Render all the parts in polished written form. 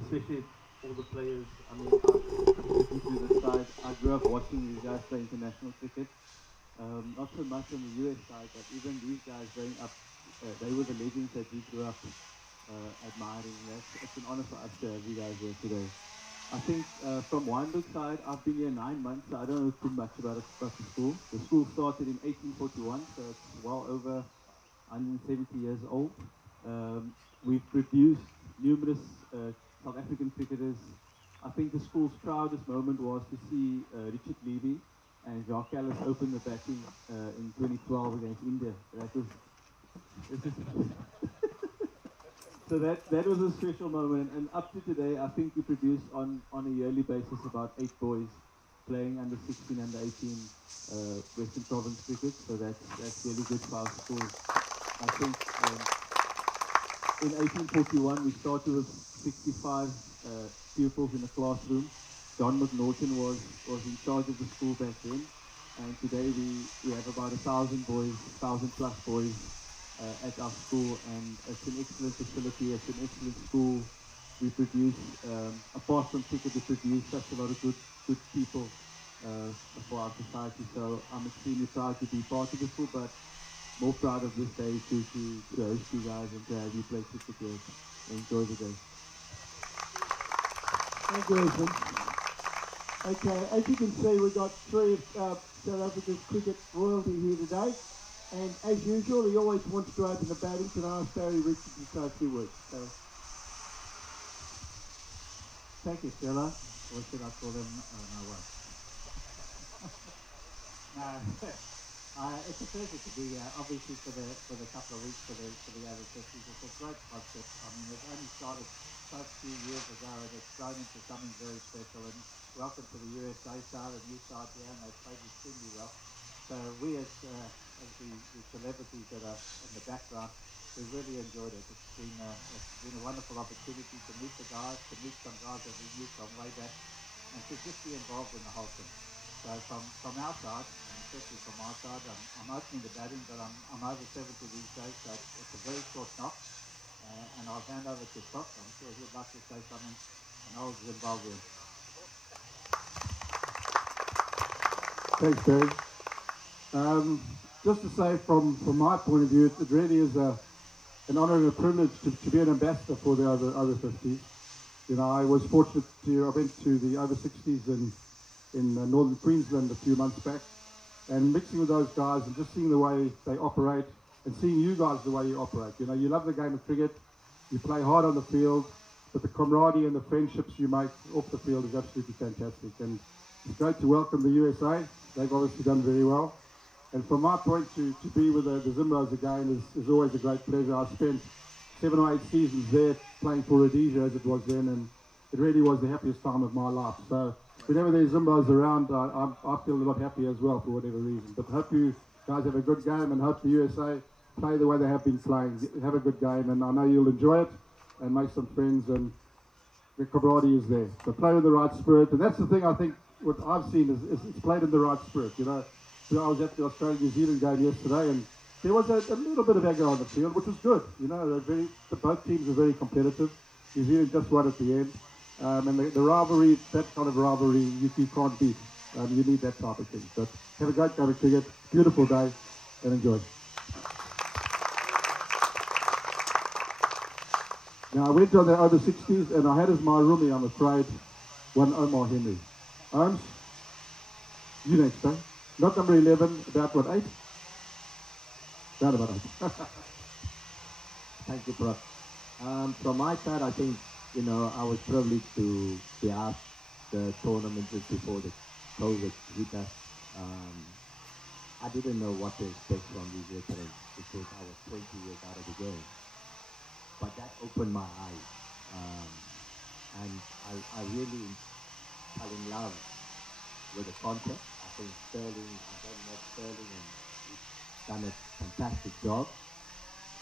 especially all the players. I mean, looking to the side, I grew up watching these guys play international cricket. Not so much on the US side, but even these guys growing up, they were the legends that we grew up admiring. It's an honor for us to have you guys here today. I think from Wynberg side, I've been here 9 months, so I don't know too much about the school. The school started in 1841, so it's well over 170 years old. We've produced numerous South African cricketers. I think the school's proudest moment was to see Richard Levy and Jacques Callis open the batting in 2012 against India. That was so that was a special moment. And up to today, I think we produce on a yearly basis about 8 boys playing under 16, under 18 Western Province cricket. So that's really good for our school. I think in 1841 we started with 65 pupils in a classroom. John McNaughton was in charge of the school back then, and today we have about 1,000 boys, 1,000 plus boys at our school, and it's an excellent facility. It's an excellent school. We produce, apart from cricket, we produce such a lot of good people for our society. So I'm extremely proud to be part of the school, but more proud of this day to host you guys and to have you play cricket here. Enjoy the day. Thank you, Ethan. Okay, as you can see, we've got 3 of South Africa's cricket royalty here today. And as usual, he always wants to open the batting, and I ask Barry Richards to say a few words. So, thank you, Stella. Or should I call him? No, what? No, it's a pleasure to be here. Obviously, for the couple of weeks for the over-50s. It's a great concept. I mean, it only started such a few years ago, and it's grown into something very special. And welcome to the USA side and new side here, and they've played extremely well. So we as the celebrities that are in the background, we really enjoyed it. It's been a wonderful opportunity to meet the guys, to meet some guys that we knew from way back, and to just be involved in the whole thing. So from our side, and especially from my side, I'm opening the batting, but I'm over 70 these days, so it's a very short knock. And I'll hand over to Prof. I'm sure he'd like to say something, an old Zimbabwean. Thanks, Barry. Just to say, from my point of view, it really is an honour and a privilege to be an ambassador for the over-50s. You know, I was fortunate I went to the over-60s in northern Queensland a few months back, and mixing with those guys and just seeing the way they operate and seeing you guys the way you operate. You know, you love the game of cricket, you play hard on the field, but the camaraderie and the friendships you make off the field is absolutely fantastic. And it's great to welcome the USA. They've obviously done very well. And from my point, to be with the Zimbos again is always a great pleasure. I spent 7 or 8 seasons there playing for Rhodesia as it was then, and it really was the happiest time of my life. So whenever there's Zimbos around, I feel a lot happier as well for whatever reason. But hope you guys have a good game, and hope the USA play the way they have been playing. Have a good game, and I know you'll enjoy it and make some friends, and the camaraderie is there. So play with the right spirit, and that's the thing I think what I've seen is it's played in the right spirit. You know, I was at the Australia-New Zealand game yesterday, and there was a little bit of anger on the field, which was good. You know, both teams are very competitive. New Zealand just won at the end. And the rivalry, that kind of rivalry, you can't beat. You need that type of thing. But have a great game of cricket, beautiful day, and enjoy. Now, I went on the over-60s, and I had as my roomie, I'm afraid, one Omar Henry. Holmes, you next, eh? Not number 11, about what, 8? Round about 8. Thank you, Prof. From my side, I think, you know, I was privileged to be asked the tournament just before the COVID hit us. I didn't know what to expect from these veterans because I was 20 years out of the game. But that opened my eyes. And I really fell in love with the concept. I think Sterling, I don't know Sterling, and he's done a fantastic job.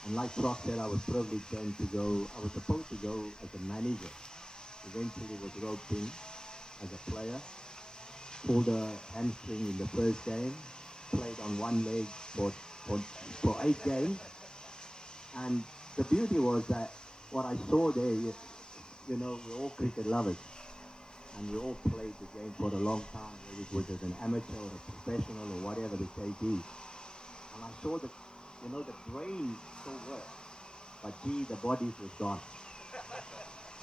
And like Prof said, I was privileged then to go, I was supposed to go as a manager. Eventually was roped in as a player. Pulled a hamstring in the first game. Played on one leg for 8 games. And the beauty was that what I saw there, you know, we're all cricket lovers. And we all played the game for a long time, whether it was as an amateur or a professional or whatever the case is. And I saw that, you know, the brain still worked, but gee, the bodies was gone.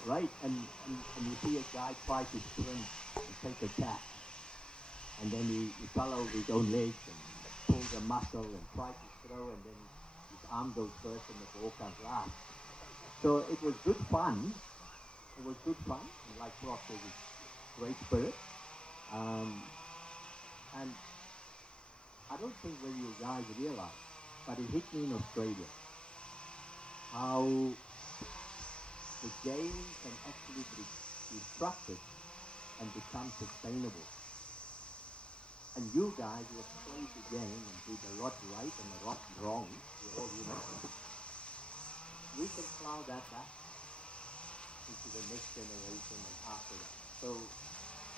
Right? And you see a guy try to sprint and take a catch. And then he follows his own legs and pulls a muscle and tries to throw, and then his arm goes first and the ball comes last. So it was good fun. It was good fun. And like Brock said, it's great spirit. And I don't think whether you guys realize, but it hit me in Australia, how the game can actually be structured and become sustainable. And you guys who have played the game and did a lot right and a lot wrong, we're all human, we can plow that back into the next generation and after that. So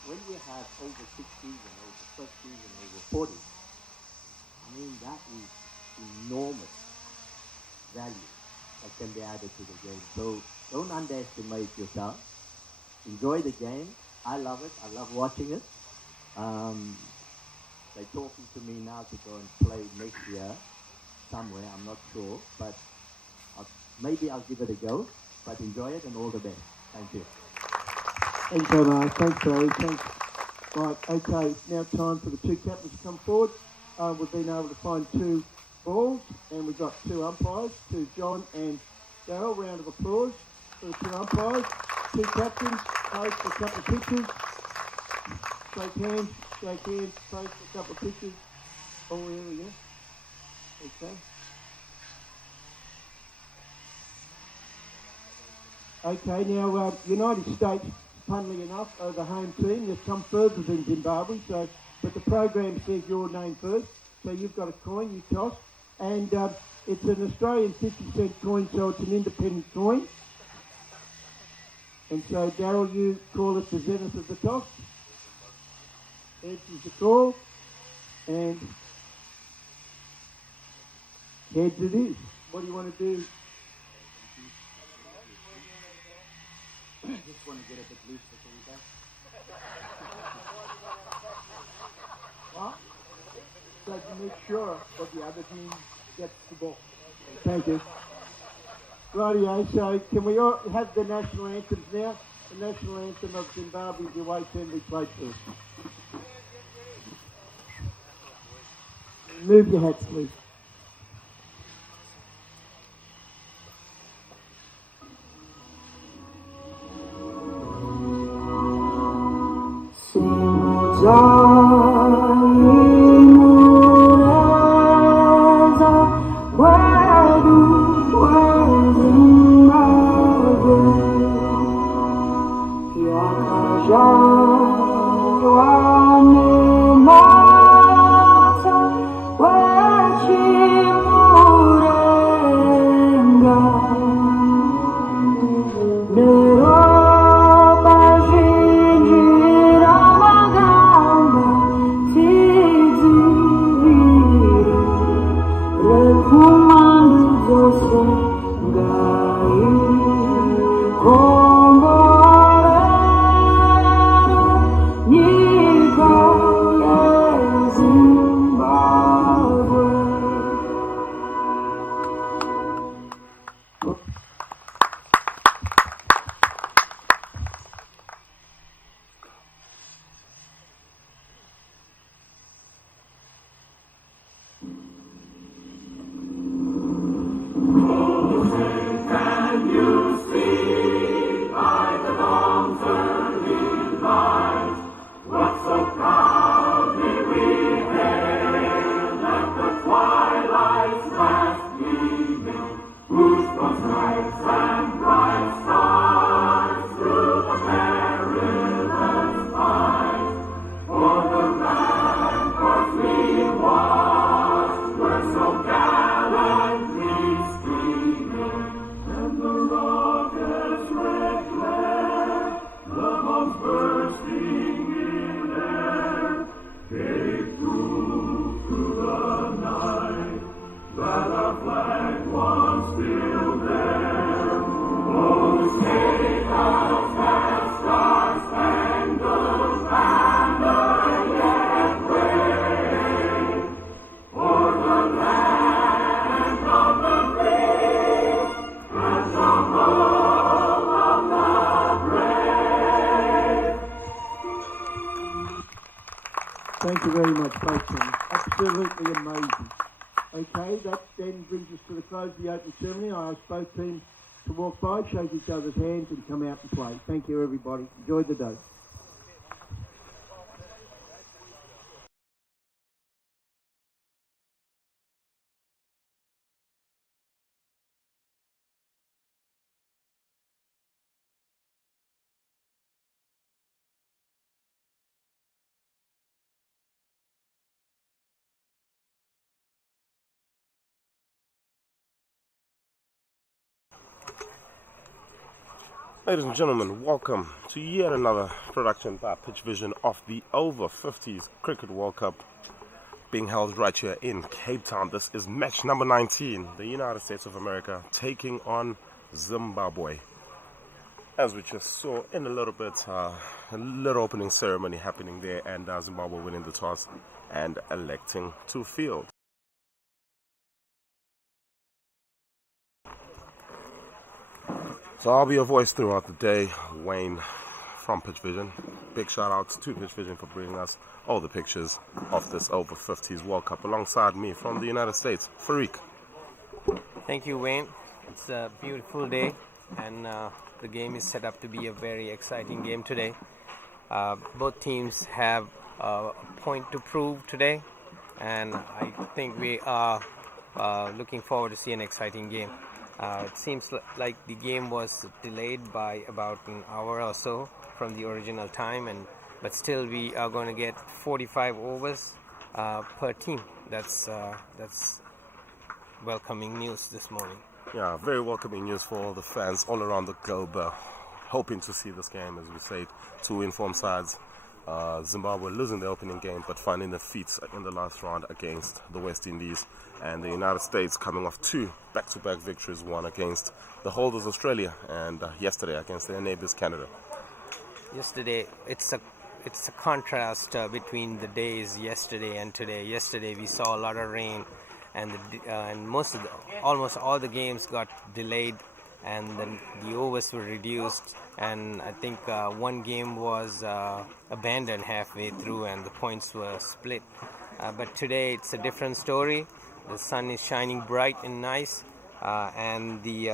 when we have over 60s and over 50s and over 40s, I mean, that is enormous value that can be added to the game. So don't underestimate yourself. Enjoy the game. I love it. I love watching it. They're talking to me now to go and play next year somewhere. I'm not sure, but maybe I'll give it a go. But enjoy it and all the best. Thank you. Thanks, Omar. Thanks, Barry. Thanks. Right, okay, now time for the two captains to come forward. We've been able to find two balls, and we've got two umpires, two John and Daryl. Round of applause for the two umpires. Two captains, pose for a couple of pictures. Shake hands, pose for a couple of pictures. Oh, here we go. Okay. Okay, now United States, funnily enough, are the home team. They've come further than Zimbabwe, so but the program says your name first. So you've got a coin, you toss, and it's an Australian 50-cent coin, so it's an independent coin. And so, Daryl, you call it the zenith of the toss. Heads is the call, and heads it is. What do you want to do? Just want to get a bit loose before we go. What? So to make sure that the other team gets the ball. Thank you. Rightio, so can we all have the national anthems now? The national anthem of Zimbabwe, the away team we played first. Move your hats, please. Combo Thank you very much, folks. Absolutely amazing. Okay, that then brings us to the close of the opening ceremony. I ask both teams to walk by, shake each other's hands and come out and play. Thank you, everybody. Enjoy the day. Ladies and gentlemen, welcome to yet another production by Pitch Vision of the Over-50s Cricket World Cup being held right here in Cape Town. This is match number 19, the United States of America taking on Zimbabwe. As we just saw in a little bit, a little opening ceremony happening there, and Zimbabwe winning the toss and electing to field. So I'll be your voice throughout the day, Wayne from Pitch Vision. Big shout out to Pitch Vision for bringing us all the pictures of this Over-50s World Cup alongside me from the United States, Farouk. Thank you, Wayne. It's a beautiful day, and the game is set up to be a very exciting game today. Both teams have a point to prove today, and I think we are looking forward to see an exciting game. It seems like the game was delayed by about an hour or so from the original time, but still we are going to get 45 overs per team. That's welcoming news this morning. Yeah, very welcoming news for all the fans all around the globe, hoping to see this game, as we say, two informed sides. Zimbabwe losing the opening game but finding their feet in the last round against the West Indies, and the United States coming off two back-to-back victories, one against the holders Australia and yesterday against their neighbors Canada. Yesterday, it's a contrast between the days yesterday and today. Yesterday we saw a lot of rain, and almost all the games got delayed, and the overs were reduced, and I think one game was abandoned halfway through and the points were split. But today it's a different story. The sun is shining bright and nice, and the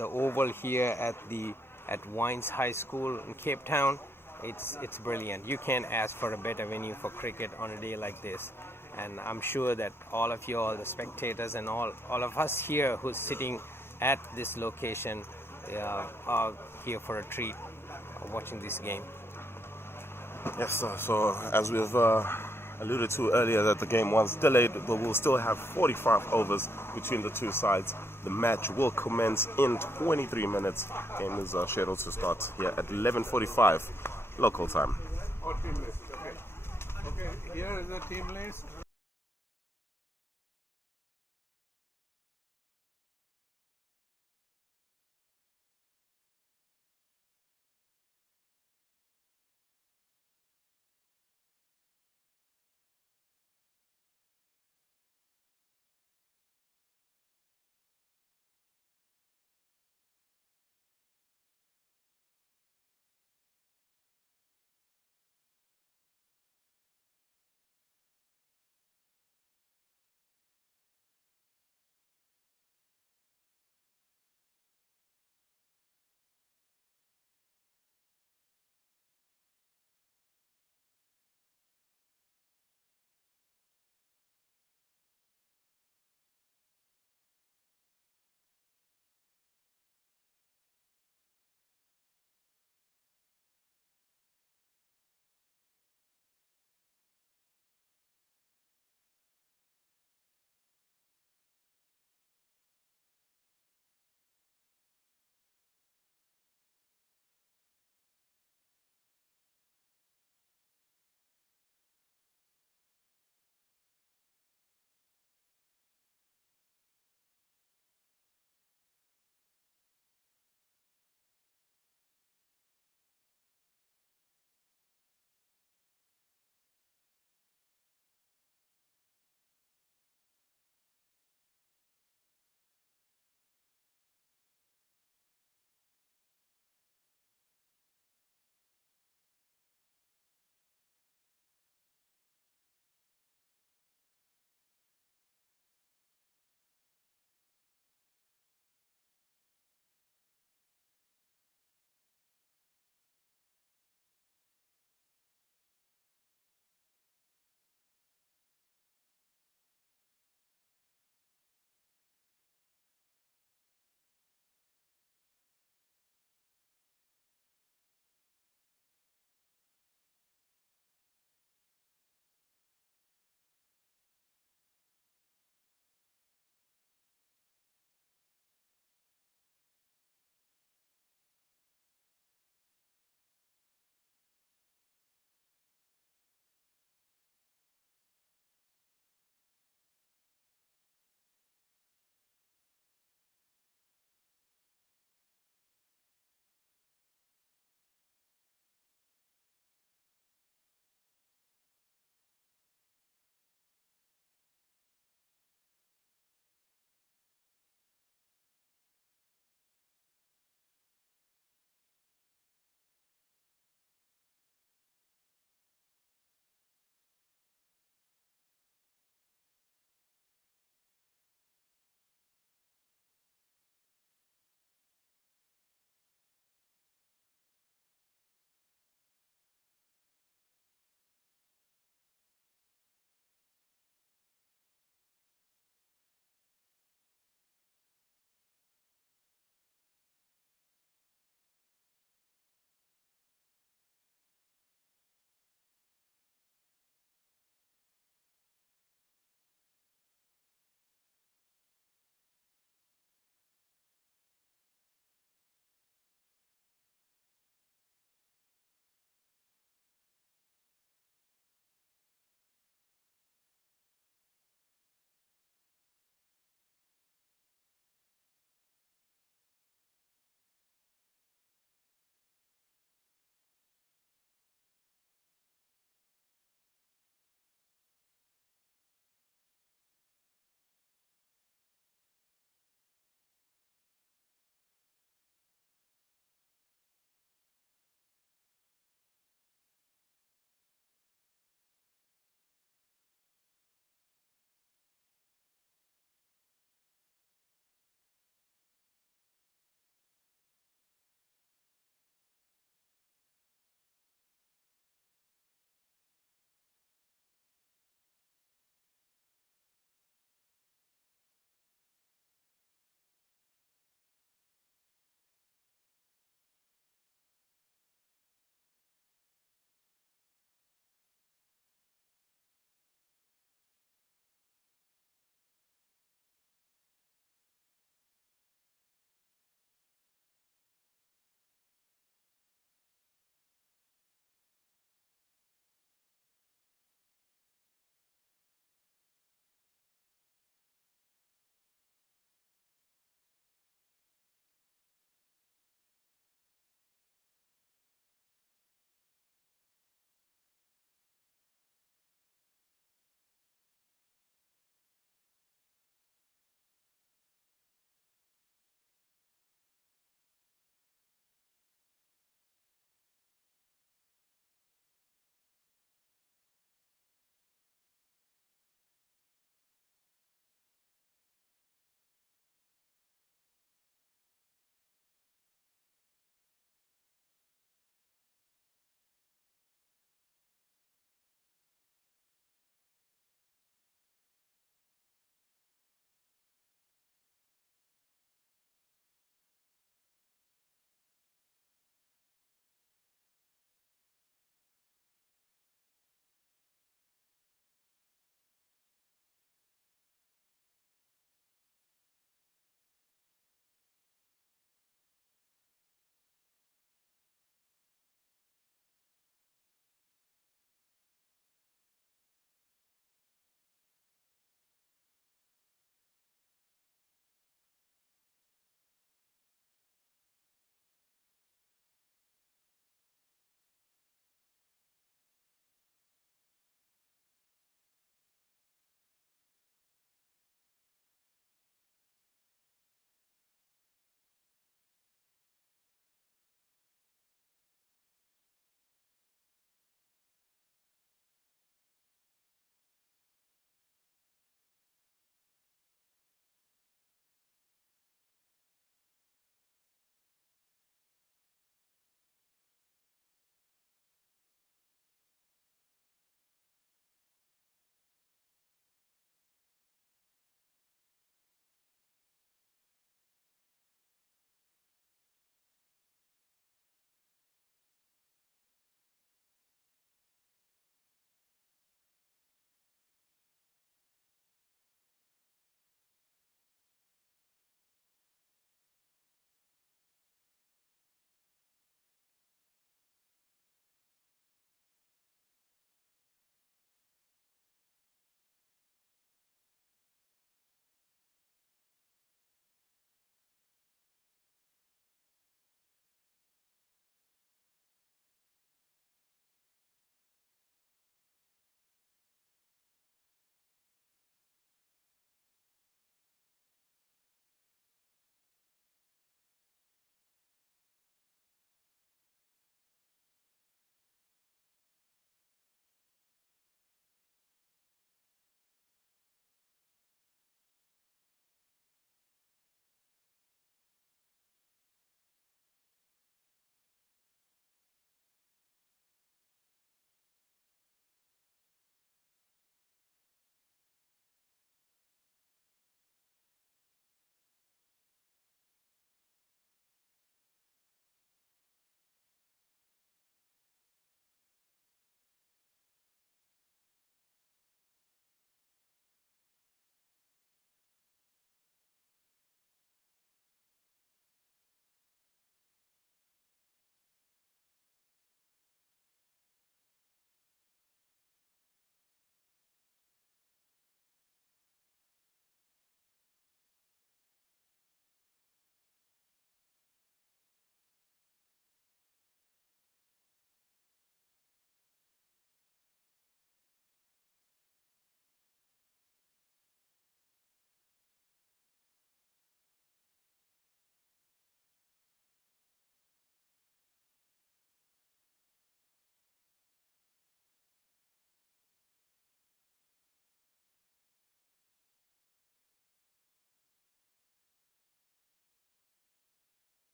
oval here at Wines High School in Cape Town, it's brilliant. You can't ask for a better venue for cricket on a day like this. And I'm sure that all of you, all the spectators and all of us here who's sitting at this location are here for a treat watching this game. Yes, sir. So as we've alluded to earlier, that the game was delayed, but we'll still have 45 overs between the two sides. The match will commence in 23 minutes. Game is scheduled to start here at 11:45 local time. Team list, okay. Okay, here is the team list.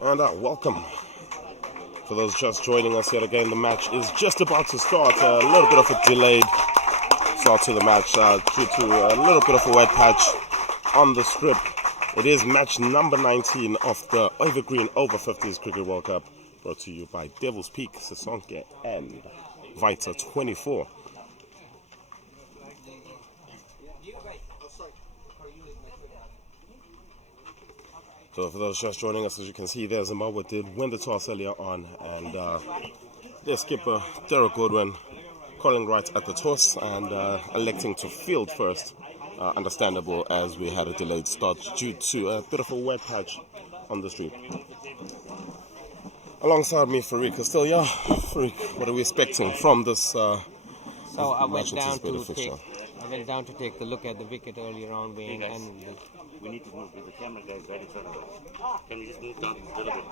And welcome. For those just joining us yet again, the match is just about to start. A little bit of a delayed start to the match due to a little bit of a wet patch on the script. It is match number 19 of the Evergreen Over-50s Cricket World Cup, brought to you by Devil's Peak, Sisonke, and Vita 24. So for those just joining us, as you can see there, Zimbabwe did win the toss earlier on, and their skipper, Derek Goodwin, calling right at the toss and electing to field first. Understandable, as we had a delayed start due to a bit of a wet patch on the street. Alongside me, Farouk is still, yeah. Farouk, what are we expecting from this So I went down fixture? I went down to take a look at the wicket earlier on, Wayne, and we need to move. The camera guys right in front of us. Can we just move down a little bit?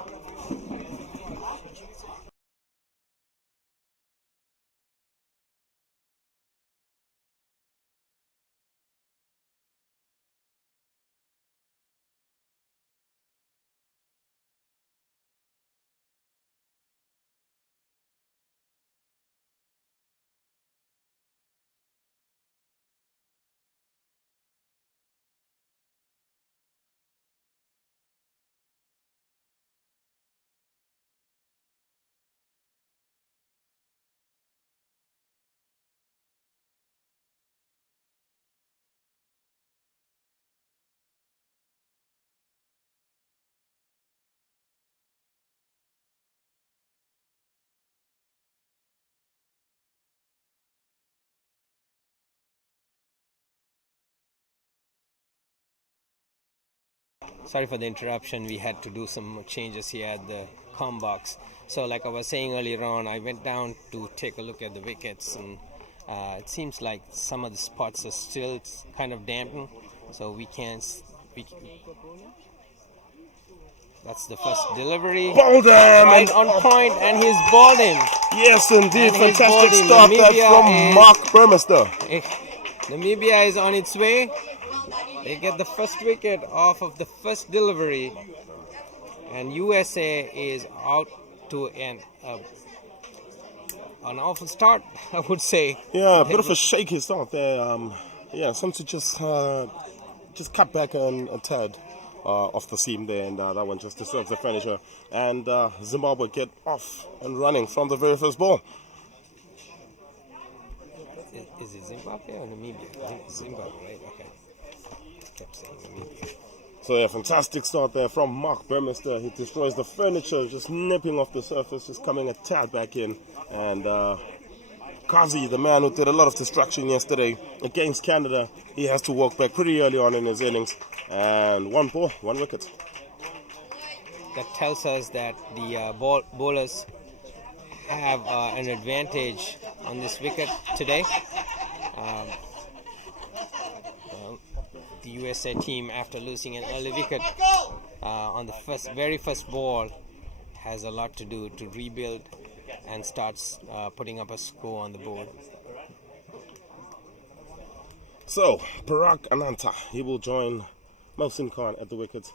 sorry for the interruption. We had to do some changes here at the comm box. So like I was saying earlier on, I went down to take a look at the wickets, and it seems like some of the spots are still kind of dampened, so we can't. That's the first delivery. Bowled him! Right on point, and he's bowled him. Yes, indeed. And he's Fantastic bowled him. start there Namibia from Mark Burmester. Namibia is on its way. They get the first wicket off of the first delivery, and USA is out to an awful start, I would say. Yeah, a bit of a shaky start there. Yeah, some to just cut back a tad off the seam there, and that one just disturbs the furniture. And Zimbabwe get off and running from the very first ball. Is it Zimbabwe or Namibia? I think it's Zimbabwe, right? Okay. Kept saying Namibia. So yeah, fantastic start there from Mark Burmester. He destroys the furniture, just nipping off the surface, just coming a tad back in. And Kazi, the man who did a lot of destruction yesterday against Canada, he has to walk back pretty early on in his innings. And one ball, one wicket. That tells us that the bowlers have an advantage on this wicket today. The USA team, after losing an early wicket on the very first ball, has a lot to do to rebuild and starts putting up a score on the board. So, Parag Ananta, he will join Mohsin Khan at the wicket.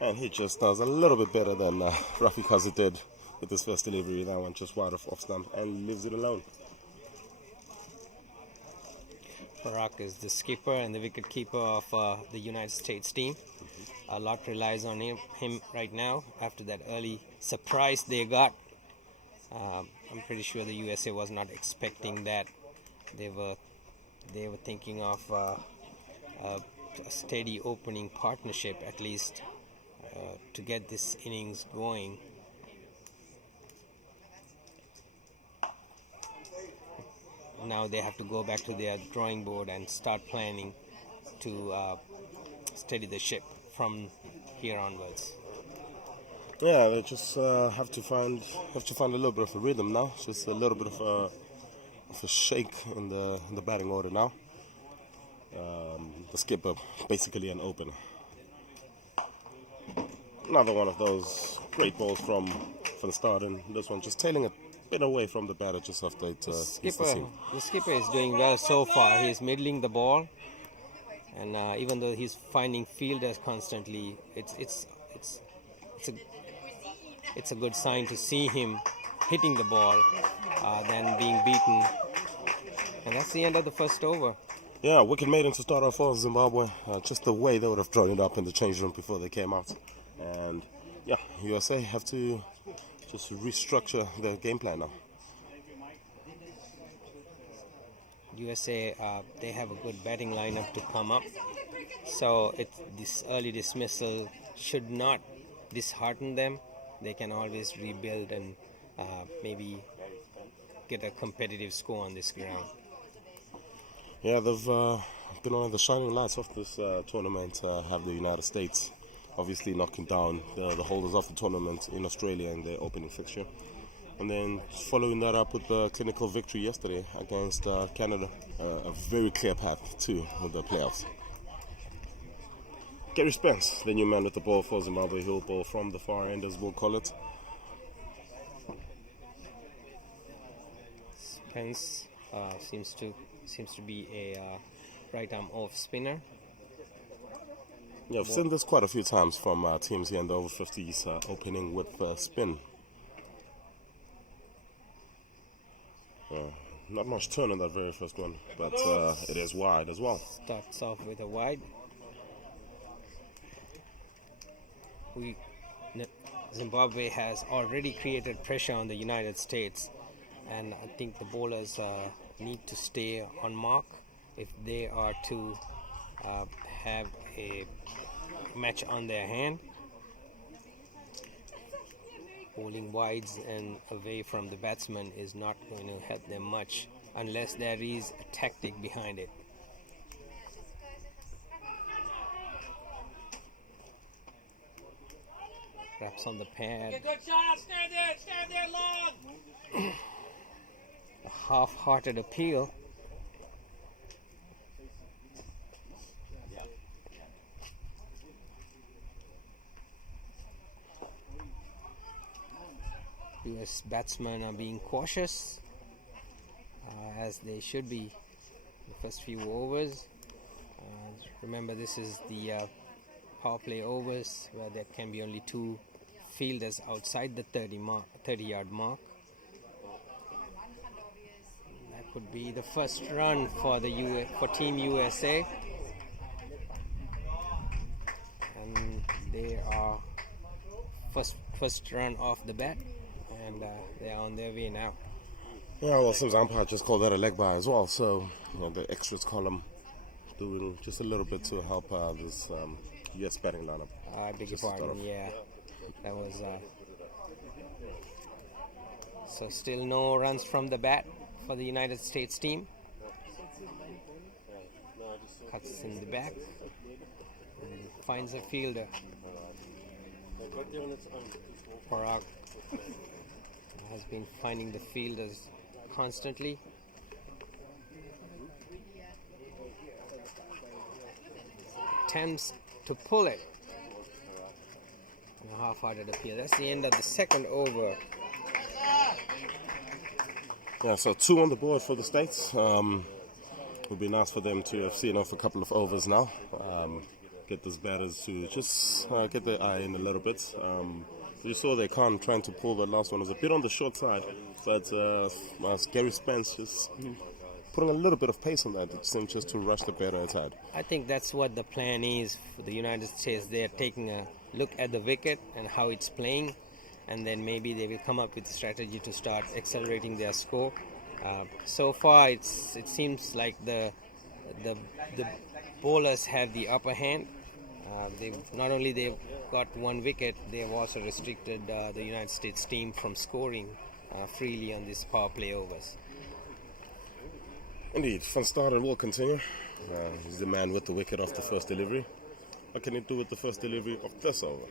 And he just does a little bit better than Rafi Kaza did with his first delivery. That one just wide off stump and leaves it alone. Parag is the skipper and the wicket keeper of the United States team. A lot relies on him right now after that early surprise they got. I'm pretty sure the USA was not expecting that. They were thinking of a steady opening partnership, at least, to get this innings going. Now they have to go back to their drawing board and start planning to steady the ship from here onwards. Yeah, they just have to find a little bit of a rhythm now. Just a little bit of a shake in the batting order now. The skipper basically an opener. Another one of those great balls from the start, and this one just tailing a bit away from the batter just after it hits the seam. The skipper is doing well so far. He's middling the ball, and even though he's finding fielders constantly, it's it's a good sign to see him hitting the ball than being beaten. And that's the end of the first over. Yeah, wicket maiden to start off for Zimbabwe. Just the way they would have drawn it up in the change room before they came out. And yeah, USA have to just restructure their game plan now. USA, they have a good batting lineup to come up. So this early dismissal should not dishearten them. They can always rebuild and maybe get a competitive score on this ground. Yeah, they've been one of the shining lights of this tournament, have the United States obviously knocking down the holders of the tournament in Australia in their opening fixture. And then following that up with the clinical victory yesterday against Canada. A very clear path to the playoffs. Gary Spence, the new man with the ball for Zimbabwe. He'll ball from the far end, as we'll call it. Spence seems to be a right arm off spinner. Yeah, I've seen this quite a few times from teams here in the over-50s opening with spin. Not much turn on that very first one, but it is wide as well. Starts off with a wide. Zimbabwe has already created pressure on the United States, and I think the bowlers need to stay on mark if they are to have a match on their hand. Bowling wides and away from the batsman is not going to help them much unless there is a tactic behind it. Wraps on the pad. Good shot, stand there long. A half-hearted appeal. US batsmen are being cautious, as they should be the first few overs. Remember, this is the power play overs where there can be only 2 fielders outside the 30-yard mark. That could be the first run for Team USA, and they are first run off the bat. And they're on their way now. Yeah, well, Sims umpire just called that a leg by as well. So the extras column doing just a little bit to help this US batting lineup. I beg your pardon. Yeah, that was. So still no runs from the bat for the United States team. Cuts in the back and finds a fielder. Parag has been finding the fielders constantly. Attempts to pull it. And a half-hearted appeal. That's the end of the second over. Yeah, so 2 on the board for the States. Would be nice for them to have seen off a couple of overs now. Get those batters to just get their eye in a little bit. You saw they can't trying to pull the last one. It was a bit on the short side, but Gary Spence just putting a little bit of pace on that. It seemed just to rush the batter aside. I think that's what the plan is for the United States. They're taking a look at the wicket and how it's playing, and then maybe they will come up with a strategy to start accelerating their score. So far, it seems like the bowlers have the upper hand. They've got 1 wicket, they've also restricted the United States team from scoring freely on these power play overs. Indeed, Van Staden will continue. He's the man with the wicket off the first delivery. What can he do with the first delivery of this over?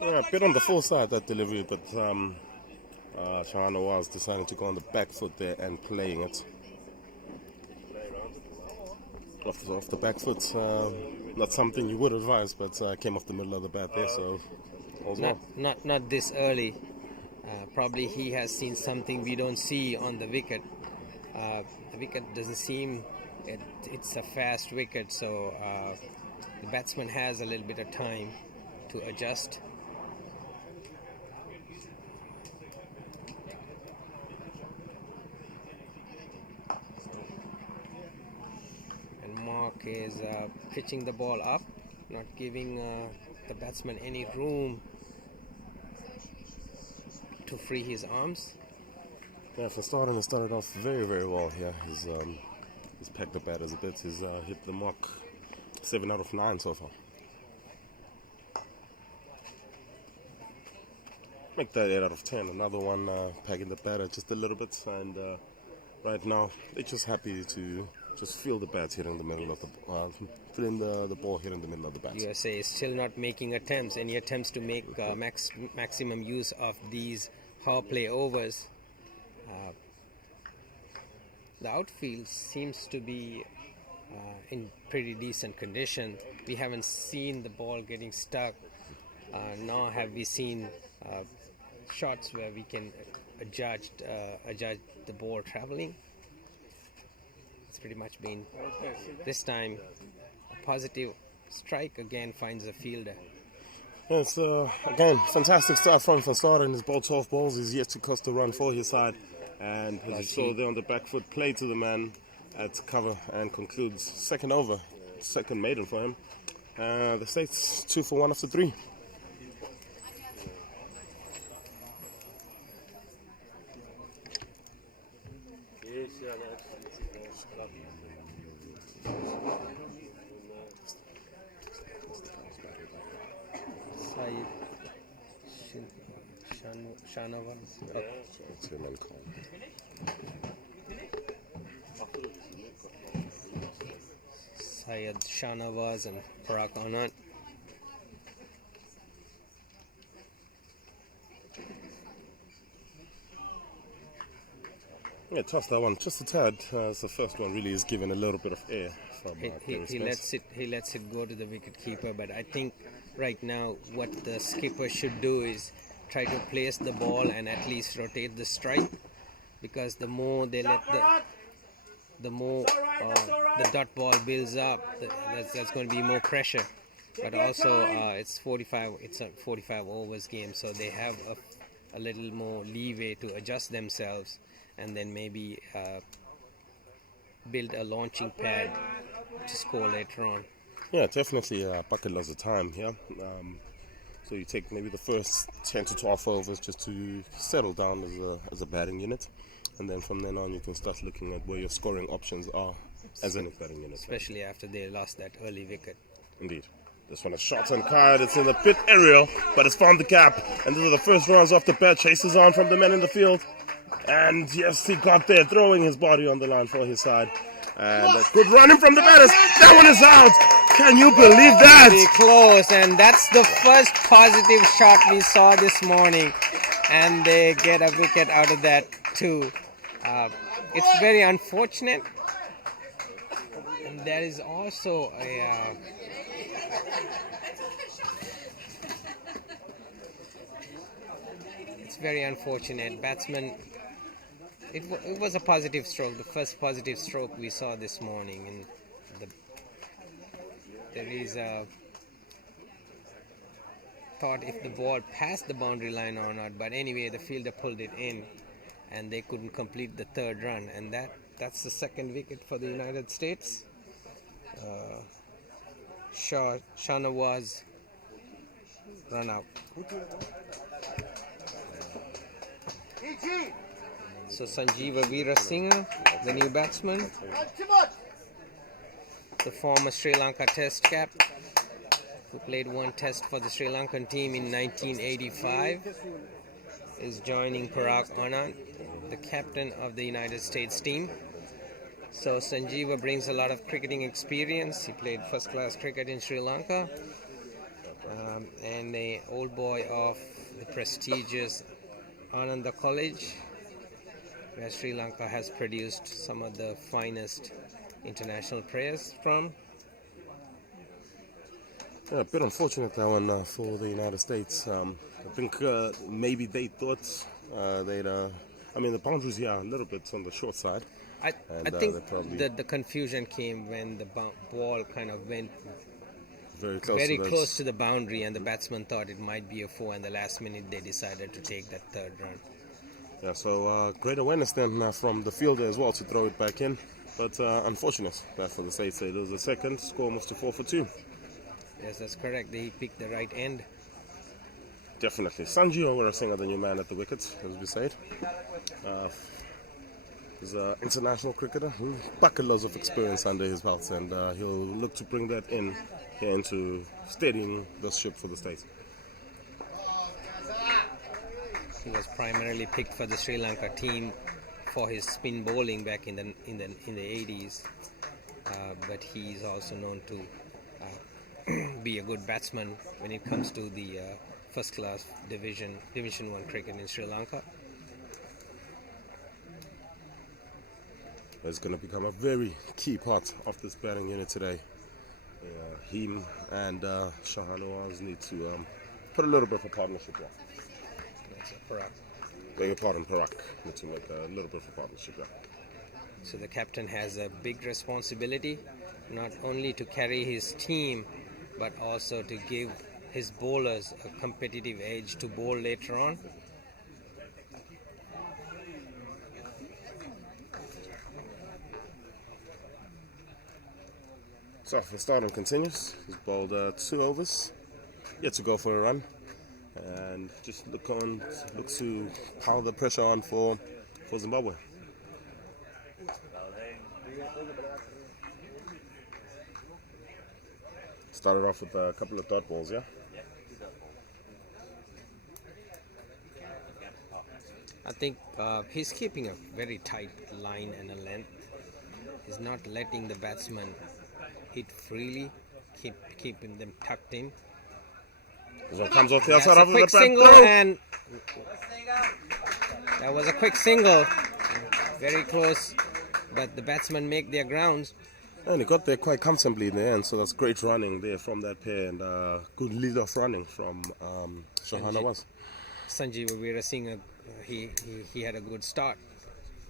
Yeah, a bit on the full side, that delivery, but Shahana was deciding to go on the back foot there and playing it. Off the back foot, not something you would advise, but came off the middle of the bat there, so Not this early. Probably he has seen something we don't see on the wicket. The wicket doesn't seem it's a fast wicket, so the batsman has a little bit of time to adjust. And Mark is pitching the ball up, not giving the batsman any room to free his arms. Yeah, for starting, he started off very, very well here. He's packed the batters a bit. He's hit the mark 7 out of 9 so far. Make that 8 out of 10. Another one packing the batter just a little bit. And right now, they're just happy to just feel the bats hitting the middle of the feeling the ball hitting the middle of the bats. USA is still not making any attempts to make maximum use of these power play overs. The outfield seems to be in pretty decent condition. We haven't seen the ball getting stuck. Nor have we seen shots where we can adjudge the ball traveling. It's pretty much been this time a positive strike again finds a fielder. It's again fantastic stuff from Fasada in his ball 12 balls. He's yet to cost a run for his side, and as you saw there on the back foot, play to the man at cover and concludes second over, second maiden for him. The States 2 for 1 after 3. Syed Shanawaz and Parag Anand. Yeah, toss that one just a tad. It's the first one really is given a little bit of air from he lets it go to the wicket keeper, but I think right now what the skipper should do is try to place the ball and at least rotate the strike, because the more they let the dot ball builds up, that's going to be more pressure. But also it's a 45 overs game, so they have a little more leeway to adjust themselves and then maybe build a launching pad to score later on. Yeah, definitely bucket loads of time here. So you take maybe the first 10 to 12 overs just to settle down as a batting unit, and then from then on you can start looking at where your scoring options are as a batting unit. Especially after they lost that early wicket. Indeed. This one is shot and card. It's in a bit aerial, but it's found the gap. And these are the first runs off the bat. Chases on from the men in the field. And yes, he got there, throwing his body on the line for his side. And a good running from the batters. That one is out. Can you believe that? Very close, and that's the first positive shot we saw this morning. And they get a wicket out of that too. It's very unfortunate. And there is also a it's very unfortunate. Batsman. It was a positive stroke, the first positive stroke we saw this morning, and there is a thought if the ball passed the boundary line or not, but anyway the fielder pulled it in and they couldn't complete the third run, and that's the second wicket for the United States. Shanawaz run out. So Sanjeeva Veerasinghe, the new batsman, the former Sri Lanka Test cap, who played one test for the Sri Lankan team in 1985, is joining Parag Anand, the captain of the United States team. So Sanjeeva brings a lot of cricketing experience. He played first-class cricket in Sri Lanka, and the old boy of the prestigious Ananda College, where Sri Lanka has produced some of the finest international players from. Yeah, a bit unfortunate that one for the United States. I think maybe they thought they'd. I mean, the boundaries here are a little bit on the short side. I think that the confusion came when the ball kind of went very close to the boundary, and the batsman thought it might be a 4, and the last minute they decided to take that third run. Yeah, so great awareness then from the fielder as well to throw it back in, but unfortunate that for the States. It was the second, score moves to 4 for 2. Yes, that's correct. They picked the right end. Definitely. Sanjeev Weerasinghe, the new man at the wicket, as we said. He's an international cricketer who bucket loads of experience under his belt, and he'll look to bring that in here into steadying the ship for the States. He was primarily picked for the Sri Lanka team for his spin bowling back in the 80s, but he's also known to be a good batsman when it comes to the first class Division 1 cricket in Sri Lanka. It's going to become a very key part of this batting unit today. Him and Shahanoaz need to put a little bit of a partnership here. That's a Parak. Beg your pardon, Parak. Need to make a little bit of a partnership here. So the captain has a big responsibility, not only to carry his team, but also to give his bowlers a competitive edge to bowl later on. So the starting continues. He's bowled 2 overs, yet to go for a run, and just look to pile the pressure on for Zimbabwe. Started off with a couple of dot balls, yeah? I think he's keeping a very tight line and a length. He's not letting the batsman hit freely, keeping them tucked in. This one comes off the outside of the quick single, and that was a quick single. Very close, but the batsmen make their grounds. And he got there quite comfortably in the end, so that's great running there from that pair, and good lead-off running from Shahanoaz. Sanjeev Weerasinghe, he had a good start.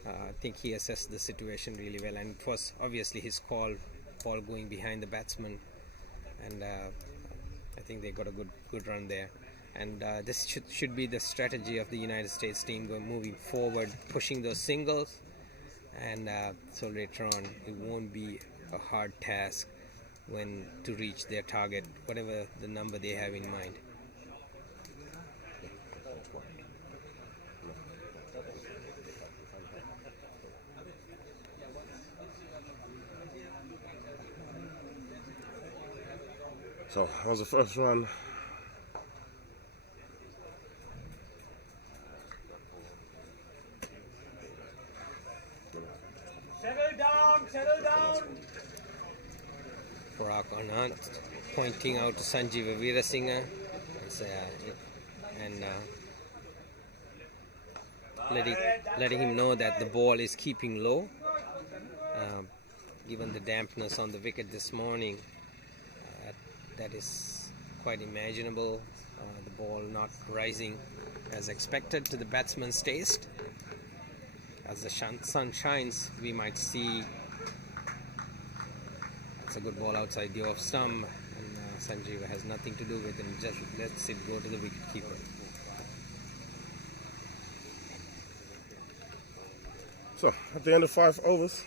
I think he assessed the situation really well, and it was obviously his call going behind the batsman, and I think they got a good run there. And this should be the strategy of the United States team moving forward, pushing those singles, and so later on it won't be a hard task to reach their target, whatever the number they have in mind. So that was the first run. Settle down. Parak Anand pointing out to Sanjeev Weerasinghe and letting him know that the ball is keeping low. Given the dampness on the wicket this morning, that is quite imaginable. The ball not rising as expected to the batsman's taste. As the sun shines, we might see it's a good ball outside the off stump, and Sanjeev has nothing to do with it, and just lets it go to the wicket keeper. So at the end of 5 overs,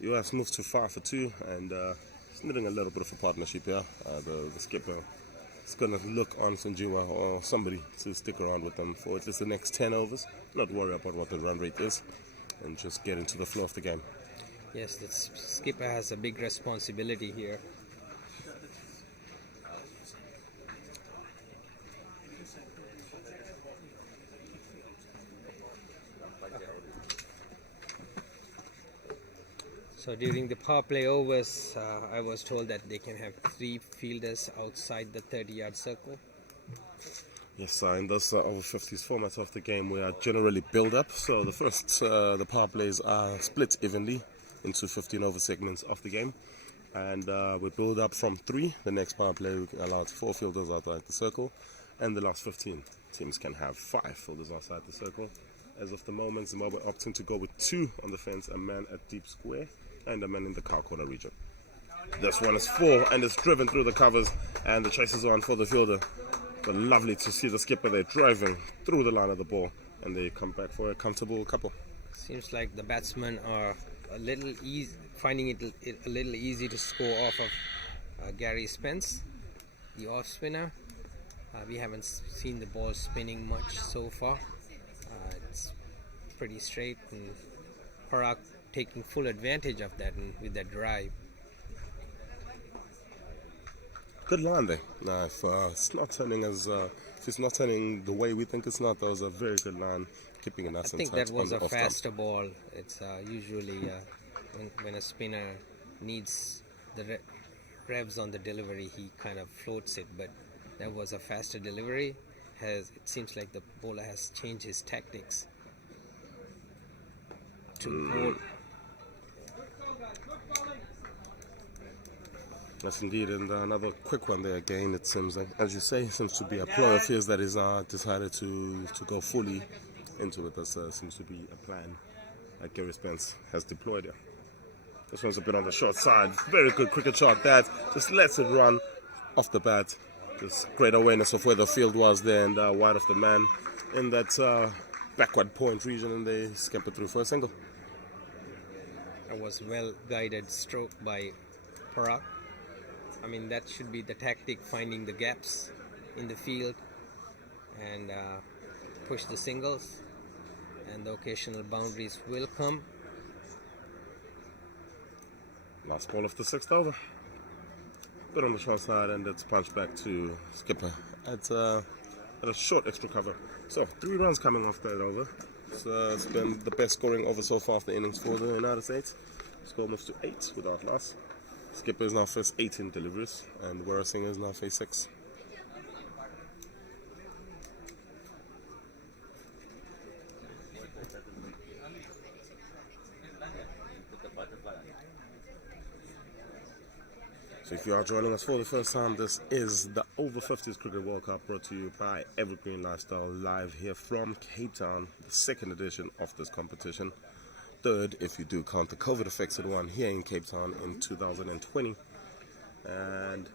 US moves to 5 for 2, and it's needing a little bit of a partnership here. The skipper is going to look on Sanjeev or somebody to stick around with them for at least the next 10 overs. Not worry about what the run rate is, and just get into the flow of the game. Yes, the skipper has a big responsibility here. So during the power play overs, I was told that they can have 3 fielders outside the 30-yard circle. Yes, in those over-50s formats of the game, we are generally build up. So the first, the power plays are split evenly into 15 over segments of the game. And we build up from 3. The next power play we allows 4 fielders outside the circle, and the last 15 teams can have 5 fielders outside the circle. As of the moment, Zimbabwe opting to go with 2 on the fence, a man at deep square and a man in the cow corner region. This one is 4 and it's driven through the covers, and the chase is on for the fielder. But lovely to see the skipper there driving through the line of the ball, and they come back for a comfortable couple. Seems like the batsmen are a little easy, finding it a little easy to score off of Gary Spence, the off spinner. We haven't seen the ball spinning much so far. It's pretty straight, and Parag taking full advantage of that and with that drive. Good line there. If it's not turning if it's not turning the way we think it's not, that was a very good line, keeping it nice and tight. I think that was a faster ball. It's usually when a spinner needs the revs on the delivery, he kind of floats it, but that was a faster delivery. It seems like the bowler has changed his tactics to bowl. Yes, indeed, and another quick one there again. It seems like, as you say, seems to be a player of his that is decided to go fully into it. That seems to be a plan that Gary Spence has deployed here. This one's a bit on the short side. Very good cricket shot. That just lets it run off the bat. Just great awareness of where the field was there, and wide of the man in that backward point region, and they scamper through for a single. That was well guided stroke by Parag. I mean, that should be the tactic, finding the gaps in the field and push the singles, and the occasional boundaries will come. Last ball of the 6th over. Bit on the short side, and it's punched back to skipper at a short extra cover. So 3 runs coming off that over. It's been the best scoring over so far of the innings for the United States. Score moves to 8 without loss. Skipper is now faced 18 deliveries, and Warasing is now faced 6. So if you are joining us for the first time, this is the Over-50s Cricket World Cup, brought to you by Evergreen Lifestyle, live here from Cape Town, the 2nd edition of this competition. 3rd, if you do count the COVID-affected one here in Cape Town in 2020. And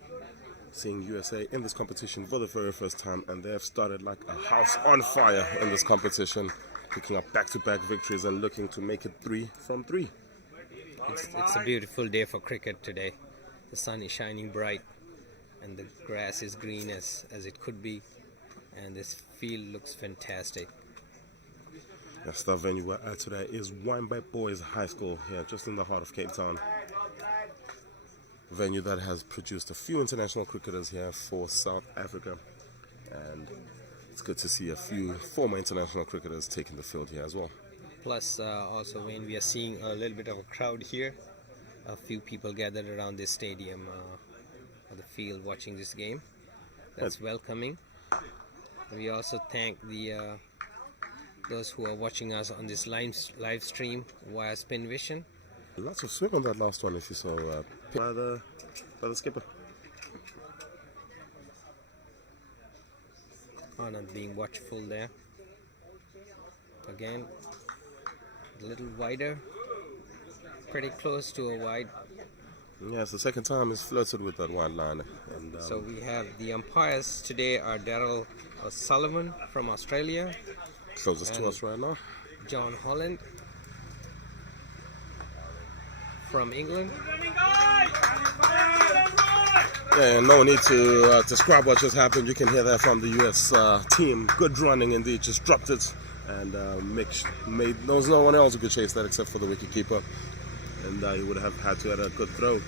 seeing USA in this competition for the very first time, and they have started like a house on fire in this competition, picking up back-to-back victories and looking to make it 3 from 3. It's a beautiful day for cricket today. The sun is shining bright, and the grass is green as it could be, and this field looks fantastic. Yes, the venue we're at today is Wynberg Boys High School here, just in the heart of Cape Town. A venue that has produced a few international cricketers here for South Africa, and it's good to see a few former international cricketers taking the field here as well. Plus, also when we are seeing a little bit of a crowd here, a few people gathered around this stadium or the field watching this game. That's welcoming. We also thank those who are watching us on this live stream via Spin Vision. Lots of swing on that last one, if you saw by the skipper. Anand being watchful there. Again, a little wider, pretty close to a wide. Yes, the second time he's flirted with that wide line. And, so we have the umpires today are Daryl O'Sullivan from Australia. Closest to us right now. John Holland from England. Yeah, no need to describe what just happened. You can hear that from the US team. Good running indeed, just dropped it, and there was no one else who could chase that except for the wicketkeeper, and he would have had to have a good throw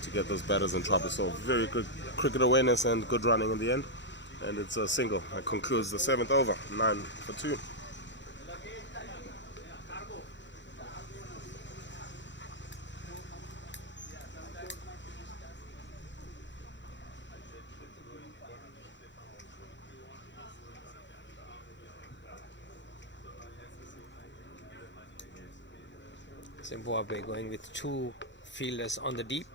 to get those batters in trouble. So very good cricket awareness and good running in the end, and it's a single that concludes the 7th over, 9 for 2. Zimbabwe going with 2 fielders on the deep.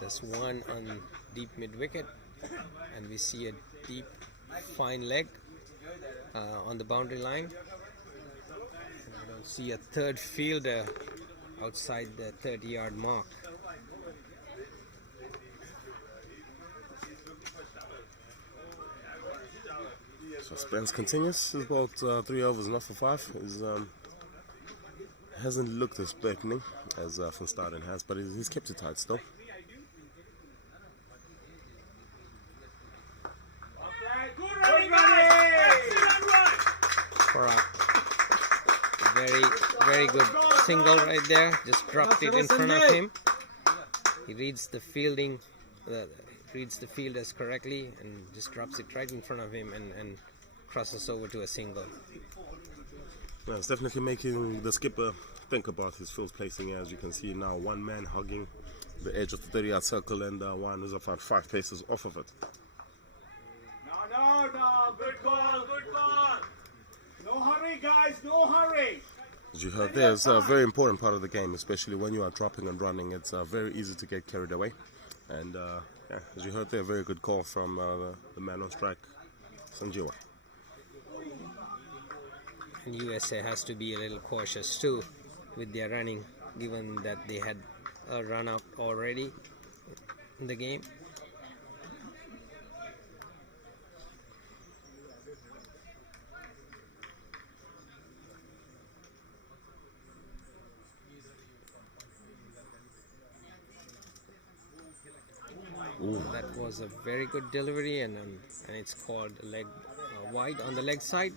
There's one on deep mid wicket, and we see a deep fine leg on the boundary line. And I don't see a third fielder outside the 30-yard mark. Suspense continues. It's about 3 overs, not for 5. Hasn't looked as threatening as Van Staden has, but he's kept it tight still. Very good single right there. Just dropped it in front of him. He reads the fielding, reads the fielders correctly, and just drops it right in front of him and crosses over to a single. Yeah, it's definitely making the skipper think about his field placing. As you can see now, one man hugging the edge of the 30-yard circle, and one is about 5 paces off of it. No, good call. No hurry, guys, no hurry. As you heard there, it's a very important part of the game, especially when you are dropping and running. It's very easy to get carried away. And yeah, as you heard there, very good call from the man on strike, Sanjiwa. And USA has to be a little cautious too with their running, given that they had a run out already in the game. That was a very good delivery, and it's called a leg wide on the leg side.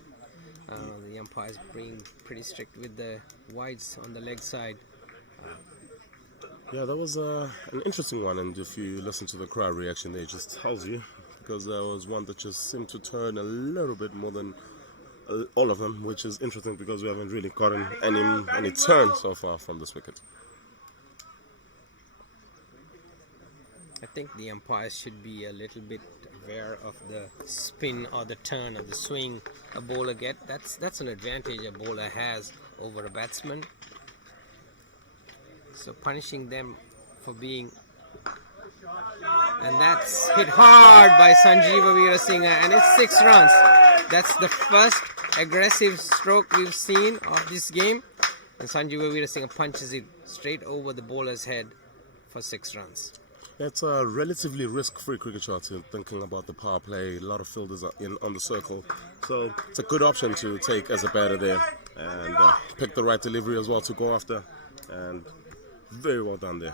The umpires being pretty strict with the wides on the leg side. Yeah, that was an interesting one, and if you listen to the crowd reaction there, it just tells you, because there was one that just seemed to turn a little bit more than all of them, which is interesting because we haven't really gotten any turn so far from this wicket. I think the umpires should be a little bit aware of the spin or the turn or the swing a bowler gets. That's an advantage a bowler has over a batsman. So punishing them for being... And that's hit hard by Sanjeeva Veerasinghe, and it's 6 runs. That's the first aggressive stroke we've seen of this game. And Sanjeeva Veerasinghe punches it straight over the bowler's head for 6 runs. It's a relatively risk-free cricket shot, thinking about the power play. A lot of fielders are in on the circle, so it's a good option to take as a batter there, and pick the right delivery as well to go after, and very well done there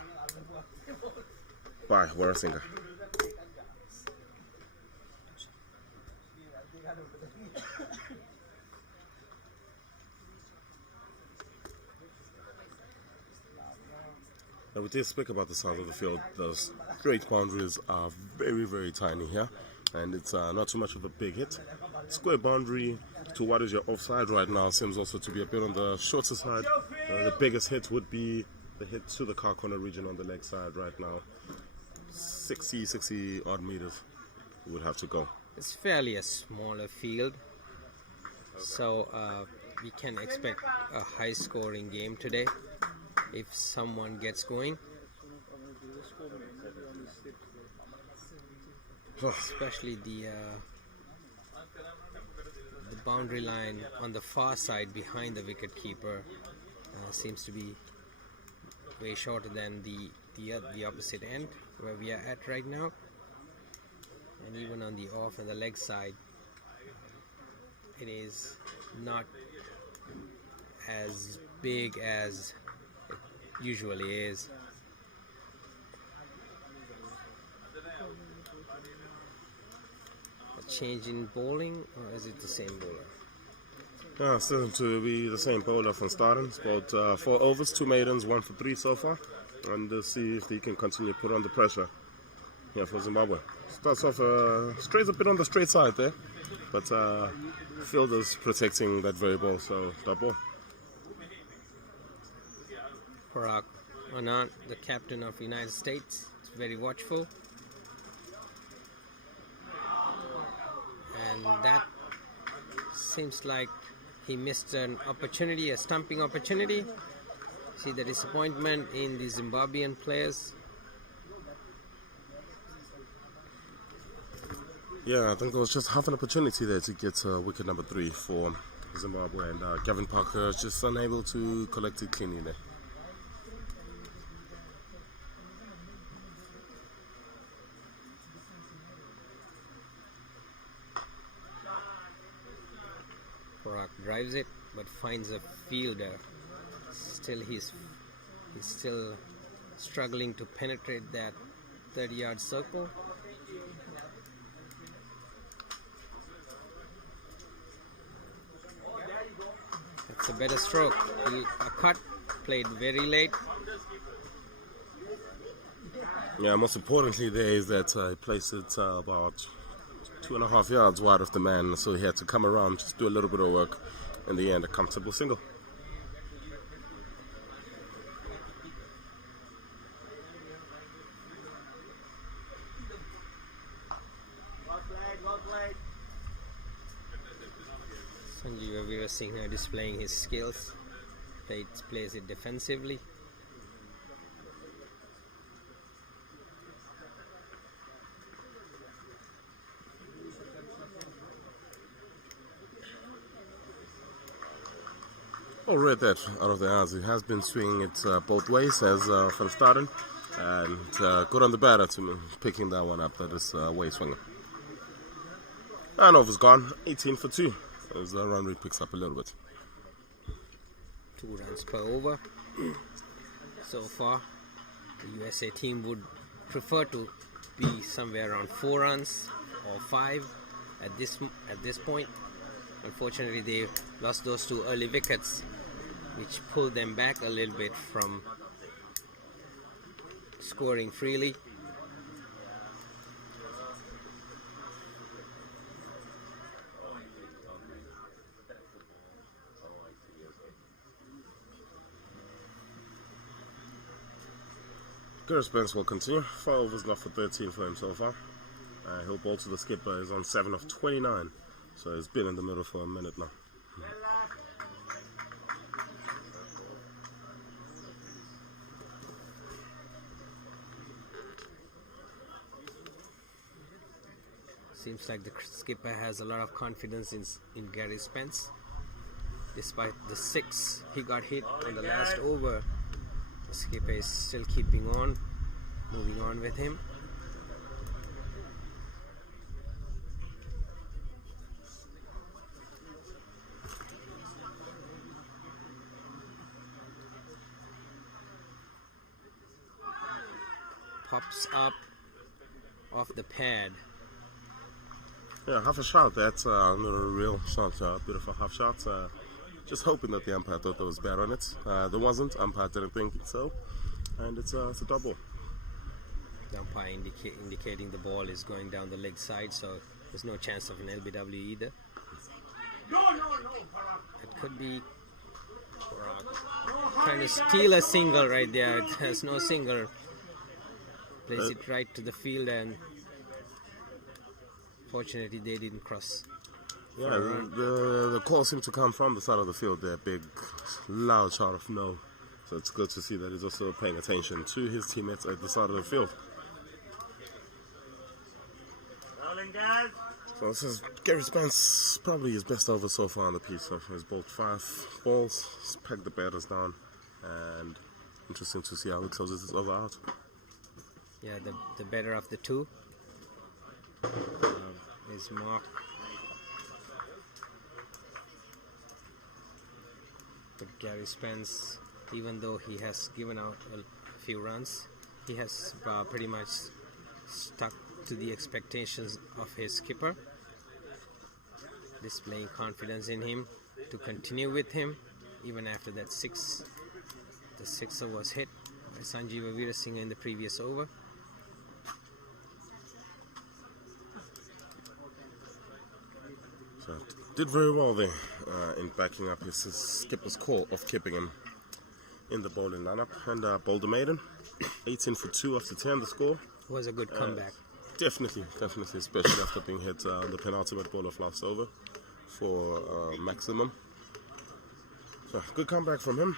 by Veerasinghe. Now, we did speak about the size of the field. The straight boundaries are very, very tiny here, and it's not too much of a big hit. Square boundary to what is your offside right now seems also to be a bit on the shorter side. The biggest hit would be the hit to the car corner region on the leg side right now. 60 odd meters would have to go. It's fairly a smaller field, so we can expect a high scoring game today if someone gets going. Especially the boundary line on the far side behind the wicket keeper seems to be way shorter than the opposite end where we are at right now, and even on the off and the leg side it is not as big as it usually is. A change in bowling, or is it the same bowler? Still to be the same bowler from starting. It's about 4 overs, 2 maidens, 1 for 3 so far, and see if he can continue to put on the pressure here for Zimbabwe. Starts off strays a bit on the straight side there, but fielders protecting that very ball, so that ball. Parag Anand, the captain of the United States, is very watchful, and that seems like he missed an opportunity, a stumping opportunity. See the disappointment in the Zimbabwean players. Yeah, I think there was just half an opportunity there to get wicket number 3 for Zimbabwe, and Gavin Parker was just unable to collect it cleanly there. Porak drives it, but finds a fielder. Still, he's still struggling to penetrate that 30-yard circle. That's a better stroke. A cut played very late. Yeah, most importantly there is that he placed it about 2.5 yards wide of the man, so he had to come around, just do a little bit of work. In the end, a comfortable single. Sanjeev Veerasinghe displaying his skills, plays it defensively. I read that out of the house. He has been swinging it both ways as from starting, and good on the batter to picking that one up. That is way swinging. And over's gone. 18 for 2 as the run rate picks up a little bit. 2 runs per over. So far, the USA team would prefer to be somewhere around 4 runs or 5 at this point. Unfortunately, they lost those 2 early wickets, which pulled them back a little bit from scoring freely. Gareth Spence will continue. 4 overs, not for 13 for him so far. He'll bowl to the skipper. He's on 7 of 29, so he's been in the middle for a minute now. Seems like the skipper has a lot of confidence in Gary Spence. Despite the 6 he got hit on the last over, the skipper is still moving on with him. Pops up off the pad. Yeah, half a shot. That's not a real shot. A bit of a half shot. Just hoping that the umpire thought there was bad on it. There wasn't. Umpire didn't think so, and it's a double. The umpire indicating the ball is going down the leg side, so there's no chance of an LBW either. It could be trying to steal a single right there. It has no single. Plays it right to the field, and fortunately they didn't cross. Yeah, the call seemed to come from the side of the field there. Big, loud shot of no. So it's good to see that he's also paying attention to his teammates at the side of the field. So this is Gary Spence, probably his best over so far on the piece. So he's bowled 5 balls, he's pegged the batters down, and interesting to see how he closes this over out. Yeah, the better of the 2 is Mark. But Gary Spence, even though he has given out a few runs, he has pretty much stuck to the expectations of his skipper, displaying confidence in him to continue with him even after that 6. The 6er was hit by Sanjeev Veerasinghe in the previous over. So did very well there in backing up his skipper's call of keeping him in the bowling lineup, and bowled a maiden. 18 for 2 after 10 the score. It was a good comeback. Definitely, especially after being hit on the penultimate ball of last over for maximum. So good comeback from him.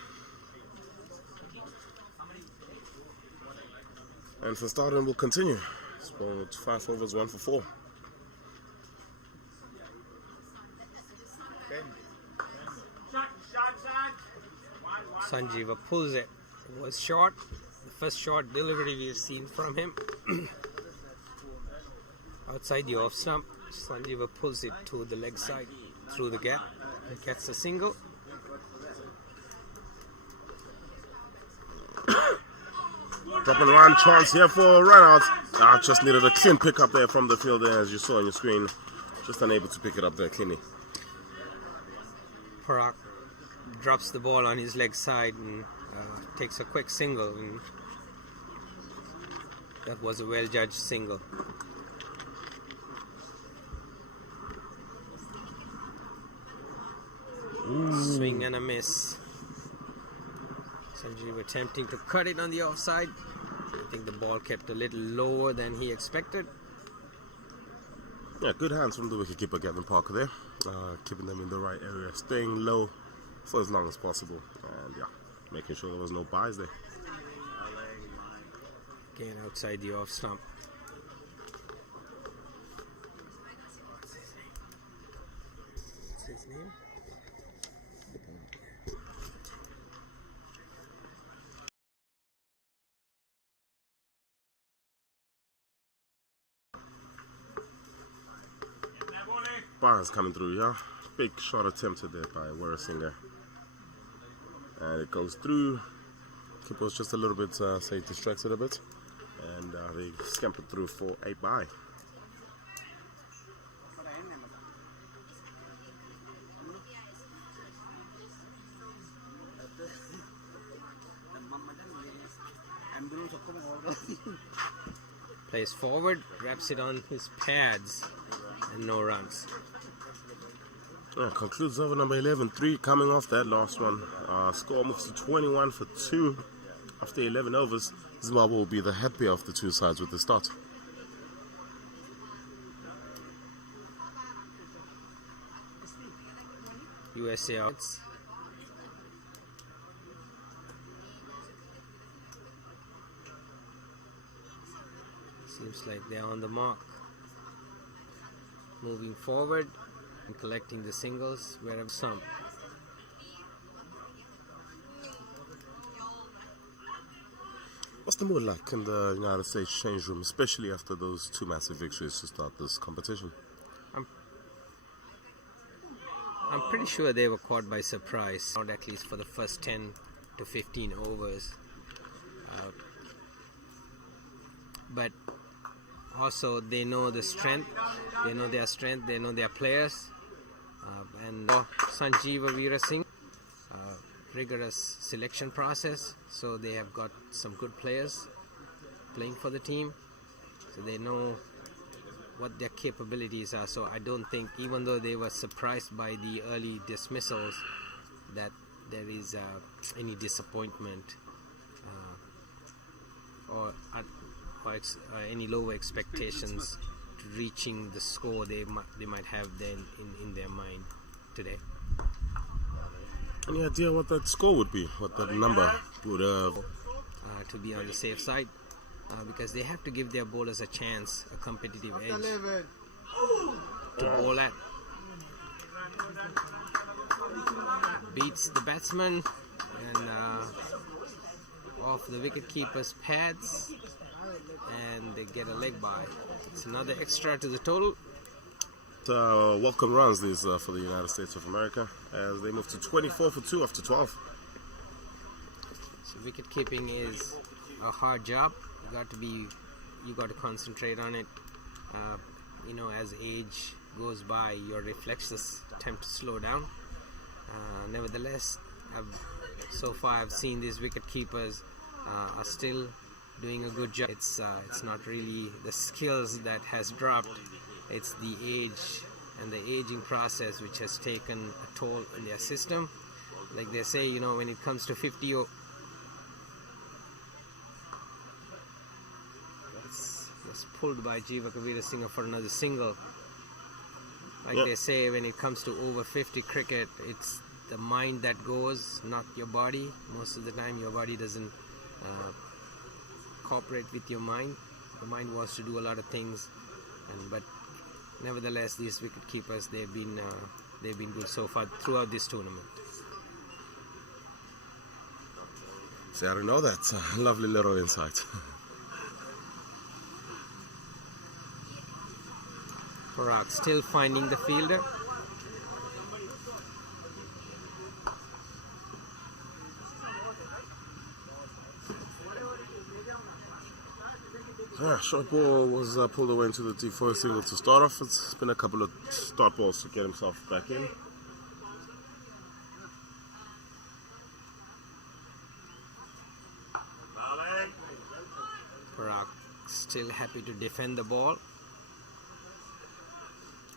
And for starting, we'll continue. It's bowled 5 overs, 1 for 4. Sanjeeva pulls it. It was short. The first short delivery we have seen from him. Outside the off stump, Sanjeeva pulls it to the leg side through the gap and gets a single. Drop and run chance here for a run out. Just needed a clean pick up there from the fielder, as you saw on your screen. Just unable to pick it up there cleanly. Parag drops the ball on his leg side and takes a quick single. And that was a well-judged single. Swing and a miss. Sanjeev attempting to cut it on the offside. I think the ball kept a little lower than he expected. Yeah, good hands from the wicketkeeper Gavin Parker there. Keeping them in the right area, staying low for as long as possible. And yeah, making sure there was no buys there. Again, outside the off stump. What's his name? Barnes coming through, yeah. Big shot attempted there by Warasinger. And it goes through. Keeper was just a little bit, say, distracted a bit. And they scampered through for a bye. Plays forward, wraps it on his pads, and no runs. Yeah, concludes over number 11-3 coming off that last one. Score moves to 21 for 2 after 11 overs. Zimbabwe will be the happier of the two sides with the start. USA outs. Seems like they're on the mark. Moving forward and collecting the singles wherever some. What's the mood like in the United States change room, especially after those two massive victories to start this competition? I'm pretty sure they were caught by surprise, at least for the first 10 to 15 overs. But also they know the strength, they know their strength, they know their players. And Sanjeeva Veerasinghe, rigorous selection process, so they have got some good players playing for the team, so they know what their capabilities are. So I don't think, even though they were surprised by the early dismissals, that there is any disappointment or any lower expectations to reaching the score they might have then in their mind today. Any idea what that score would be? What that number would have? To be on the safe side, because they have to give their bowlers a chance, a competitive edge to bowl at. Beats the batsman and off the wicket-keeper's pads, and they get a leg bye. It's another extra to the total. Welcome runs these for the United States of America as they move to 24 for 2 after 12. So wicket keeping is a hard job. You got to concentrate on it. You know, as age goes by, your reflexes tend to slow down. Nevertheless, so far I've seen these wicket keepers are still doing a good job. It's not really the skills that has dropped. It's the age and the aging process which has taken a toll on their system. Like they say, you know, when it comes to 50, that's pulled by Jeeva Veerasinghe for another single. Like they say, when it comes to over 50 cricket, it's the mind that goes, not your body. Most of the time, your body doesn't cooperate with your mind. The mind wants to do a lot of things, but nevertheless, these wicket keepers, they've been good so far throughout this tournament. See, I don't know that. Lovely little insight. Parag still finding the fielder. Yeah, short ball was pulled away into the deep for a single to start off. It's been a couple of start balls to get himself back in. Parag still happy to defend the ball.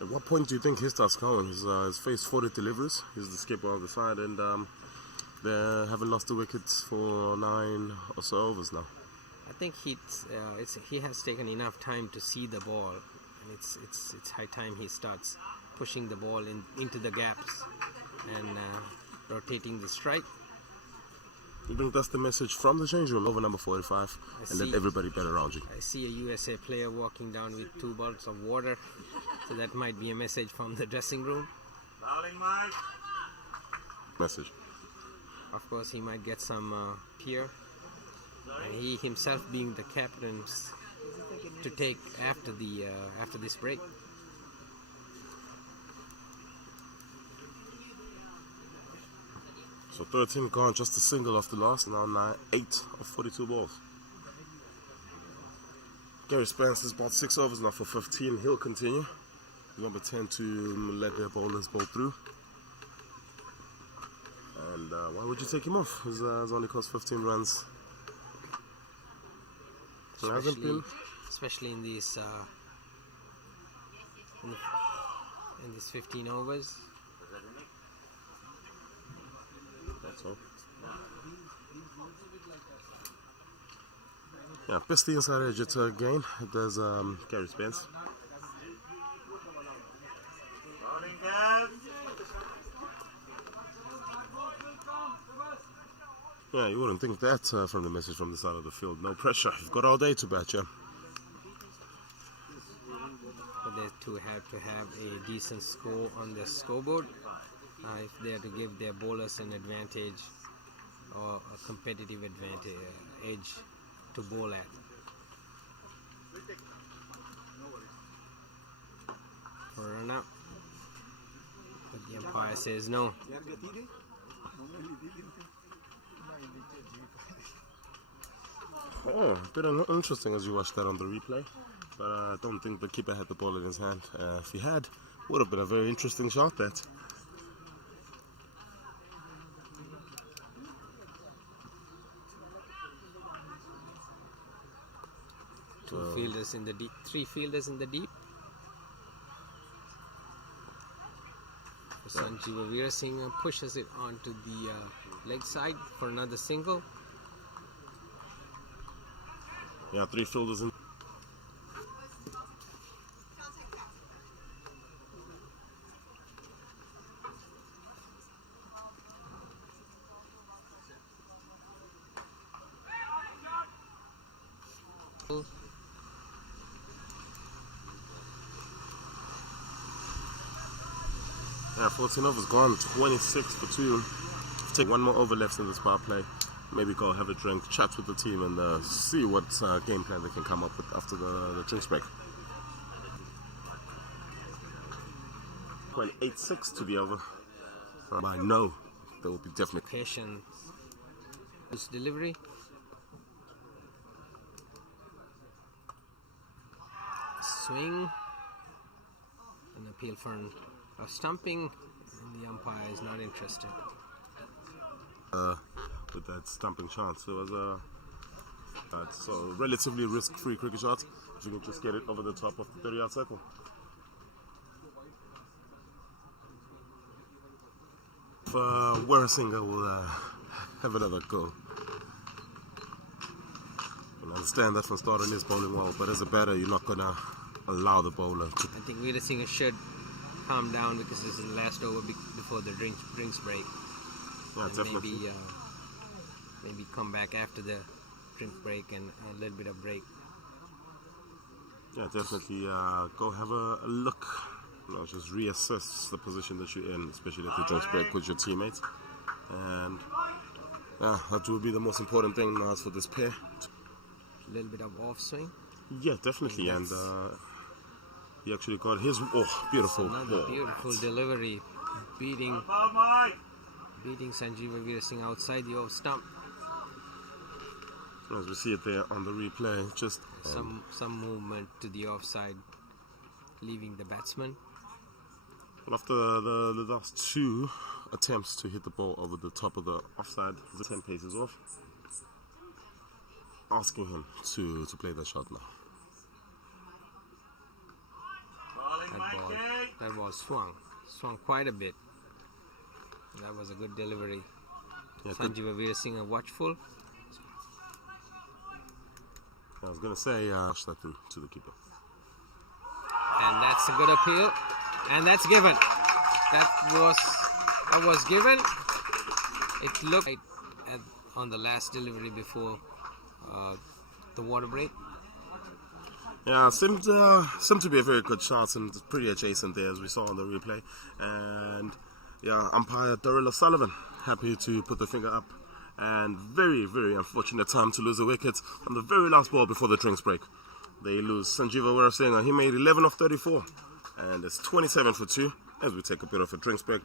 At what point do you think he starts going? He's faced 40 deliveries. He's the skipper on the side, and they haven't lost the wickets for 9 or so overs now. I think he has taken enough time to see the ball, and it's high time he starts pushing the ball into the gaps and rotating the strike. You think that's the message from the change room over number 45, and let everybody bet around you? I see a USA player walking down with 2 bottles of water, so that might be a message from the dressing room. Message. Of course, he might get some peer, and he himself being the captain to take after this break. So 13 gone, just a single off the last, now 8 of 42 balls. Gary Spence is about 6 overs now for 15. He'll continue. Number 10 to let their bowlers bowl through. And why would you take him off? He's only cost 15 runs. Especially in these 15 overs. That's all. Yeah, best the inside edge at again. There's Gary Spence. Yeah, you wouldn't think that from the message from the side of the field. No pressure. You've got all day to bat, yeah. But they too have to have a decent score on the scoreboard if they are to give their bowlers an advantage or a competitive edge to bowl at. For a run out. But the umpire says no. Oh, a bit interesting as you watch that on the replay, but I don't think the keeper had the ball in his hand. If he had, would have been a very interesting shot. That. Fielders in the deep, 3 fielders in the deep. Sanjeev Veerasinghe pushes it onto the leg side for another single. Yeah, 3 fielders in. Yeah, 14 overs gone, 26 for 2. Take 1 more over left in this power play. Maybe go have a drink, chat with the team, and see what game plan they can come up with after the drinks break. 0.86 to the over. I know there will be definitely patience. This delivery. Swing. An appeal for a stumping, and the umpire is not interested. With that stumping chance, it was it's a relatively risk-free cricket shot. If you can just get it over the top of the 30-yard circle. If Veerasinghe will have another go. I understand that from starting is bowling well, but as a batter, you're not gonna allow the bowler to. I think Veerasinghe should calm down because this is the last over before the drinks break. Yeah, and definitely. Maybe come back after the drink break and a little bit of break. Yeah, definitely go have a look. Just reassess the position that you're in, especially at the drinks break with your teammates. And That would be the most important thing now for this pair. A little bit of off swing. Yeah, definitely. And he actually got his beautiful. Another beautiful delivery, beating Sanjeeva Veerasinghe outside the off stump. As we see it there on the replay, just some movement to the offside, leaving the batsman. Well, after the last two attempts to hit the ball over the top of the offside, the 10 paces off, asking him to play the shot now. That ball swung quite a bit. That was a good delivery. Yeah, Sanjeeva Veerasinghe watchful. I was going to say, push that through to the keeper. And that's a good appeal. And that's given. That was given. It looked like on the last delivery before the water break. Yeah, seemed to be a very good shot and pretty adjacent there as we saw on the replay. And yeah, umpire Daryl O'Sullivan happy to put the finger up. And very, very unfortunate time to lose a wicket on the very last ball before the drinks break. They lose Sanjeeva Veerasinghe. He made 11 of 34. And it's 27 for 2 as we take a bit of a drinks break.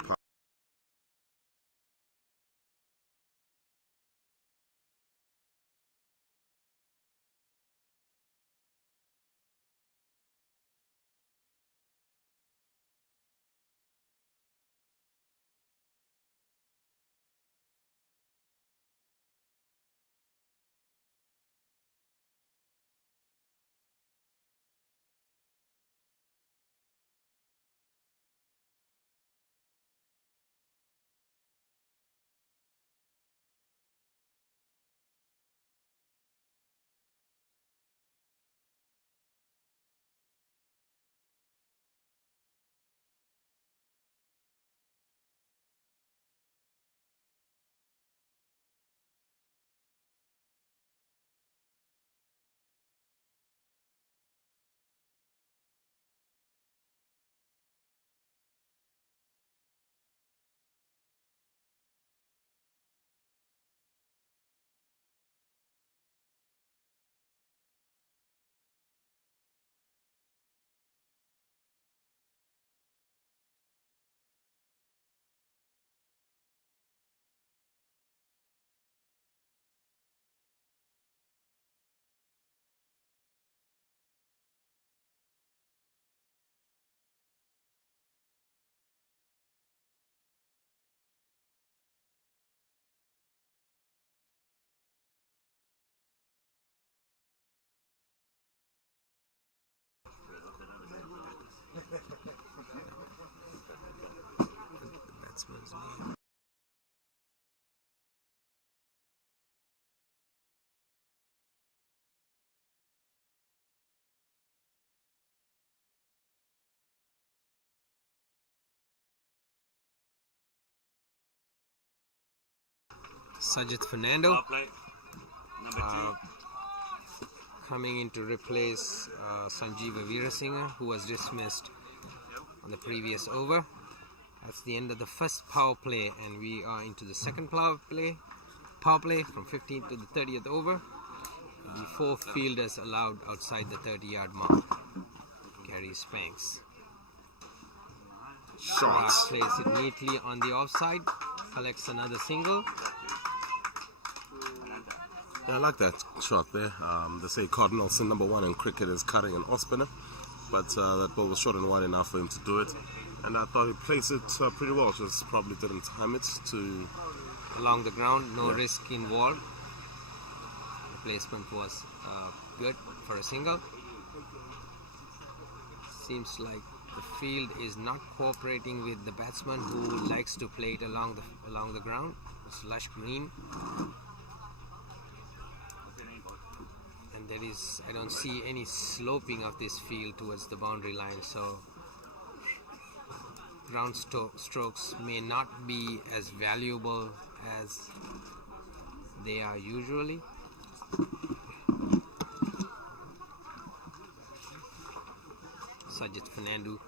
Sajith Fernando coming in to replace Sanjeeva Veerasinghe, who was dismissed on the previous over. That's the end of the first power play, and we are into the second power play from 15th to the 30th over. The 4 fielders allowed outside the 30-yard mark. Gary Spanks plays it neatly on the offside, collects another single. Yeah, I like that shot there. They say Cardinalson #1 in cricket is cutting an off spinner, but that ball was short and wide enough for him to do it. And I thought he placed it pretty well, just probably didn't time it to... Along the ground, no risk involved. The placement was good for a single. Seems like the field is not cooperating with the batsman who likes to play it along the ground. It's lush green. And there is, I don't see any sloping of this field towards the boundary line, so ground strokes may not be as valuable as they are usually. Sajith Fernando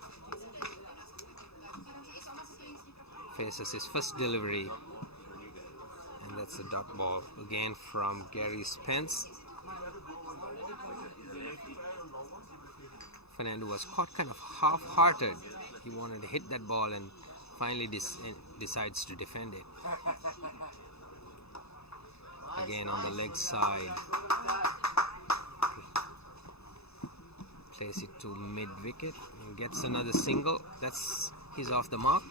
faces his first delivery, and That's a dot ball again from Gary Spence. Fernando was caught kind of half-hearted. He wanted to hit that ball and finally decides to defend it. Again on the leg side. Plays it to mid-wicket and gets another single. He's off the mark.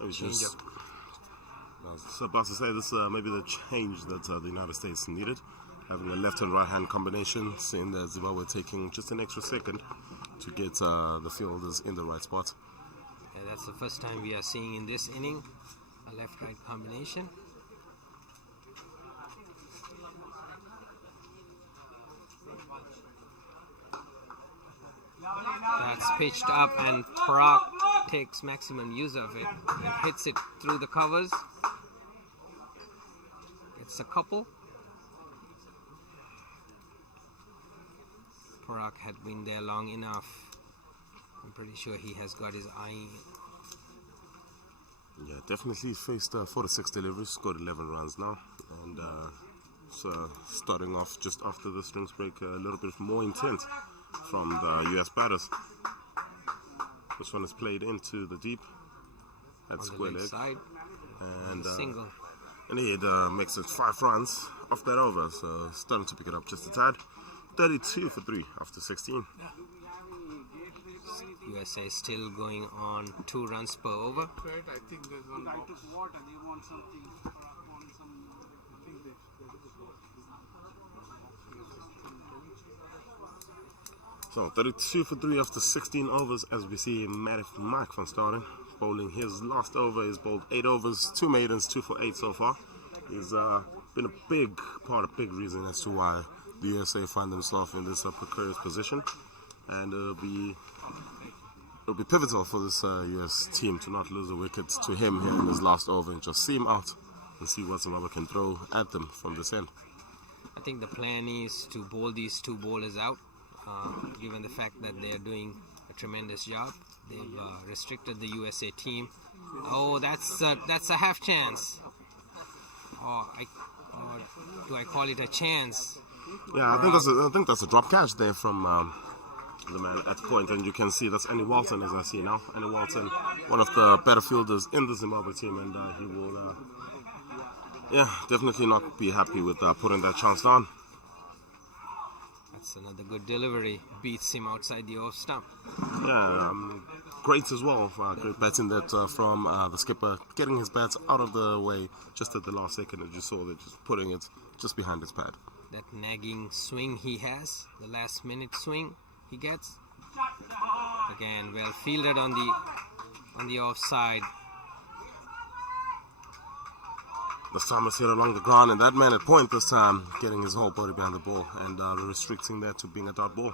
I was about to say this maybe the change that the United States needed, having a left and right hand combination, seeing that Zimbabwe taking just an extra second to get the fielders in the right spot. Yeah, that's the first time we are seeing in this inning a left-right combination. That's pitched up and Parag takes maximum use of it and hits it through the covers. It's a couple. Parag had been there long enough. I'm pretty sure he has got his eye. Yeah, definitely faced 46 deliveries, scored 11 runs now, and so starting off just after the strings break, a little bit more intent from the US batters. This one is played into the deep at square leg, and single. And he makes it 5 runs off that over, so starting to pick it up just a tad. 32 for 3 after 16. USA still going on 2 runs per over. I think there's one box. So 32 for 3 after 16 overs, as we see Mike van Staden bowling his last over. He's bowled 8 overs, 2 maidens, 2 for 8 so far. He's been a big big reason as to why the USA find themselves in this precarious position, and it'll be pivotal for this US team to not lose a wicket to him here in his last over and just see him out and see what Zimbabwe can throw at them from this end. I think the plan is to bowl these 2 bowlers out, given the fact that they are doing a tremendous job. They've restricted the USA team. Oh, that's a half chance. Or do I call it a chance? Yeah, I think that's a drop catch there from the man at point, and you can see that's Annie Walton, as I see now. Annie Walton, one of the better fielders in the Zimbabwe team, and he will, definitely not be happy with putting that chance down. That's another good delivery. Beats him outside the off stump. Yeah, great as well. Great batting that from the skipper, getting his bats out of the way just at the last second, and you saw that just putting it just behind his pad. That nagging swing he has, the last minute swing he gets. Again, well fielded on the offside. This time it's hit along the ground, and that man at point this time getting his whole body behind the ball and restricting that to being a dot ball.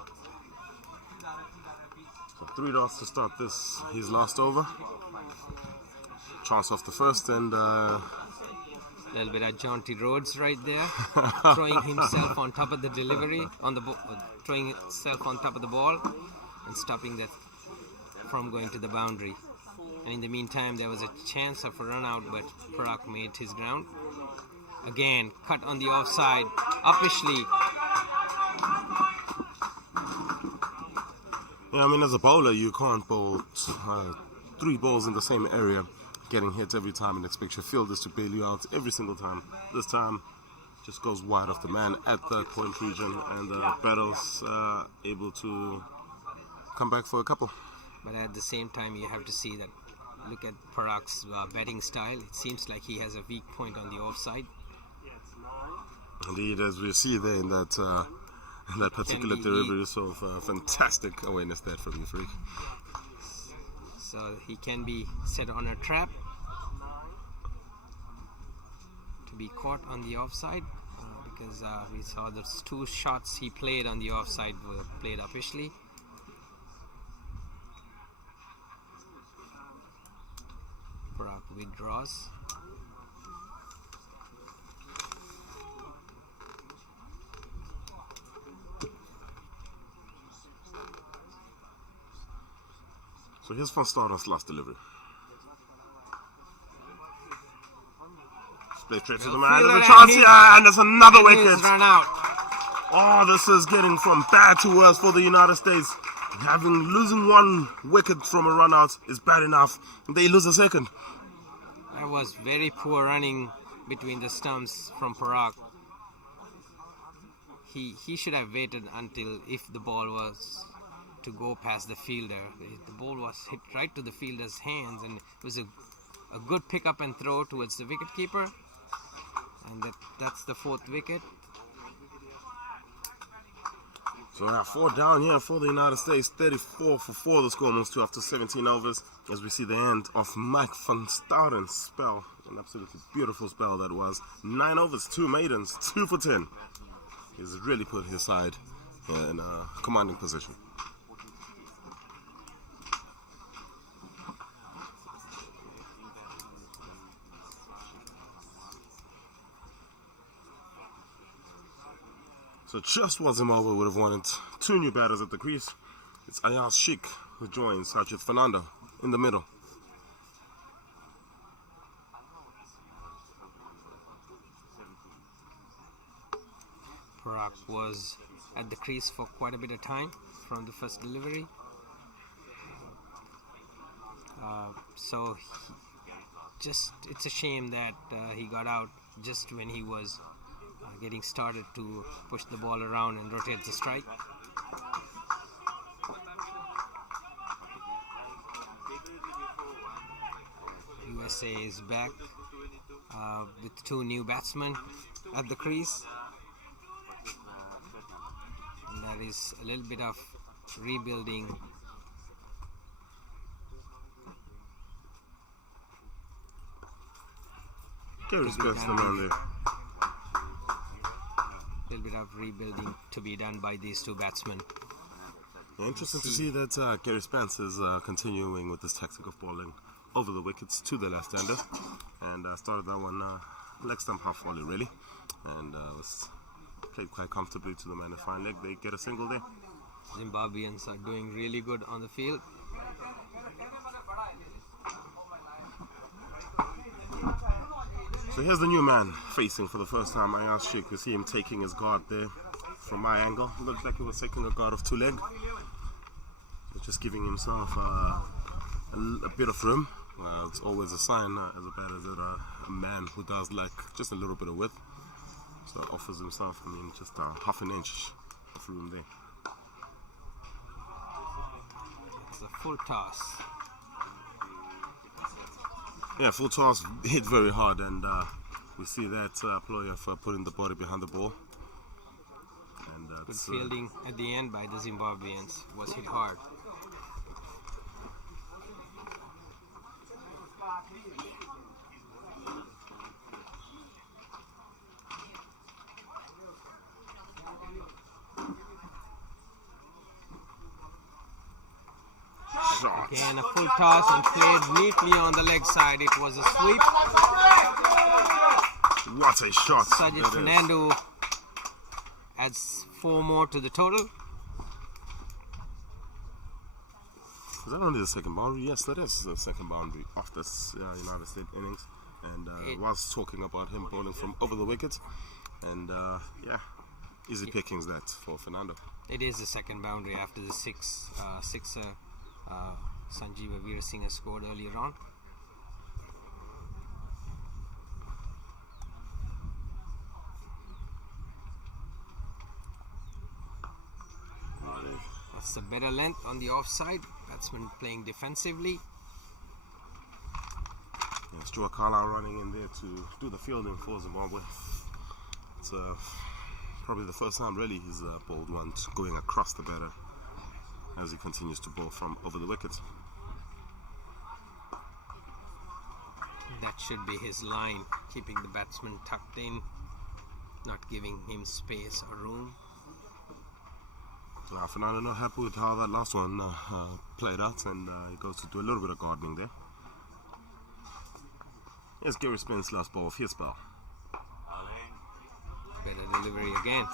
So 3 dots to start his last over. Chance off the first, and a little bit of Jonty Rhodes right there, throwing himself on top of the delivery on the throwing himself on top of the ball and stopping that from going to the boundary. And in the meantime, there was a chance of a run out, but Parag made his ground. Again, cut on the offside, uppishly. Yeah, I mean, as a bowler, you can't bowl 3 balls in the same area, getting hit every time, and expect your fielders to bail you out every single time. This time, just goes wide of the man at the point region, and Battle's able to come back for a couple. But at the same time, you have to see that. Look at Parag's batting style. It seems like he has a weak point on the offside. Indeed, as we see there in that particular delivery, so fantastic awareness there from you, Freak. So he can be set on a trap to be caught on the offside, because we saw those 2 shots he played on the offside were played officially. Parag withdraws. So here's first start on last delivery. Play straight to the man. There's a chance here, and there's another wicket. Run out. Oh, this is getting from bad to worse for the United States. Losing one wicket from a run out is bad enough. They lose a second. That was very poor running between the stumps from Parag. He should have waited until if the ball was to go past the fielder. The ball was hit right to the fielder's hands, and it was a good pick up and throw towards the wicket keeper. And that's the fourth wicket. So now 4 down here for the United States. 34 for 4. The score moves to after 17 overs as we see the end of Mike van Stouten's spell. An absolutely beautiful spell that was. 9 overs, 2 maidens, 2 for 10. He's really put his side in a commanding position. So just what Zimbabwe would have wanted, 2 new batters at the crease. It's Ayaz Sheikh who joins Sajid Fernando in the middle. Parag was at the crease for quite a bit of time from the first delivery. So it's a shame that he got out just when he was getting started to push the ball around and rotate the strike. USA is back with 2 new batsmen at the crease. And that is a little bit of rebuilding. Gary Spence the man there. A little bit of rebuilding to be done by these 2 batsmen. Yeah, interesting to see that Gary Spence is continuing with this tactic of bowling over the wickets to the left-hander, and started that one leg stump half volley really, and was played quite comfortably to the man in fine leg. They get a single there. Zimbabweans are doing really good on the field. So here's the new man facing for the first time, Ayaz Sheikh. We see him taking his guard there from my angle. Looks like he was taking a guard of 2 leg. So just giving himself a bit of room. It's always a sign as a batter that a man who does like just a little bit of width. So offers himself, just half an inch of room there. It's a full toss. Yeah, full toss, hit very hard, and we see that Ployer for putting the body behind the ball. And good fielding at the end by the Zimbabweans. Was hit hard. Again, a full toss and played neatly on the leg side. It was a sweep. What a shot. Sajid Fernando adds 4 more to the total. Is that only the second boundary? Yes, that is the second boundary of this United States innings. And was talking about him bowling from over the wicket. And easy pickings that for Fernando. It is the second boundary after the sixer Sanjeeva Veerasinghe scored earlier on. That's a better length on the offside. Batsman playing defensively. Yeah, Stuart Carlisle running in there to do the fielding for Zimbabwe. It's probably the first time really he's bowled one going across the batter as he continues to bowl from over the wicket. That should be his line, keeping the batsman tucked in, not giving him space or room. So Fernando not happy with how that last one played out, and he goes to do a little bit of gardening there. Here's Gary Spence last ball of his spell. Better delivery again.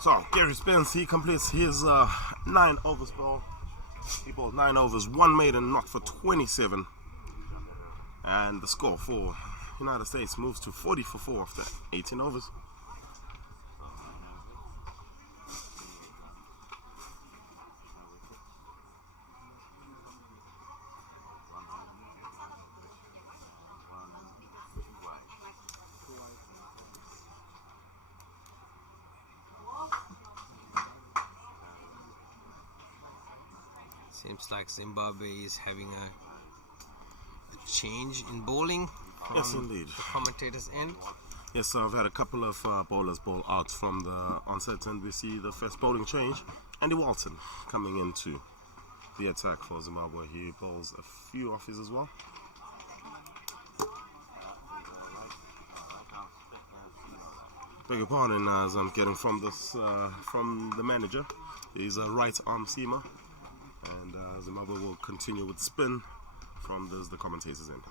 So Gary Spence, he completes his 9 overs ball. He bowled 9 overs, 1 maiden, knocked for 27. And the score for United States moves to 40 for 4 after 18 overs. Seems like Zimbabwe is having a change in bowling from Yes, indeed. the commentators' end. Yes, I've had a couple of bowlers bowl out from the onset, and we see the first bowling change. Andy Walton coming into the attack for Zimbabwe. He bowls a few offs as well. Beg your pardon, as I'm getting from this from the manager. He's a right arm seamer, and Zimbabwe will continue with spin from the commentators' end.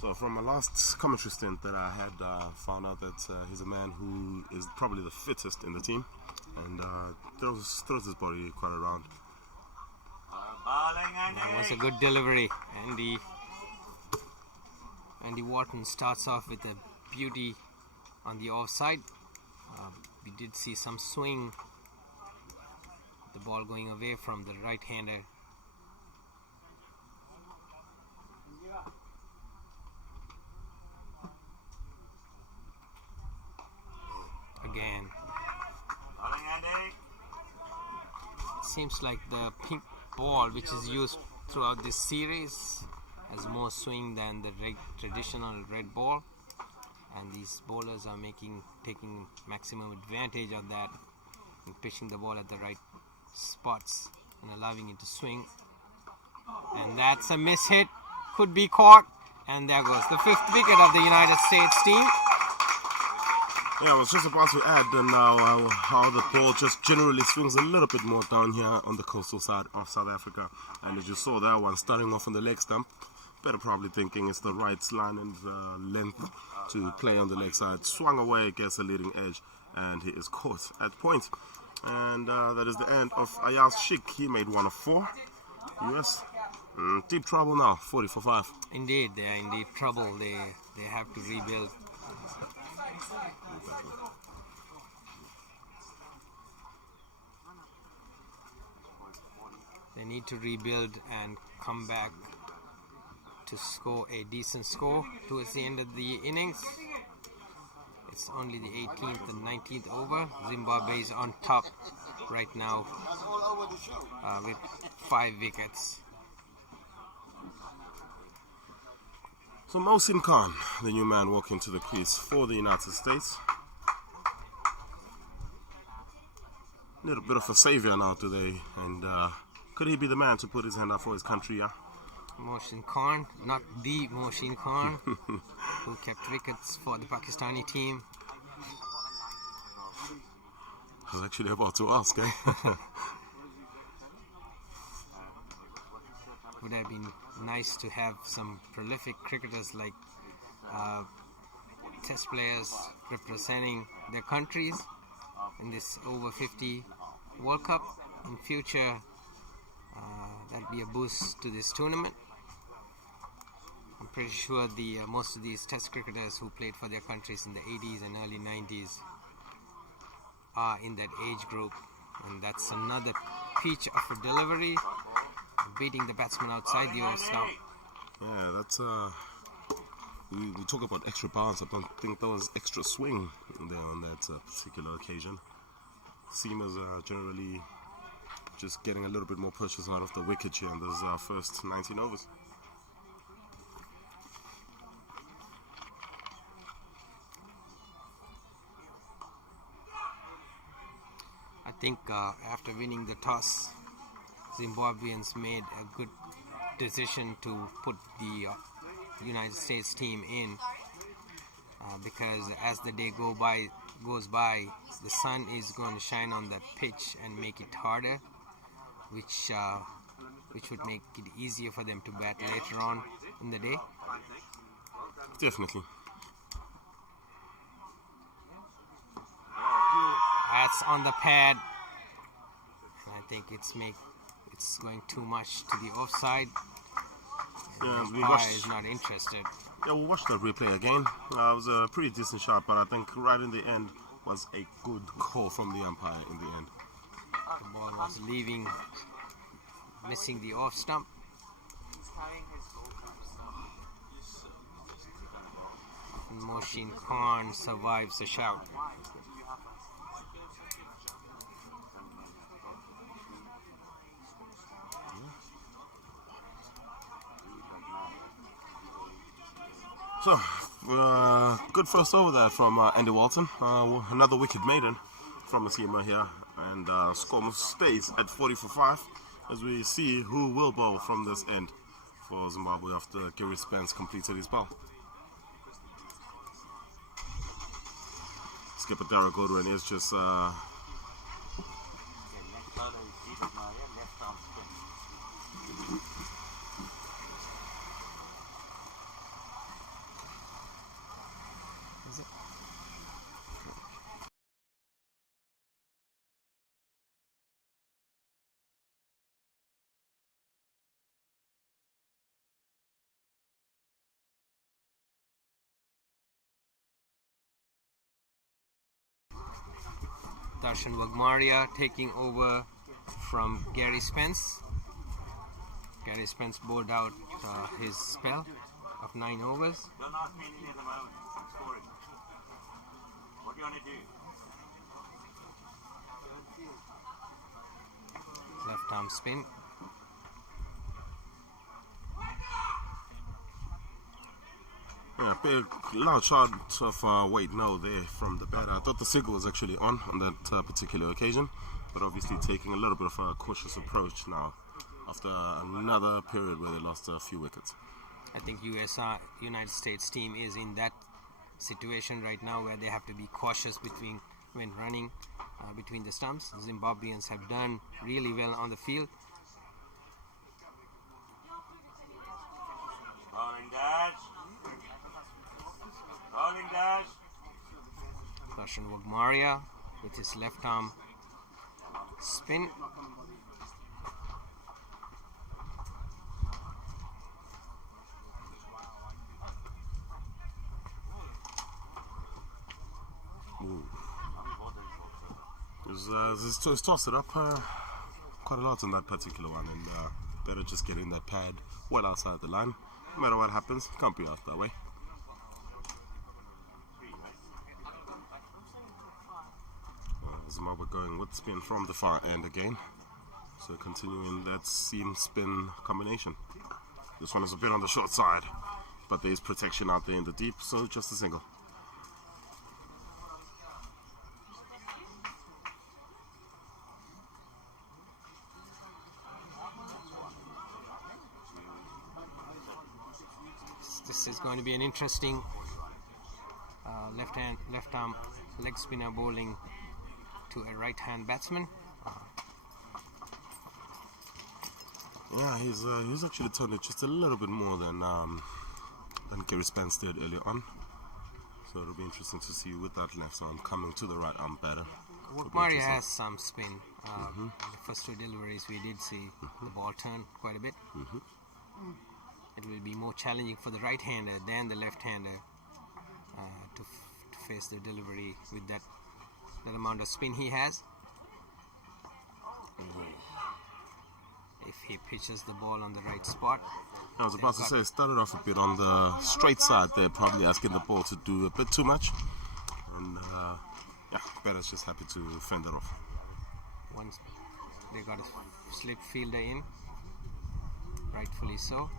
So from my last commentary stint that I had found out that he's a man who is probably the fittest in the team, and throws his body quite around. That was a good delivery. Andy Wharton starts off with a beauty on the offside. We did see some swing, the ball going away from the right-hander. Again. Seems like the pink ball, which is used throughout this series, has more swing than the traditional red ball, and these bowlers are taking maximum advantage of that and pitching the ball at the right spots and allowing it to swing. And that's a miss hit, could be caught, and there goes the 5th wicket of the United States team. Yeah, I was just about to add now how the ball just generally swings a little bit more down here on the coastal side of South Africa. And as you saw that one starting off on the leg stump, better probably thinking it's the right line and length to play on the leg side. Swung away, gets a leading edge, and he is caught at point. And that is the end of Ayaz Sheikh. He made 1 of 4. US deep trouble now, 40 for 5. Indeed, they are in deep trouble. They have to rebuild. They need to rebuild and come back to score a decent score towards the end of the innings. It's only the 18th and 19th over. Zimbabwe is on top right now with 5 wickets. So Mohsin Khan, the new man walking to the crease for the United States. A little bit of a savior now today, and could he be the man to put his hand up for his country? Yeah? Mohsin Khan, not the Mohsin Khan, who kept wickets for the Pakistani team. I was actually about to ask, eh? Would have been nice to have some prolific cricketers like test players representing their countries in this over-50 World Cup in future. That'd be a boost to this tournament. I'm pretty sure most of these test cricketers who played for their countries in the 80s and early 90s are in that age group, and that's another peach of a delivery, beating the batsman outside the off stump. Yeah, that's we talk about extra bounce. I don't think there was extra swing there on that particular occasion. Seamers are generally just getting a little bit more pushes out of the wicket here in those first 19 overs. I think after winning the toss, Zimbabweans made a good decision to put the United States team in because as the day goes by, the sun is going to shine on the pitch and make it harder, which would make it easier for them to bat later on in the day. Definitely. That's on the pad. And I think it's going too much to the offside. Yeah, the umpire is not interested. Yeah, we'll watch the replay again. It was a pretty decent shot, but I think right in the end was a good call from the umpire in the end. The ball was missing the off stump. Moshin Khan survives the shout. So, good first over there from Andy Walton. Another wicket maiden from Asima here. And score stays at 40 for 5 as we see who will bowl from this end for Zimbabwe after Gary Spence completed his bowl. Skipper Darragh Godwin is just Darshan Wagmaria taking over from Gary Spence. Gary Spence bowled out his spell of 9 overs. Don't ask me anything at the moment. I'm scoring. What do you want to do? Left arm spin. yeah, big large shot of weight no there from the batter. I thought the signal was actually on that particular occasion, but obviously taking a little bit of a cautious approach now after another period where they lost a few wickets. I think United States team is in that situation right now where they have to be cautious when running between the stumps. The Zimbabweans have done really well on the field. Rolling dash. Rolling dash. Darshan Wagmaria with his left arm spin. He's tossed it up quite a lot on that particular one, and better just getting that pad well outside the line. No matter what happens, can't be out that way. Zimbabwe going with spin from the far end again, so continuing that seam spin combination. This one is a bit on the short side, but there's protection out there in the deep, so just a single. This is going to be an interesting left arm leg spinner bowling to a right hand batsman. Yeah, he's actually turned it just a little bit more than Gary Spence did earlier on. So it'll be interesting to see with that left arm coming to the right arm better. Wagmaria has some spin. The first 2 deliveries we did see the ball turn quite a bit. It will be more challenging for the right-hander than the left-hander to face the delivery with that amount of spin he has. If he pitches the ball on the right spot. I was about to say, it started off a bit on the straight side there, probably asking the ball to do a bit too much. And yeah, batter's just happy to fend it off. Once they got a slip fielder in, rightfully so.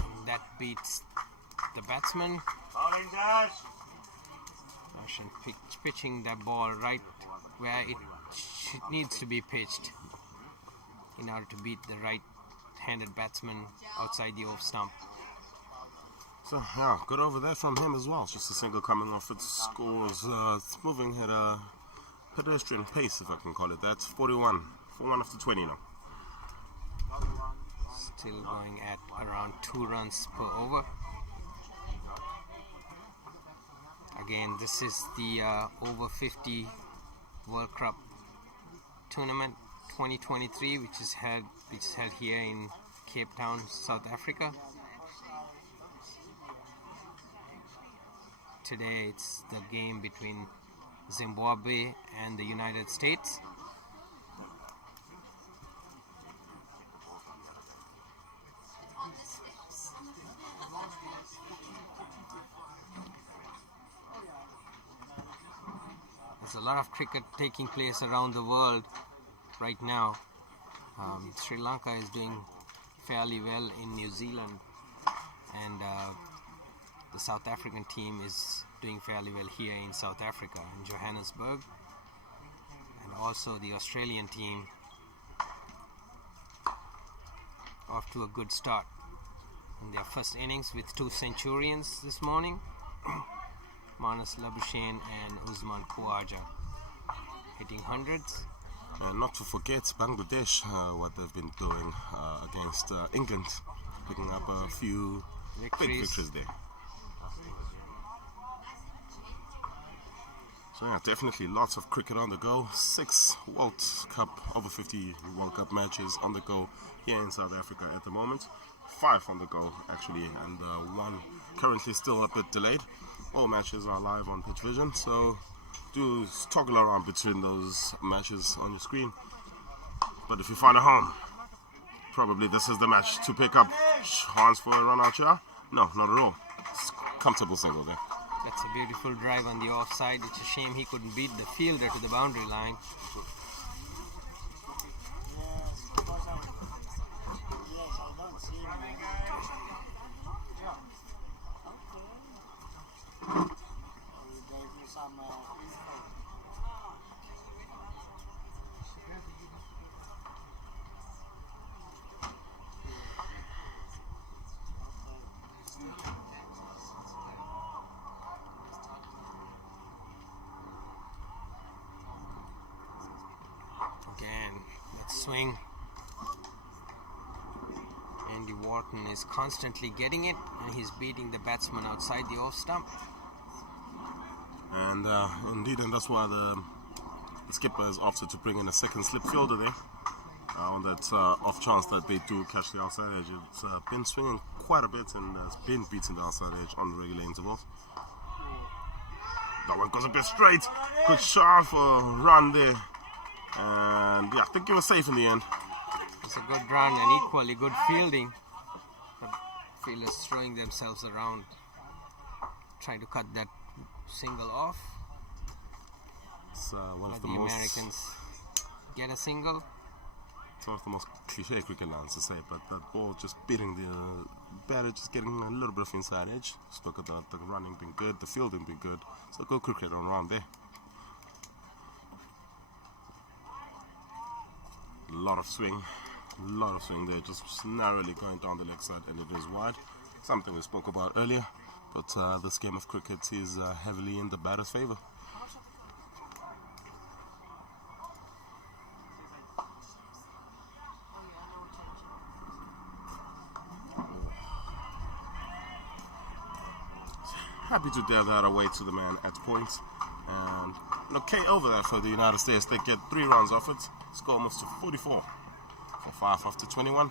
And that beats the batsman. Rolling dash. Darshan pitching that ball right where it needs to be pitched in order to beat the right-handed batsman outside the off stump. So, yeah, good over there from him as well. Just a single coming off its scores. It's moving at a pedestrian pace, if I can call it that. 41 after 20 now. Still going at around 2 runs per over. Again, this is the over 50 World Cup tournament 2023, which is held here in Cape Town, South Africa. Today it's the game between Zimbabwe and the United States. There's a lot of cricket taking place around the world right now. Sri Lanka is doing fairly well in New Zealand, and the South African team is doing fairly well here in South Africa, in Johannesburg. And also the Australian team off to a good start in their first innings with 2 centurions this morning. Marnus Labuschagne and Usman Khawaja hitting hundreds. And not to forget Bangladesh, what they've been doing against England, picking up a few big victories there. So yeah, definitely lots of cricket on the go. 6 World Cup, over 50 World Cup matches on the go here in South Africa at the moment. 5 on the go actually, and 1 currently still a bit delayed. All matches are live on Pitch Vision, so do toggle around between those matches on your screen. But if you find a home, probably this is the match to pick up. Chance for a run out here? No, not at all. It's comfortable single there. That's a beautiful drive on the offside. It's a shame he couldn't beat the fielder to the boundary line. Again, let's swing. Andy Wharton is constantly getting it, and he's beating the batsman outside the off stump. And indeed, and that's why the skipper is opted to bring in a second slip fielder there on that off chance that they do catch the outside edge. It's been swinging quite a bit and has been beating the outside edge on regular intervals. That one goes a bit straight. Good shot for a run there. And yeah, I think it was safe in the end. It's a good run and equally good fielding. The fielders throwing themselves around, trying to cut that single off. It's one of the Americans get a single. It's one of the most cliche cricket lines to say, but that ball just beating the batter, just getting a little bit of inside edge. Just look at that, the running been good, the fielding been good. So good cricket on around there. A lot of swing there, just narrowly going down the leg side, and it is wide. Something we spoke about earlier, but this game of cricket is heavily in the batter's favour. Happy to dare that away to the man at point. And okay, over there for the United States, they get 3 runs off it. Score moves to 44 for 5 after 21.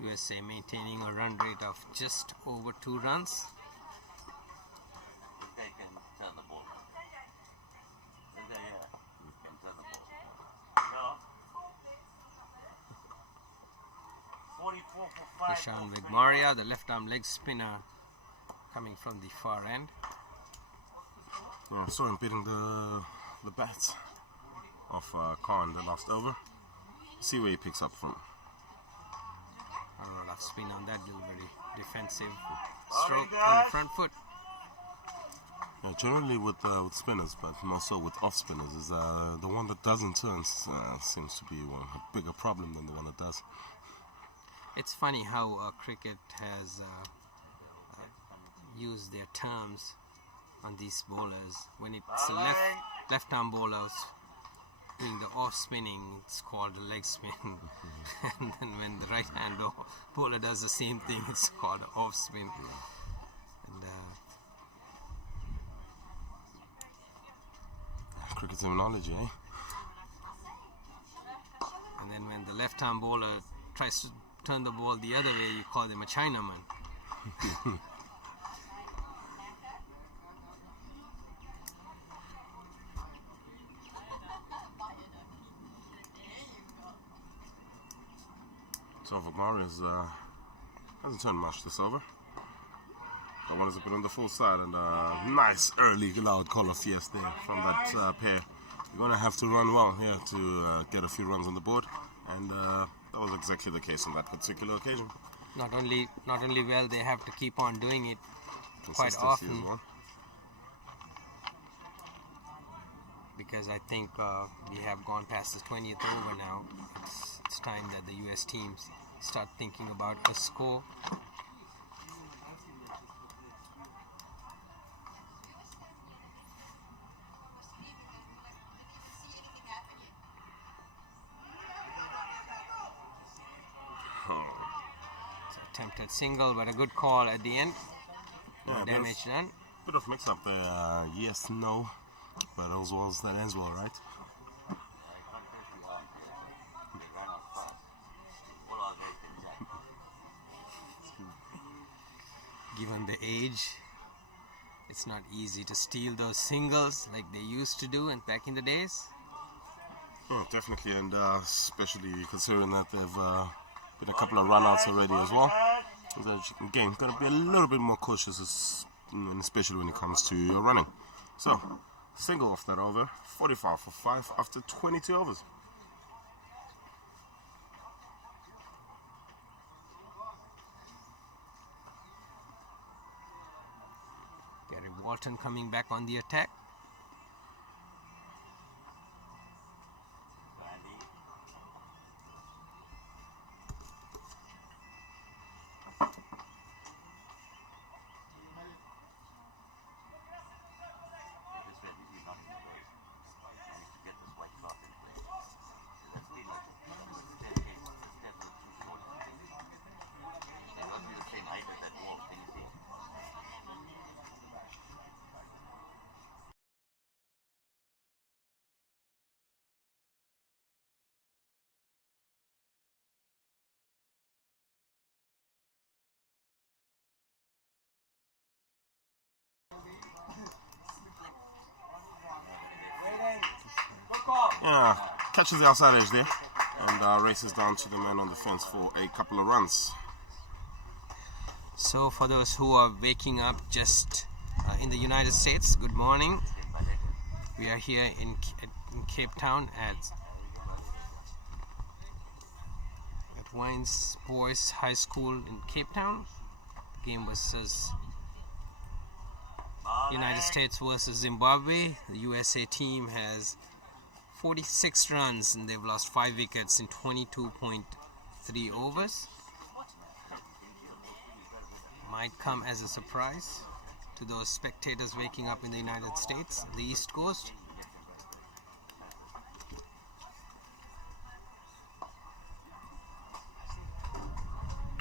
USA maintaining a run rate of just over 2 runs. Ishan Vigmaria, the left arm leg spinner, coming from the far end. Yeah, I saw him beating the bat of Khan the last over. See where he picks up from. Arola off spin on that delivery. Defensive stroke on the front foot. Yeah, generally with spinners, but more so with off spinners, is the one that doesn't turn seems to be a bigger problem than the one that does. It's funny how cricket has used their terms on these bowlers. When it's a left-arm bowler doing the off spinning, it's called a leg spin. And then when the right-hand bowler does the same thing, it's called off spin. And cricket terminology, eh? And then when the left-arm bowler tries to turn the ball the other way, you call them a Chinaman. So Mario hasn't turned much this over. That one is a bit on the full side, and nice early loud call of yes there from that pair. You're going to have to run well here to get a few runs on the board, and that was exactly the case on that particular occasion. Not only well, they have to keep on doing it quite Consistency often. as well. Because I think we have gone past the 20th over now. It's time that the US teams start thinking about a score. It's an attempted single, but a good call at the end. No Yeah, damage done. Bit of mix up there. Yes, no. But those walls, that ends well, right? Given the age, it's not easy to steal those singles like they used to do back in the days. Yeah, definitely, and especially considering that they've been a couple of run-outs already as well. So again, got to be a little bit more cautious, especially when it comes to your running. So, single off that over, 45 for 5 after 22 overs. Gary Walton coming back on the attack. Yeah, catches the outside edge there and races down to the man on the fence for a couple of runs. So for those who are waking up just in the United States, good morning. We are here in Cape Town at Wines Boys High School in Cape Town. Game versus United States versus Zimbabwe. The USA team has 46 runs and they've lost 5 wickets in 22.3 overs. Might come as a surprise to those spectators waking up in the United States, the East Coast.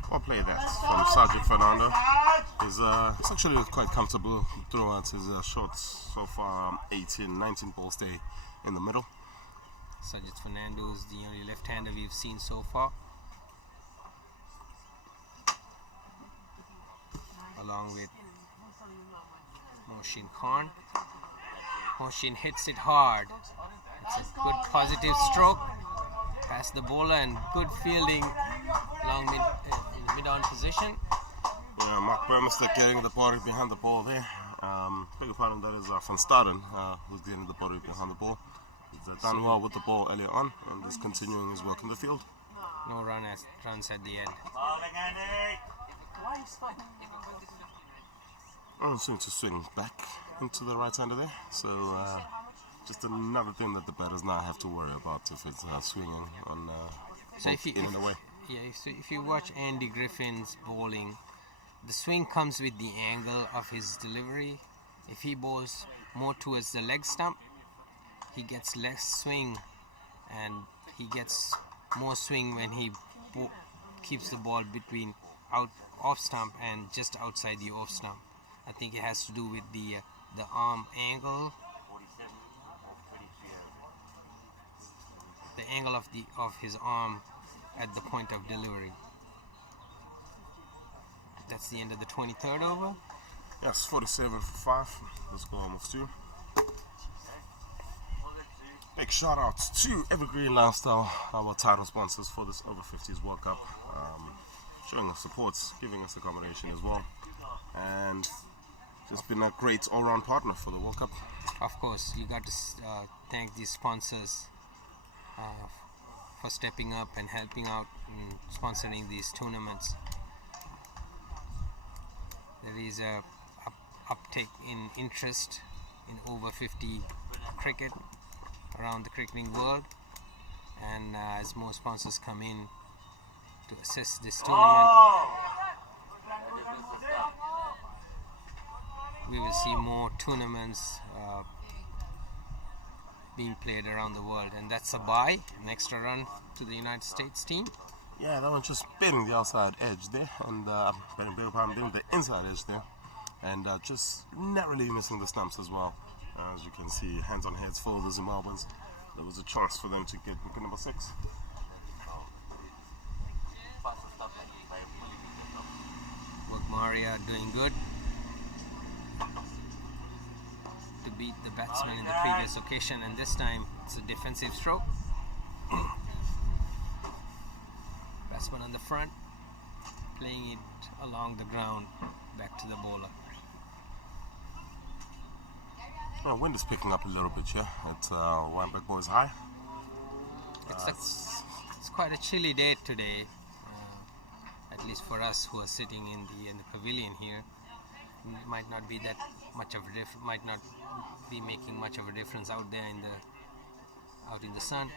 Well played that from Sergeant Fernando. He's actually quite comfortable throughout his shots so far. 18, 19 balls stay in the middle. Sergeant Fernando is the only left-hander we've seen so far, along with Mohsin Khan. Mohsin hits it hard. It's a good positive stroke past the bowler and good fielding along in mid-on position. Yeah, Mark Burmester getting the body behind the ball there. Beg your pardon, that is Van Staden who's getting the body behind the ball. He's done well with the ball earlier on and is continuing his work in the field. No runs at the end. I'm soon to swing back into the right-hander there. So just another thing that the batters now have to worry about if it's swinging on so if you, in and away. Yeah, if you watch Andy Griffin's bowling, the swing comes with the angle of his delivery. If he bowls more towards the leg stump, he gets less swing, and he gets more swing when he keeps the ball between off stump and just outside the off stump. I think it has to do with the arm angle, the angle of his arm at the point of delivery. That's the end of the 23rd over. Yes, 47 for 5. Let's go almost 2. Big shout out to Evergreen Lifestyle, our title sponsors for this Over-50s World Cup, showing us support, giving us accommodation as well, and just been a great all-round partner for the World Cup. Of course, you got to thank these sponsors for stepping up and helping out in sponsoring these tournaments. There is a uptake in interest in over 50 cricket around the cricketing world, and as more sponsors come in to assist this tournament, we will see more tournaments being played around the world. And that's a bye, an extra run to the United States team. Yeah, that one just bending the outside edge there, and bending the inside edge there, and just narrowly missing the stumps as well. As you can see, hands on heads for the Zimbabweans. There was a chance for them to get wicket number 6. Maria doing good to beat the batsman in the previous occasion, and this time it's a defensive stroke. Batsman on the front, playing it along the ground back to the bowler. Well, wind is picking up a little bit here at Weinberg Boys High. It's quite a chilly day today, at least for us who are sitting in the pavilion here. It might not be that much of a might not be making much of a difference out there out in the sun.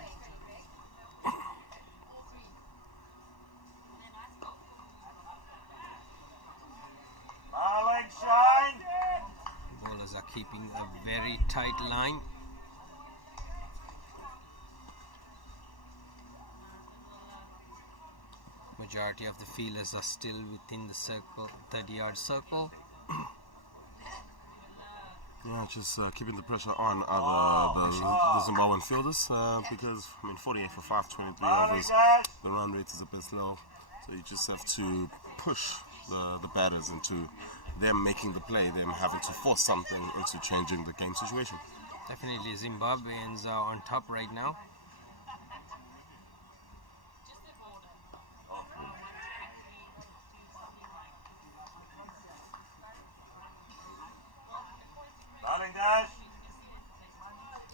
Bowlers are keeping a very tight line. Majority of the fielders are still within the circle, 30-yard circle. Yeah, just keeping the pressure on the Zimbabwean fielders because, 48 for 5, 23 overs, the run rate is a bit slow. So you just have to push the batters into them making the play, them having to force something into changing the game situation. Definitely Zimbabweans are on top right now.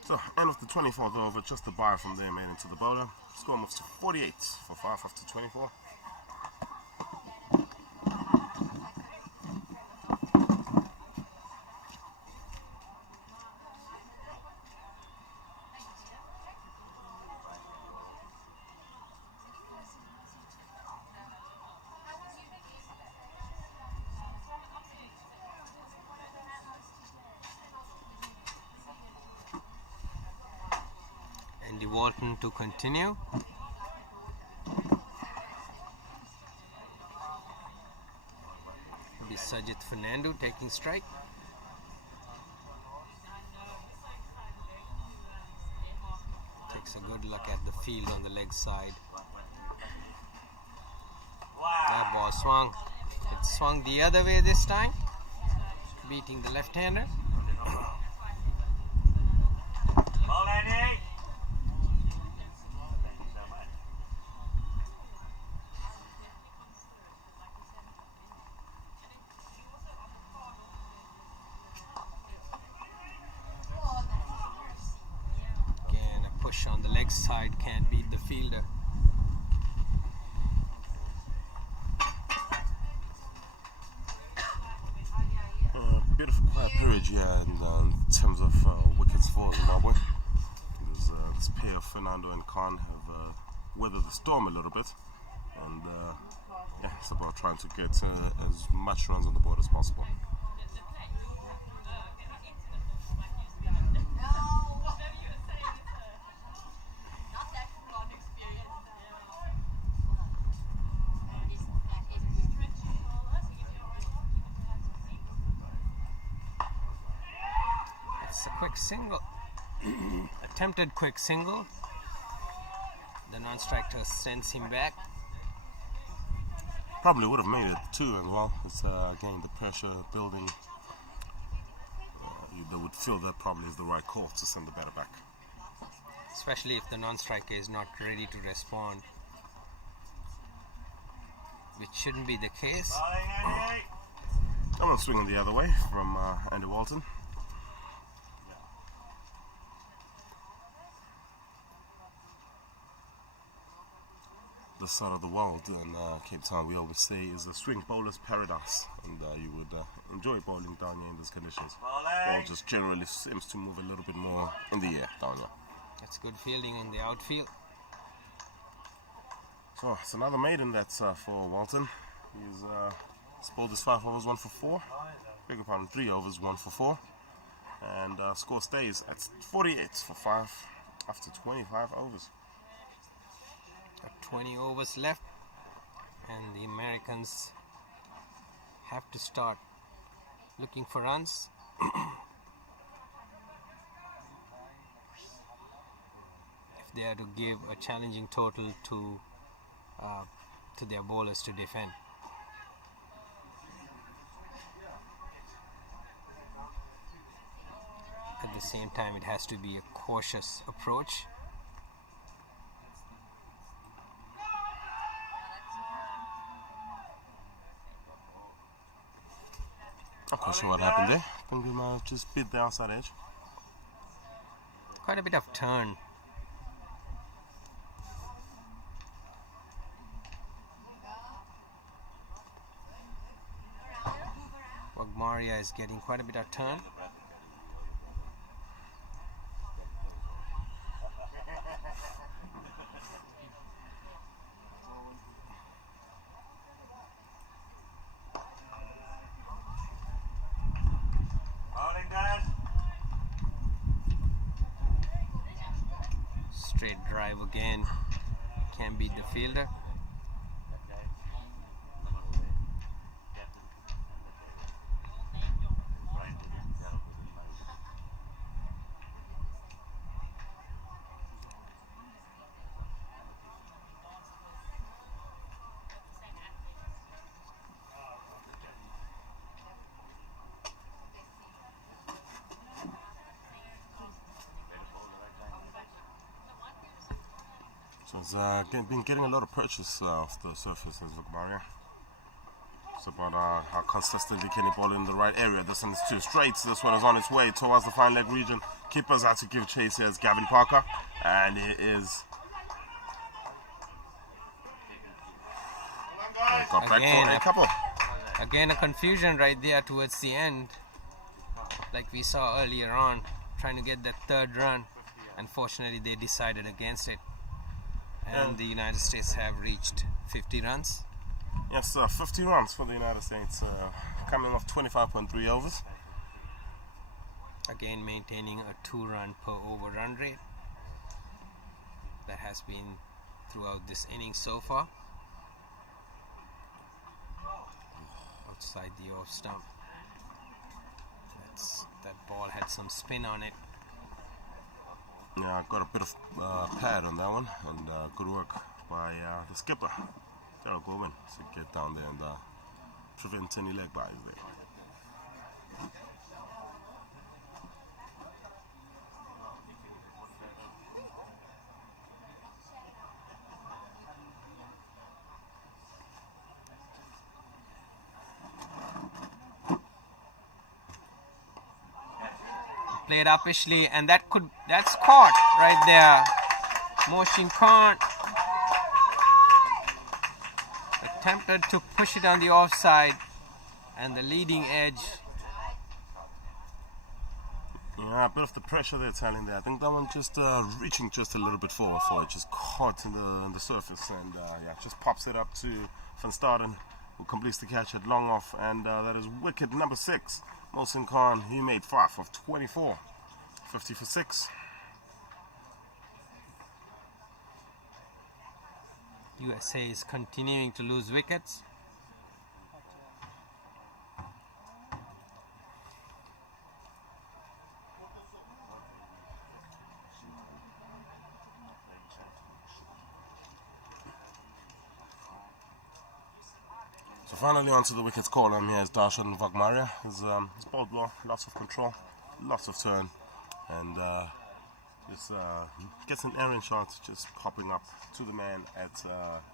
So, end of the 24th over, just a bar from there made into the bowler. Score moves to 48 for 5 after 24. Andy Walton to continue. Be Sajid Fernando taking strike. Takes a good look at the field on the leg side. That ball swung. It swung the other way this time, beating the left-hander. On the leg side, can't beat the fielder. edge here in terms of wickets for Zimbabwe. This pair of Fernando and Khan have weathered the storm a little bit, and yeah, it's about trying to get as much runs on the board as possible. It's a quick single. Attempted quick single. The non-striker sends him back. Probably would have made it too, and well, it's again the pressure building. They would feel that probably is the right call to send the batter back. Especially if the non-striker is not ready to respond, which shouldn't be the case. Someone swinging the other way from Andy Walton. This side of the world in Cape Town, we always say, is a swing bowler's paradise, and you would enjoy bowling down here in these conditions. Ball just generally seems to move a little bit more in the air down here. That's good fielding in the outfield. So it's another maiden that's for Walton. He's bowled his 5 overs, 1 for 4. Beg your pardon, 3 overs, 1 for 4. And score stays at 48 for 5 after 25 overs. 20 overs left, and the Americans have to start looking for runs. If they are to give a challenging total to their bowlers to defend. At the same time, it has to be a cautious approach. I'm not sure what happened there. I think we might have just bit the outside edge. Quite a bit of turn. Wagmaria is getting quite a bit of turn. Straight drive again, can't beat the fielder. So it's been getting a lot of purchase off the surface as Wagmaria. It's about how consistently can he bowl in the right area. This one is 2 straights. This one is on its way towards the fine leg region. Keepers had to give chase here as Gavin Parker, and it is got back for a couple. Again, a confusion right there towards the end, like we saw earlier on, trying to get that 3rd run. Unfortunately, they decided against it. And the United States have reached 50 runs. Yes, 50 runs for the United States, coming off 25.3 overs. Again, maintaining a 2-run per over run rate. That has been throughout this inning so far. Outside the off stump. That ball had some spin on it. Yeah, got a bit of pad on that one, and good work by the skipper, Daryl Gorman, to get down there and prevent any leg byes there. Played uppishly, and that's caught right there. Motion Khan attempted to push it on the offside, and the leading edge A bit of the pressure they're telling there. I think that one just reaching just a little bit forward for it, just caught in the surface, and yeah, just pops it up to Van Staden, who completes the catch at long off, and that is wicket number 6. Mohsin Khan, he made 5 of 24, 50 for 6. USA is continuing to lose wickets. So finally onto the wickets column here is Darshan Vagmaria. He's bowled well, lots of control, lots of turn, and just gets an errant shot, just popping up to the man at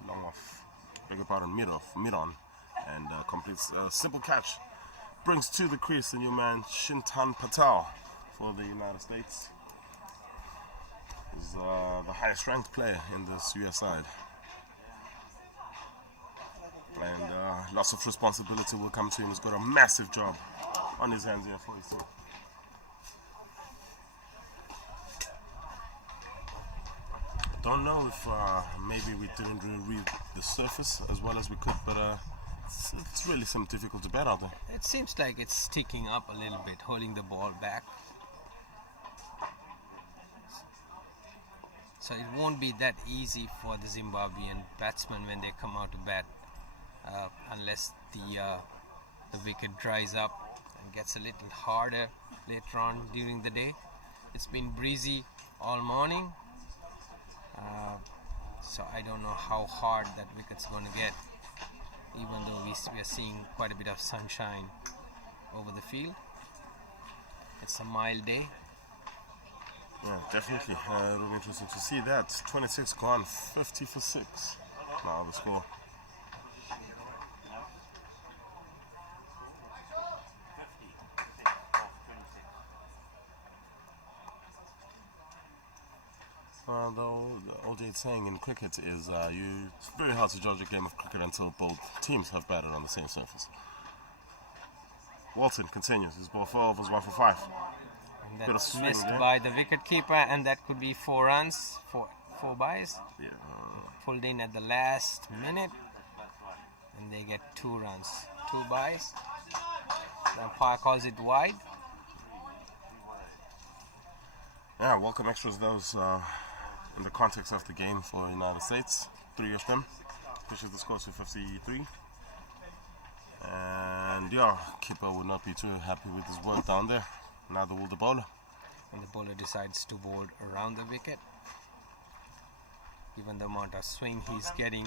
long off, beg your pardon, mid on, and completes a simple catch. Brings to the crease the new man Shintan Patel for the United States. He's the highest ranked player in this US side. And lots of responsibility will come to him. He's got a massive job on his hands here for his team. Don't know if maybe we didn't really read the surface as well as we could, but it's really some difficult to bet out there. It seems like it's sticking up a little bit, holding the ball back. So it won't be that easy for the Zimbabwean batsmen when they come out to bat. Unless the wicket dries up and gets a little harder later on during the day. It's been breezy all morning, so I don't know how hard that wicket's going to get, even though we are seeing quite a bit of sunshine over the field. It's a mild day. Yeah, definitely. It'll be interesting to see that. 26 gone, 50 for 6. Now the score. The old saying in cricket is it's very hard to judge a game of cricket until both teams have batted on the same surface. Walton continues. His ball 4 overs, 1 for 5. And that's missed by the wicket keeper, and that could be 4 runs, 4 byes. Yeah. Pulled in at the last minute, and they get 2 runs, 2 byes. The umpire calls it wide. Yeah, welcome extras those in the context of the game for the United States. 3 of them. Pushes the score to 53. And yeah, keeper would not be too happy with his work down there. Neither will the bowler. And the bowler decides to bowl around the wicket. Given the amount of swing he's getting,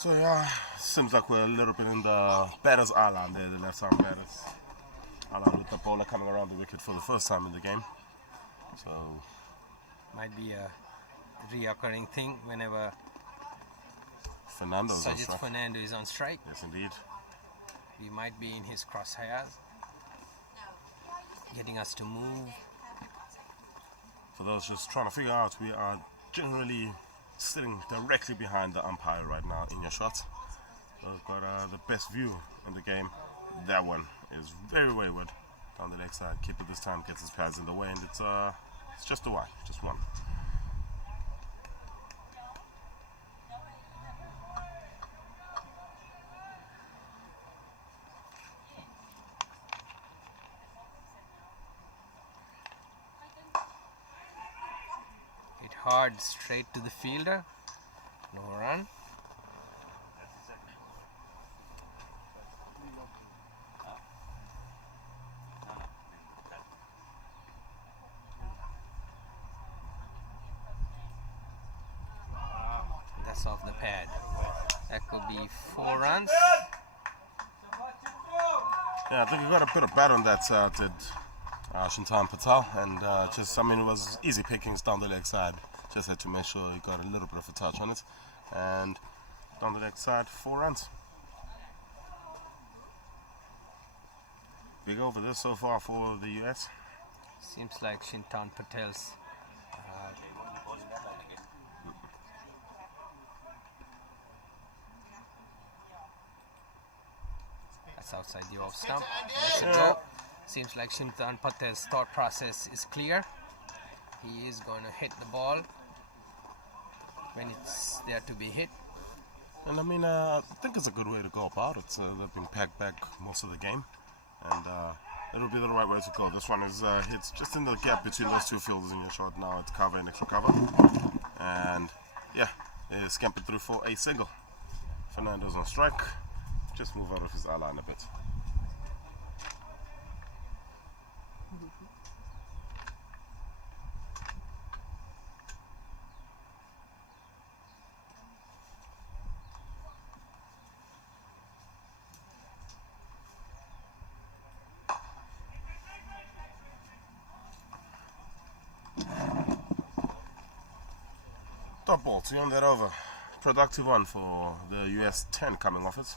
so yeah, seems like we're a little bit in the batter's island there, the left arm batters. Island with the bowler coming around the wicket for the first time in the game. So might be a reoccurring thing whenever Fernando is on Sajid strike. Fernando is on strike. Yes, indeed. We might be in his crosshairs, getting us to move. For those just trying to figure out, we are generally sitting directly behind the umpire right now in your shot. So we've got the best view in the game. That one is very wayward down the leg side. Keeper this time gets his pads in the way, and it's just a wide, just one. Hit hard straight to the fielder. No run. pass off the pad. That could be 4 runs. Yeah, I think he got a bit of bat on that, did Shintan Patel, and it was easy pickings down the leg side. Just had to make sure he got a little bit of a touch on it, and down the leg side, 4 runs. Big over this so far for the US. Seems like Shintan Patel's that's outside the off stump. Let's it go. Seems like Shintan Patel's thought process is clear. He is going to hit the ball when it's there to be hit. And I mean, I think it's a good way to go about it. They've been packed back most of the game, and it'll be the right way to go. This one is hits just in the gap between those two fielders in your shot. Now it's cover and extra cover, and yeah, they scampered through for a single. Fernando's on strike. Just move out of his eye line a bit. Top ball, 2 on that over. Productive one for the US 10 coming off it.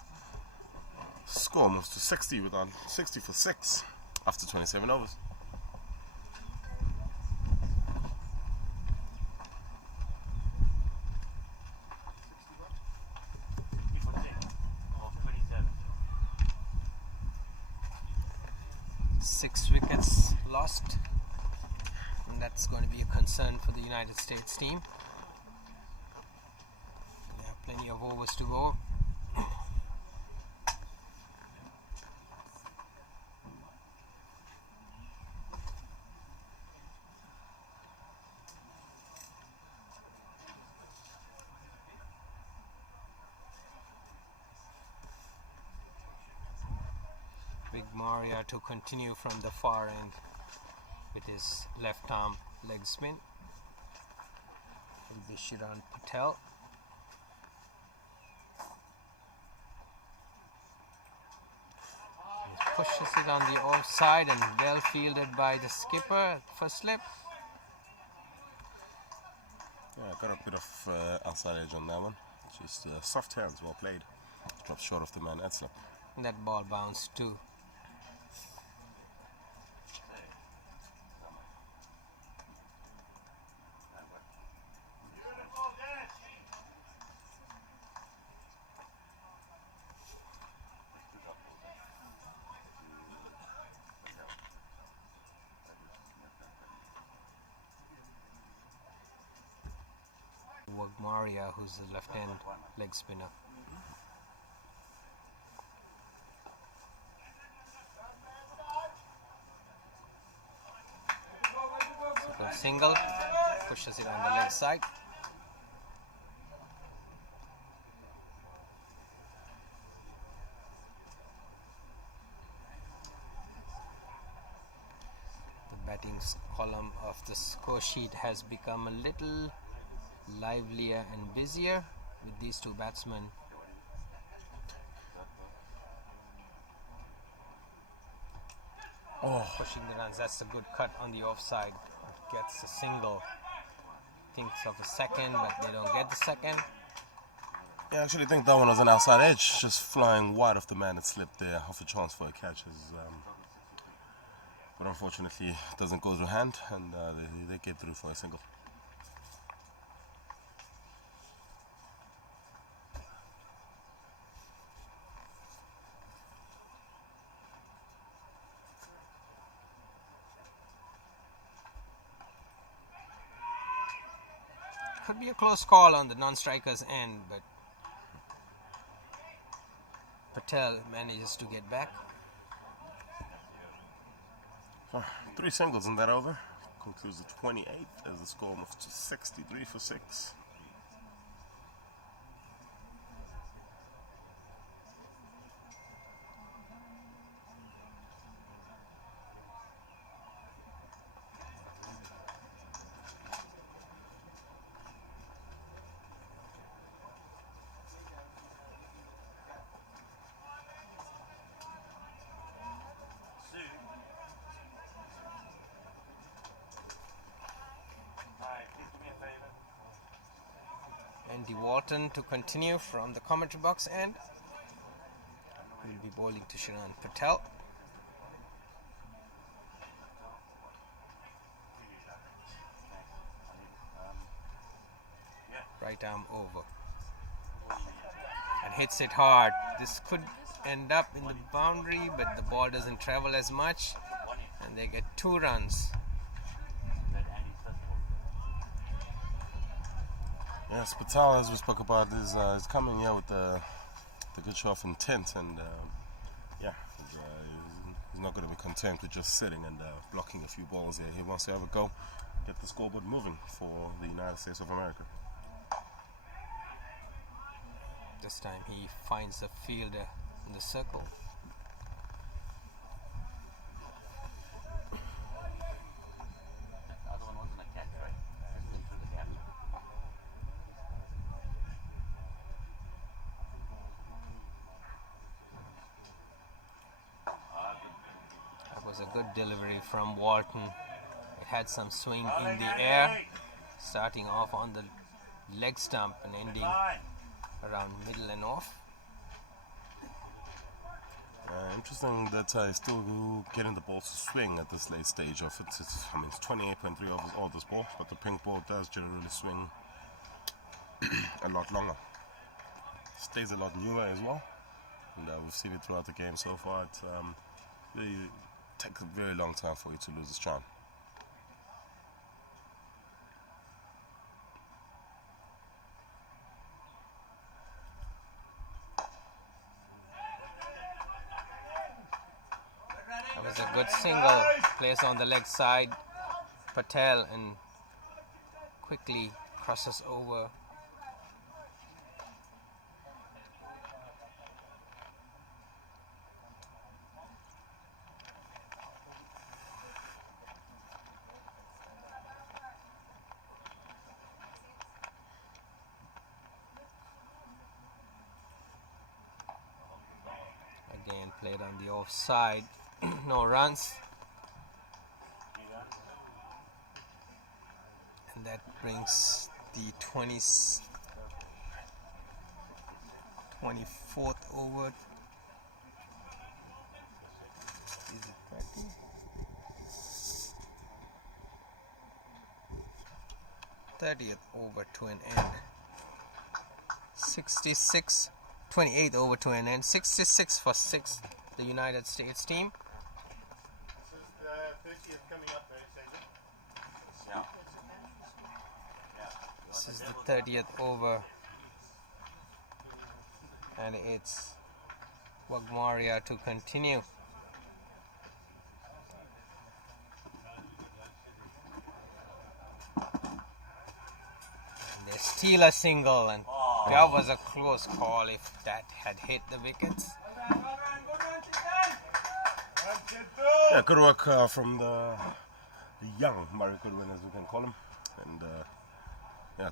Score moves to 60 with 60 for 6 after 27 overs. Six wickets lost, and that's going to be a concern for the United States team. They have plenty of overs to go. Big Maria to continue from the far end with his left arm leg spin. It'll be Shiran Patel. He pushes it on the offside and well fielded by the skipper for slip. Yeah, got a bit of outside edge on that one. Just soft hands, well played. Dropped short of the man at slip. And that ball bounced too. Maria, who's the left-hand leg spinner. Second single, pushes it on the leg side. The batting column of the score sheet has become a little livelier and busier with these two batsmen. Pushing the runs. That's a good cut on the offside. Gets a single. Thinks of a second, but they don't get the second. Yeah, I actually think that one was an outside edge, just flying wide off the man. It slipped there, off a chance for a catch. But unfortunately, it doesn't go through hand, and they get through for a single. Could be a close call on the non-striker's end, but Patel manages to get back. 3 singles in that over. Concludes the 28th as the score moves to 63 for 6. Andy Walton to continue from the commentary box, and will be bowling to Shiran Patel. Right arm over. And hits it hard. This could end up in the boundary, but the ball doesn't travel as much, and they get 2 runs. Yes, Patel, as we spoke about, is coming here with the good show of intent, and he's not going to be content with just sitting and blocking a few balls here. He wants to have a go, get the scoreboard moving for the United States of America. This time he finds the fielder in the circle. The other one wasn't a catch, right? It went through the gap. That was a good delivery from Walton. It had some swing in the air, starting off on the leg stump and ending around middle and off. Interesting that I still getting the ball to swing at this late stage of it. It's 28.3 over this ball, but the pink ball does generally swing a lot longer. Stays a lot newer as well, and we've seen it throughout the game so far. It really takes a very long time for you to lose its charm. That was a good single placed on the leg side. Patel and quickly crosses over. Again played on the offside. No runs, and that brings the 24th over. Is it 20? 30th over to an end. 28th over to an end. 66 for 6, the United States team. Coming up, Yeah. This is the 30th over, and it's Wagmaria to continue. They steal a single, and that was a close call if that had hit the wickets. Yeah, good work from the young Murray Goodwin, as we can call him, and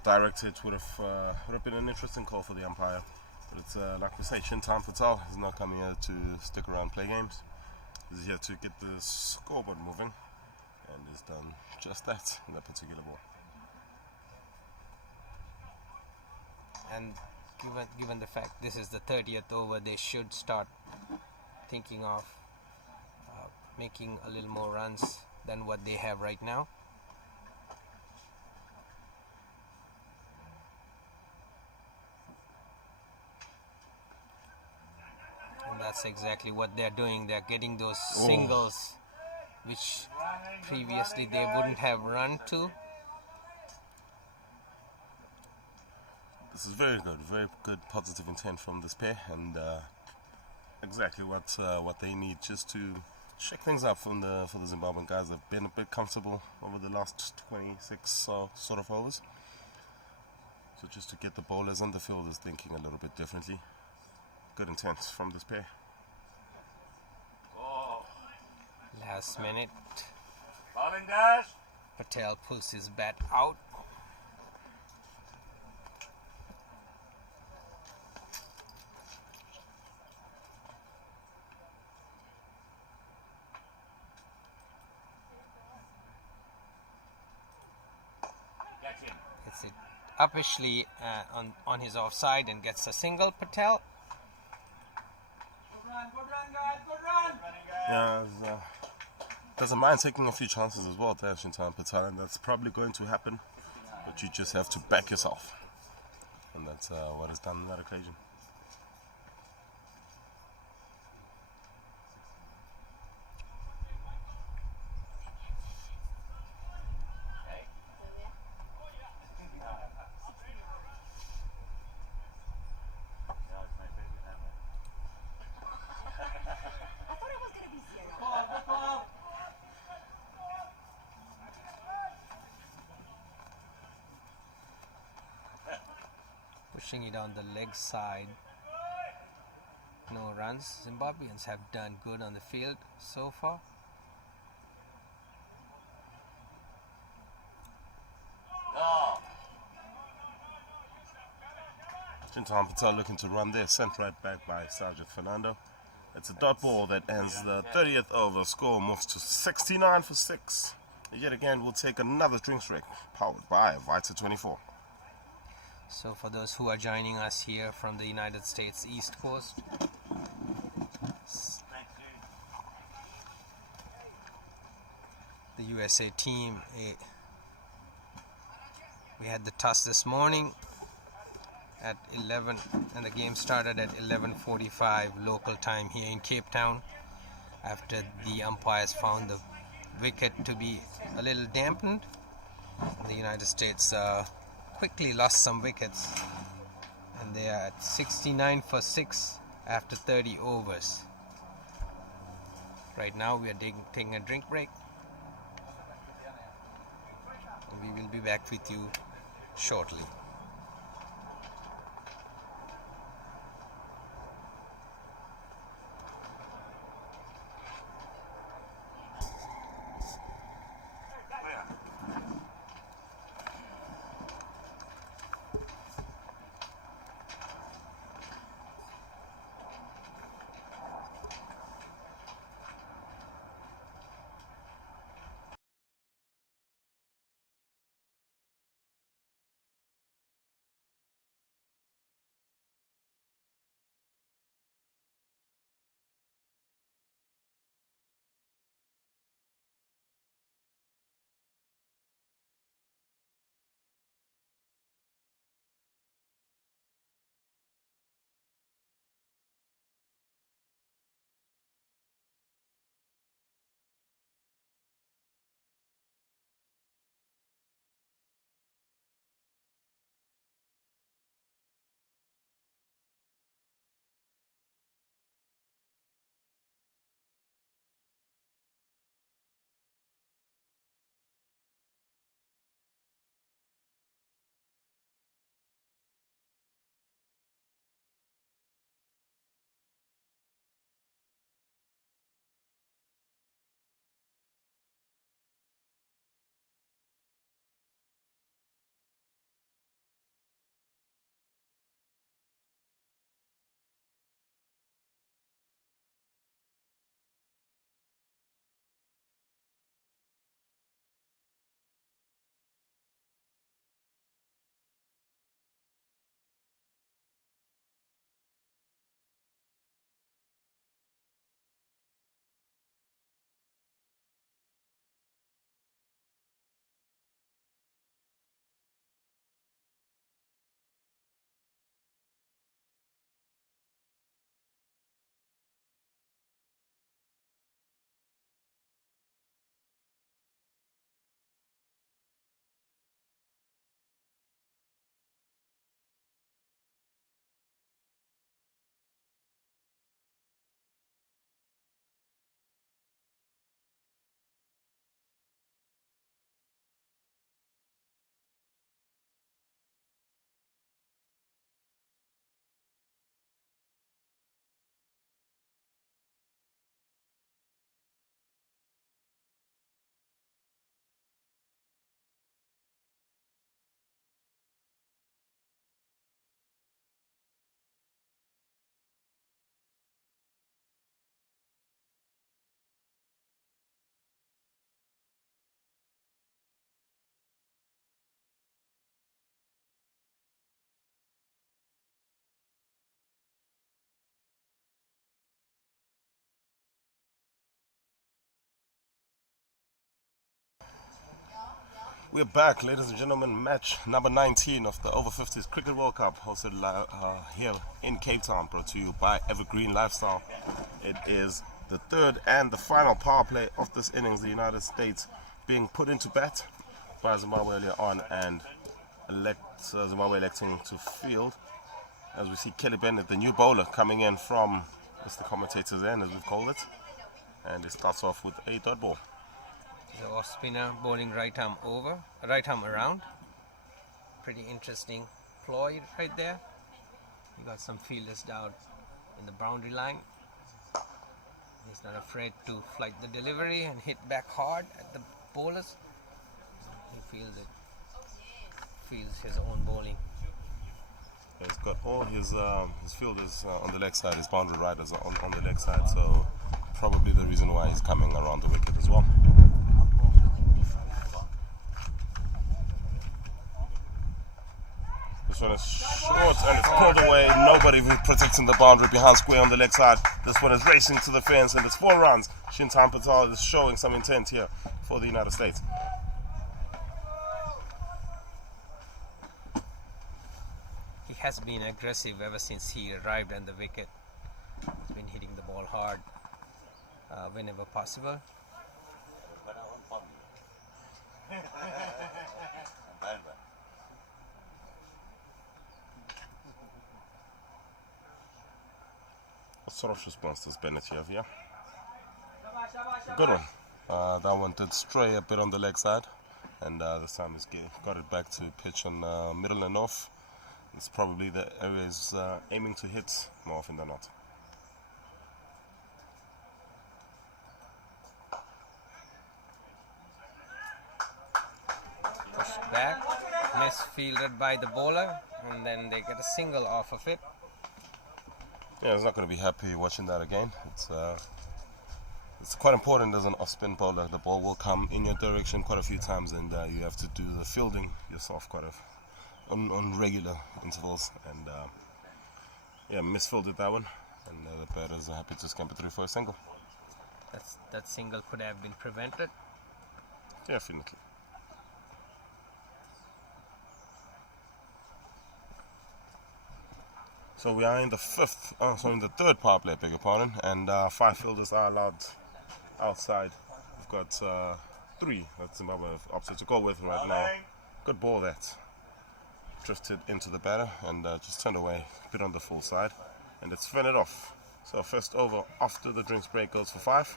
direct hit would have been an interesting call for the umpire, but it's like we say, Shintan Patel is not coming here to stick around and play games. He's here to get the scoreboard moving, and he's done just that in that particular ball. And given the fact this is the 30th over, they should start thinking of making a little more runs than what they have right now. And that's exactly what they're doing. They're getting those singles which previously they wouldn't have run to. This is very good positive intent from this pair, and exactly what they need just to shake things up for the Zimbabwean guys. They've been a bit comfortable over the last 26 sort of overs. So just to get the bowlers and the fielders thinking a little bit differently. Good intent from this pair. Last minute, Bowling dash. Patel pulls his bat out. uppishly on his offside and gets a single. Patel. Yeah, doesn't mind taking a few chances as well, Shintan Patel, and that's probably going to happen. But you just have to back yourself, and that's what is done on that occasion. Pushing it on the leg side. No runs. Zimbabweans have done good on the field so far. Shintan Patel looking to run there, sent right back by Sergeant Fernando. It's a dot ball that ends the 30th over. Score moves to 69 for 6. Yet again, we'll take another drinks break, powered by Vita 24. So for those who are joining us here from the United States East Coast, the USA team, we had the toss this morning at 11, and the game started at 11:45 local time here in Cape Town, after the umpires found the wicket to be a little dampened. The United States quickly lost some wickets, and they are at 69 for 6 after 30 overs. Right now we are taking a drink break, and we will be back with you shortly. We're back, ladies and gentlemen. Match number 19 of the Over-50s Cricket World Cup, hosted here in Cape Town, brought to you by Evergreen Lifestyle. It is the third and the final power play of this innings. The United States being put into bat by Zimbabwe earlier on, and Zimbabwe electing to field. As we see Kelly Bennett, the new bowler, coming in from Mr. Commentator's end, as we've called it, and it starts off with a dot ball. The off spinner bowling right arm around. Pretty interesting ploy right there. You got some fielders down in the boundary line. He's not afraid to flight the delivery and hit back hard at the bowlers. He feels his own bowling. He's got all his fielders on the leg side, his boundary riders on the leg side, so probably the reason why he's coming around the wicket as well. This one is short and it's pulled away. Nobody protecting the boundary behind square on the leg side. This one is racing to the fence and it's 4 runs. Shintan Patel is showing some intent here for the United States. He has been aggressive ever since he arrived on the wicket. He's been hitting the ball hard whenever possible. What sort of response does Bennett have here? Good one. That one did stray a bit on the leg side, and this time he's got it back to pitch on middle and off. It's probably the area he's aiming to hit more often than not. Pushed back, misfielded by the bowler, and then they get a single off of it. Yeah, he's not going to be happy watching that again. It's quite important as an off-spin bowler. The ball will come in your direction quite a few times, and you have to do the fielding yourself on regular intervals. And yeah, misfielded that one, and the batters are happy to scamper through for a single. That single could have been prevented. Definitely. So we are in the third power play, beg your pardon, and 5 fielders are allowed outside. We've got 3 that Zimbabwe have opted to go with right now. Good ball that drifted into the batter and just turned away a bit on the full side, and it's fended off. So first over after the drinks break goes for 5,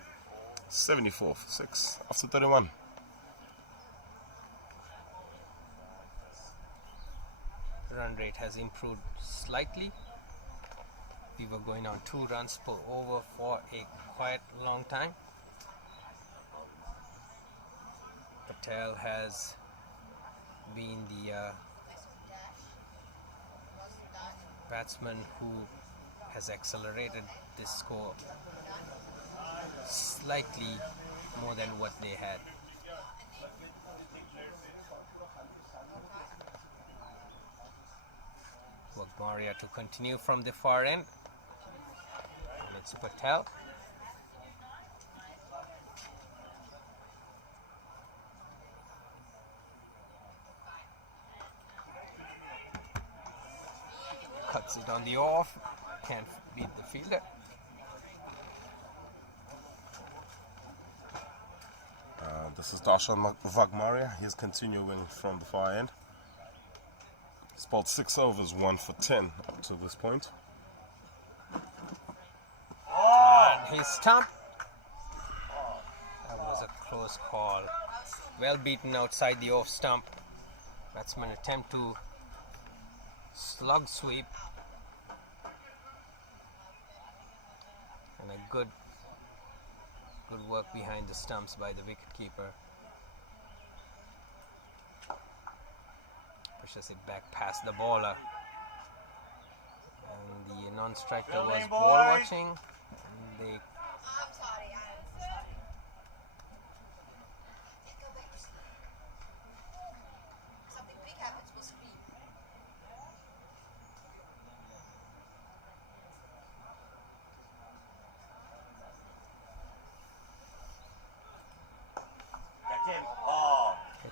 74 for 6 after 31. Run rate has improved slightly. We were going on 2 runs per over for a quite long time. Patel has been the batsman who has accelerated this score slightly more than what they had. Maria to continue from the far end. And it's Patel. Cuts it on the off. Can't beat the fielder. This is Darshan Vagmaria. He's continuing from the far end. He's bowled 6 overs, 1 for 10 up to this point. And he's stumped. That was a close call. Well beaten outside the off stump. Batsman attempt to slug sweep. And a good work behind the stumps by the wicketkeeper. Pushes it back past the bowler. And the non-striker was ball watching. And they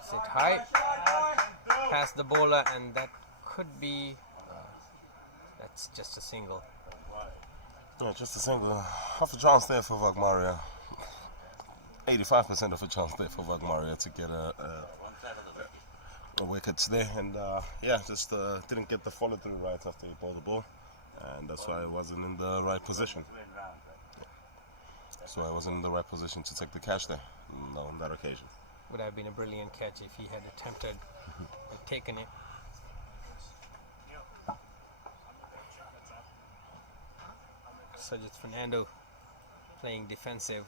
gets it high past the bowler, and that could be that's just a single. Yeah, just a single. Half a chance there for Wagmaria. 85% of a chance there for Wagmaria to get a wicket there, and yeah, just didn't get the follow through right after he bowled the ball, and that's why I wasn't in the right position. So I wasn't in the right position to take the catch there on that occasion. Would have been a brilliant catch if he had attempted and taken it. Sajid Fernando playing defensive.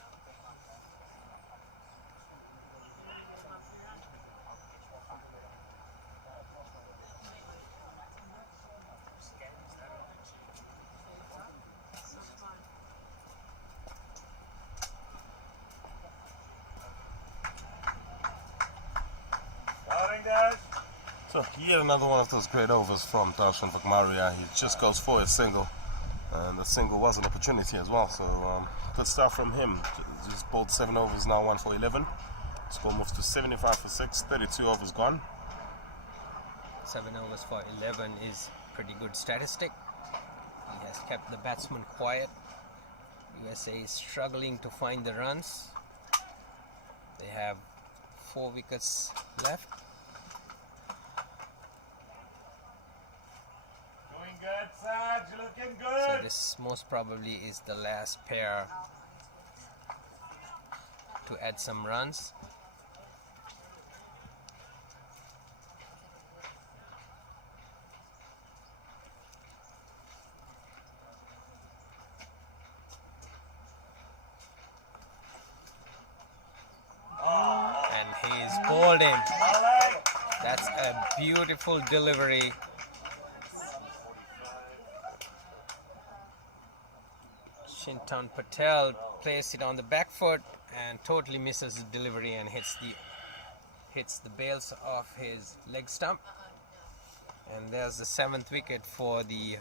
So yet another one of those great overs from Darshan Wagmaria. He just goes for a single, and the single was an opportunity as well. So good stuff from him. Just bowled 7 overs now, 1 for 11. Score moves to 75 for 6. 32 overs gone. 7 overs for 11 is pretty good statistic. He has kept the batsman quiet. USA is struggling to find the runs. They have 4 wickets left. Good, Saj, looking good. So this most probably is the last pair to add some runs. And he's bowled in. That's a beautiful delivery. Shintan Patel plays it on the back foot and totally misses the delivery and hits the bails of his leg stump. And there's the 7th wicket for the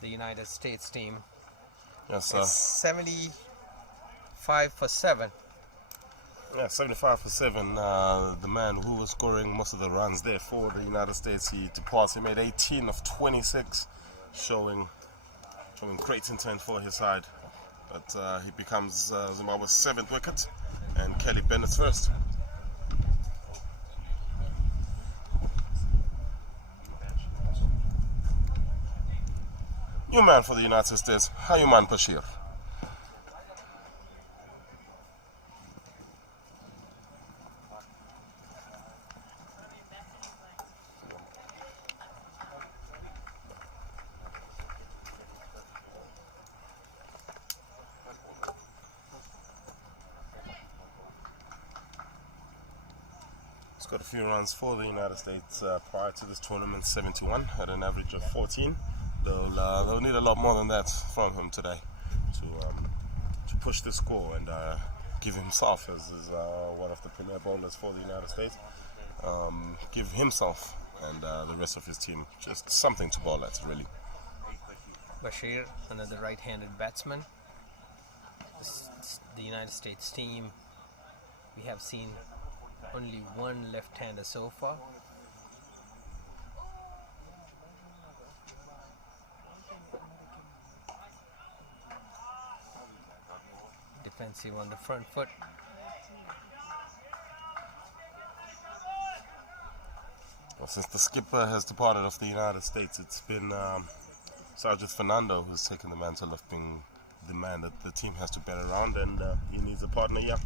United States team. Yes, sir. It's 75 for 7. Yeah, 75 for 7. The man who was scoring most of the runs there for the United States, he departs. He made 18 of 26, showing great intent for his side, but he becomes Zimbabwe's 7th wicket and Kelly Bennett's first. New man for the United States, Hayuman Bashir. Got a few runs for the United States prior to this tournament, 71 at an average of 14. They'll need a lot more than that from him today to push the score and give himself, as one of the premier bowlers for the United States, give himself and the rest of his team just something to bowl at, really. Bashir, another right-handed batsman. The United States team, we have seen only one left-hander so far. Defensive on the front foot. Well, since the skipper has departed of the United States, it's been Sajid Fernando who's taken the mantle of being the man that the team has to bet around, and he needs a partner here.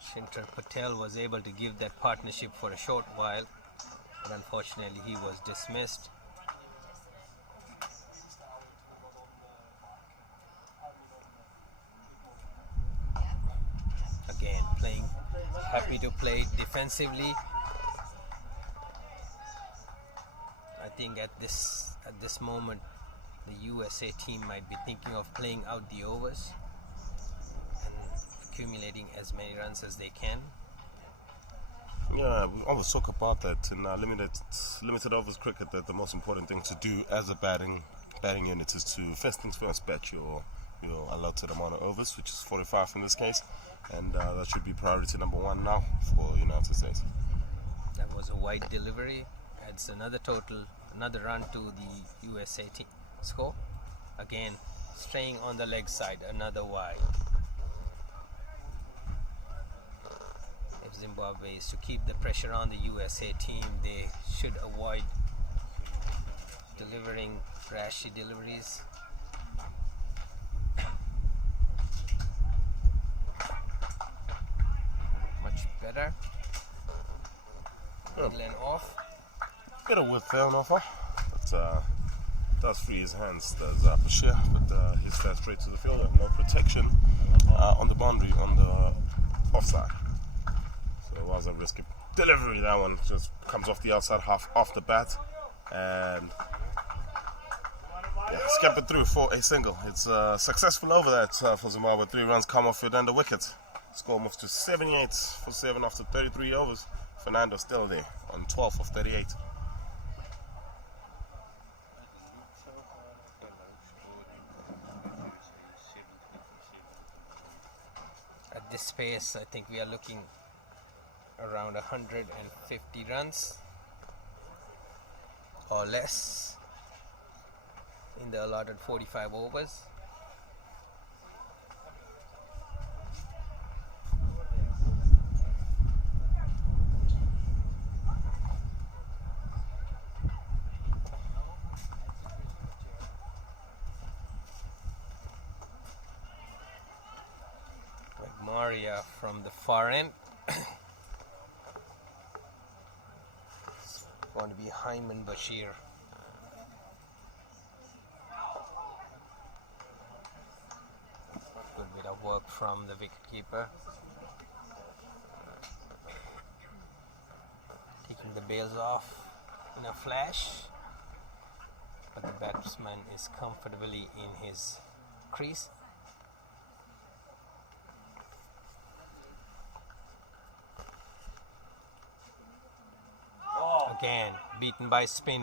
Shintan Patel was able to give that partnership for a short while, but unfortunately he was dismissed. Again, happy to play defensively. I think at this moment the USA team might be thinking of playing out the overs and accumulating as many runs as they can. Yeah, we always talk about that in limited overs cricket, that the most important thing to do as a batting unit is to, first things first, bet your you're allowed to the amount of overs, which is 45 in this case, and that should be priority number 1 now for United States. That was a wide delivery. Adds another run to the USA team score. Again, staying on the leg side, another wide. If Zimbabwe is to keep the pressure on the USA team, they should avoid delivering rashy deliveries. Much better. Middle and off. Bit of width there on offer, but does free his hands. There's Bashir, but he's fed straight to the fielder. No protection on the boundary on the offside. So it was a risky delivery. That one just comes off the outside half off the bat, and yeah, skip it through for a single. It's successful over that for Zimbabwe. 3 runs come off it and the wicket. Score moves to 78 for 7 after 33 overs. Fernando still there on 12 of 38. At this pace, I think we are looking around 150 runs or less in the allotted 45 overs. Maria from the far end. It's going to be Hyman Bashir. Good bit of work from the wicketkeeper. Taking the bails off in a flash, but the batsman is comfortably in his crease. Again, beaten by spin,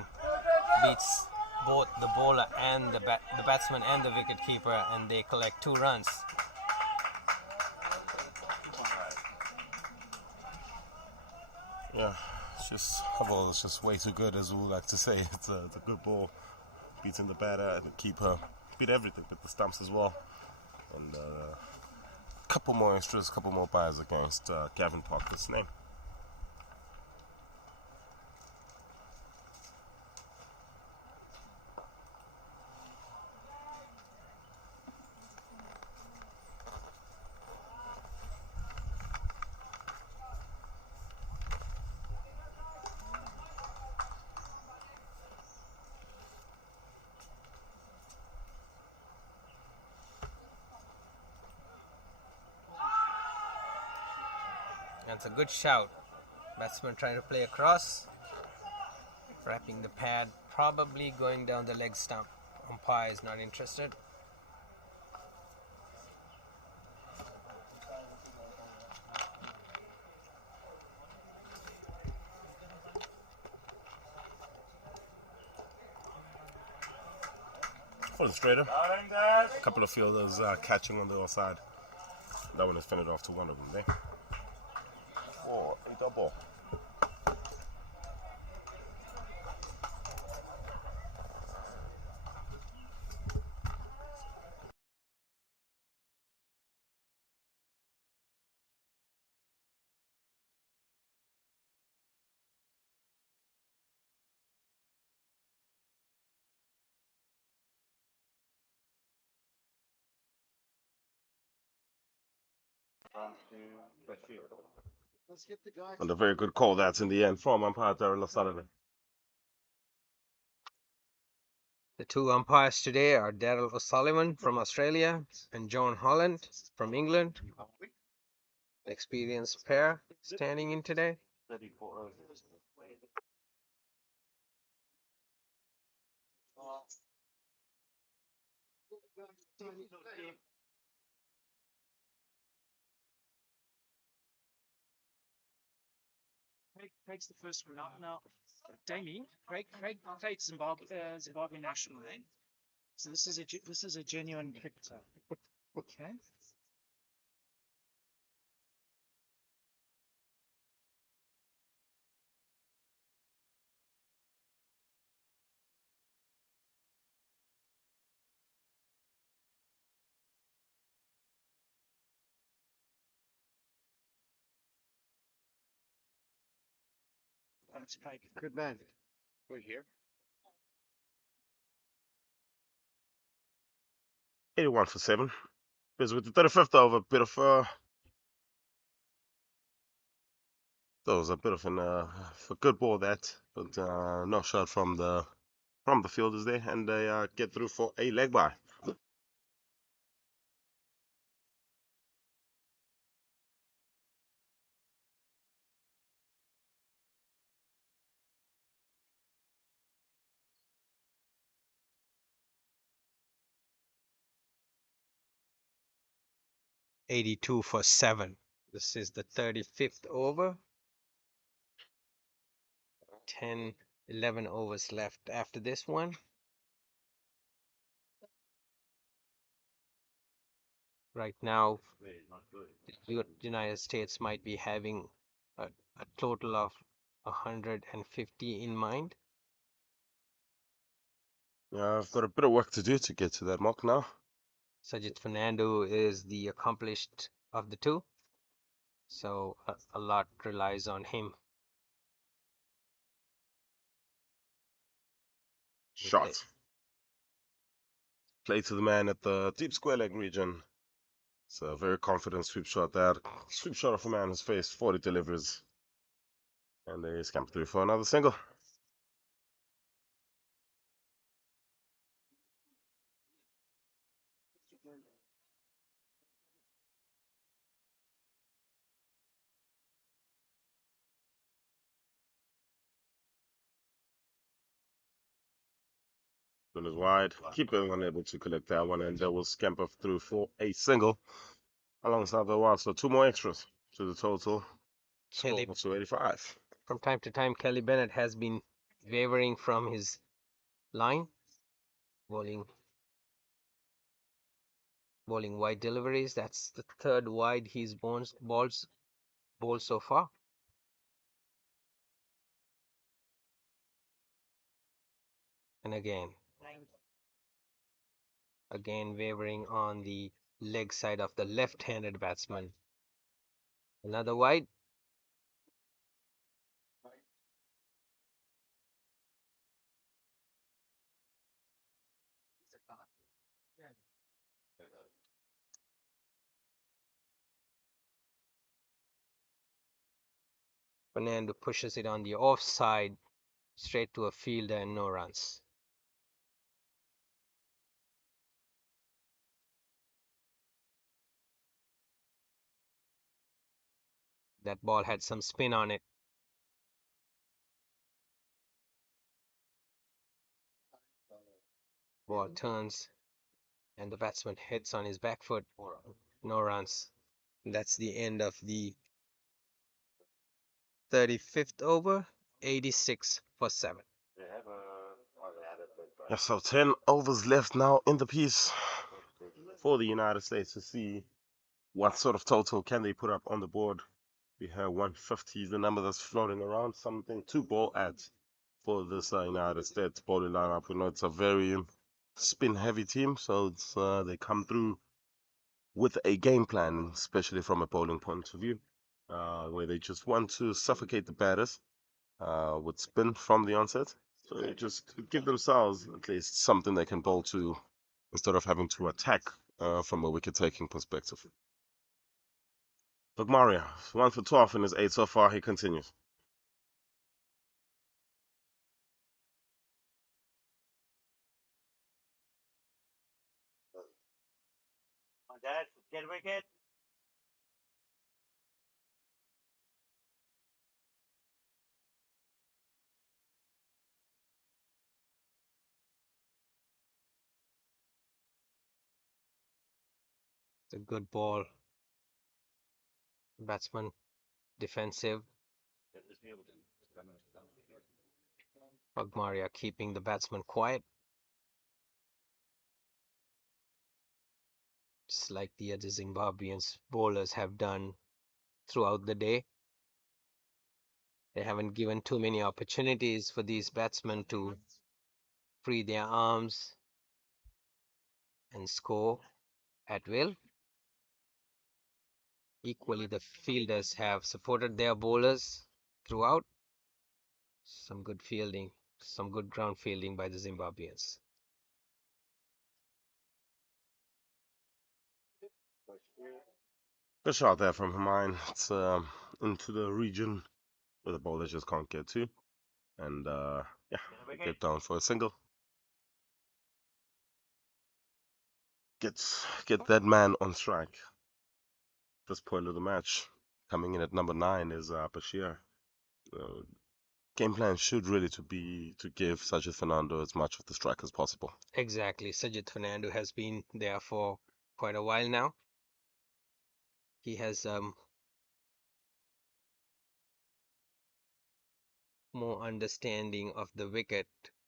beats both the bowler and the batsman and the wicketkeeper, and they collect 2 runs. Yeah, it's just way too good, as we like to say. It's a good ball, beating the batter and the keeper, beat everything, but the stumps as well. And a couple more extras, couple more buys against Gavin Parker's name. That's a good shout. Batsman trying to play across, wrapping the pad, probably going down the leg stump. Umpire is not interested. For the straighter, a couple of fielders catching on the outside. That one is fended off to one of them there. For a double. And a very good call that's in the end from umpire Darryl O'Sullivan. The 2 umpires today are Darryl O'Sullivan from Australia and John Holland from England. The experienced pair standing in today. Craig's the first one out now. Damien, Craig played Zimbabwe national, eh? So this is a genuine cricketer. Okay. Thanks, Craig. Good man. We're here. 81 for 7. Because with the 35th over, bit of that was a bit of a good ball that, but no shot from the fielders there, and they get through for a leg by. $82 for 7. This is the 35th over. 10, 11 overs left after this one. Right now, the United States might be having a total of 150 in mind. I've got a bit of work to do to get to that mark now. Sajid Fernando is the accomplished of the two, so a lot relies on him. Shot. Play to the man at the deep square leg region. It's a very confident sweep shot there. Sweep shot of a man who's faced 40 deliveries. And they scamper through for another single. One is wide. Keeper unable to collect that one, and they will scamper through for a single alongside the wild. So 2 more extras to the total. Score to 85. From time to time, Kelly Bennett has been wavering from his line, bowling wide deliveries. That's the third wide he's bowled so far. And again wavering on the leg side of the left-handed batsman. Another wide. Fernando pushes it on the offside, straight to a fielder, and no runs. That ball had some spin on it. Ball turns, and the batsman hits on his back foot. No runs. That's the end of the 35th over. 86 for 7. Yeah, so 10 overs left now in the piece for the United States to see what sort of total can they put up on the board. We have 150 is the number that's floating around, something to ball at for this United States bowling lineup. We know it's a very spin-heavy team, so it's, they come through with a game plan, especially from a bowling point of view, where they just want to suffocate the batters with spin from the onset. So they just give themselves at least something they can bowl to instead of having to attack from a wicket-taking perspective. Look, Mario, 1 for 12 in his 8 so far. He continues. Dad, get wicket. It's a good ball. Batsman defensive. Pugmaria keeping the batsman quiet. just like the other Zimbabweans bowlers have done throughout the day. They haven't given too many opportunities for these batsmen to free their arms and score at will. Equally, the fielders have supported their bowlers throughout. Some good fielding, some good ground fielding by the Zimbabweans. Good shot there from Hermine. It's into the region where the bowler just can't get to. And yeah, get down for a single. Get that man on strike. This point of the match, coming in at number 9 is Bashir. Game plan should really be to give Sajid Fernando as much of the strike as possible. Exactly. Sajid Fernando has been there for quite a while now. He has more understanding of the wicket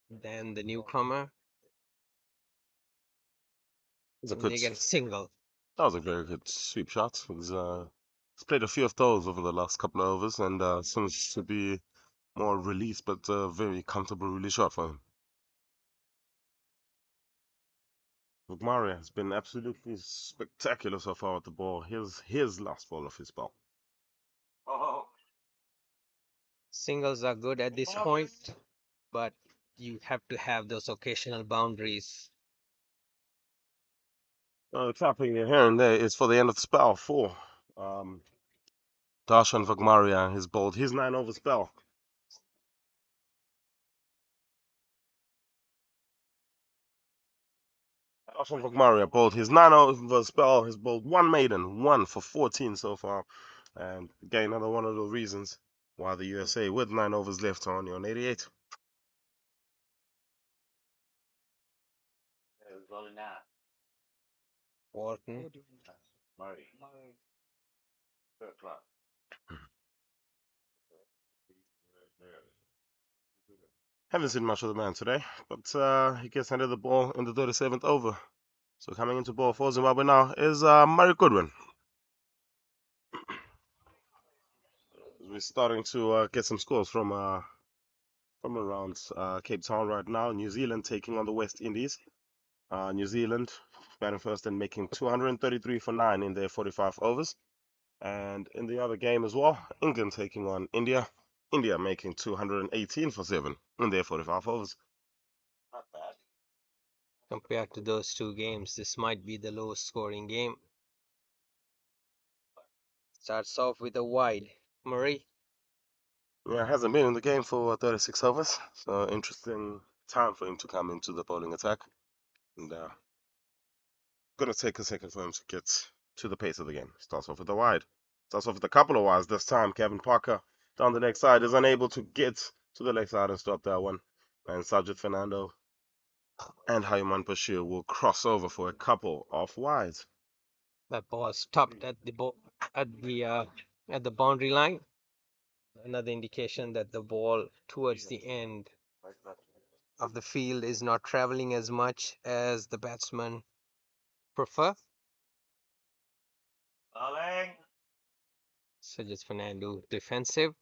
than the newcomer. They get a single. That was a very good sweep shot. He's played a few of those over the last couple of overs, and seems to be more release, but very comfortable release shot for him. Maria has been absolutely spectacular so far with the ball. Here's his last ball of his spell. Singles are good at this point, but you have to have those occasional boundaries. Tapping here and there is for the end of the spell for Darshan Vagmaria. His bowled his 9-over spell. Darshan Vagmaria bowled his 9-over spell. He's bowled 1 maiden, 1 for 14 so far. And again, another one of the reasons why the USA with 9 overs left are only on 88. Wharton. Haven't seen much of the man today, but he gets handed the ball in the 37th over. So coming into ball for Zimbabwe now is Murray Goodwin. We're starting to get some scores from around Cape Town right now. New Zealand taking on the West Indies. New Zealand batting first and making 233 for 9 in their 45 overs. And in the other game as well, England taking on India. India making 218 for 7 in their 45 overs. Not bad. Compared to those two games, this might be the lowest scoring game. Starts off with a wide. Murray. Yeah, hasn't been in the game for 36 overs, so interesting time for him to come into the bowling attack. And gonna take a second for him to get to the pace of the game. Starts off with a wide. Starts off with a couple of wides this time. Kevin Parker down the leg side is unable to get to the leg side and stop that one. And Sajid Fernando and Haiman Bashir will cross over for a couple of wides. That ball stopped at the boundary line. Another indication that the ball towards the end of the field is not traveling as much as the batsman prefer. Sajid Fernando defensive.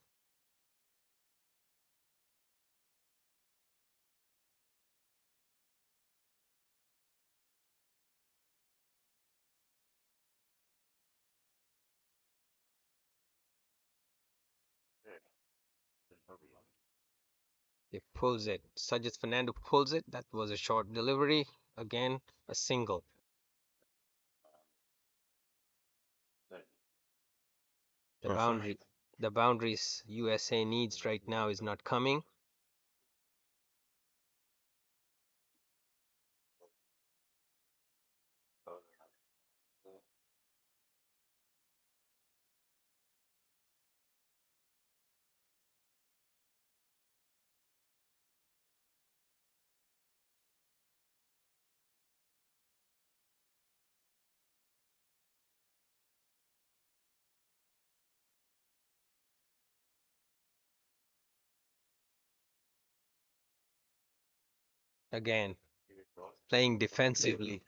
He pulls it. Sajid Fernando pulls it. That was a short delivery. Again, a single. The boundaries USA needs right now is not coming. Again, playing defensively.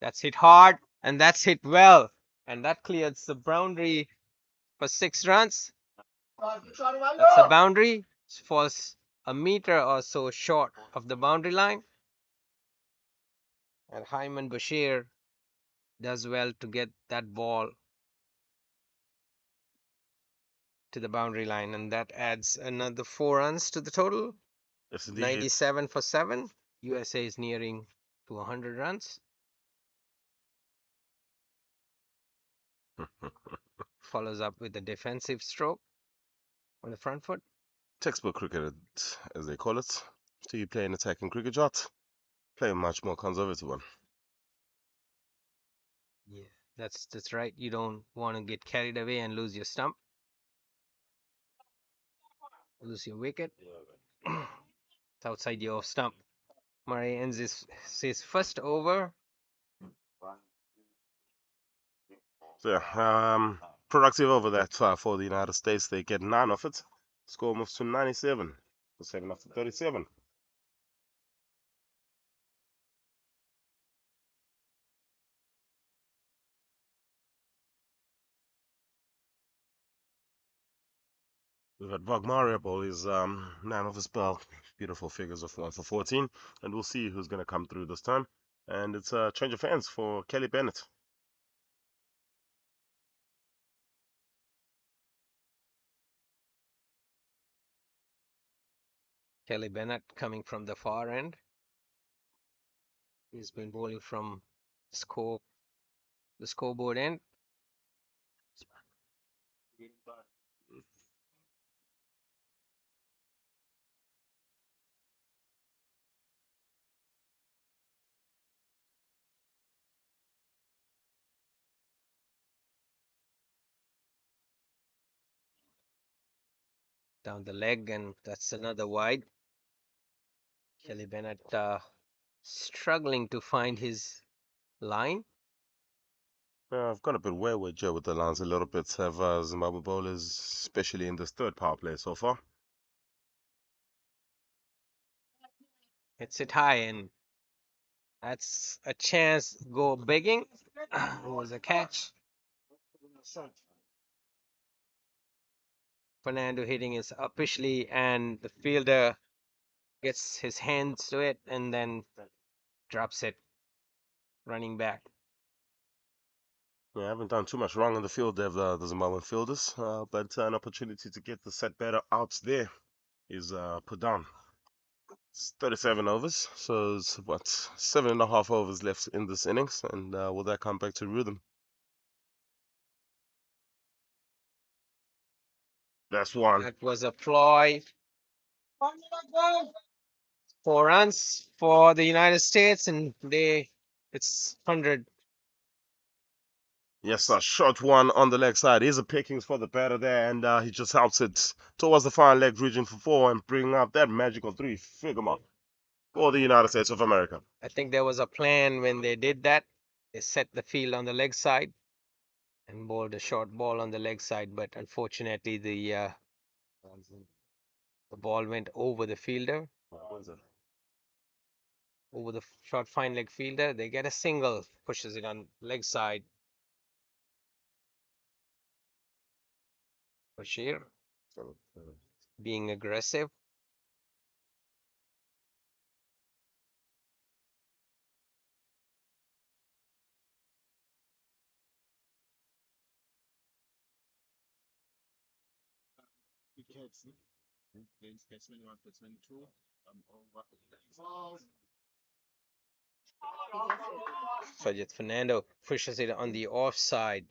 That's hit hard and that's hit well. And that clears the boundary for 6 runs. That's a boundary. Falls a meter or so short of the boundary line. And Hyman Bashir does well to get that ball to the boundary line. And that adds another 4 runs to the total. Yes, indeed. 97 for 7. USA is nearing to 100 runs. Follows up with a defensive stroke on the front foot. Textbook cricket, as they call it. Do you play an attacking cricket shot? Play a much more conservative one. Yeah, that's right. You don't want to get carried away and lose your stump. Lose your wicket. It's outside your stump. Murray ends his first over. So yeah, productive over that for the United States. They get 9 of it. Score moves to 97 for 7 after 37. We've had Vagmaria ball is man of his ball. Beautiful figures of 1 for 14. And we'll see who's going to come through this time. And it's a change of hands for Kelly Bennett. Kelly Bennett coming from the far end. He's been bowling from the scoreboard end. Down the leg, and that's another wide. Kelly Bennett struggling to find his line. I've got a bit wayward here with the lines a little bit. Have Zimbabwe bowlers, especially in this third power play so far. Hits it high, and that's a chance to go begging. It was a catch. Fernando hitting is upishly, and the fielder gets his hands to it and then drops it, running back. Yeah, I haven't done too much wrong in the field there, the Zimbabwean fielders, but an opportunity to get the set better out there is put down. It's 37 overs, so it's what, 7.5 overs left in this innings, and will that come back to rue them? That's one. That was a ploy. 4 runs for the United States, and it's 100. Yes, a short one on the leg side. Here's a pickings for the batter there, and he just helps it towards the far leg region for 4 and bring up that magical 3-figure mark for the United States of America. I think there was a plan when they did that. They set the field on the leg side and bowled a short ball on the leg side, but unfortunately the ball went over the fielder, over the short fine leg fielder. They get a single, pushes it on leg side. Bashir being aggressive. Fajit Fernando pushes it on the offside,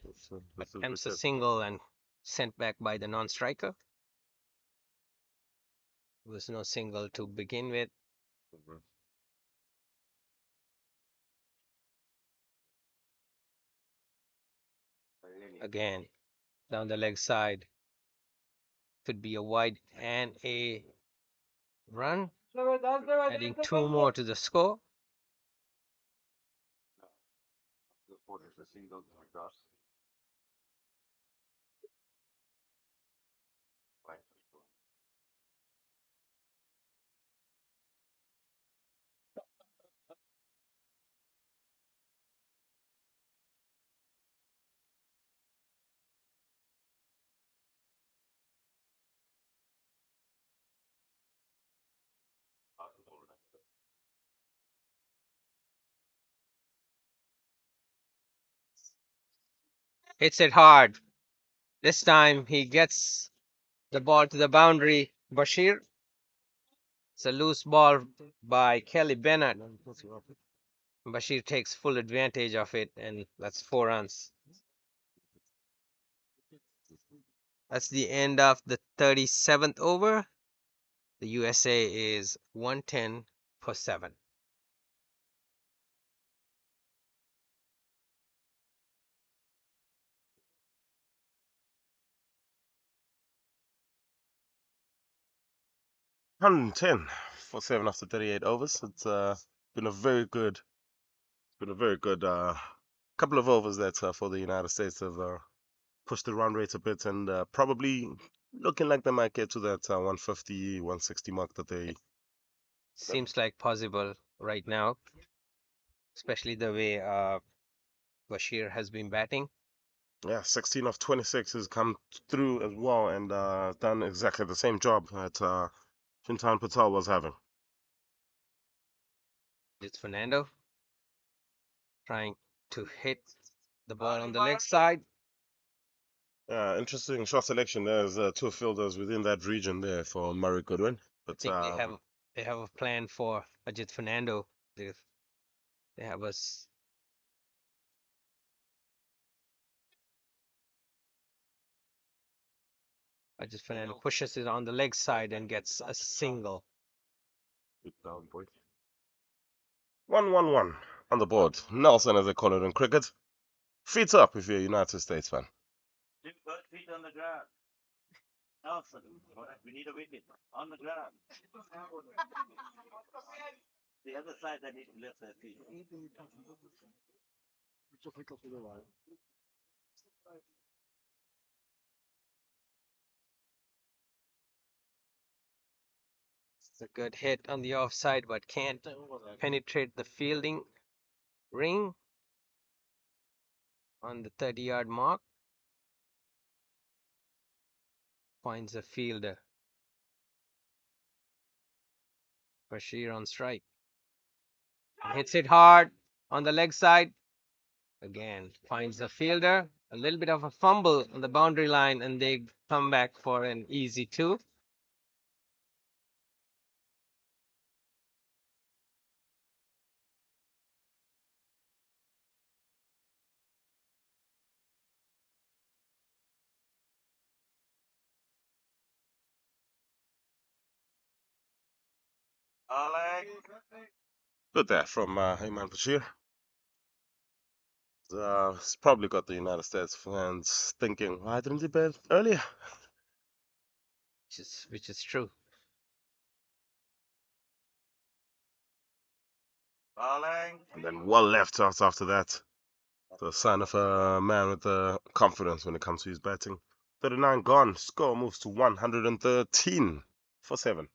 attempts a single and sent back by the non-striker. There was no single to begin with. Again, down the leg side. Could be a wide and a run, adding 2 more to the score. Hits it hard. This time he gets the ball to the boundary. Bashir. It's a loose ball by Kelly Bennett. Bashir takes full advantage of it, and that's 4 runs. That's the end of the 37th over. The USA is 110 for 7. $110 for 7 after 38 overs. It's been a very good, couple of overs that for the United States have pushed the run rate a bit and probably looking like they might get to that 150, 160 mark that they. Seems like possible right now, especially the way Bashir has been batting. Yeah, 16 of 26 has come through as well and done exactly the same job that Chintan Patel was having. It's Fernando trying to hit the ball on the leg side. Interesting shot selection. There's two fielders within that region there for Murray Goodwin. But I think they have a plan for Ajit Fernando. They have us. Ajit Fernando pushes it on the leg side and gets a single. 1-1-1 on the board. Nelson, as they call it in cricket. Feet up if you're a United States fan. Both feet on the ground. Nelson, we need a wicket on the ground. The other side, they need to lift their feet. It's a good hit on the offside, but can't penetrate the fielding ring on the 30-yard mark. Finds a fielder. Bashir on strike. Hits it hard on the leg side. Again, finds a fielder. A little bit of a fumble on the boundary line, and they come back for an easy 2. Good there from Ayman Bashir. It's probably got the United States fans thinking, why didn't he bat earlier? Which is true. And then well left out after that. The sign of a man with confidence when it comes to his batting. 39 gone. Score moves to 113 for 7.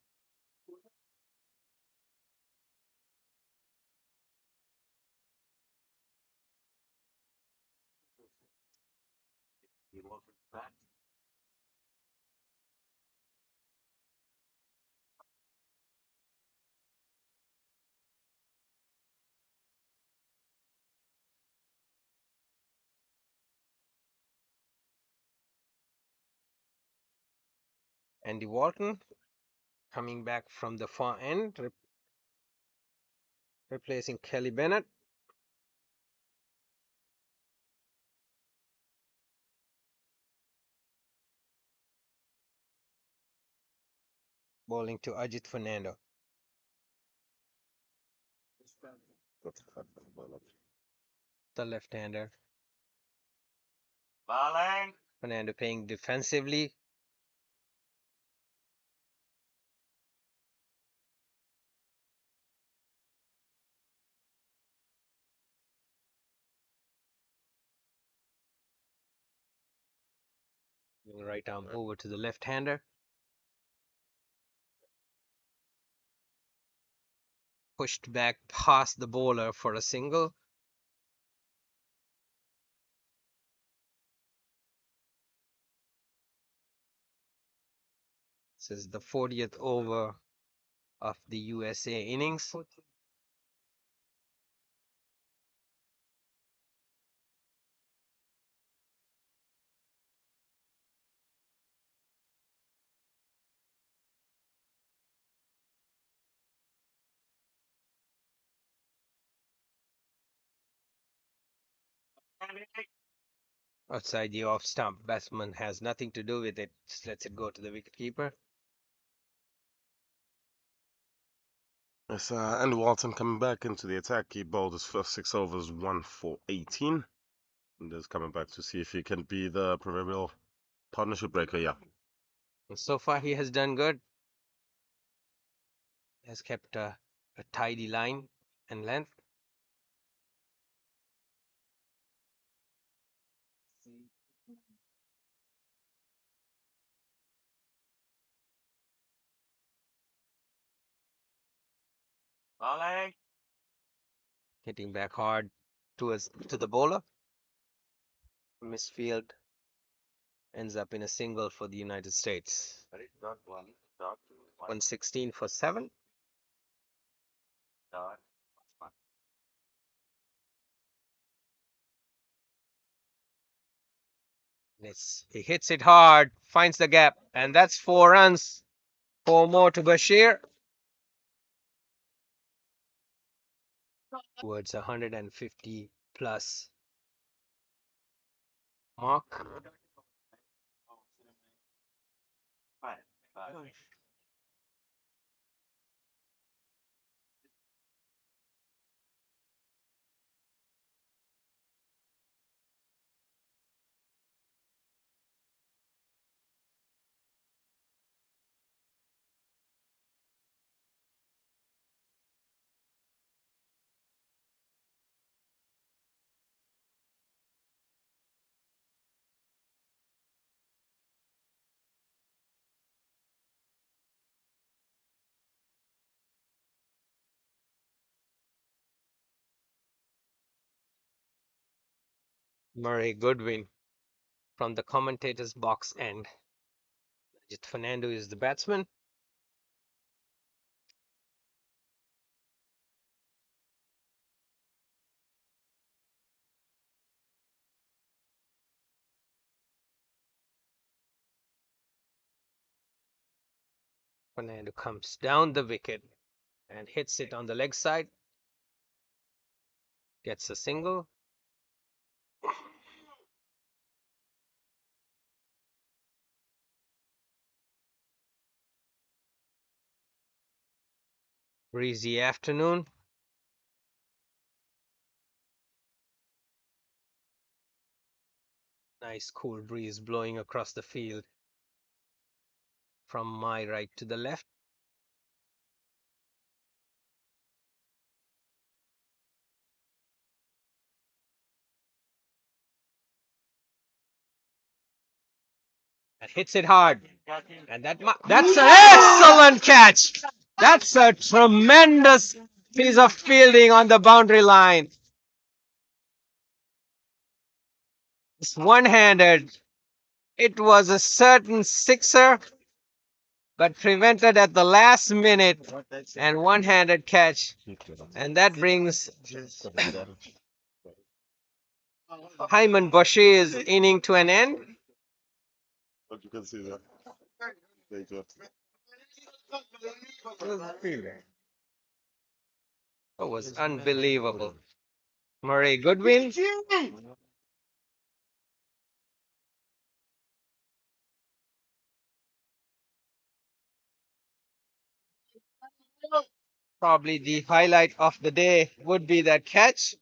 Andy Walton coming back from the far end, replacing Kelly Bennett. Bowling to Ajit Fernando. The left-hander. Fernando playing defensively. Right arm over to the left-hander. Pushed back past the bowler for a single. This is the 40th over of the USA innings. Outside the off stump, batsman has nothing to do with it. Just lets it go to the wicket keeper. Yes, and Walton coming back into the attack. He bowled his first 6 overs, 1 for 18. And is coming back to see if he can be the proverbial partnership breaker. Yeah. And so far, he has done good. He has kept a tidy line and length. Hitting back hard to the bowler. Misfield ends up in a single for the United States. 116 for 7. He hits it hard, finds the gap, and that's 4 runs. 4 more to Bashir. Towards 150 plus mark. Murray Goodwin from the commentator's box end. Najit Fernando is the batsman. Fernando comes down the wicket and hits it on the leg side. Gets a single. Breezy afternoon. Nice cool breeze blowing across the field from my right to the left. And hits it hard. And that's an excellent catch. That's a tremendous piece of fielding on the boundary line. It's one-handed. It was a certain sixer, but prevented at the last minute, and one-handed catch. And that brings Hyman Bashir's inning to an end. But you can see that. It was unbelievable. Murray Goodwin. Probably the highlight of the day would be that catch.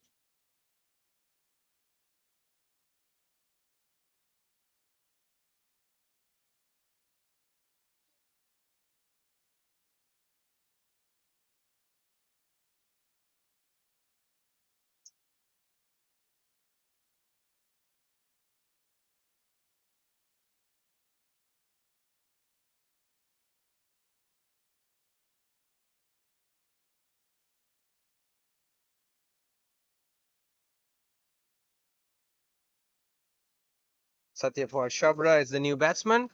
Satyapal Shabra is the new batsman.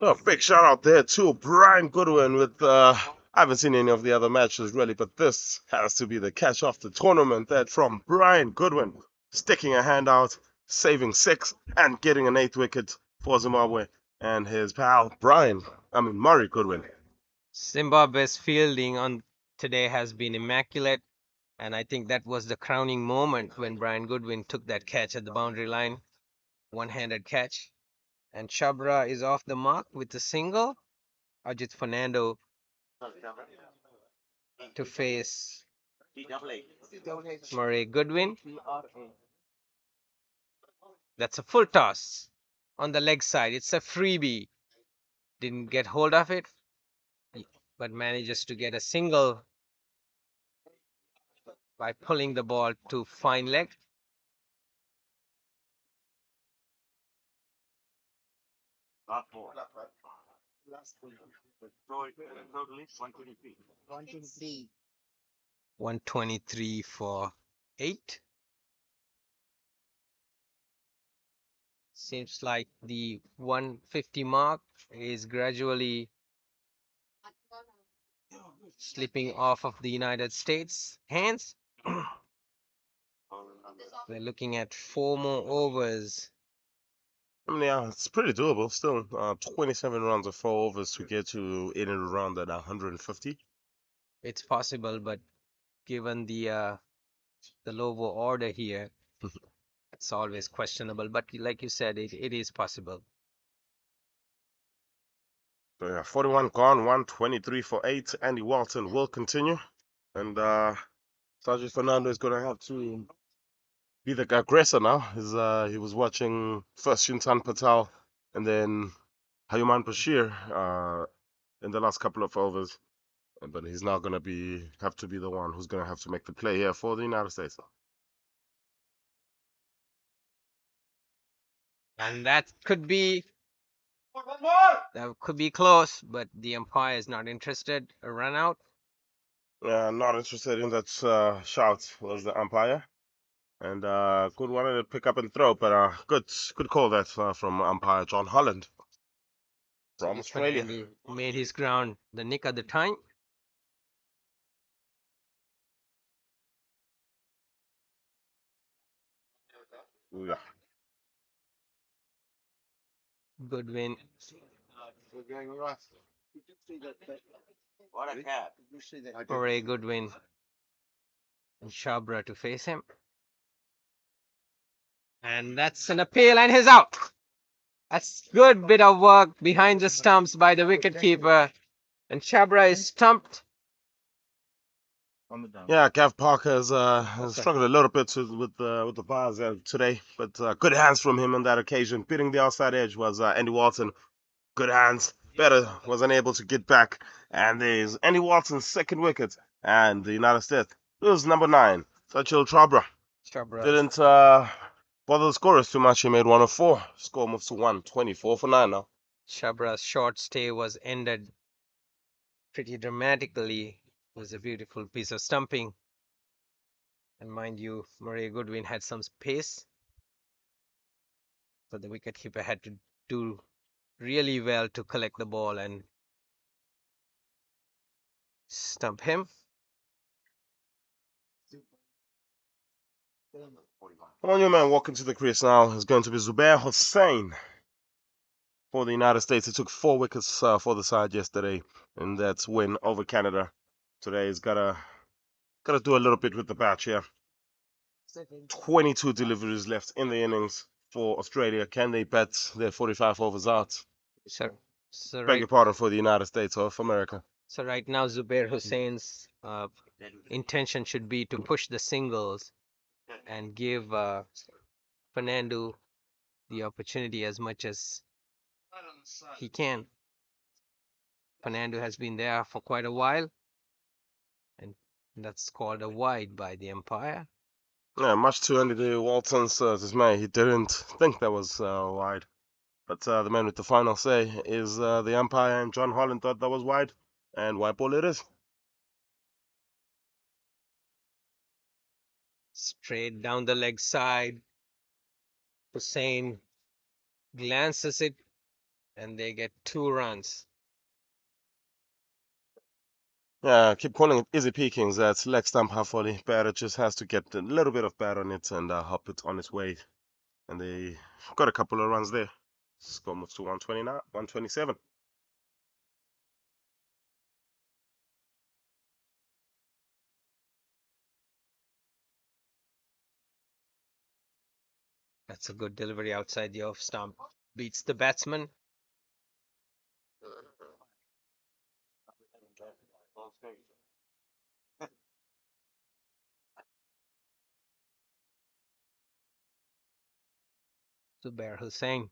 Oh, big shout out there to Brian Goodwin with I haven't seen any of the other matches really, but this has to be the catch of the tournament. That from Brian Goodwin, sticking a hand out saving 6 and getting an 8th wicket for Zimbabwe. And his pal Murray Goodwin. Zimbabwe's fielding on today has been immaculate, and I think that was the crowning moment when Brian Goodwin took that catch at the boundary line, one-handed catch. And Chabra is off the mark with a single. Ajit Fernando to face Murray Goodwin. That's a full toss on the leg side. It's a freebie. Didn't get hold of it, but manages to get a single by pulling the ball to fine leg. Last ball. Last ball. Totally 123. 123. 123 for 8. Seems like the 150 mark is gradually slipping off of the United States' hands. We're looking at 4 more overs. I mean, yeah, it's pretty doable still. 27 runs of 4 overs to get to in and around that 150. It's possible, but given the lower order here, it's always questionable. But like you said, it is possible. So yeah, 41 gone, 123 for 8. Andy Walton will continue. And Sergio Fernando is going to have to be the aggressor now. He was watching first Shintan Patel and then Hayuman Bashir in the last couple of overs. But he's now going to have to be the one who's going to have to make the play here for the United States. And that could be close, but the umpire is not interested. A run out. Not interested in that shout was the umpire. And good wanted to pick up and throw, but good call that from umpire John Holland from Australia. He made his ground the nick of the time. Ooh, yeah. Goodwin. What a cat. Murray Goodwin and Chabra to face him. And that's an appeal, and he's out. That's good bit of work behind the stumps by the wicketkeeper. And Chabra is stumped. Yeah, Gav Parker has struggled a little bit with the bars today, but good hands from him on that occasion. Beating the outside edge was Andy Walton. Good hands. Better was unable to get back. And there's Andy Walton's 2nd wicket. And the United States lose number 9, Sachil Chabra. Didn't bother the scorers too much. He made 1 of 4. Score moves to 124 for 9 now. Chabra's short stay was ended pretty dramatically. It was a beautiful piece of stumping. And mind you, Murray Goodwin had some pace. So the wicketkeeper had to do really well to collect the ball and stump him. One new man walking to the crease now is going to be Zubair Hussain for the United States. He took 4 wickets for the side yesterday in that win over Canada. Today he's gotta do a little bit with the bat here. 22 deliveries left in the innings for Australia. Can they bat their 45 overs out? Beg your pardon, for the United States of America. So right now Zubair Hussain's intention should be to push the singles and give Fernando the opportunity as much as he can. Fernando has been there for quite a while, and that's called a wide by the umpire. Yeah, much to Andy Walton's dismay, he didn't think that was wide. But the man with the final say is the umpire, and John Holland thought that was wide, and white ball it is. Straight down the leg side. Hussain glances it, and they get 2 runs. Yeah, keep calling it easy pickings. That's leg stump half volley. Batter just has to get a little bit of bat on it and help it on its way and they got a couple of runs there. Score moves to 129, 127. That's a good delivery outside the off stump. Beats the batsman. Zubair Hussain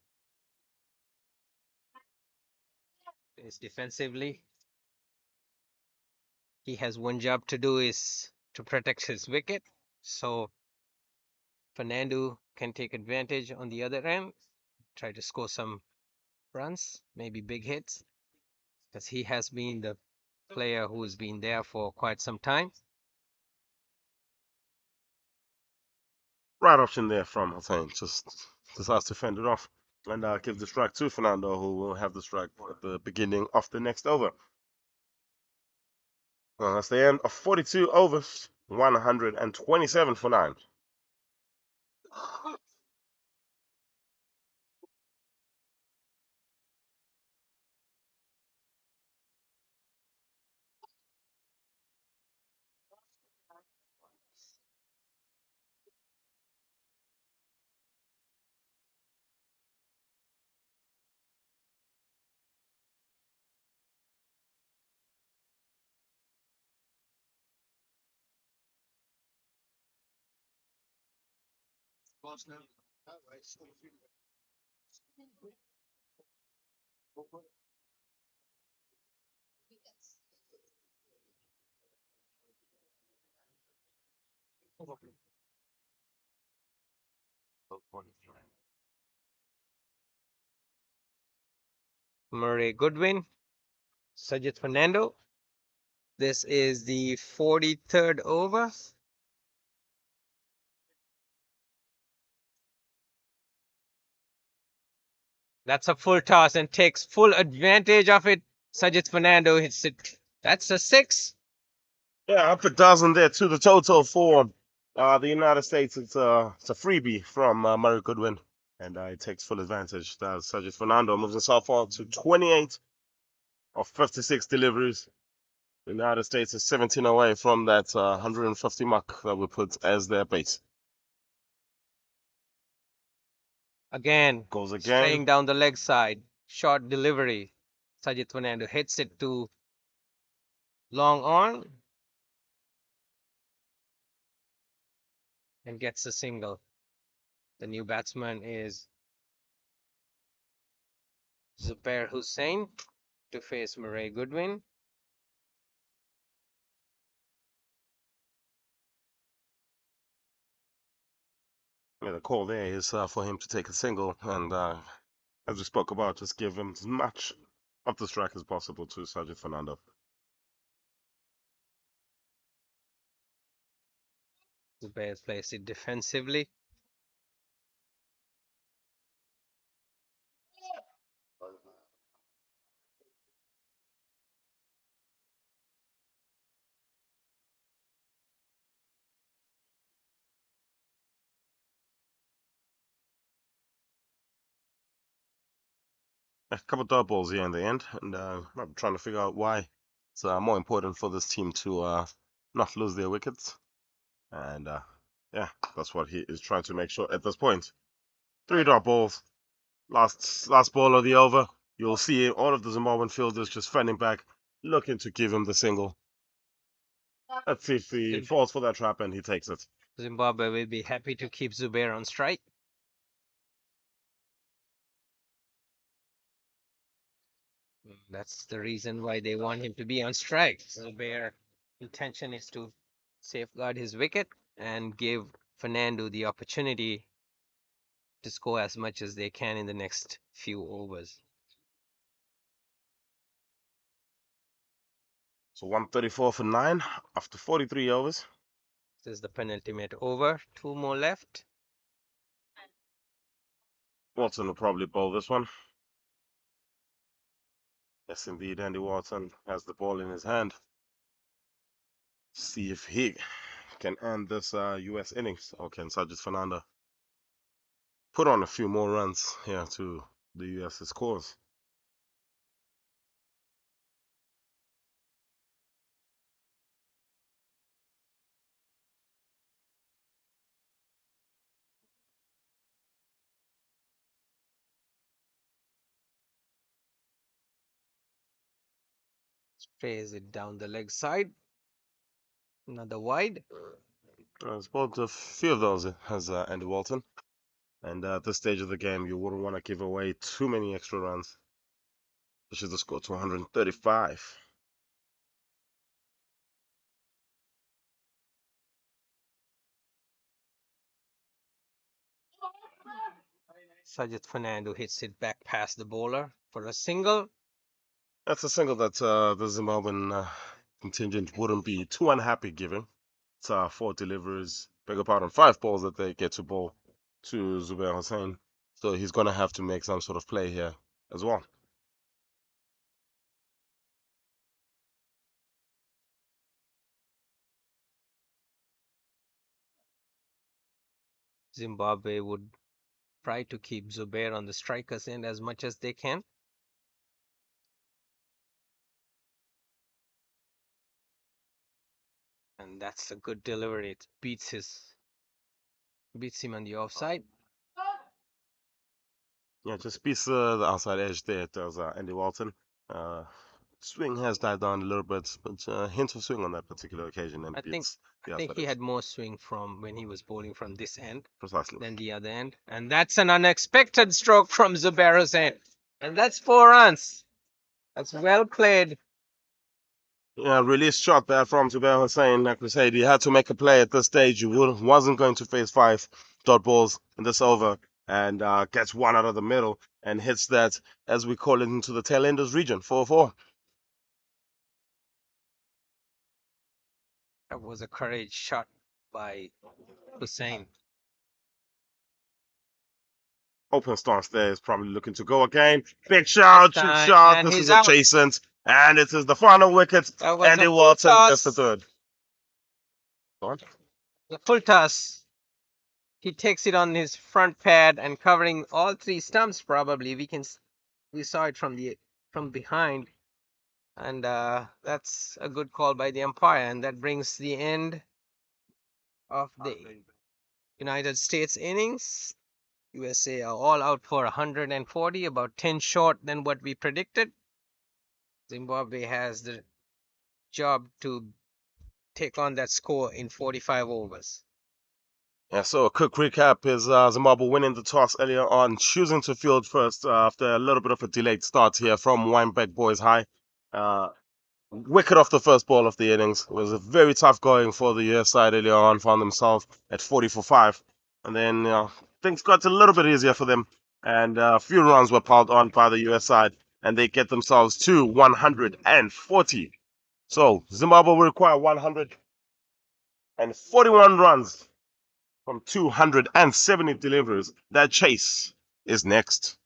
is defensively. He has one job to do, is to protect his wicket. So Fernando can take advantage on the other end, try to score some runs, maybe big hits, because he has been the player who's been there for quite some time. Right option there from Hussain. Just decides to fend it off and give the strike to Fernando, who will have the strike at the beginning of the next over. Well, that's the end of 42 overs, 127 for 9. Murray Goodwin, Sajid Fernando. This is the 43rd over. That's a full toss and takes full advantage of it. Sajid Fernando hits it. That's a 6. Yeah, up a dozen there to the total for the United States. It's a freebie from Murray Goodwin, and he takes full advantage. Sajid Fernando moves himself on to 28 of 56 deliveries. The United States is 17 away from that 150 mark that we put as their base. Again, Goes straying again. down the leg side. Short delivery. Sajid Fernando hits it to long on and gets a single. The new batsman is Zubair Hussain to face Murray Goodwin. Yeah, the call there is for him to take a single, and as we spoke about, just give him as much of the strike as possible to Sajid Fernando. Zubair plays it defensively. A couple dot balls here in the end, and I'm trying to figure out why it's more important for this team to not lose their wickets. And yeah, that's what he is trying to make sure at this point. 3 dot balls, last ball of the over. You'll see all of the Zimbabwean fielders just fanning back, looking to give him the single. Let's see if he falls for that trap and he takes it. Zimbabwe will be happy to keep Zubair on strike. That's the reason why they want him to be on strike. Zubair's intention is to safeguard his wicket and give Fernando the opportunity to score as much as they can in the next few overs. So 134 for 9 after 43 overs. This is the penultimate over. 2 more left. Watson will probably bowl this one. Yes, indeed, Andy Watson has the ball in his hand. See if he can end this US innings, or can Sajid Fernando? put on a few more runs here to the US's cause. Sprays it down the leg side. Another wide. It's bowled a few of those as Andy Walton. And at this stage of the game, you wouldn't want to give away too many extra runs. This is the score to 135. Sajid Fernando hits it back past the bowler for a single. That's a single that the Zimbabwean contingent wouldn't be too unhappy giving. It's 4 deliveries, beg your pardon, 5 balls that they get to bowl to Zubair Hussain. So he's going to have to make some sort of play here as well. Zimbabwe would try to keep Zubair on the striker's end as much as they can. And that's a good delivery. It beats him on the offside. Yeah, just beats the outside edge there. It does Andy Walton. Swing has died down a little bit, but a hint of swing on that particular occasion. And I think he had more swing from when he was bowling from this end than the other end. And that's an unexpected stroke from Zubair's end. And that's 4 runs. That's well played. Yeah, release shot there from Zubair Hussain. Like we said, he had to make a play at this stage. He wasn't going to face 5 dot balls in this over, and gets one out of the middle and hits that, as we call it, into the tail enders region, 4-4. That was a courage shot by Hussain. Open stance there is probably looking to go again. Big shot, big shot. This is adjacent, and it is the final wicket. Andy Walton gets the third. The full toss. He takes it on his front pad and covering all 3 stumps. Probably we saw it from behind, and that's a good call by the umpire, and that brings the end of the United States innings. USA are all out for 140, about 10 short than what we predicted. Zimbabwe has the job to take on that score in 45 overs. Yeah, so a quick recap is Zimbabwe winning the toss earlier on, choosing to field first after a little bit of a delayed start here from Weinberg Boys High. Wicket off the first ball of the innings. It was a very tough going for the US side earlier on, found themselves at 40 for 5. And then things got a little bit easier for them, and a few runs were piled on by the US side, and they get themselves to 140. So Zimbabwe will require 141 runs from 270 deliveries. That chase is next.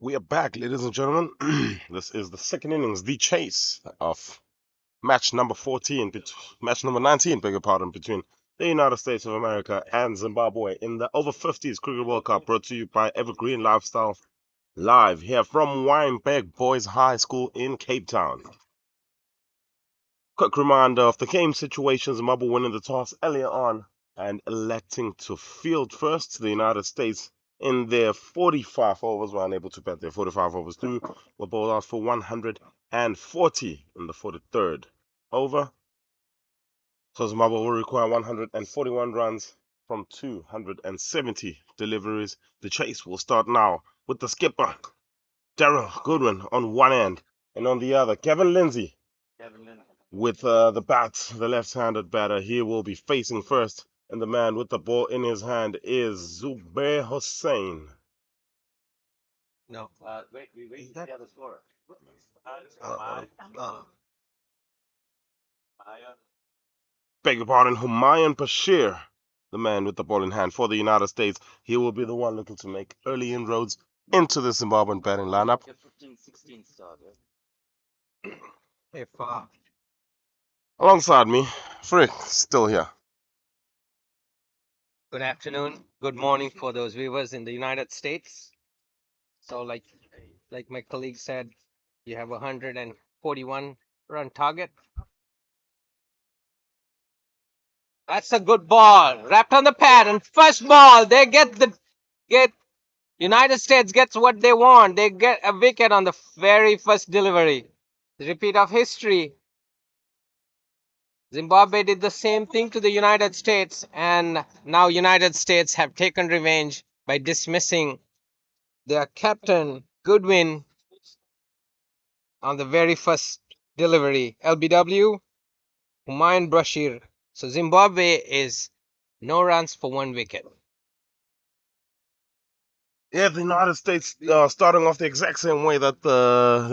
We are back, ladies and gentlemen. This is the second innings, the chase of match number 14, match number 19, beg your pardon, between the United States of America and Zimbabwe in the Over-50s Cricket World Cup, brought to you by Evergreen Lifestyle, live here from Wynberg Boys High School in Cape Town. Quick reminder of the game situation: Zimbabwe winning the toss earlier on and electing to field first. The United States, in their 45 overs, were unable to bat their 45 overs through, were bowled out for 140 in the 43rd over. So Zimbabwe will require 141 runs from 270 deliveries. The chase will start now with the skipper, Daryl Goodwin, on one end, and on the other, Kevin Lindsay. With the bat, the left-handed batter, he will be facing first, and the man with the ball in his hand is Zubair Hussain. No. Wait, we wait for the other scorer. Beg your pardon, Humayun Bashir, the man with the ball in hand for the United States. He will be the one looking to make early inroads into the Zimbabwean batting lineup. 15-16 start. If Alongside me, Frick, still here. good afternoon, good morning for those viewers in the United States. So, like my colleague said, you have a 141 run target. That's a good ball, wrapped on the pad, and first ball. They get United States gets what they want. They get a wicket on the very first delivery. The repeat of history. Zimbabwe did the same thing to the United States, and now United States have taken revenge by dismissing their captain, Goodwin, on the very first delivery. LBW, Humayun Bashir. So Zimbabwe is no runs for one wicket. Yeah, the United States starting off the exact same way that the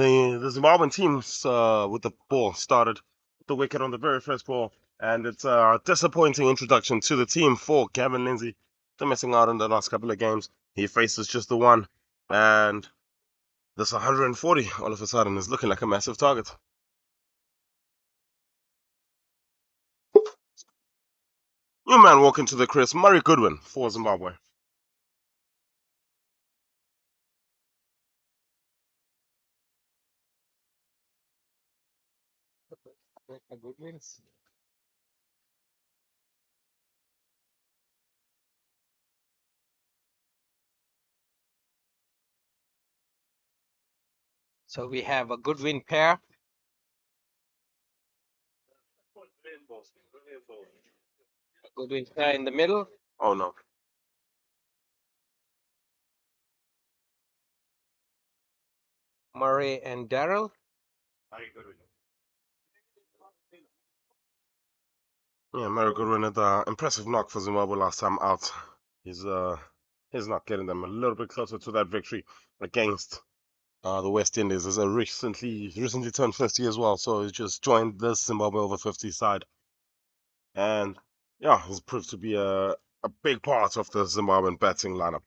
Zimbabwean teams with the ball started, the wicket on the very first ball, and it's a disappointing introduction to the team for Kevin Lindsay. They're missing out in the last couple of games. He faces just the one, and this 140 all of a sudden is looking like a massive target. New man walking to the crease, Murray Goodwin for Zimbabwe. So we have a Goodwin pair. A Goodwin pair in the middle. Oh no. Murray and Daryl. Yeah, Murray Goodwin had an impressive knock for Zimbabwe last time out. He's not getting them a little bit closer to that victory against the West Indies. As a recently turned 50 as well, so he's just joined the Zimbabwe over 50 side, and yeah, he's proved to be a big part of the Zimbabwean batting lineup.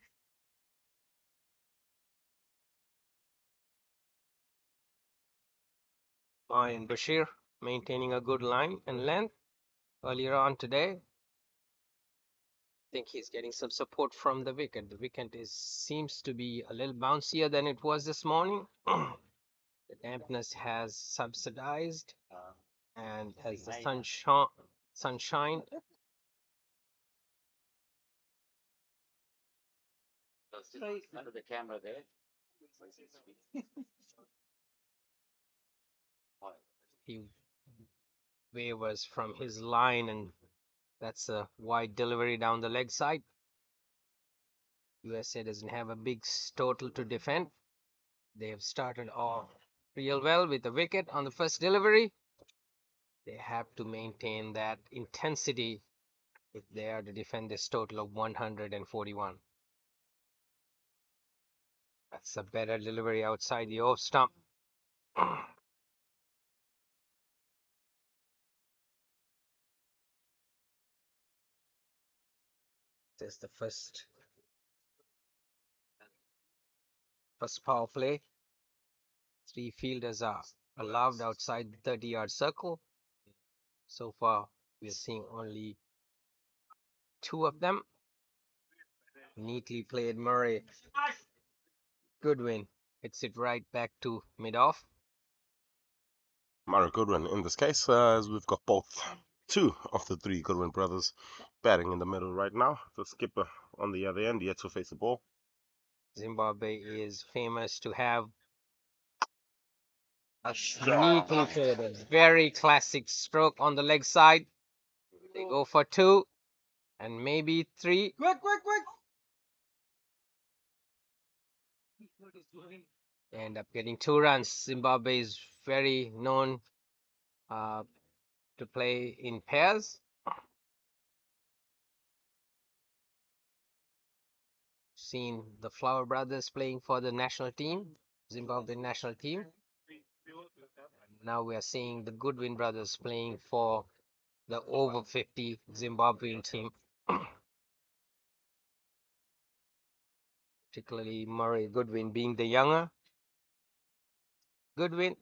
And Bashir maintaining a good line and length earlier on today. I think he's getting some support from the wicket. The wicket seems to be a little bouncier than it was this morning. The dampness has subsidized, and as the sunshine. Under the camera there. He wavers from his line, and that's a wide delivery down the leg side. USA doesn't have a big total to defend. They have started off real well with the wicket on the first delivery. They have to maintain that intensity if they are to defend this total of 141. That's a better delivery outside the off stump. There's the first First power play. 3 fielders are allowed outside the 30-yard circle. So far, we're seeing only 2 of them. Neatly played Murray. Goodwin hits it right back to mid-off. Murray Goodwin in this case, as we've got two of the 3 Goodwin brothers batting in the middle right now. The skipper on the other end yet to face the ball. Zimbabwe is famous to have a neatly played, a very classic stroke on the leg side. They go for 2 and maybe 3. Quick! They end up getting 2 runs. Zimbabwe is very known to play in pairs. Seen the Flower brothers playing for the national team, Zimbabwean national team. Now we are seeing the Goodwin brothers playing for the over-50 Zimbabwean team. Particularly Murray Goodwin being the younger. Goodwin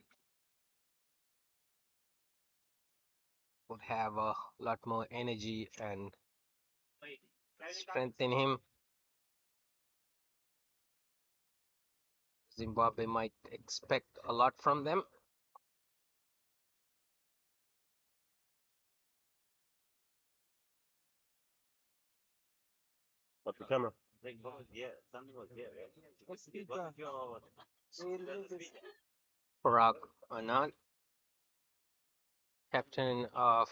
would have a lot more energy and strength in him. Zimbabwe might expect a lot from them. But the camera. Parag Anand, captain of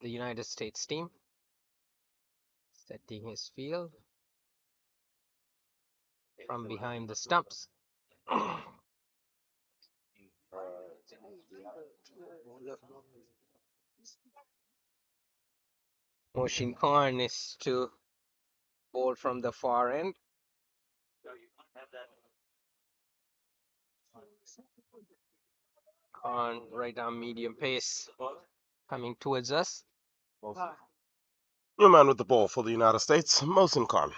the United States team, setting his field from behind the stumps. Moshin Khan is to bowl from the far end. Khan, right arm medium pace, coming towards us. New man with the ball for the United States, Mohsin Khan.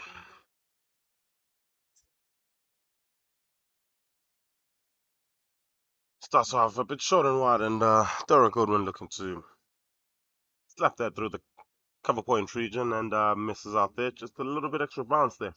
Starts off a bit short and wide, and Daryl Goodwin looking to slap that through the cover point region and misses out there. Just a little bit extra bounce there.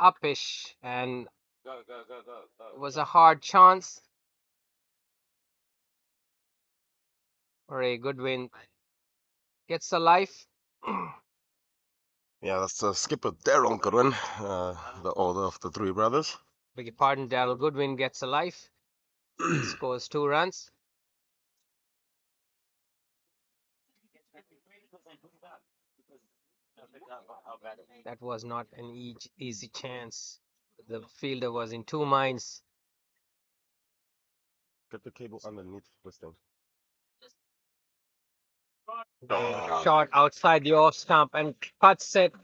Uppish, and it was a hard chance. Ray Goodwin gets a life. Yeah, that's skipper Daryl Goodwin, the older of the 3 brothers. Beg your pardon, Daryl Goodwin gets a life. He scores 2 runs. That was not an easy chance. The fielder was in 2 minds. Get the cable underneath this thing. Shot outside the off stump and cuts it.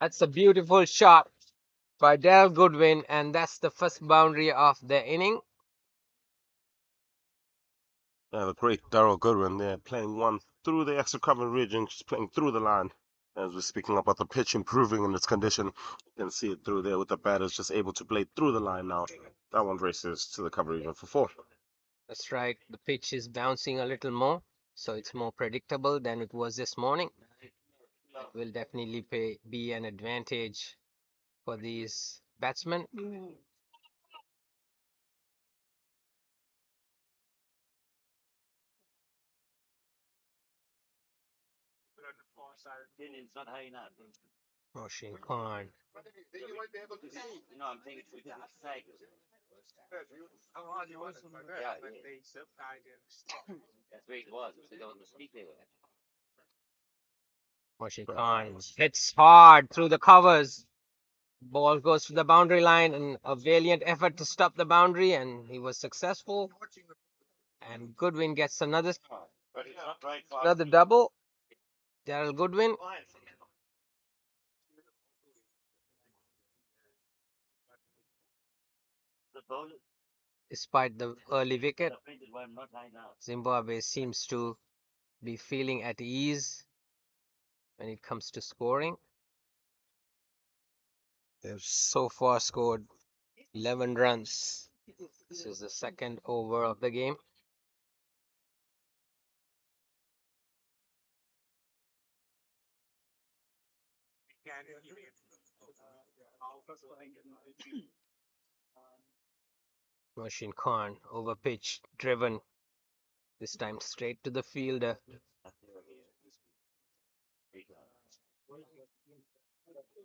That's a beautiful shot by Daryl Goodwin, and that's the first boundary of the inning. Yeah, the great Daryl Goodwin there, playing one through the extra cover region, just playing through the line. As we're speaking about the pitch improving in its condition, you can see it through there with the batters just able to play through the line now. That one races to the cover region for 4. That's right. The pitch is bouncing a little more, so it's more predictable than it was this morning. It will definitely be an advantage for these batsmen. Moshin Khan. No, I'm thinking we did the same. That's where it was. They don't speak there. Moshin Khan hits hard through the covers. Ball goes to the boundary line, and a valiant effort to stop the boundary, and he was successful. And Goodwin gets another double. Daryl Goodwin. Despite the early wicket, Zimbabwe seems to be feeling at ease when it comes to scoring. They've so far scored 11 runs. This is the second over of the game. Machine Khan over pitch, driven. This time straight to the fielder.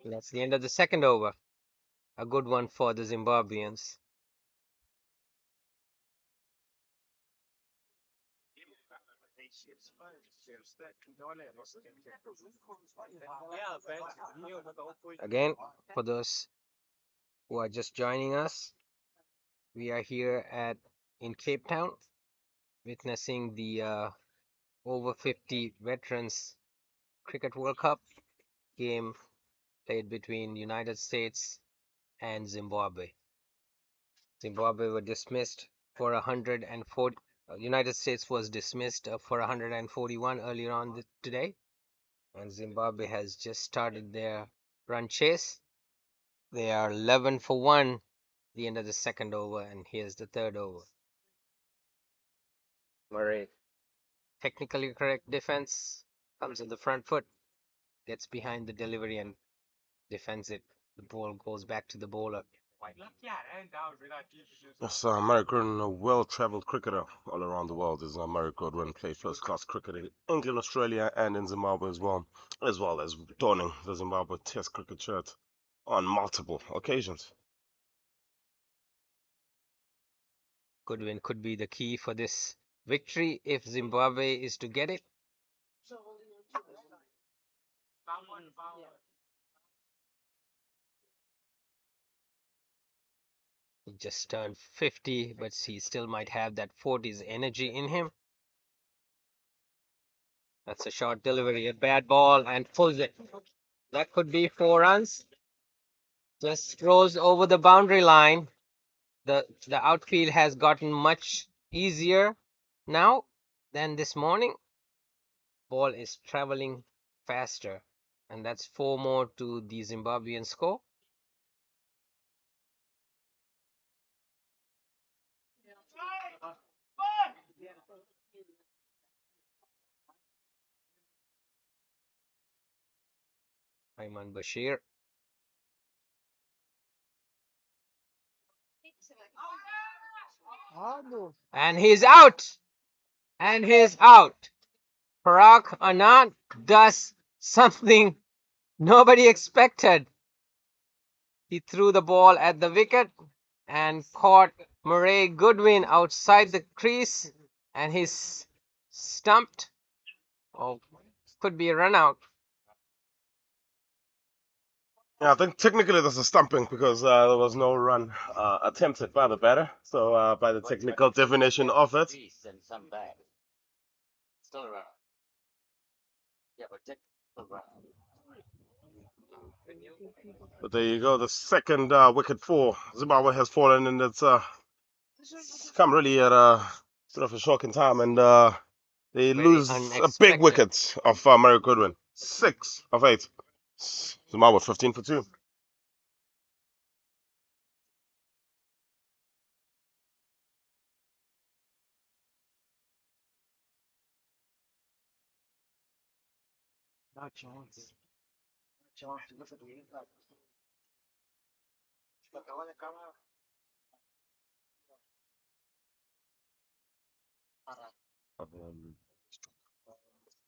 That's the end of the second over. A good one for the Zimbabweans. Again, for those who are just joining us, we are here in Cape Town, witnessing the over 50 veterans Cricket World Cup game played between United States and Zimbabwe. Zimbabwe were dismissed for 140. United States was dismissed for 141 earlier on today, and Zimbabwe has just started their run chase. They are 11 for 1 the end of the second over, and here's the third over. Murray, technically correct defense, comes in the front foot, gets behind the delivery and defends it. The ball goes back to the bowler. Yes, Murray Goodwin, a well-travelled cricketer all around the world. Is Murray Goodwin played first-class cricket in England, Australia, and in Zimbabwe as well as donning the Zimbabwe Test cricket shirt on multiple occasions. Goodwin could be the key for this victory if Zimbabwe is to get it. He just turned 50, but he still might have that 40s energy in him. That's a short delivery, a bad ball, and pulls it. That could be 4 runs. Just throws over the boundary line. The outfield has gotten much easier now than this morning. Ball is traveling faster, and that's 4 more to the Zimbabwean score. Ayman Bashir. And he's out. And he's out. Parag Anand does something nobody expected. He threw the ball at the wicket and caught Murray Goodwin outside the crease, and he's stumped. Oh, could be a run out. Yeah, I think technically that's a stumping because there was no run attempted by the batter. So by the technical definition of it, but there you go. The second wicket for Zimbabwe has fallen, and it's come really at a bit of a shocking time, and they lose a big wicket of Murray Goodwin. 6 of 8. Zimbabwe 15 for 2. No chance. No chance to look at the inside.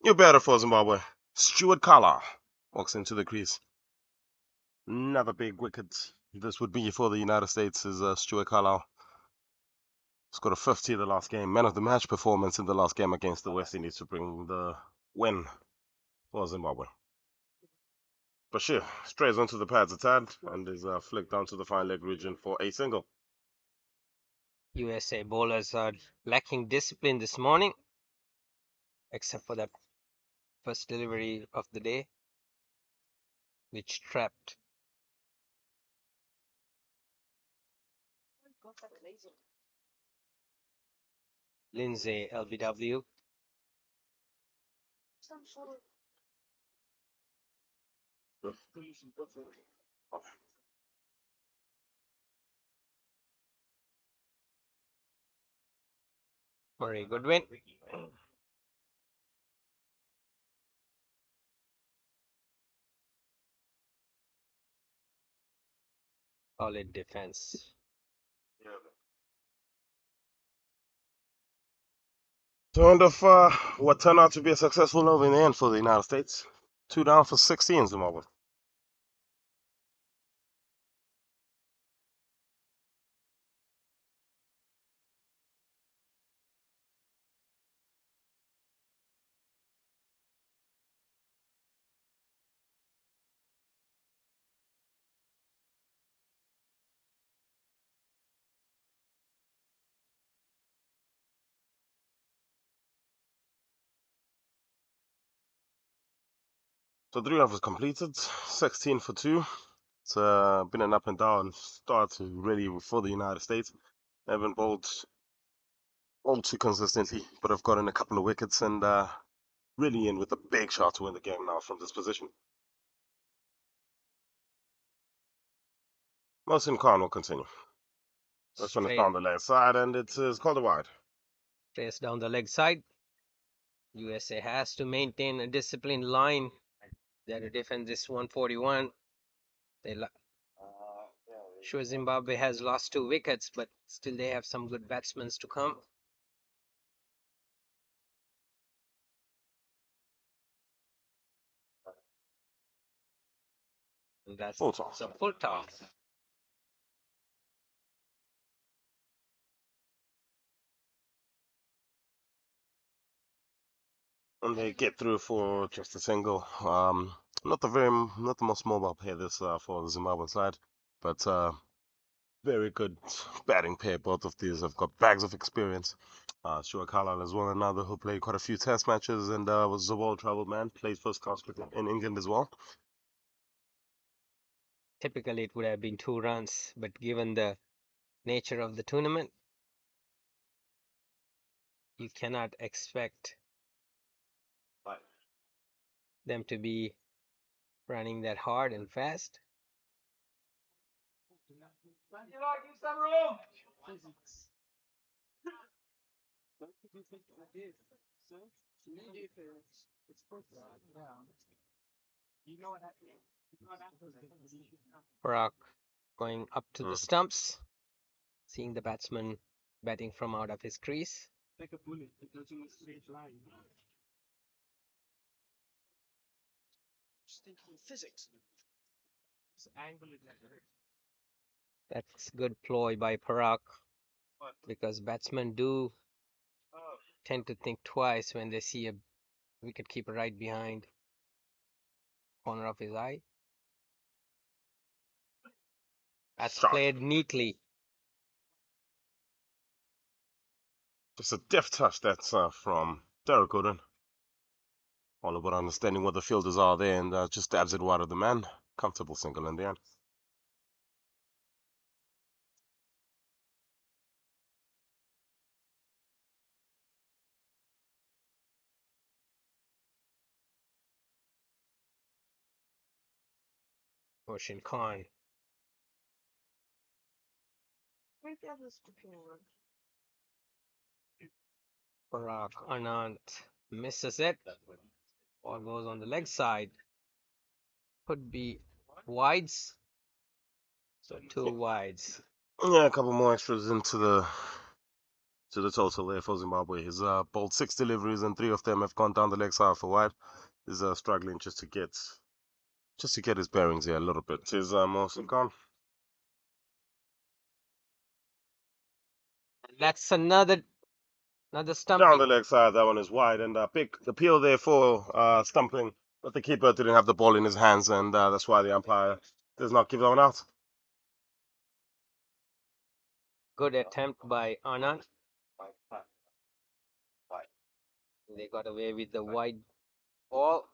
New batter for Zimbabwe. Stuart Carlisle walks into the crease. Another big wicket. This would be for the United States is Stuart Carlisle. Scored a 50 the last game. Man of the match performance in the last game against the West Indies to bring the win for Zimbabwe. Bashir strays onto the pads a tad and is flicked down to the fine leg region for a single. USA bowlers are lacking discipline this morning, except for that first delivery of the day, which trapped Lindsay LBW. Very good win. Solid defense. So end of what turned out to be a successful over in the end for the United States. 2 down for 16 Zimbabwe. So 3 overs completed, 16 for 2. It's been an up and down start to really for the United States. They haven't bowled all too consistently, but have gotten a couple of wickets and really in with a big shot to win the game now from this position. Mohsin Khan will continue. This one is down the left side and it is called a wide. Trace down the leg side. USA has to maintain a disciplined line. Their defense is 141. Sure, Zimbabwe has lost 2 wickets, but still they have some good batsmen to come. And that's full toss. a full toss. And they get through for just a single. Not the most mobile pair this for the Zimbabwean side, but very good batting pair. Both of these have got bags of experience. Stuart Carlisle as well, another who played quite a few test matches and was a well-travelled man. Played first class cricket in England as well. Typically, it would have been 2 runs, but given the nature of the tournament, you cannot expect them to be running that hard and fast. Parag going up to the stumps, seeing the batsman batting from out of his crease. Like a bullet, it goes in a straight line. Just thinking physics. This angle is like That's good ploy by Parag, because batsmen do tend to think twice when they see a wicketkeeper right behind corner of his eye. That's played neatly. Just a deft touch that's from Derek Gooden. All about understanding what the fielders are there and just stabs it wide of the man. Comfortable single in the end. Mohsin Khan. Parag Anand misses it. Ball goes on the leg side. Could be wides. So 2 wides. Yeah, a couple more extras into the total there for Zimbabwe. He's bowled 6 deliveries and 3 of them have gone down the leg side for wide. He's struggling just to get his bearings here a little bit. Here's Mohsin Khan. That's another stumping. Down the leg side, that one is wide and big appeal there for stumping. But the keeper didn't have the ball in his hands and that's why the umpire does not give that one out. Good attempt by Anand. They got away with the wide ball.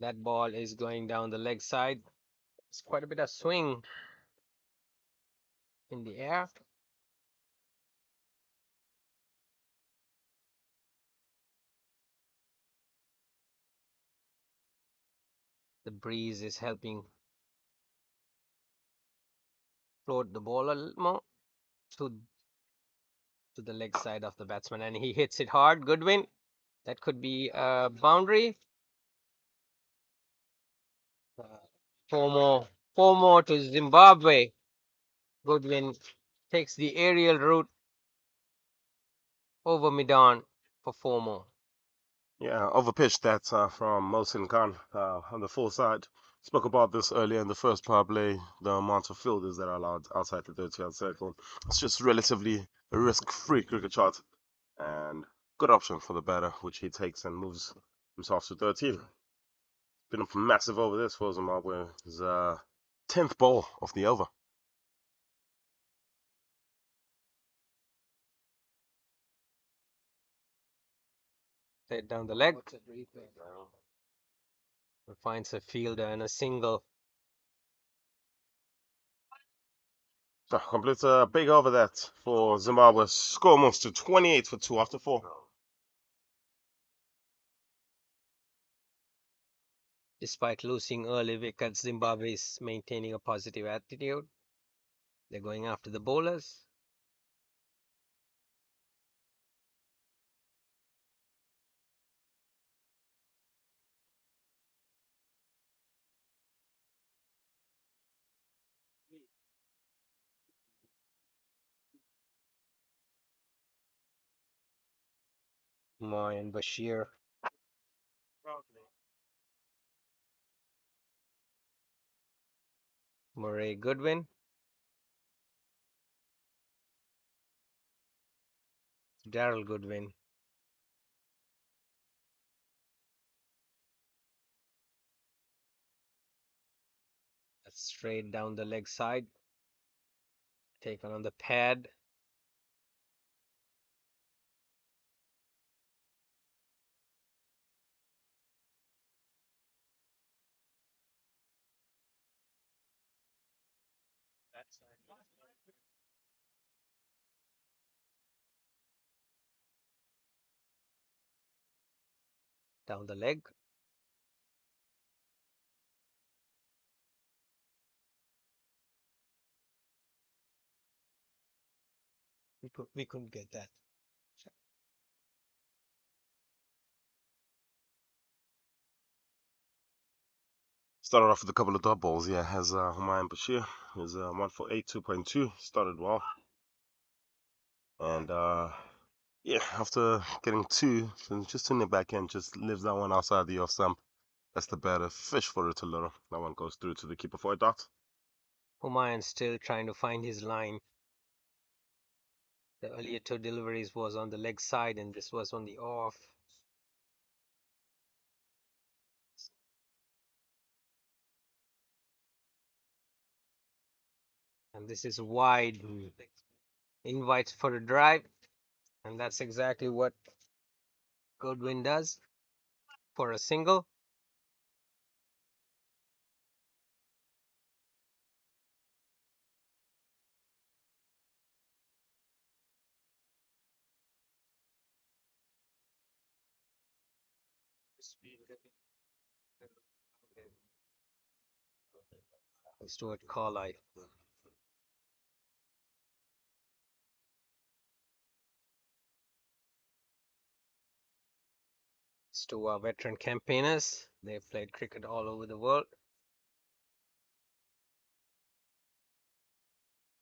That ball is going down the leg side. It's quite a bit of swing in the air. The breeze is helping float the ball a little more to the leg side of the batsman, and he hits it hard. Goodwin. That could be a boundary. 4 more to Zimbabwe. Goodwin takes the aerial route over Midan for 4 more. Yeah, overpitched that from Mohsin Khan on the full side. Spoke about this earlier in the first power play, the amount of fielders that are allowed outside the 30-yard circle. It's just relatively a risk-free cricket shot and good option for the batter, which he takes and moves himself to 13. Been a massive over this for Zimbabwe. His 10th ball of the over. Straight down the leg. Finds a fielder and a single. So completes a big over that for Zimbabwe. Score moves to 28 for 2 after 4. Despite losing early wickets, Zimbabwe is maintaining a positive attitude. They're going after the bowlers. Moy and Bashir. Murray Goodwin. Daryl Goodwin. That's straight down the leg side. Taken on the pad. Down the leg. We couldn't get that. Started off with a couple of dot balls. Yeah, has Humayun Bashir. Is 1 for 8, 2.2. Started well. And yeah, after getting 2, so just in the back end, just leaves that one outside the off stump. That's the better fish for it a little. That one goes through to the keeper for a dot. Humayun still trying to find his line. The earlier 2 deliveries was on the leg side and this was on the off. And this is wide. Invites for a drive. And that's exactly what Goodwin does for a single. Stuart Carlyle. To our veteran campaigners. They've played cricket all over the world.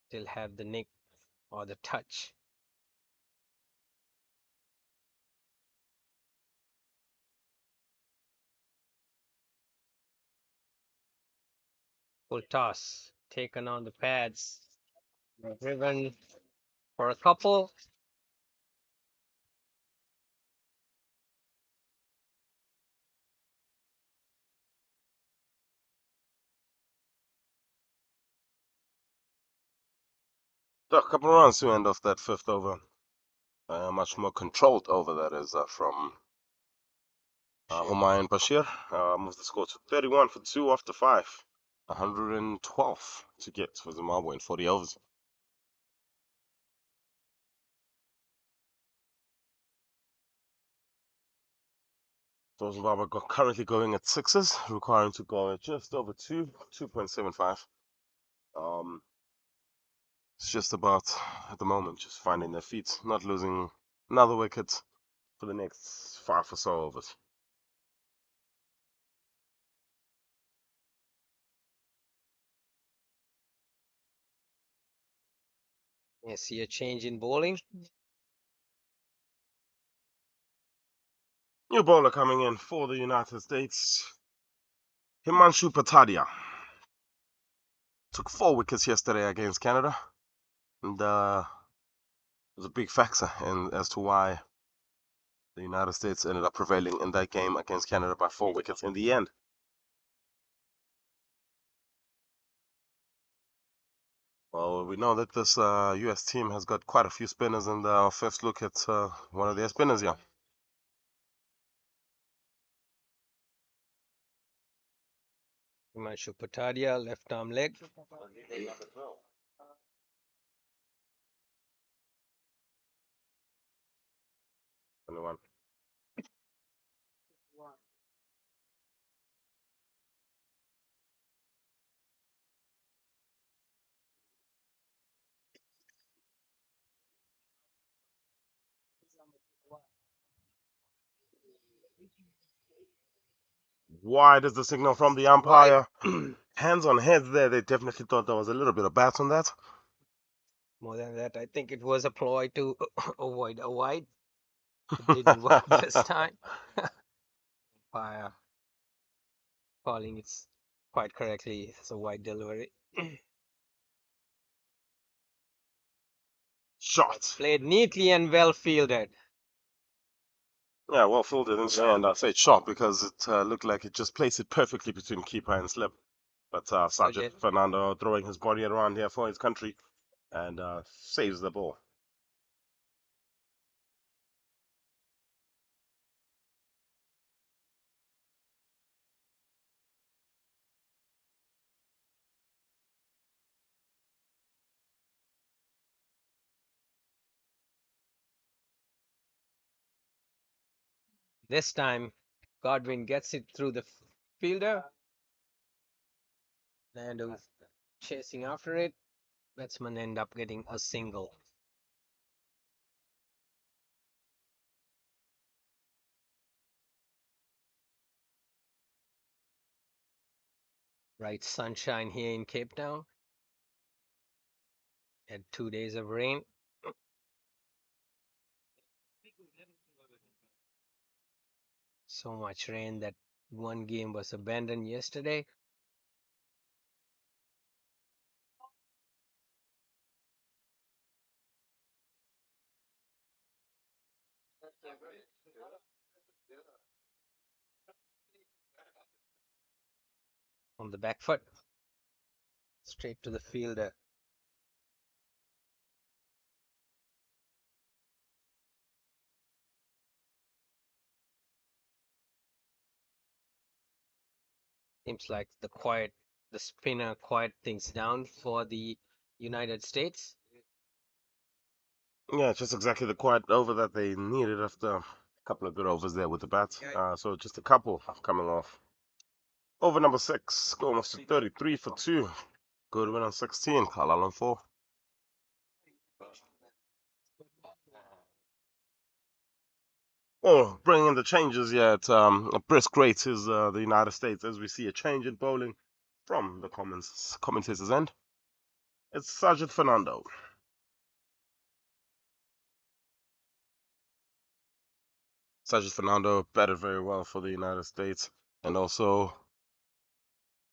Still have the nick or the touch. Full toss. Taken on the pads. Driven for a couple. So a couple of runs to end off that 5th over. Much more controlled over, that is, from Humayun Bashir moves the score to 31 for 2 after 5. 112 to get for Zimbabwe in 40 overs. So Zimbabwe currently going at sixes, requiring to go at just over 2.75. It's just about, at the moment, just finding their feet, not losing another wicket for the next 5 or so overs. You see a change in bowling. New bowler coming in for the United States, Himanshu Patadia. Took 4 wickets yesterday against Canada, and was a big factor as to why the United States ended up prevailing in that game against Canada by 4 wickets in the end. Well, we know that this US team has got quite a few spinners, and our first look at one of their spinners here. Himanshu Patadia, left arm leg. 21. Wide is the signal from the umpire. Hands on heads there. They definitely thought there was a little bit of bat on that. More than that, I think it was a ploy to avoid a wide. It didn't work this time. Umpire calling it quite correctly. It's a wide delivery. Shot. Played neatly and well fielded. Yeah, well fielded in the end. I say shot because it looked like it just placed it perfectly between keeper and slip. But Sajid Fernando throwing his body around here for his country and saves the ball. This time, Godwin gets it through the fielder. Lando chasing after it. Batsman end up getting a single. Bright sunshine here in Cape Town. Had 2 days of rain. So much rain that one game was abandoned yesterday. On the back foot. Straight to the fielder. Seems like the spinner quiet things down for the United States. Yeah, just exactly the quiet over that they needed after a couple of good overs there with the bat. So just a couple coming off. Over number 6, score almost to 33 for 2. Good win on 16, Kalal on 4. Oh, bringing in the changes here at a brisk rate is the United States, as we see a change in bowling from the commentators' end. It's Sajid Fernando. Sajid Fernando batted very well for the United States and also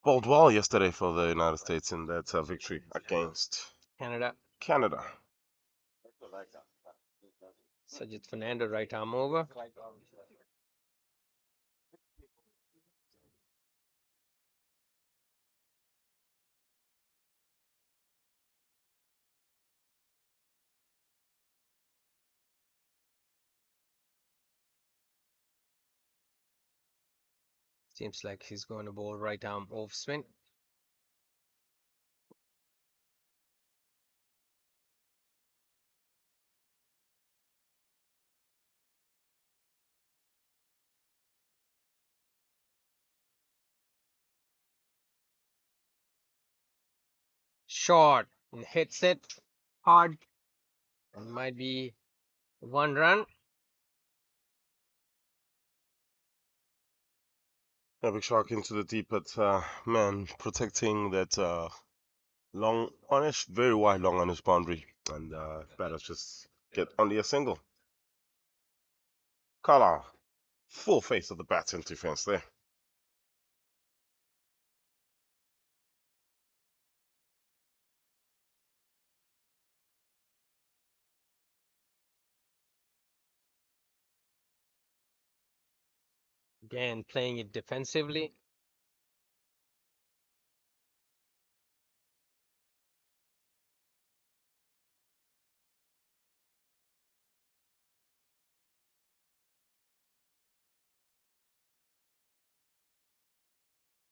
bowled well yesterday for the United States in that victory against Canada. Sajid Fernando, right arm over. Seems like he's going to bowl right arm off spin. Short and hits it hard, and might be 1 run. A big shark into the deep, but man, protecting that long onish, very wide long onish boundary, and batters just get only a single. Carlisle, full face of the batting defense there. Again, playing it defensively.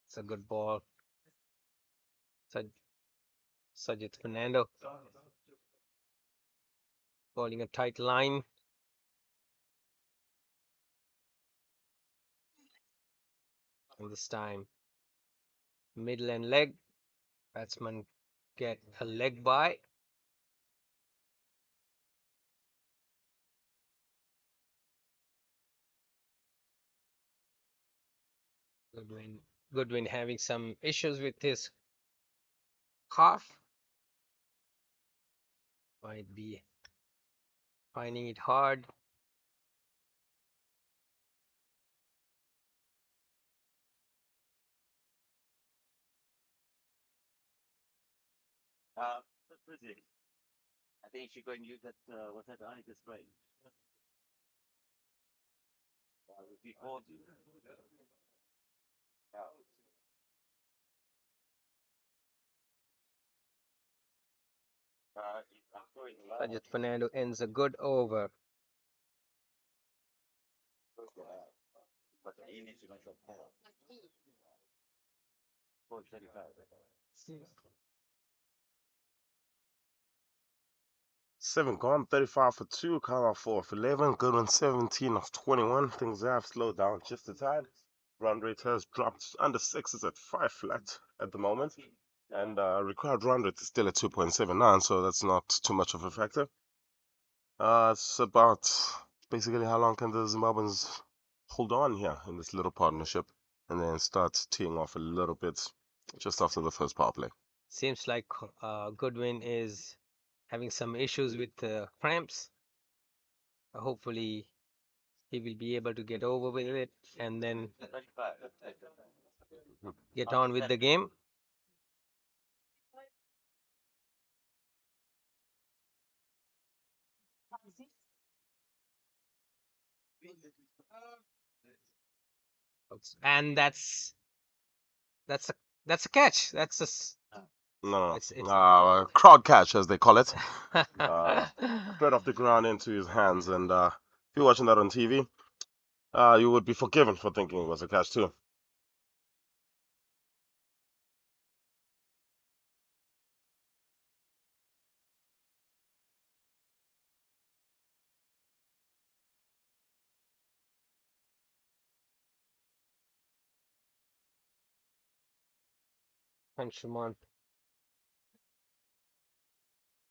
It's a good ball. Sajid Fernando bowling a tight line. And this time, middle and leg. Batsman get a leg by. Goodwin having some issues with his calf. Might be finding it hard. I think she going to use that, what's that, Anika spray? Repeat 40. Sajid Fernando ends a good over. But he needs to make a 435. 7 gone, 35 for 2, Carlisle 4 of 11, Goodwin 17 of 21. Things have slowed down just a tad. Run rate has dropped under 6, it's at 5 flat at the moment. And required run rate is still at 2.79, so that's not too much of a factor. It's about basically how long can the Zimbabweans hold on here in this little partnership and then start teeing off a little bit just after the first power play. Seems like Goodwin is having some issues with cramps. Hopefully, he will be able to get over with it and then get on with the game. And that's a catch. That's a No, crowd catch as they call it. Straight off the ground into his hands, and if you're watching that on TV, you would be forgiven for thinking it was a catch too.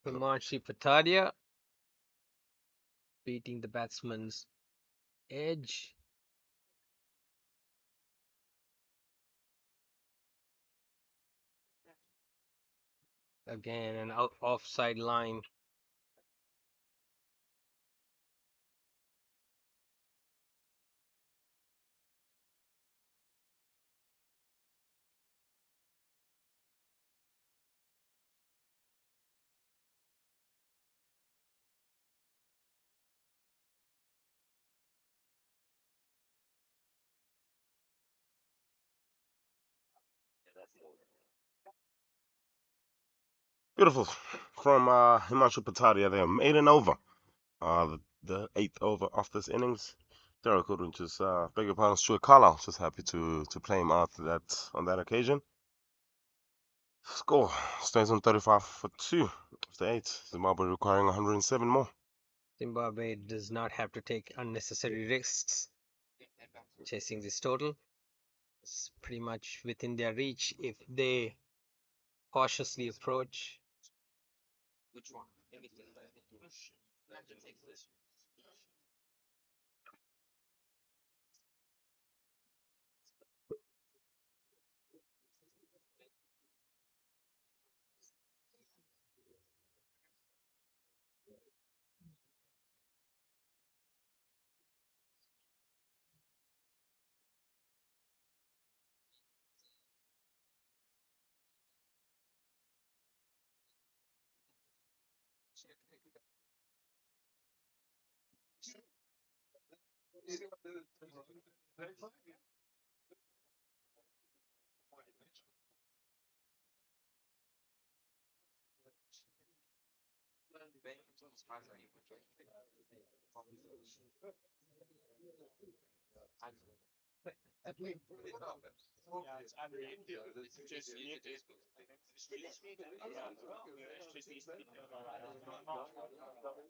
Himanshi Patadia beating the batsman's edge. Again, an offside line. Beautiful from Himanshu Patadia there. Made an over. The 8th over of this innings. Derek Goodwin just, beg your pardon, Stuart Carlisle, just happy to play him out on that occasion. Score stays on 35 for 2 after 8. Zimbabwe requiring 107 more. Zimbabwe does not have to take unnecessary risks chasing this total. It's pretty much within their reach if they cautiously approach. Which one?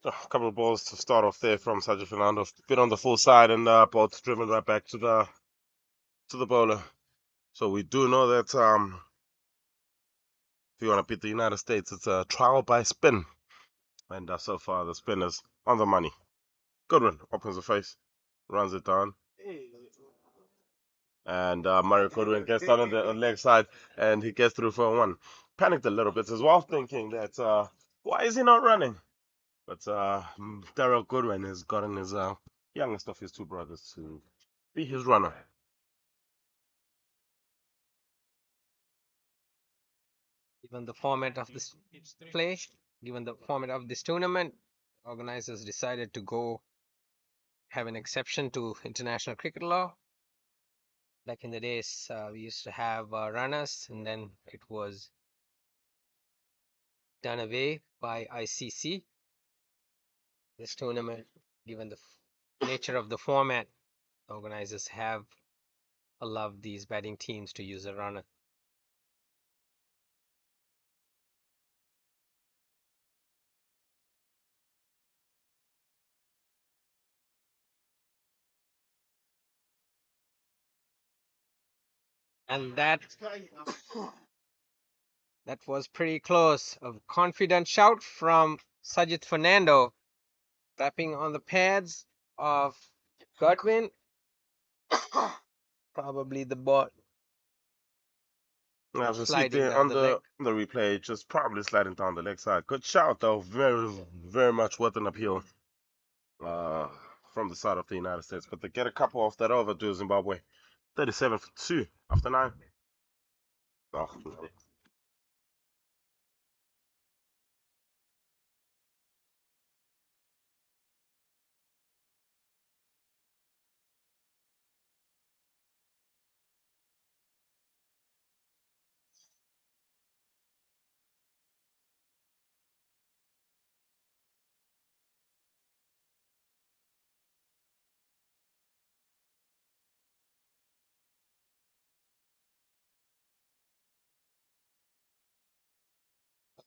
A couple of balls to start off there from Sergio Fernando, bit on the full side, and both driven right back to the bowler. So we do know that if you want to beat the United States, it's a trial by spin, and so far the spin is on the money. Goodwin opens the face, runs it down, and Mario Goodwin gets down on the leg side, and he gets through for a 1. Panicked a little bit as well, thinking that why is he not running? But Darrell Goodwin has gotten his youngest of his 2 brothers to be his runner. Given the format of this play, given the format of this tournament, organizers decided to have an exception to international cricket law. Back in the days, we used to have runners, and then it was done away by ICC. This tournament, given the nature of the format, organizers have allowed these batting teams to use a runner. And that was pretty close. A confident shout from Sajid Fernando, tapping on the pads of Godwin. Probably the ball. As you see there on the replay, just probably sliding down the leg side. Good shout though, very, very much worth an appeal from the side of the United States. But they get a couple of that over to Zimbabwe. 37 for 2 after 9. Oh,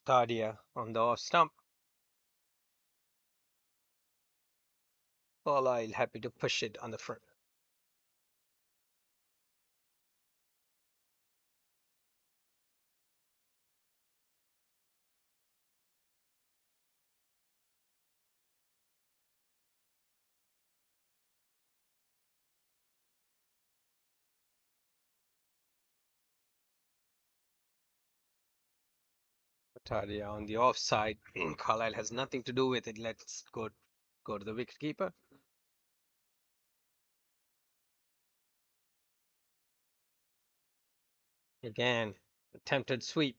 Tadia on the off stump. Carlisle happy to push it on the front. Tadia on the offside. Carlisle has nothing to do with it. Let's go to the wicketkeeper. Again, attempted sweep.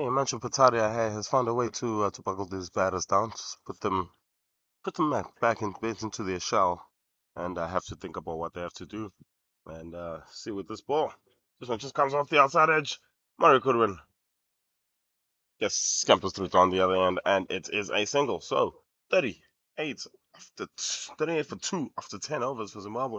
Hey, Manchu Pataria has found a way to buckle these batters down, just put them back into their shell, and have to think about what they have to do, and see with this ball. This one just comes off the outside edge. Murray Goodwin just scampers through on the other end, and it is a single. So 38 38 for 2 after 10 overs for Zimbabwe.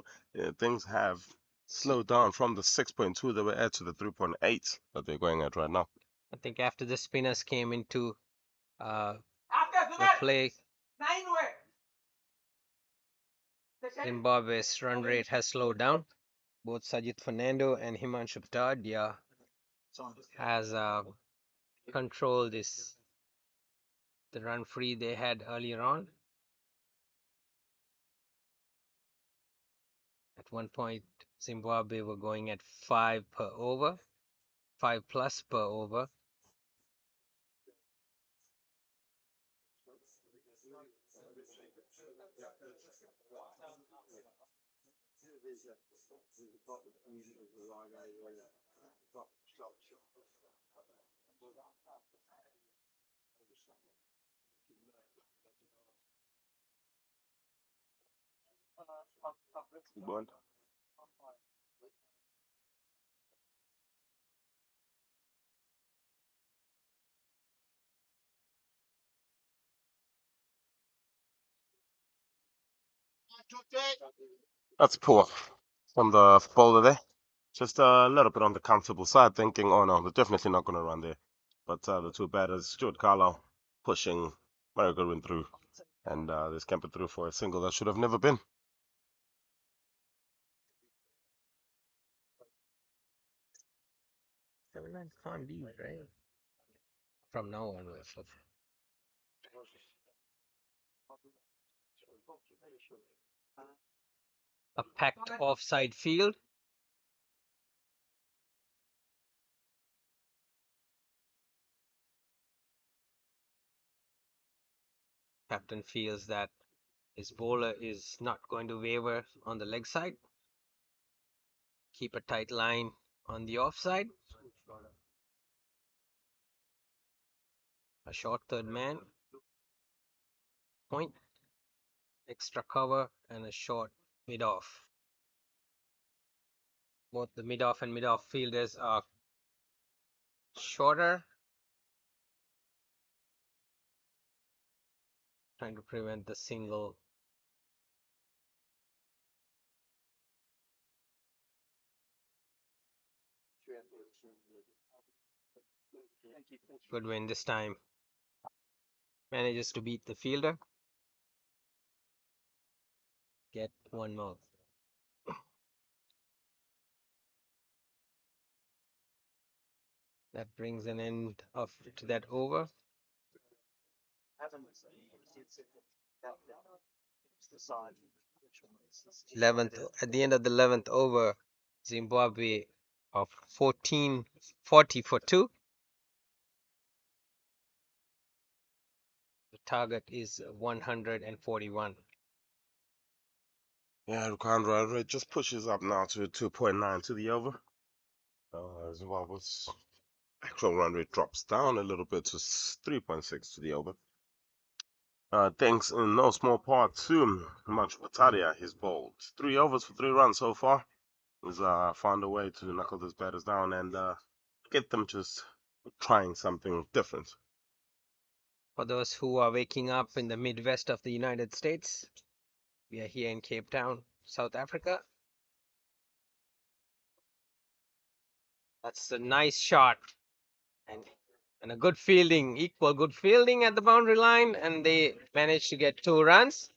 Things have slowed down from the 6.2 they were at to the 3.8 that they're going at right now. I think after the spinners came into the play, Zimbabwe's run rate has slowed down. Both Sajid Fernando and Himanshu Bhatia has controlled the run free they had earlier on. At one point, Zimbabwe were going at 5 per over, 5 plus per over. That's poor from the bowler there. Just a little bit on the comfortable side, thinking, oh no, they're definitely not going to run there. But the two batters, Stuart Carlisle pushing Murray Goodwin through, and they scampered through for a single that should have never been. Can't be right from now onwards. A packed offside field. Captain feels that his bowler is not going to waver on the leg side. Keep a tight line on the offside. A short third man. Point. Extra cover and a short mid-off. Both the mid-off and mid-off fielders are shorter. Trying to prevent the single. Goodwin this time manages to beat the fielder. Get one more. That brings an end to that over. 11th at the end of the 11th over, Zimbabwe of 1440 for 2. The target is 141. Yeah, required run rate just pushes up now to 2.9 to the over. Zimbabwe's actual run rate drops down a little bit to 3.6 to the over. Thanks in no small part to Manchu Pataria, his bowled 3 overs for 3 runs so far. He's found a way to knuckle those batters down and get them just trying something different. For those who are waking up in the Midwest of the United States, we are here in Cape Town, South Africa. That's a nice shot and a good fielding, equal good fielding at the boundary line, and they managed to get 2 runs.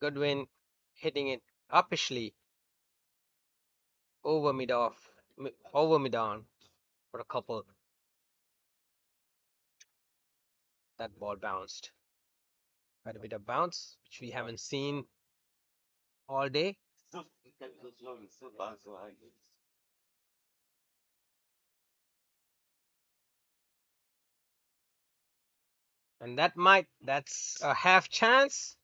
Goodwin hitting it uppishly over mid-on for a couple. That ball bounced. Quite a bit of bounce, which we haven't seen all day. And that's a half chance.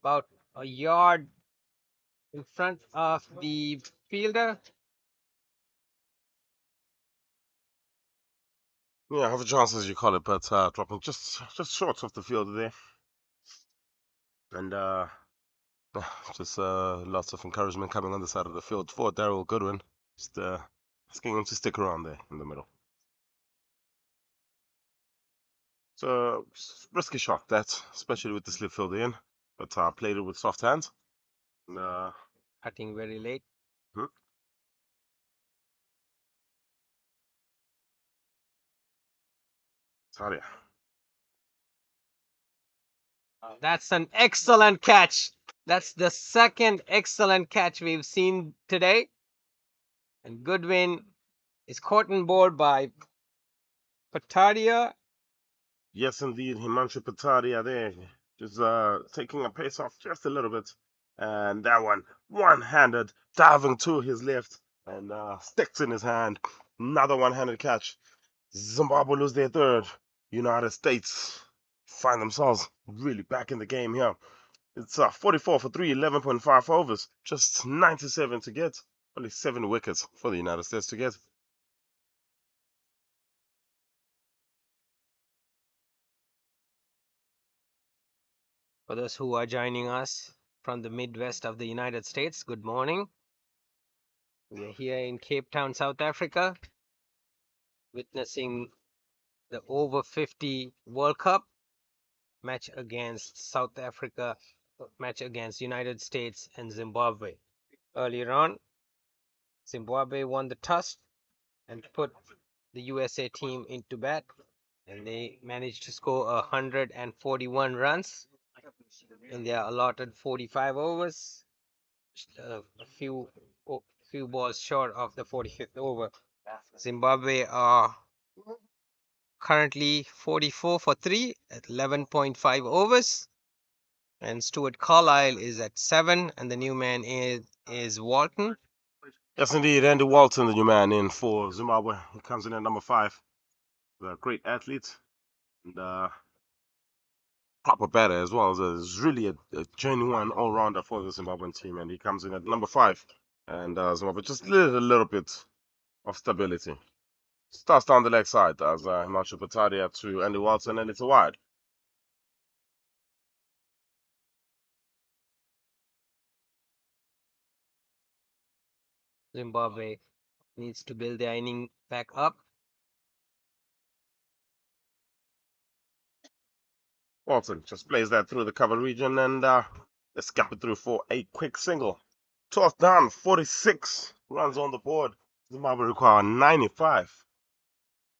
About a yard in front of the fielder. Yeah, have a chance as you call it, but dropping just short of the field there, and just lots of encouragement coming on the side of the field for Daryl Goodwin, just asking him to stick around there in the middle. So risky shot that, especially with the slip fielder in, but played it with soft hands. And, Cutting very late. Taria. That's an excellent catch. That's the second excellent catch we've seen today. And Goodwin is caught on board by Patadia. Yes, indeed, Himanshu Patadia there, just taking a pace off just a little bit, and that one-handed diving to his left and sticks in his hand. Another one-handed catch. Zimbabwe lose their third. United States find themselves really back in the game here. It's 44 for 3, 11.5 overs, just 97 to get. Only 7 wickets for the United States to get. For those who are joining us from the Midwest of the United States, good morning. We are here in Cape Town, South Africa, witnessing the over-50 World Cup match against South Africa, match against United States and Zimbabwe. Earlier on, Zimbabwe won the toss and put the USA team into bat, and they managed to score 141 runs in their allotted 45 overs, a few balls short of the 45th over. Zimbabwe are currently 44 for 3 at 11.5 overs, and Stuart Carlisle is at 7, and the new man is Walton. Yes, indeed, Andy Walton, the new man in for Zimbabwe. He comes in at number 5. A great athlete and proper batter as well. He's really a genuine all-rounder for the Zimbabwean team, and he comes in at number 5. And Zimbabwe just a little bit of stability. Starts down the leg side as Himanshu Patadia to Andy Walton, and it's a wide. Zimbabwe needs to build their inning back up. Walton just plays that through the cover region, and let's cap it through for a quick single. 12th down, 46 runs on the board. Zimbabwe require 95.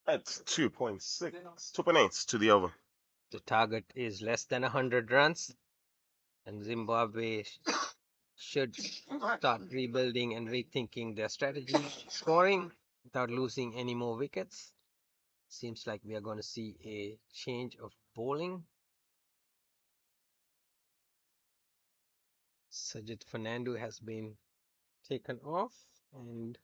That's 2.8 to the over. The target is less than 100 runs, and Zimbabwe should start rebuilding and rethinking their strategy, scoring without losing any more wickets. Seems like we are going to see a change of bowling. Sajid Fernando has been taken off, and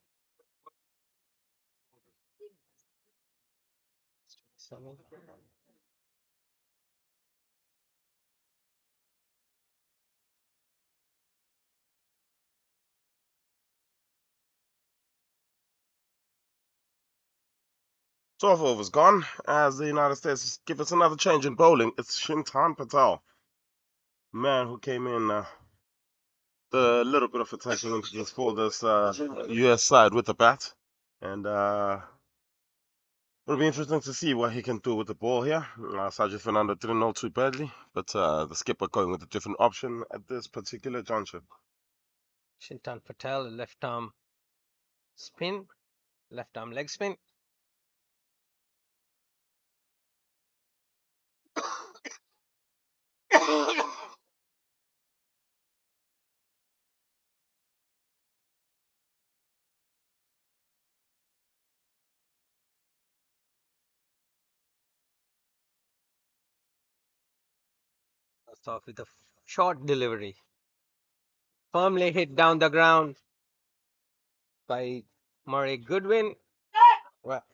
Twelve overs gone as the United States give us another change in bowling. It's Shintan Patel, man who came in the little bit of attacking into for this US side with the bat, and it'll be interesting to see what he can do with the ball here. Sajid Fernando didn't know too badly, but the skipper going with a different option at this particular juncture. Shintan Patel, left arm spin, left arm leg spin. Starts off with a short delivery. Firmly hit down the ground by Murray Goodwin. Well,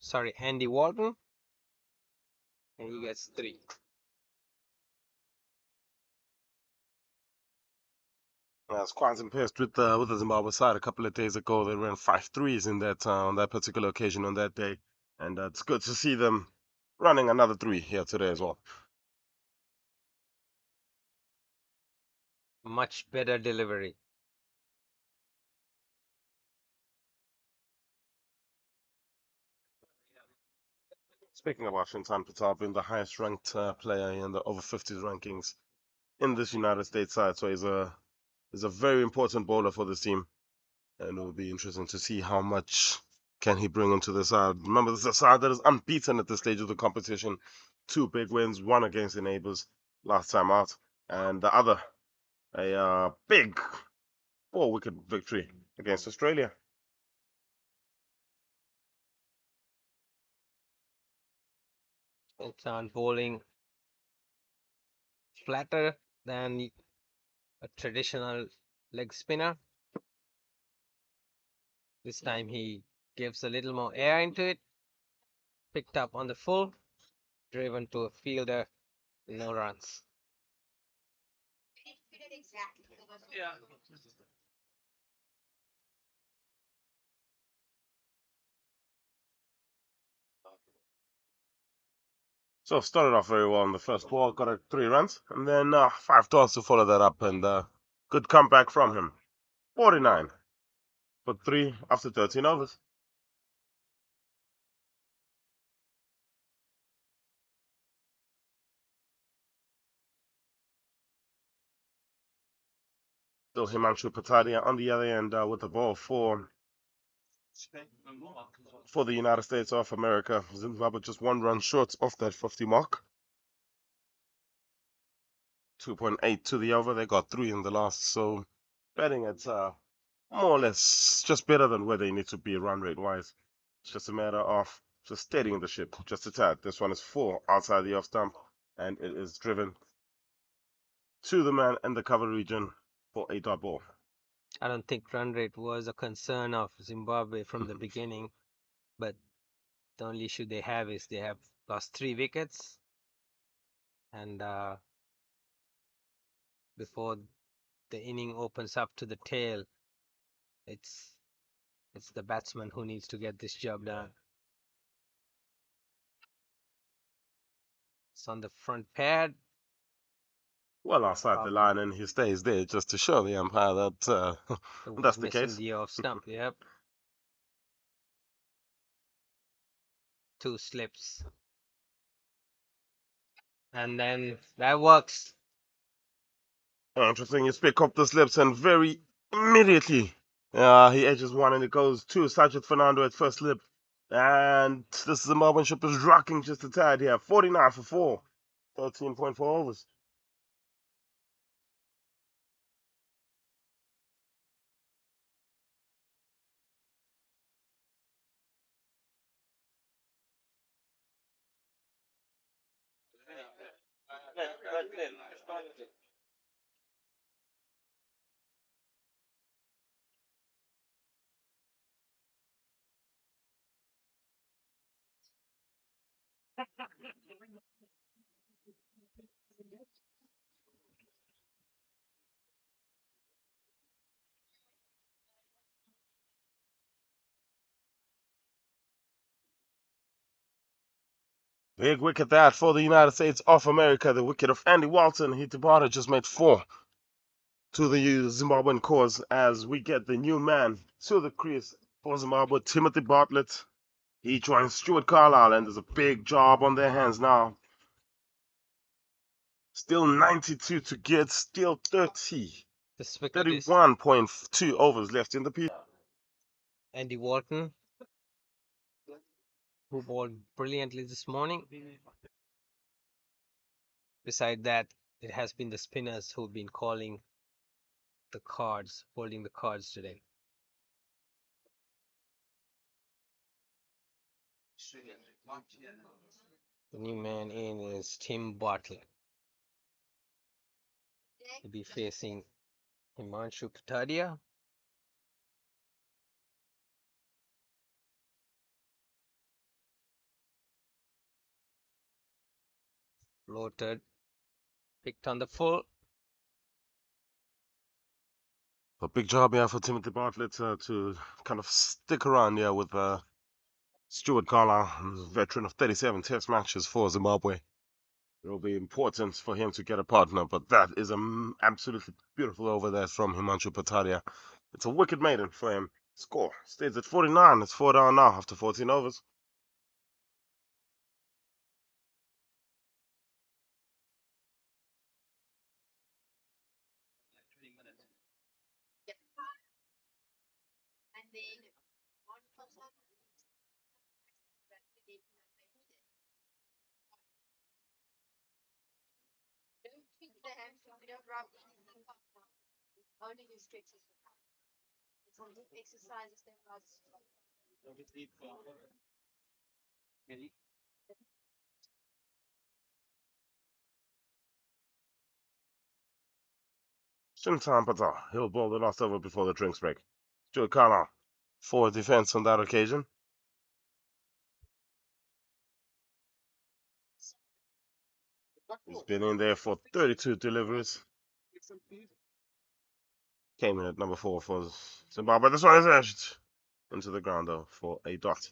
sorry, Andy Walton. And he gets 3. I was quite impressed with the Zimbabwe side. A couple of days ago, they ran 5 threes in that on that particular occasion on that day, and it's good to see them running another three here today as well. Much better delivery. Speaking of Ashantan Pratap, being the highest ranked player in the over 50s rankings in this United States side, so he's a very important bowler for this team, and it will be interesting to see how much can he bring into the side. Remember, this is a side that is unbeaten at this stage of the competition. 2 big wins, one against the neighbors last time out, and the other a big 4-wicket victory against Australia. It's on bowling flatter than a traditional leg spinner. This time he gives a little more air into it. Picked up on the full, driven to a fielder, no runs. Yeah. So started off very well in the first ball, got a 3 runs, and then 5 toss to follow that up, and good comeback from him. 49 for 3 after 13 overs. Still Himanshu Patadia on the other end with the ball for the United States of America. Zimbabwe just 1 run short of that 50 mark. 2.8 to the over. They got 3 in the last, so betting it's more or less just better than where they need to be run rate wise. It's just a matter of just steadying the ship just a tad. This one is 4 outside the off stump, and it is driven to the man in the cover region for a dot ball. I don't think run rate was a concern of Zimbabwe from the beginning, but the only issue they have is they have lost 3 wickets, and before the inning opens up to the tail, it's the batsman who needs to get this job done. It's on the front pad. Well outside the line, and he stays there just to show the umpire that that's the case. The off stump, yep. 2 slips. And then that works. Interesting, you pick up the slips, and very immediately he edges one, and it goes to Sajid Fernando at first slip. And this Zimbabwean ship is rocking just a tad here. 49 for 4. 13.4 overs. Big wicket that for the United States of America. The wicket of Andy Walton. He departed, just made 4 to the Zimbabwean cause as we get the new man to the crease for Zimbabwe, Timothy Bartlett. He joins Stuart Carlisle, and there's a big job on their hands now. Still 92 to get, still 31.2 overs left in the piece. Andy Walton, who bowled brilliantly this morning. Beside that, it has been the spinners who've been calling the cards, holding the cards today. The new man in is Tim Bartlett. He'll be facing Himanshu Patadia. Floated, picked on the full. A big job here for Timothy Bartlett to kind of stick around here with Stuart Carlisle, veteran of 37 Test matches for Zimbabwe. It will be important for him to get a partner, but that is an absolutely beautiful over there from Himanshu Patadia. It's a wicket maiden for him. Score stays at 49. It's 4 down now after 14 overs. Shintan Patel, he'll bowl the last over before the drinks break. Stuart Carlisle for defense on that occasion. He's been in there for 32 deliveries. Came in at number 4 for Zimbabwe. This one is edged into the ground though for a dot.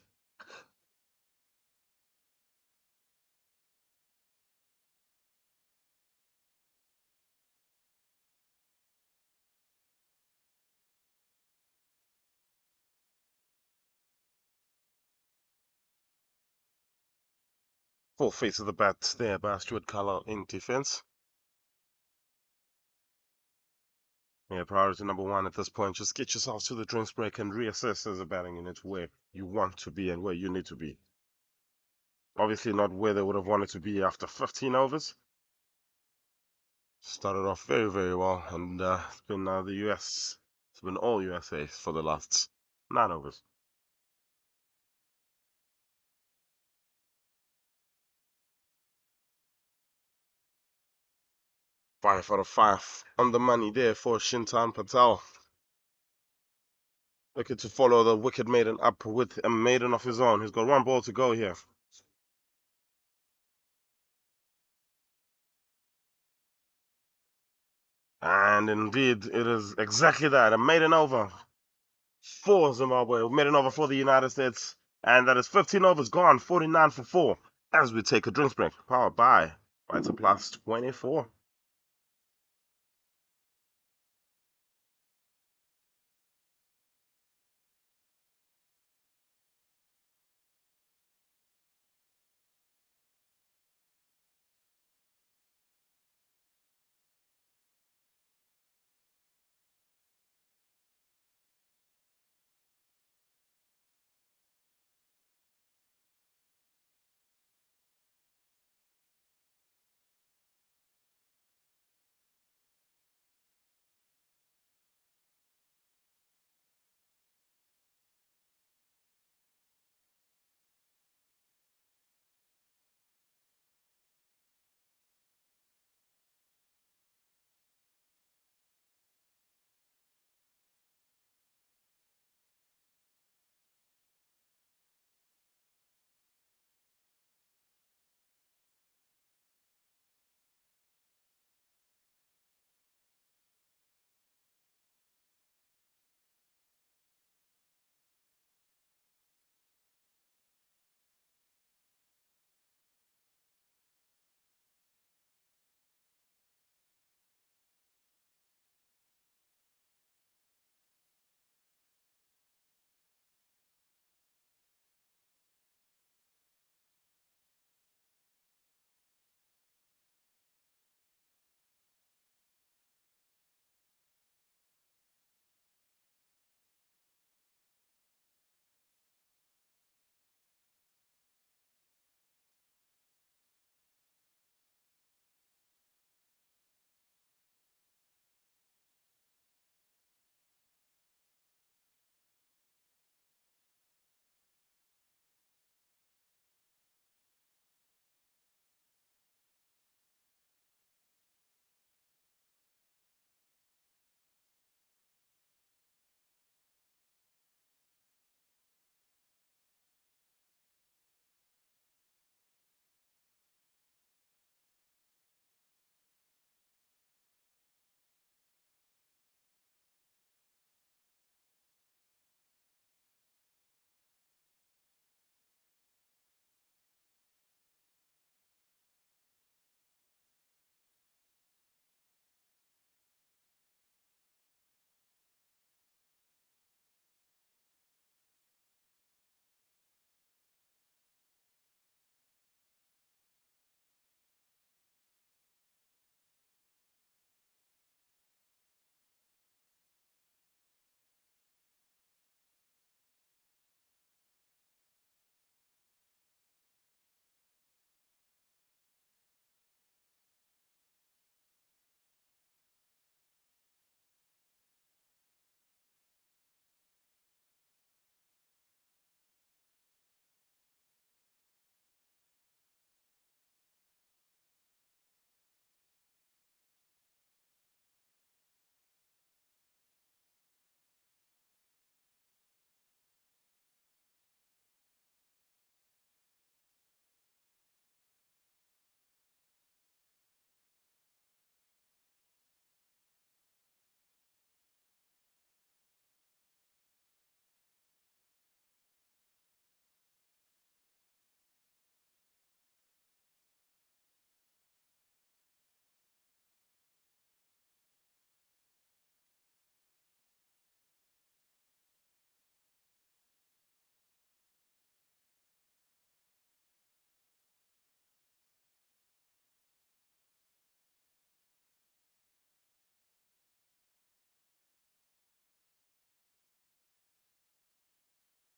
Full face of the bat there by Stuart Carlisle in defense. Yeah, priority number 1 at this point. Just get yourself to the drinks break and reassess as a batting unit where you want to be and where you need to be. Obviously not where they would have wanted to be after 15 overs. Started off very, very well, and it's been the US. It's been all USA for the last 9 overs. 5 out of 5 on the money there for Shintan Patel. Looking to follow the wicket maiden up with a maiden of his own. He's got 1 ball to go here. And indeed, it is exactly that. A maiden over for Zimbabwe. A maiden over for the United States. And that is 15 overs gone. 49 for 4 as we take a drinks break. Powered by Vita Plus 24.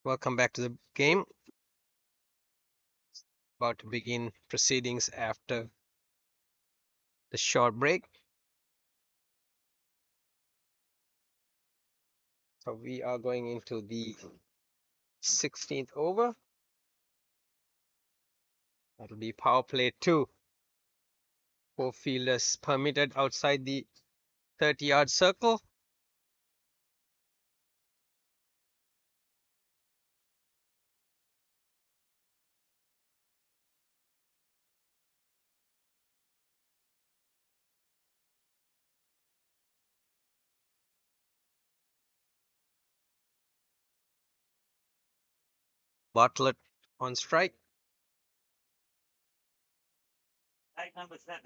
Welcome back to the game. About to begin proceedings after the short break. So we are going into the 16th over. That'll be power play 2. 4 fielders permitted outside the 30-yard circle. Bartlett on strike.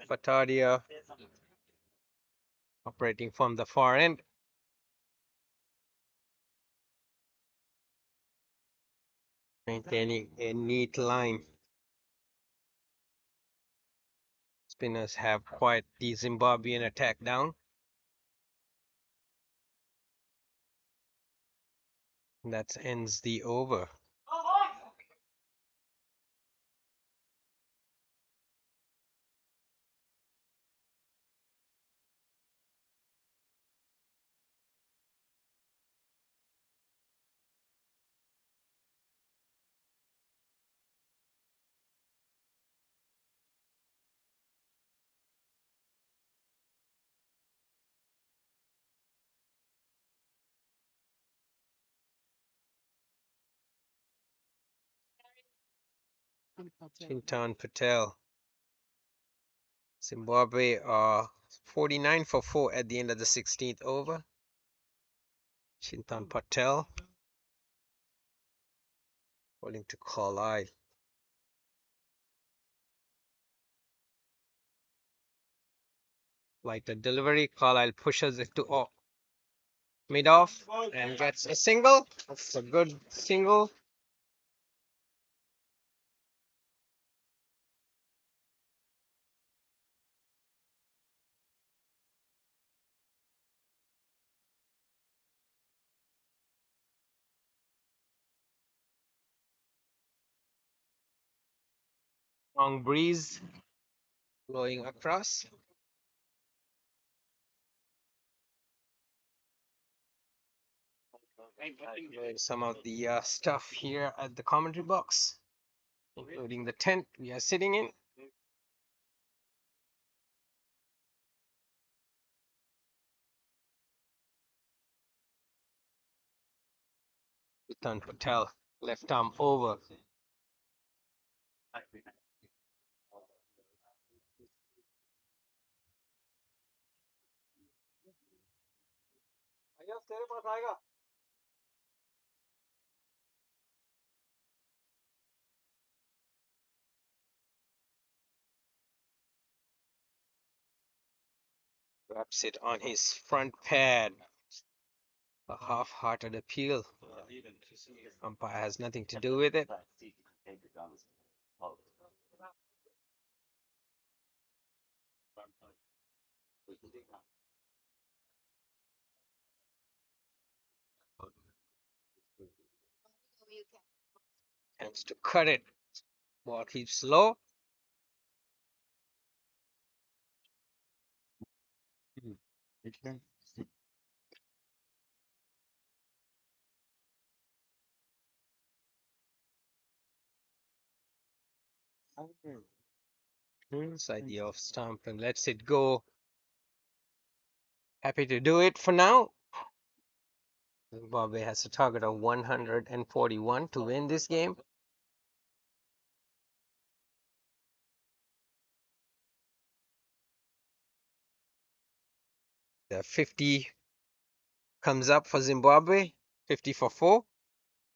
Batadia operating from the far end. Maintaining a neat line. Spinners have quite the Zimbabwean attack down. That ends the over. Chintan Patel. Zimbabwe are 49 for 4 at the end of the 16th over. Chintan Patel bowling to Carlisle. Like the delivery, Carlisle pushes it to off. Mid off and gets a single. That's a good single. Strong breeze blowing across. Doing some of the stuff here at the commentary box, including the tent we are sitting in. Chintan Patel, left arm over. Wraps it on his front pad. A half-hearted appeal. Umpire has nothing to do with it. Attempts to cut it. Ball keeps low. Inside the off stump and lets it go. Happy to do it for now. Zimbabwe has a target of 141 to win this game. The 50 comes up for Zimbabwe, 50 for 4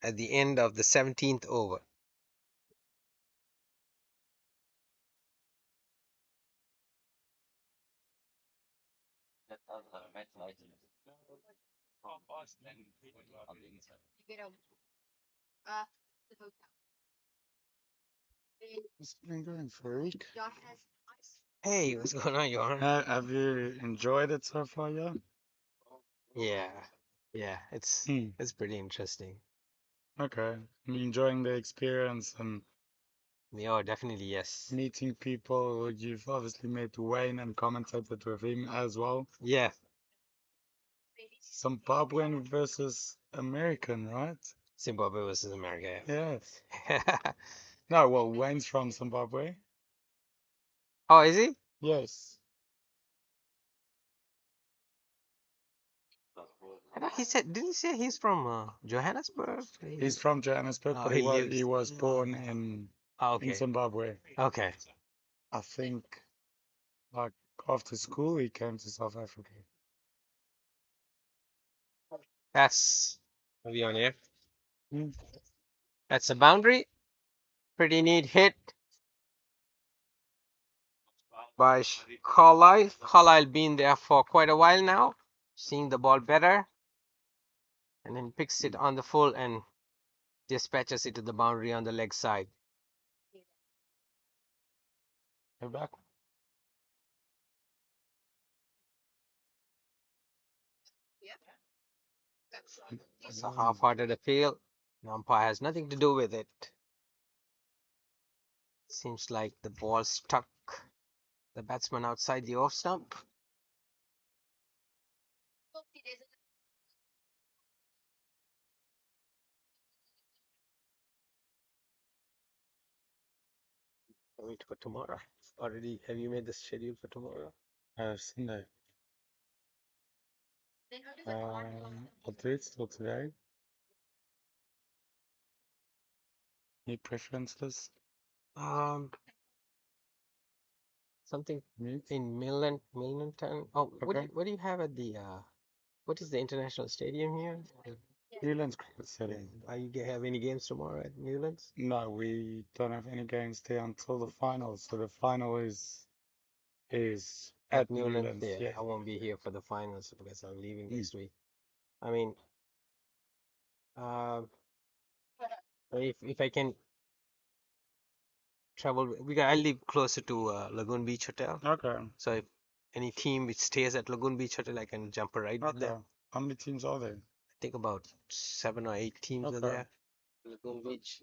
at the end of the 17th over. It's been going for a week. Hey, what's going on, Johan? Have you enjoyed it so far, yeah? Yeah, it's pretty interesting. Okay. I'm enjoying the experience and Yeah, definitely, yes. meeting people. You've obviously met Wayne and commentated with him as well. Yeah. Zimbabwean versus American, right? Zimbabwe versus America. Yes. No, well, Wayne's from Zimbabwe. Oh, is he? Yes. I thought he said, didn't he say he's from Johannesburg? He's from Johannesburg, Oh, but he he lives. was born in Okay. Zimbabwe. Okay. I think, like, after school, he came to South Africa. That's, are we on here? Hmm. That's a boundary. Pretty neat hit by Carlisle. Carlisle been there for quite a while now, seeing the ball better, and then picks it on the full and dispatches it to the boundary on the leg side. Hey, back. It's a half-hearted appeal. The umpire has nothing to do with it. Seems like the ball struck the batsman outside the off stump. Wait for tomorrow. Already, have you made the schedule for tomorrow? Sunday. I'll do it still today. Any preferences? Something Meat? in Milnerton. Oh, Okay. what do you have at the what is the international stadium here? Newlands Cricket Stadium. Are you have any games tomorrow at Newlands? No, we don't have any games there until the final. So the final is at Newlands. Newlands. Yeah, Yeah. I won't be here for the finals because I'm leaving next week. I mean, if I can travel, I live closer to Lagoon Beach Hotel. Okay. So if any team which stays at Lagoon Beach Hotel, I can jump a ride with them. How many teams are there? I think about 7 or 8 teams are there. Lagoon Beach.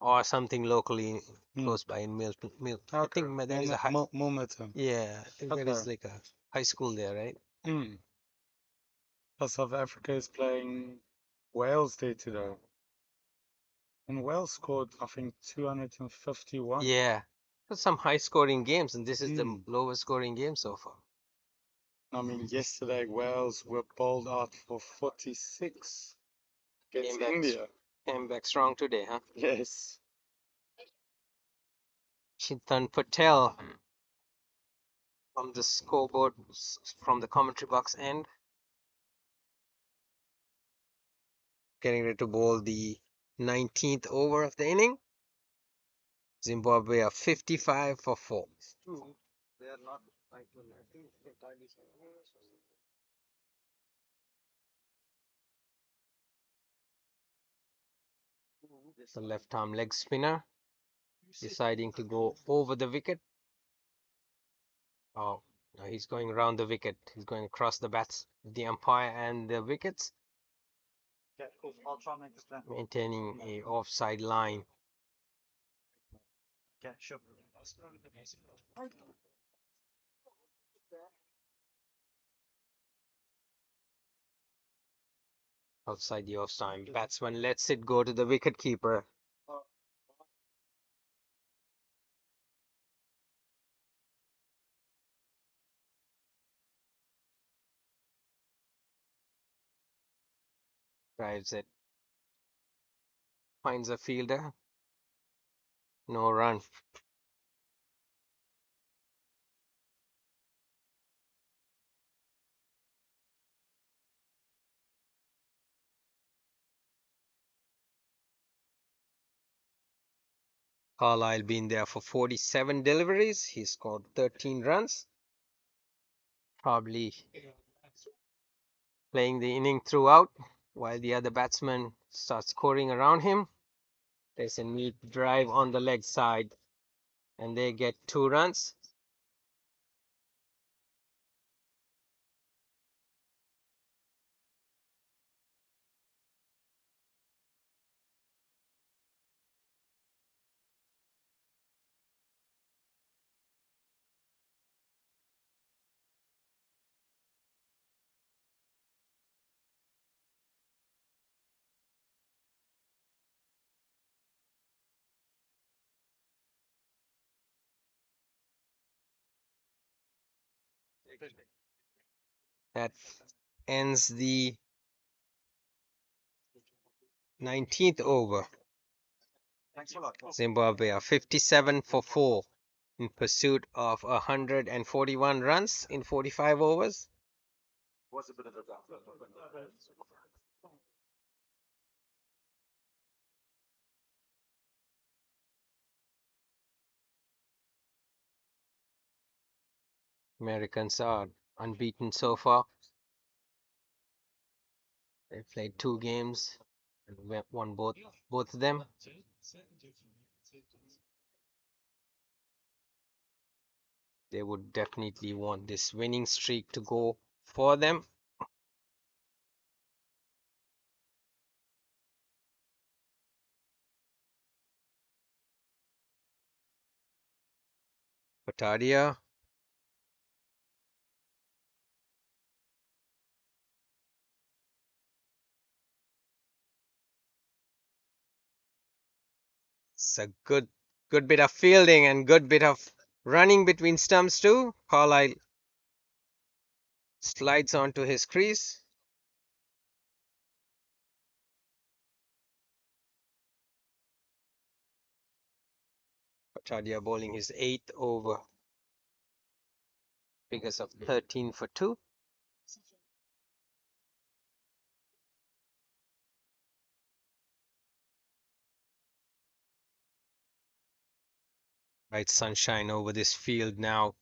Or something locally close by in Milton. I think there is a high. Milton. Yeah, I think there is like a high school there, right? South Africa is playing Wales Day today. And Wales scored, I think, 251. Yeah. There's some high scoring games, and this is the lowest scoring game so far. I mean, yesterday Wales were bowled out for 46 against India. Came back strong today, huh? Yes. Chintan Patel from the scoreboard, from the commentary box end. Getting ready to bowl the 19th over of the inning. Zimbabwe are 55 for 4. They are not the left arm leg spinner deciding to go over the wicket. Oh, no, he's going around the wicket. He's going across the bats, the umpire and the wickets. Okay, cool. I'll try and make this plan. Maintaining a offside line. Okay, sure. Outside the offside. Batsman lets it go to the wicket keeper. Drives it. Finds a fielder. No run. Carlisle been there for 47 deliveries. He scored 13 runs. Probably playing the inning throughout while the other batsman starts scoring around him. There's a neat drive on the leg side and they get 2 runs. That ends the 19th over. Zimbabwe are 57 for 4 in pursuit of 141 runs in 45 overs. Americans are unbeaten so far. They played 2 games and won both of them. They would definitely want this winning streak to go for them. Patadia. It's a good bit of fielding and good bit of running between stumps too. Carlisle slides onto his crease. Patadia bowling his 8th over. Figures of 13 for 2. Bright sunshine over this field now.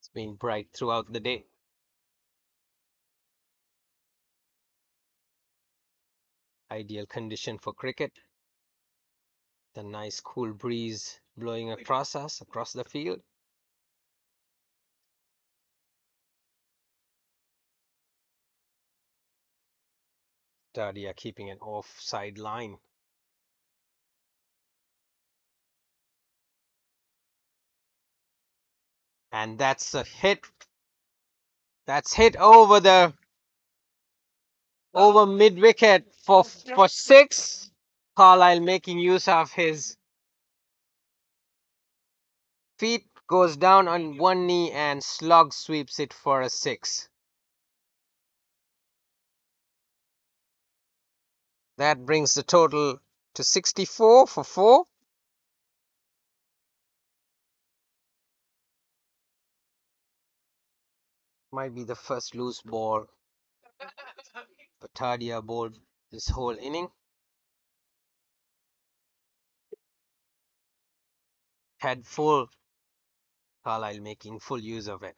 It's been bright throughout the day. Ideal condition for cricket. The nice cool breeze blowing across us, across the field. Patadia keeping an offside line. And that's a hit. That's hit over mid wicket for 6. Carlisle making use of his feet, goes down on one knee and slog sweeps it for a 6. That brings the total to 64 for 4. Might be the first loose ball Patadia bowled this whole inning. Head full. Carlisle making full use of it.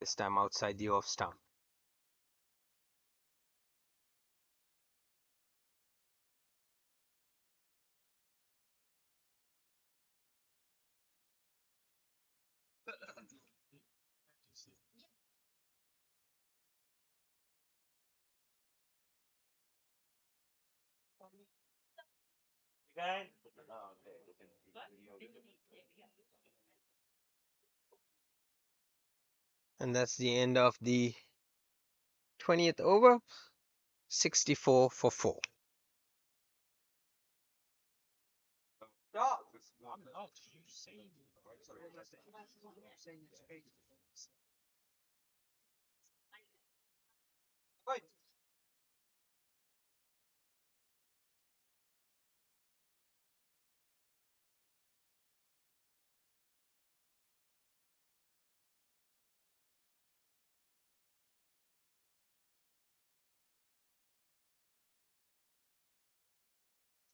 This time outside the off stump. And that's the end of the 20th over. 64 for 4.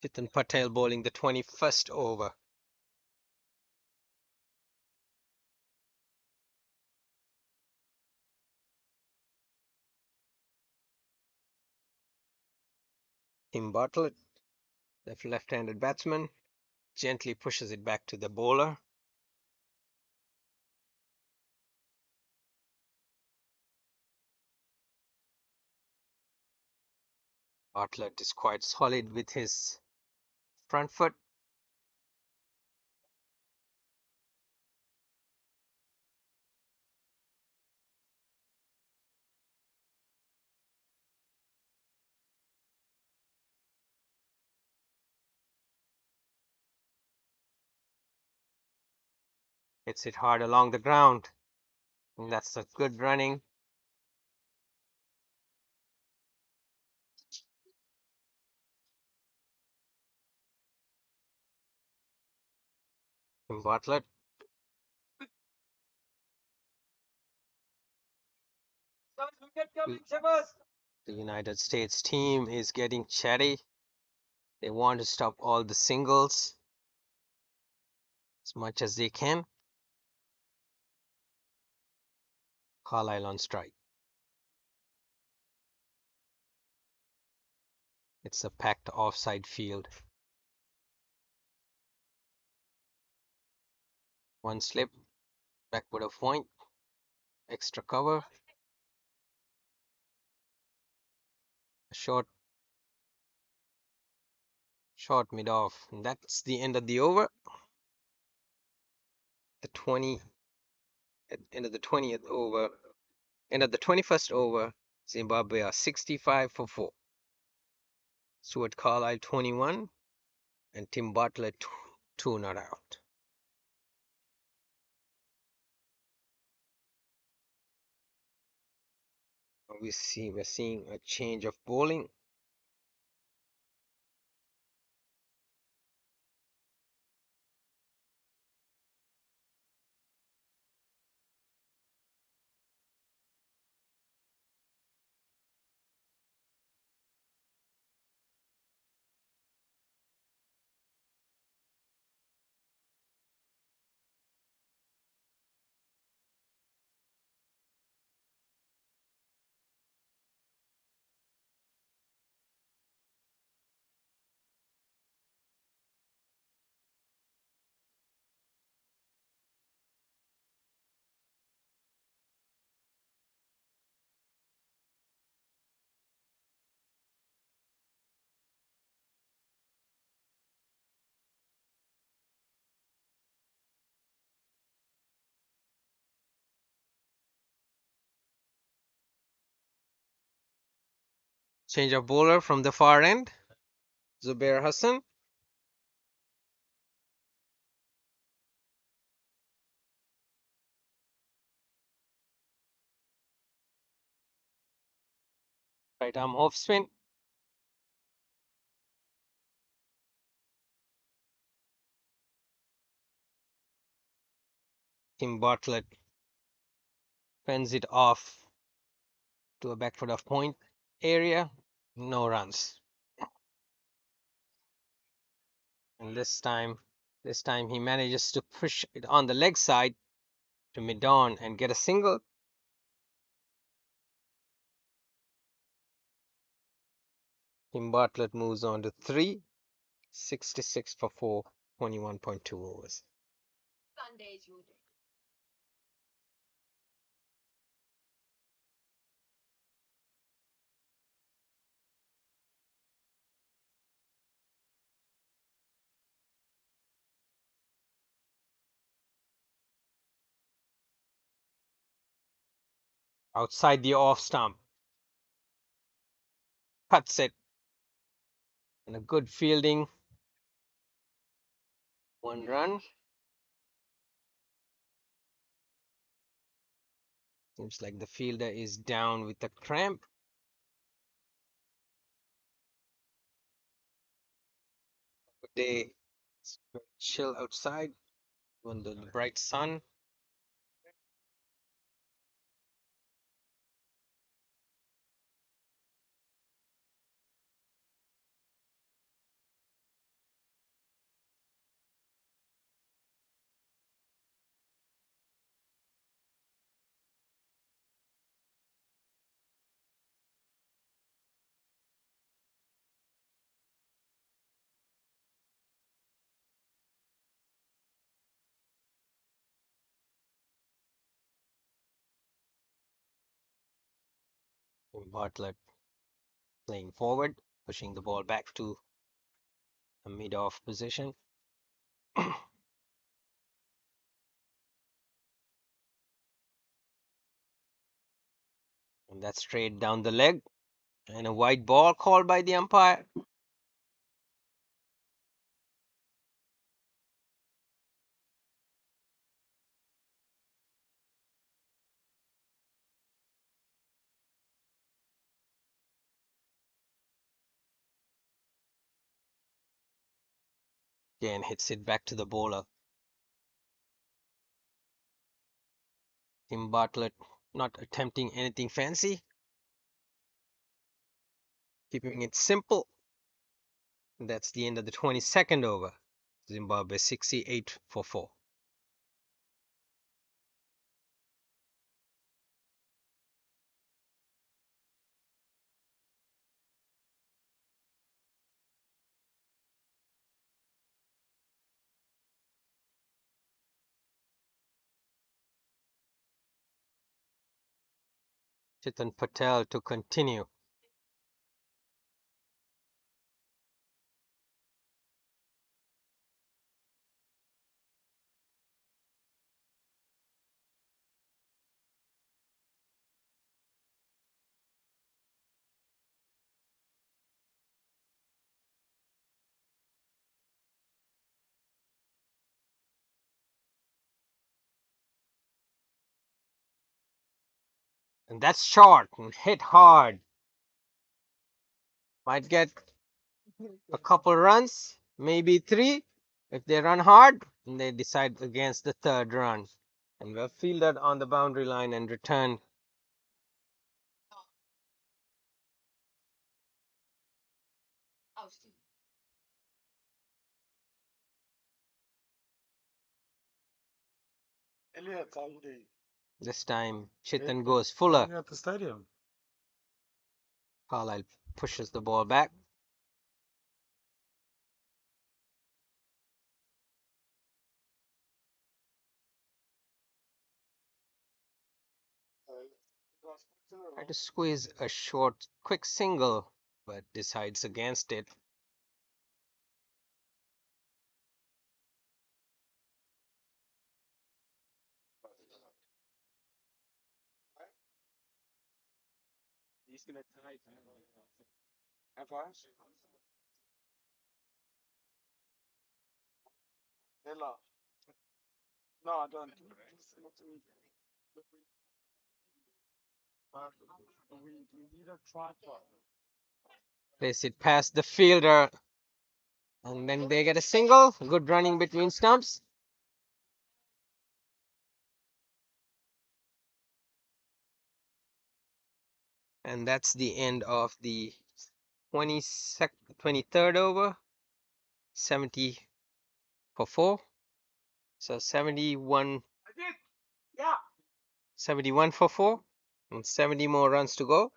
Chetan Patel bowling the 21st over. Tim Bartlett, the left-handed batsman, gently pushes it back to the bowler. Bartlett is quite solid with his front foot. Hits it hard along the ground. And that's a good running. Tim Bartlett. The United States team is getting chatty. They want to stop all the singles as much as they can. Carlisle on strike. It's a packed offside field. One slip, backward of point, extra cover, a short mid off, and that's the end of the over. End of the 20th over, end of the 21st over. Zimbabwe are 65 for 4. Stuart Carlisle 21, and Tim Bartlett 2 not out. We're seeing a change of bowling. Change of bowler from the far end. Zubair Hassan. Right arm off spin. Tim Bartlett fends it off to a back foot of point area. No runs. And this time he manages to push it on the leg side to mid-on and get a single. Tim Bartlett moves on to 3, 66 for 4, 21.2 overs. Outside the off stump. Cuts it. And a good fielding. 1 run. Seems like the fielder is down with a cramp. Good day. It's very chill outside under the bright sun. Bartlett playing forward, pushing the ball back to a mid-off position. And that's straight down the leg. And a white ball called by the umpire. Again, hits it back to the bowler. Tim Bartlett not attempting anything fancy. Keeping it simple. That's the end of the 22nd over. Zimbabwe 68 for 4. Chetan Patel to continue. And that's short and hit hard. Might get a couple runs, maybe 3. If they run hard, and they decide against the 3rd run. And we're fielded on the boundary line and returned. Elliot, how you doing? This time, Chetan goes fuller. At the stadium. Carlisle pushes the ball back. Try to squeeze a short, quick single, but decides against it. He's gonna tie. Advance. Ella. No, I don't. We need a tripod. Place it past the fielder. And then they get a single. Good running between stumps. And that's the end of the 23rd over. 70 for 4. So 71. 71 for 4. And 70 more runs to go.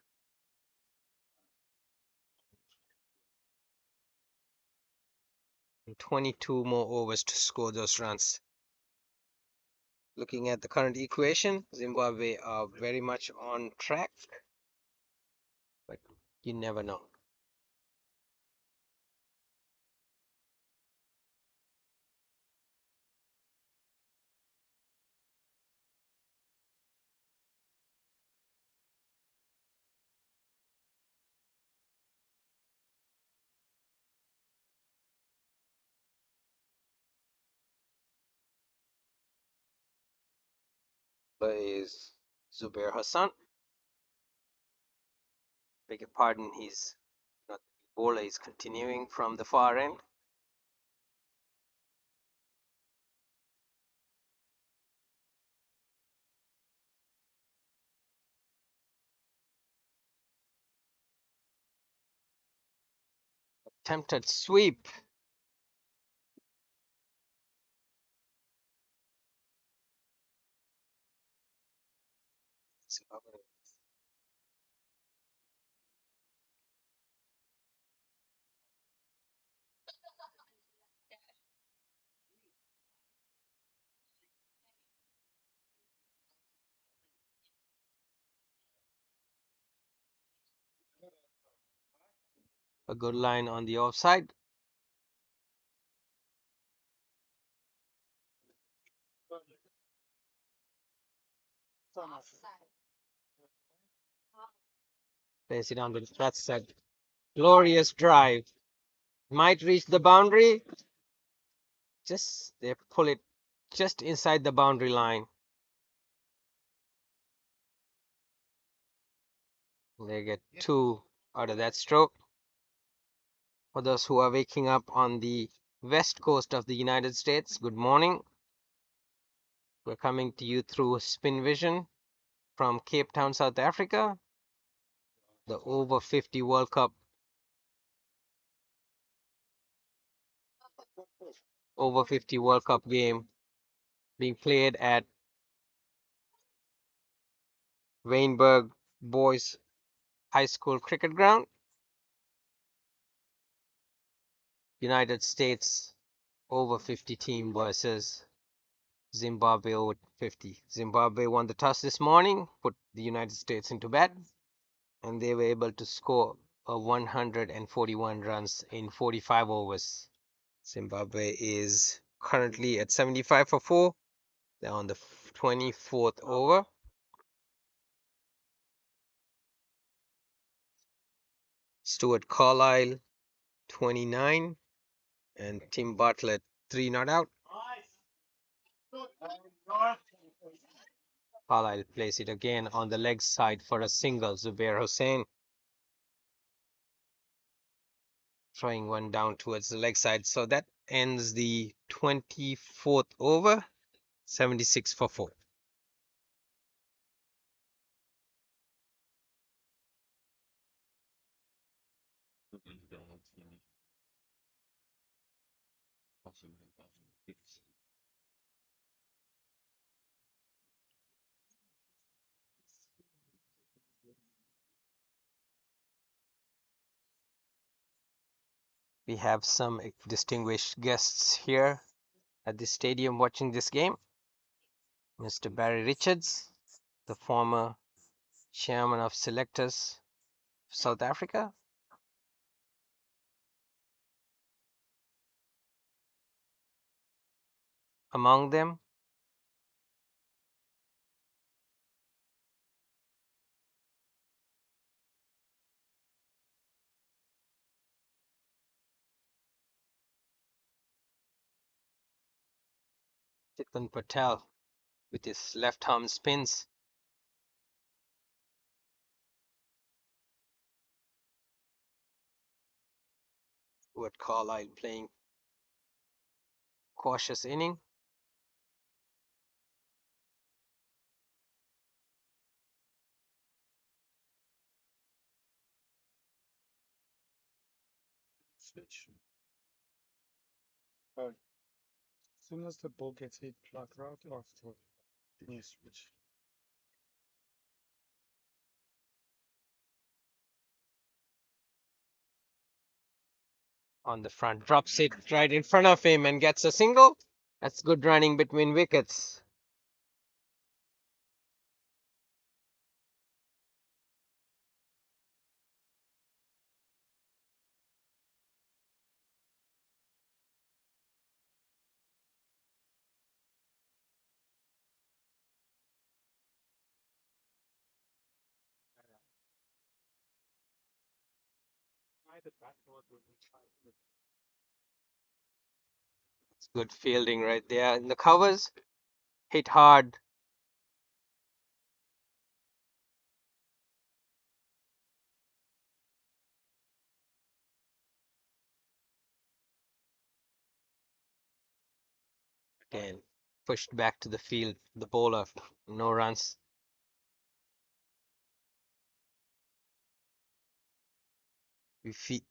And 22 more overs to score those runs. Looking at the current equation, Zimbabwe are very much on track. But you never know. Is Zubair Hassan. Beg your pardon, he's not the bowler, is continuing from the far end. Attempted sweep. A good line on the offside. Place it on the flat side. Glorious drive. Might reach the boundary. Just they pull it just inside the boundary line. They get 2 out of that stroke. For those who are waking up on the west coast of the United States. Good morning. We're coming to you through Spin Vision from Cape Town, South Africa. The Over 50 World Cup. Over 50 World Cup game being played at Wynberg Boys High School Cricket Ground. United States over 50 team versus Zimbabwe over 50. Zimbabwe won the toss this morning, put the United States into bat, and they were able to score 141 runs in 45 overs. Zimbabwe is currently at 75 for 4. They're on the 24th over. Stuart Carlisle, 29, and Tim Bartlett, 3 not out. Carlisle plays it again on the leg side for a single. Zubair Hussain throwing one down towards the leg side. So that ends the 24th over, 76 for 4. We have some distinguished guests here at the stadium watching this game. Mr. Barry Richards, the former chairman of selectors South Africa. Among them, Chetan Patel with his left arm spins. Stuart Carlisle playing cautious inning. Switch. As soon as the ball gets hit, like right after, you switch. On the front, drops it right in front of him and gets a single. That's good running between wickets. It's good fielding right there in the covers. Hit hard. Again, pushed back to the field. The bowler, no runs.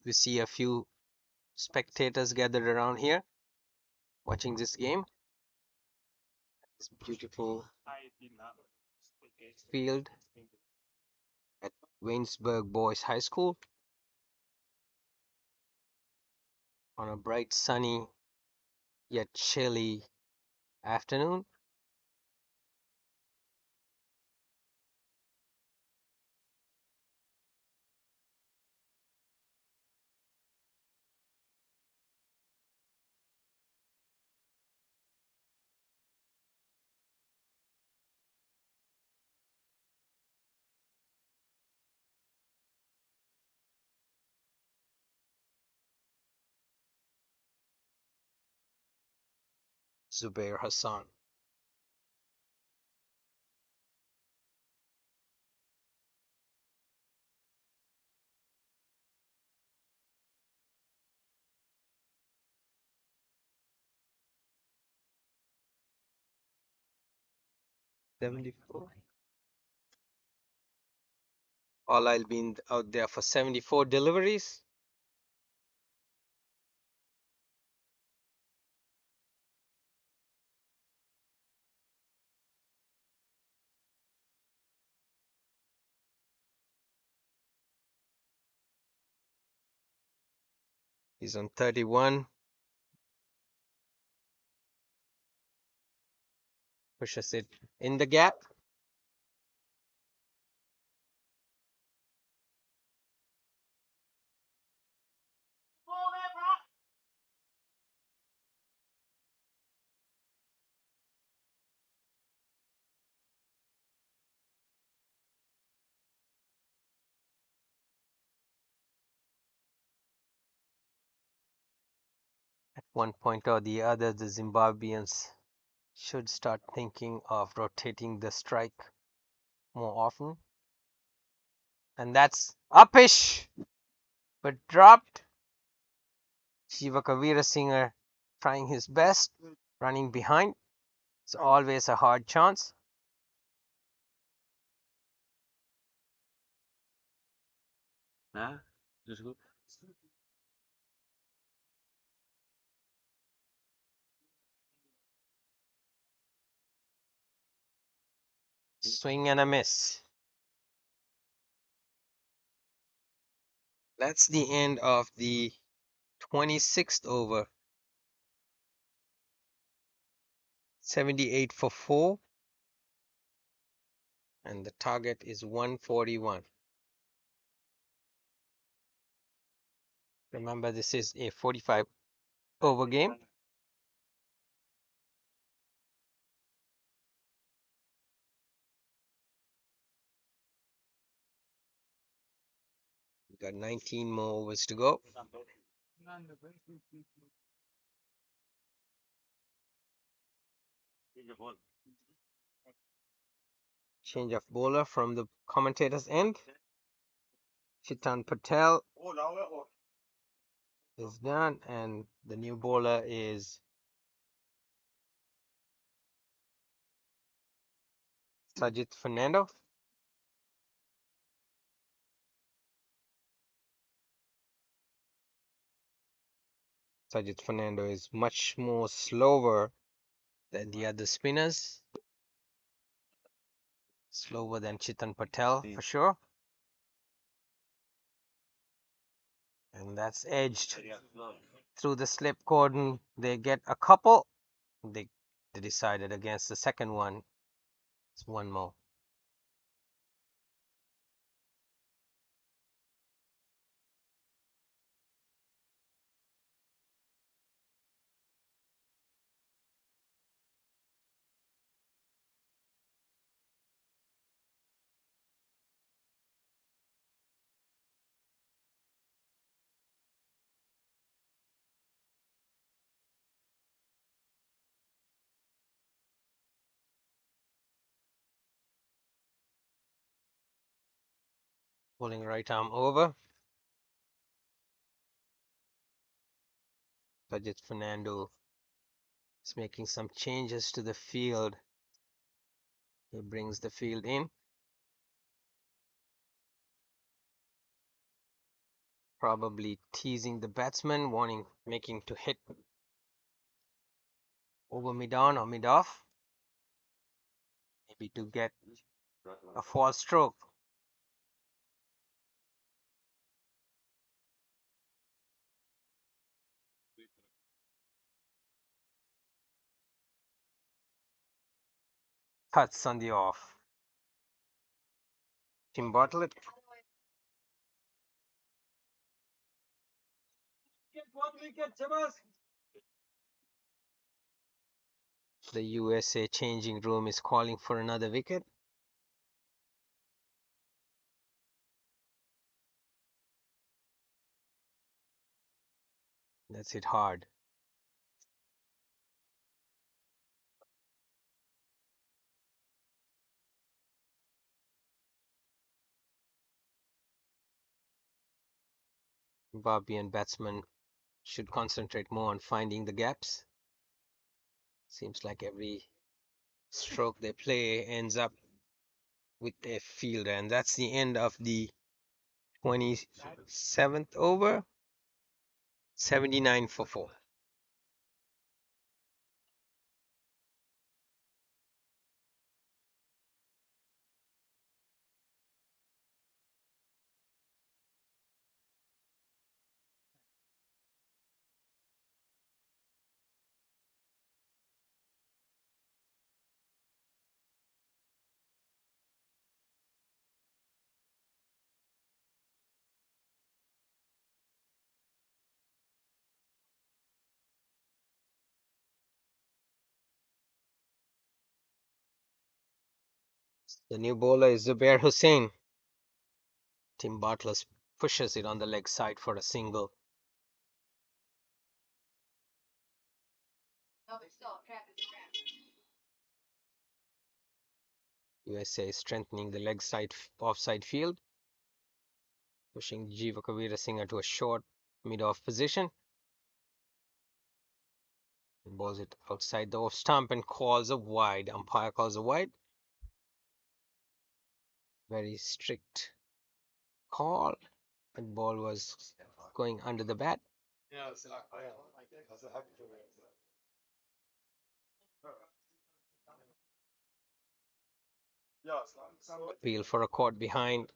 We see a few spectators gathered around here watching this game. This beautiful field at Waynesburg Boys High School on a bright, sunny, yet chilly afternoon. Zubair Hassan. 74. All I'll be out there for 74 deliveries. He's on 31. Pushes it in the gap. At one point or the other, the Zimbabweans should start thinking of rotating the strike more often. And that's upish, but dropped. Shiva Kavira Singer trying his best, running behind. It's always a hard chance. Nah, just go. Swing and a miss. That's the end of the 26th over. 78 for 4. And the target is 141. Remember, this is a 45 over game. We got 19 more overs to go. Change of bowler from the commentator's end. Chitan Patel is done, and the new bowler is Sajid Fernando. Sajid Fernando is much more slower than the other spinners. Slower than Chitan Patel for sure. And that's edged through the slip cordon. They get a couple. They decided against the second one. It's one more. Pulling right arm over. Sajid Fernando is making some changes to the field. He brings the field in. Probably teasing the batsman, making to hit over mid-on or mid-off. Maybe to get a false stroke. Cuts on the off. Tim Bartlett. The USA changing room is calling for another wicket. That's hit hard. Zimbabwean batsmen should concentrate more on finding the gaps. Seems like every stroke they play ends up with a fielder, and that's the end of the 27th over. 79 for 4. The new bowler is Zubair Hussain. Tim Bartlett pushes it on the leg side for a single. USA strengthening the leg side offside field, pushing Jiva Veerasimha to a short mid-off position. He balls it outside the off stump and calls a wide. Umpire calls a wide. Very strict call. The ball was going under the bat. Appeal for a caught behind.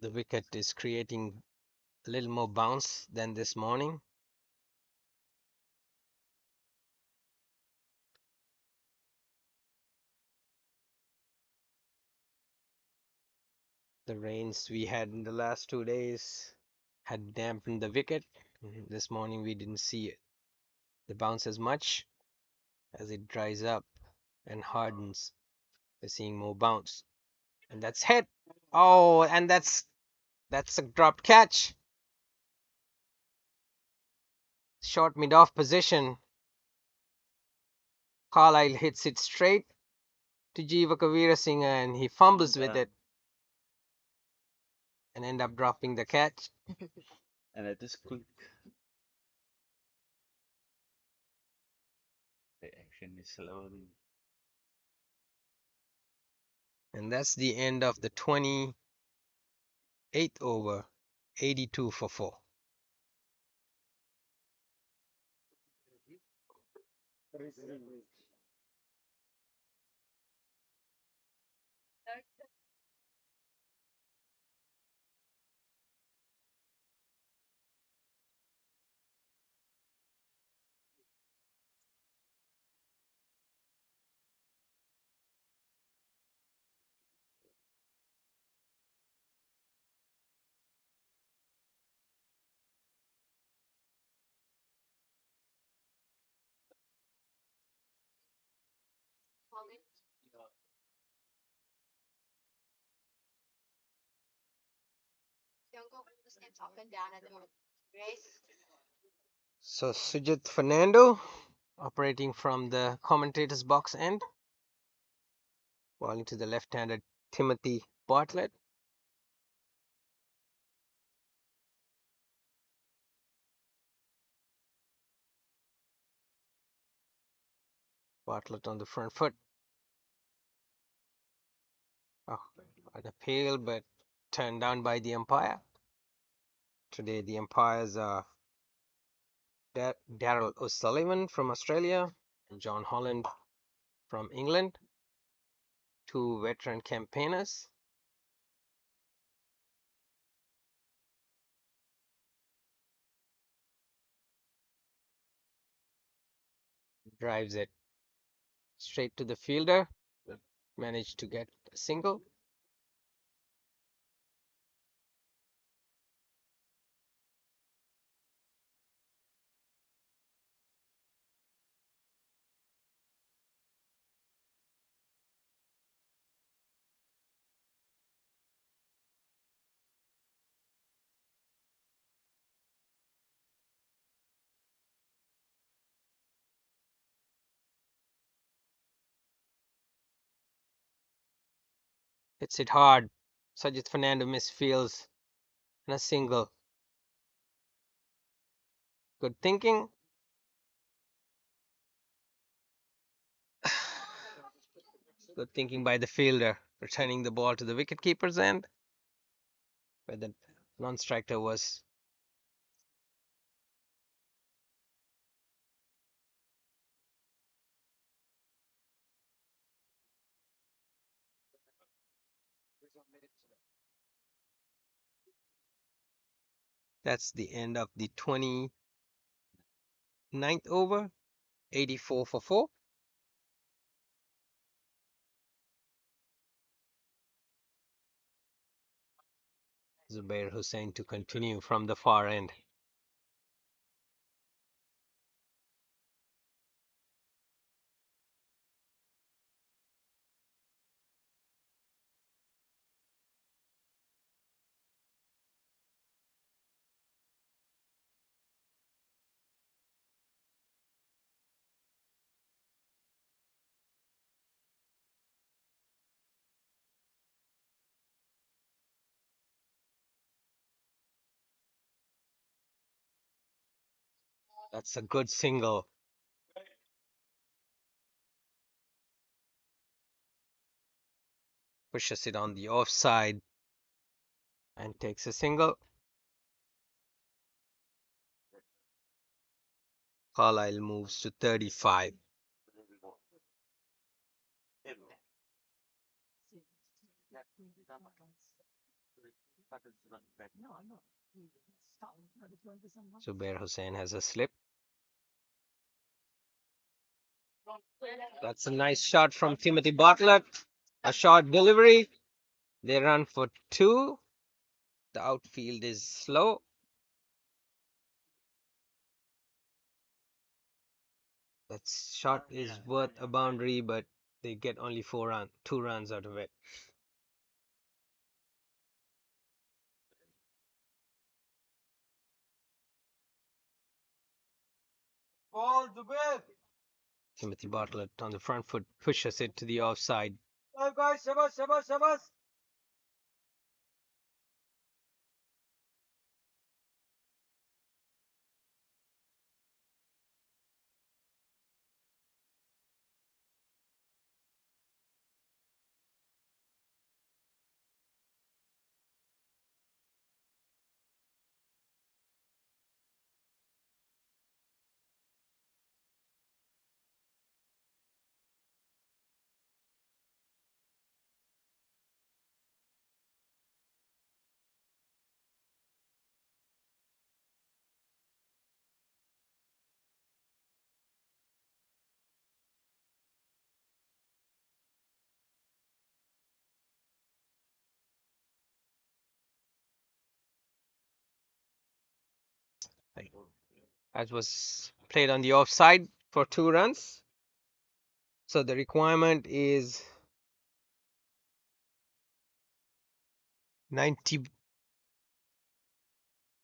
The wicket is creating a little more bounce than this morning. The rains we had in the last 2 days had dampened the wicket. This morning we didn't see the bounce as much. As it dries up and hardens, we're seeing more bounce. And that's hit. Oh, and that's a dropped catch. Short mid-off position. Carlisle hits it straight to Jiva Veerasimha and he fumbles with it and end up dropping the catch. And it is quick. The action is slowly. And that's the end of the 28th over. 82 for 4. So Sujit Fernando operating from the commentator's box end. Bowling to the left-handed Timothy Bartlett. Bartlett on the front foot. Oh, an appeal, but turned down by the umpire. Today the umpires are Daryl O'Sullivan from Australia and John Holland from England. Two veteran campaigners. Drives it straight to the fielder. managed to get a single. Hits it hard. Sajid Fernando misfields and a single. Good thinking. Good thinking by the fielder, returning the ball to the wicketkeeper's end, where the non-striker was. That's the end of the 29th over, 84 for 4. Zubair Hussain to continue from the far end. That's a good single. Pushes it on the offside and takes a single. Carlisle moves to 35. Zubair Hussain has a slip. That's a nice shot from Timothy Bartlett. A short delivery. They run for 2. The outfield is slow. That shot is worth a boundary, but they get only 2 runs out of it. Timothy Bartlett on the front foot pushes it to the offside. As was played on the offside for 2 runs. So the requirement is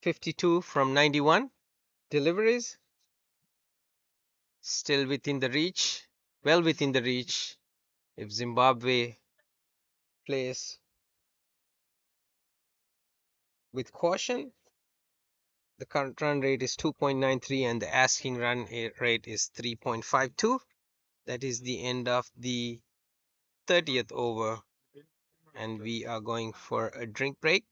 52 from 91 deliveries. Still within the reach, well within the reach if Zimbabwe plays with caution. The current run rate is 2.93 and the asking run rate is 3.52. That is the end of the 30th over, and we are going for a drink break.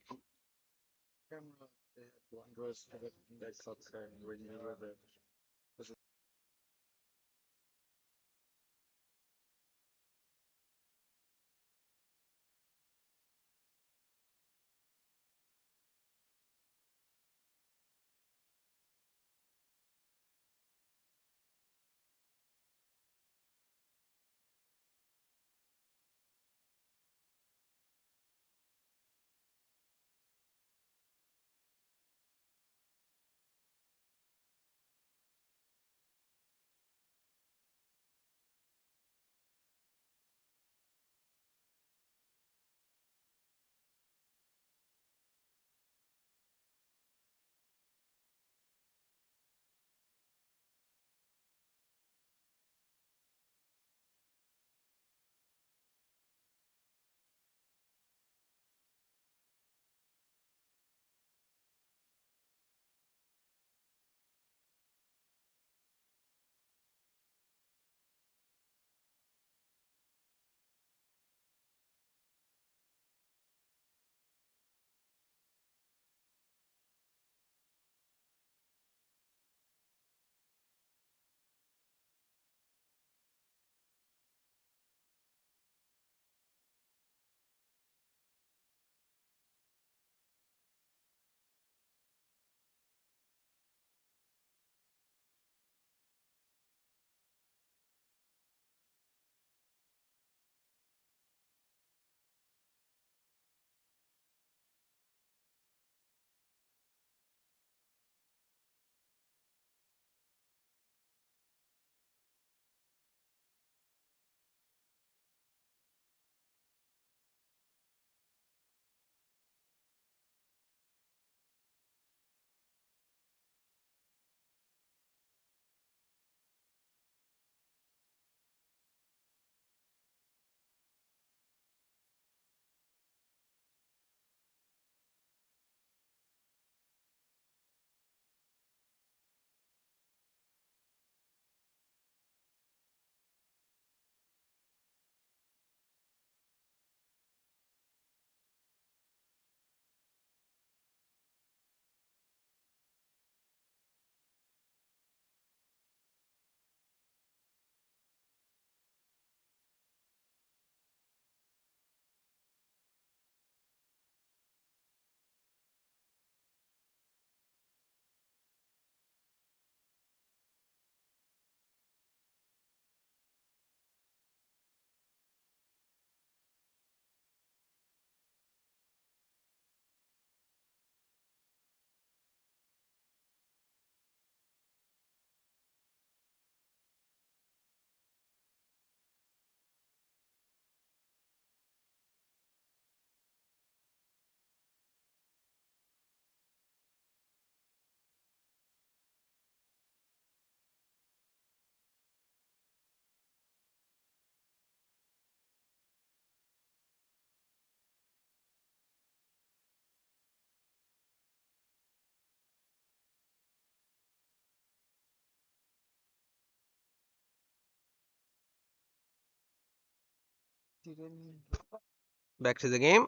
Back to the game.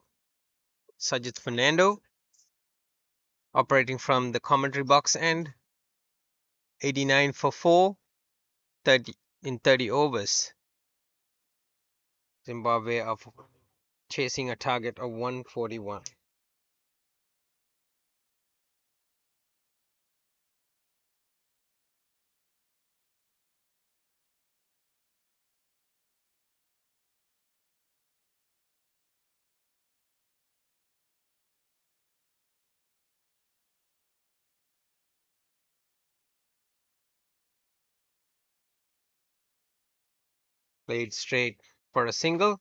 Sajid Fernando operating from the commentary box end. 89 for 4, 30 in 30 overs. Zimbabwe are chasing a target of 141. Played straight for a single.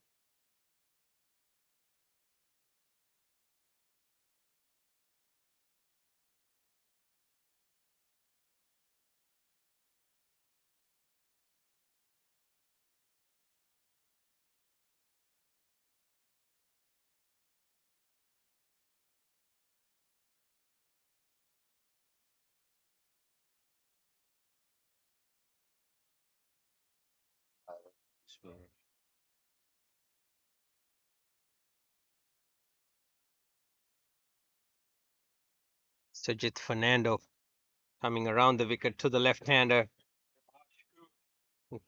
Sajid Fernando coming around the wicket to the left-hander.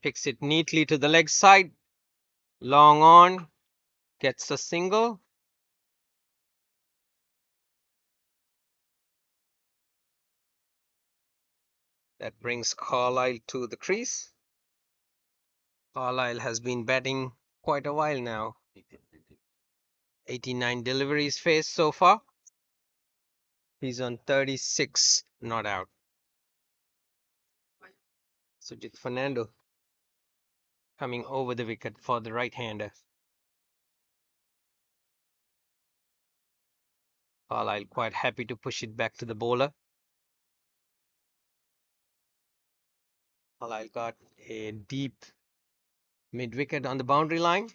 Picks it neatly to the leg side. Long on. Gets a single. That brings Carlisle to the crease. Carlisle has been batting quite a while now. 89 deliveries faced so far. He's on 36 not out. Sajid Fernando coming over the wicket for the right-hander. Carlisle quite happy to push it back to the bowler. Carlisle got a deep mid-wicket on the boundary line.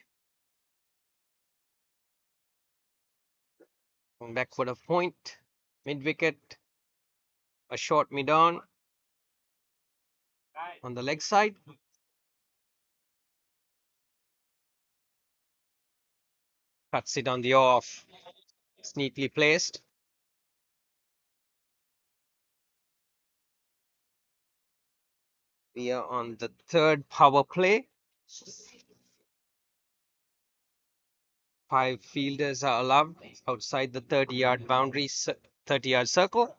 Backward of point, mid-wicket, a short mid-on on the leg side. Cuts it on the off. It's neatly placed. We are on the third power play. 5 fielders are allowed outside the 30-yard boundary, 30-yard circle.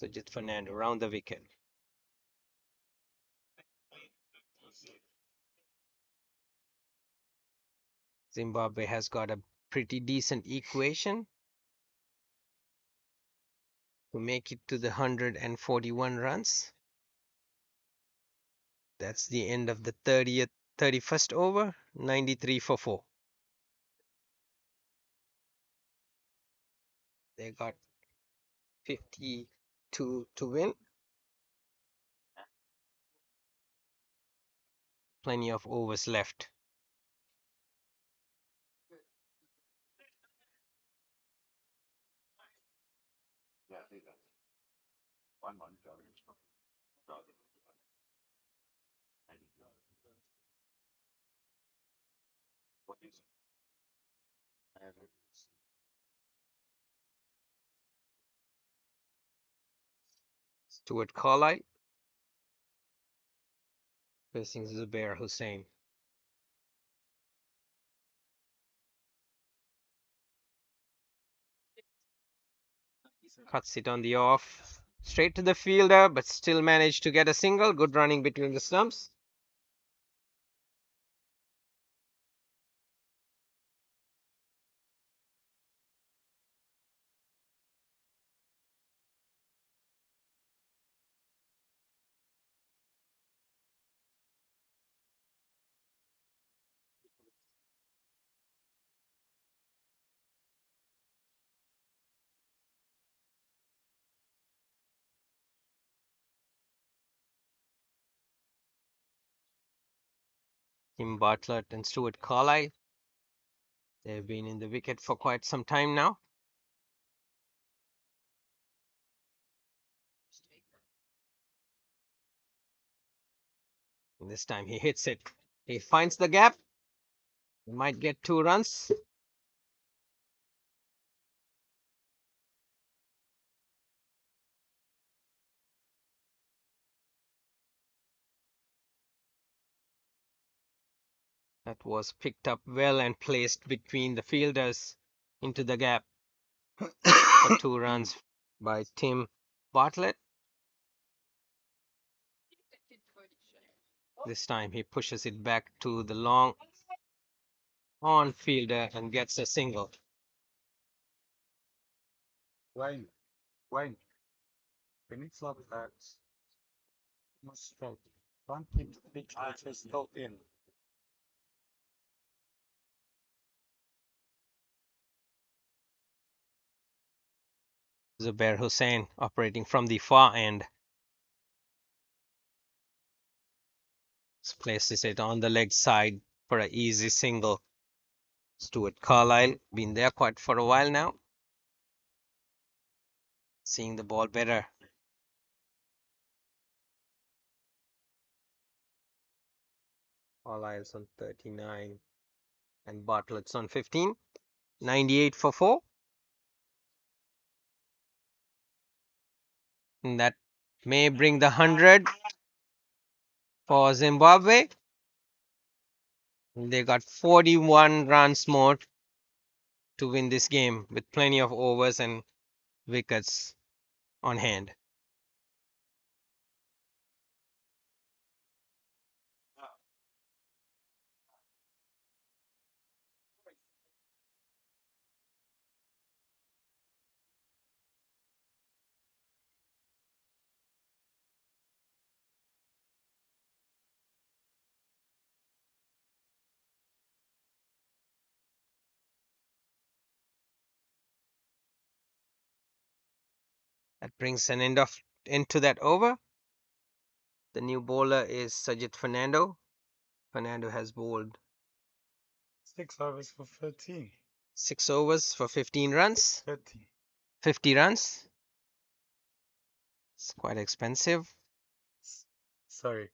Sajid Fernando around the wicket. Zimbabwe has got a pretty decent equation to make it to the 141 runs. That's the end of the 31st over, 93 for 4. They got 52 to win. Plenty of overs left. Stuart Carlisle facing Zubair Hussain. Cuts it on the off. Straight to the fielder, but still managed to get a single. Good running between the stumps. Tim Bartlett and Stuart Carlisle. They've been in the wicket for quite some time now. And this time he hits it. He finds the gap. He might get 2 runs. That was picked up well and placed between the fielders into the gap for 2 runs by Tim Bartlett. This time he pushes it back to the long on fielder and gets a single. Wayne, we need slot backs. Must straight. Can't keep the big pitches still in. Zubair Hussain operating from the far end. Places it on the leg side for an easy single. Stuart Carlisle been there quite for a while now. Seeing the ball better. Carlisle's on 39 and Bartlett's on 15. 98 for 4. And that may bring the 100 for Zimbabwe. They got 41 runs more to win this game with plenty of overs and wickets on hand. That brings an end to that over. The new bowler is Sajid Fernando. Fernando has bowled 6 overs for 13. 6 overs for 15 runs. 30. 50 runs. It's quite expensive. Sorry,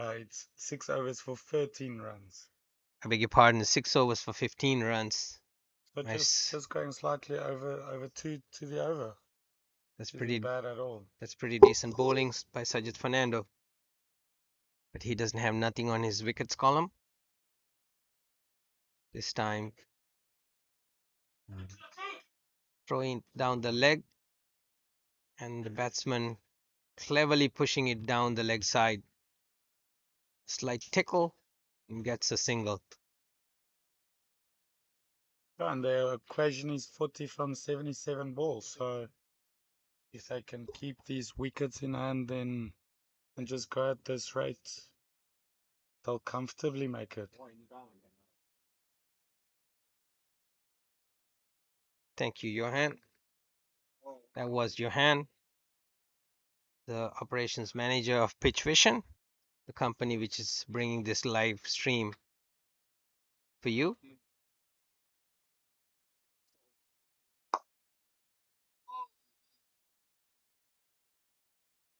it's 6 overs for 13 runs. I beg your pardon, 6 overs for 15 runs. So Nice. just going slightly over 2 to the over. That's Isn't pretty bad at all. That's pretty decent bowling by Sajid Fernando. But he doesn't have nothing on his wickets column. This time throwing down the leg and the batsman cleverly pushing it down the leg side. Slight tickle and gets a single. And their equation is 40 from 77 balls. So if they can keep these wickets in hand and just go at this rate, they'll comfortably make it. Thank you, Johan. That was Johan, the operations manager of Pitch Vision, the company which is bringing this live stream for you.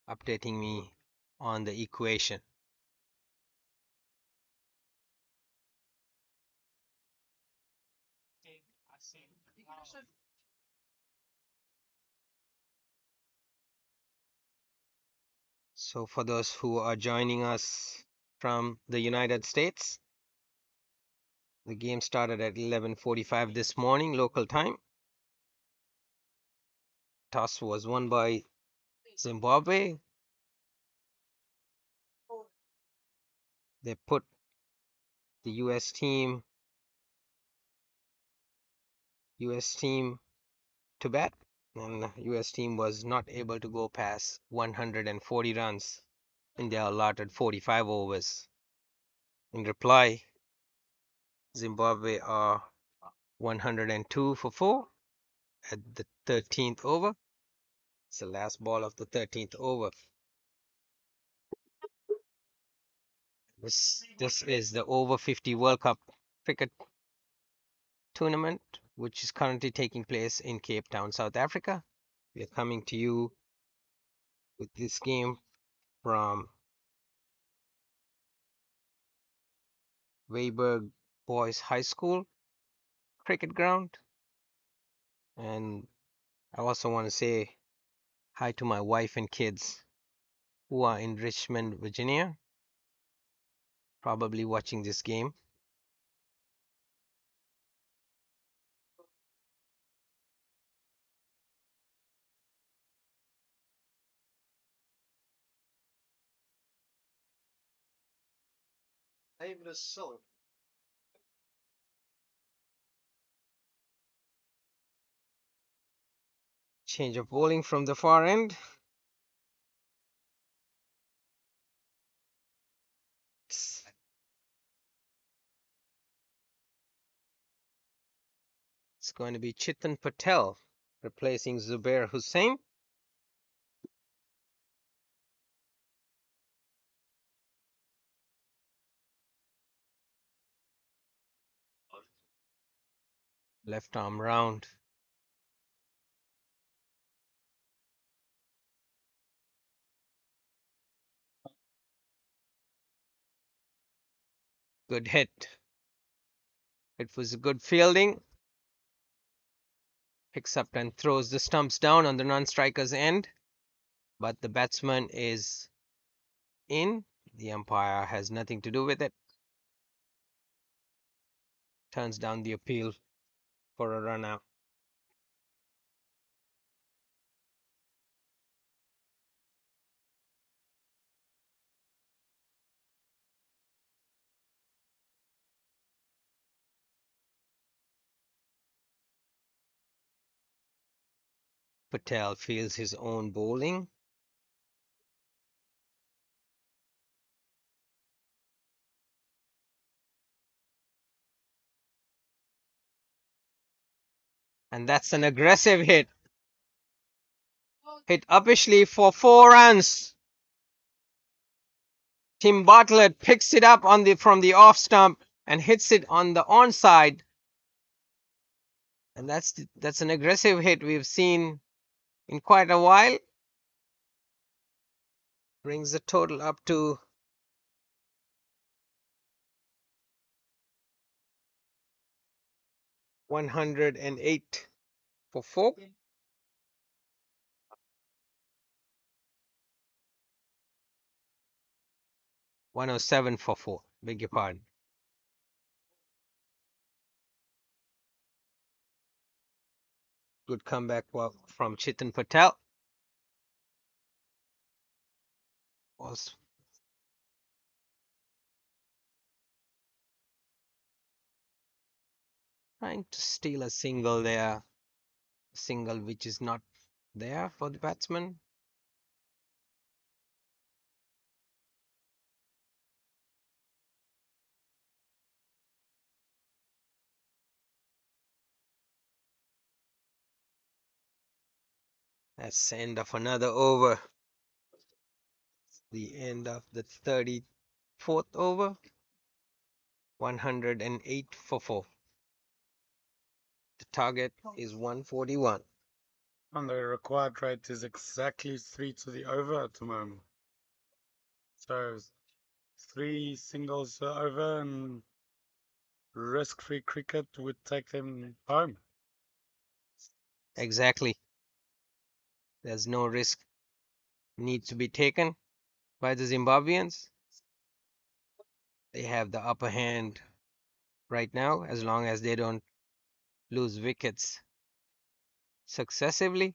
Updating me on the equation. So for those who are joining us from the United States, the game started at 11:45 this morning local time. Toss was won by Zimbabwe. They put the US team to bat, and the US team was not able to go past 140 runs in their allotted 45 overs. In reply, Zimbabwe are 102 for 4 at the 13th over. It's the last ball of the 13th over. This is the Over-50 World Cup cricket tournament, which is currently taking place in Cape Town, South Africa. We are coming to you with this game from Weiberg Boys High School cricket ground. And I also want to say hi to my wife and kids who are in Richmond, Virginia, probably watching this game. Even a silly. Change of bowling from the far end. It's going to be Chitan Patel replacing Zubair Hussain. Left arm round. Good hit. It was a good fielding. Picks up and throws the stumps down on the non-striker's end. But the batsman is in. The umpire has nothing to do with it. Turns down the appeal for a run out. Patel feels his own bowling. And that's an aggressive hit. Hit uppishly for 4 runs. Tim Bartlett picks it up from the off stump and hits it on the onside. And that's an aggressive hit we've seen in quite a while. Brings the total up to 108 for 4. 107 for 4. Beg your pardon. Good comeback from Chitan Patel. Was trying to steal a single there. A single which is not there for the batsman. That's the end of another over. The end of the 34th over. 108 for 4. The target is 141. And the required rate is exactly 3 to the over at the moment. So 3 singles over and risk-free cricket would take them home. Exactly. There's no risk need to be taken by the Zimbabweans. They have the upper hand right now, as long as they don't lose wickets successively.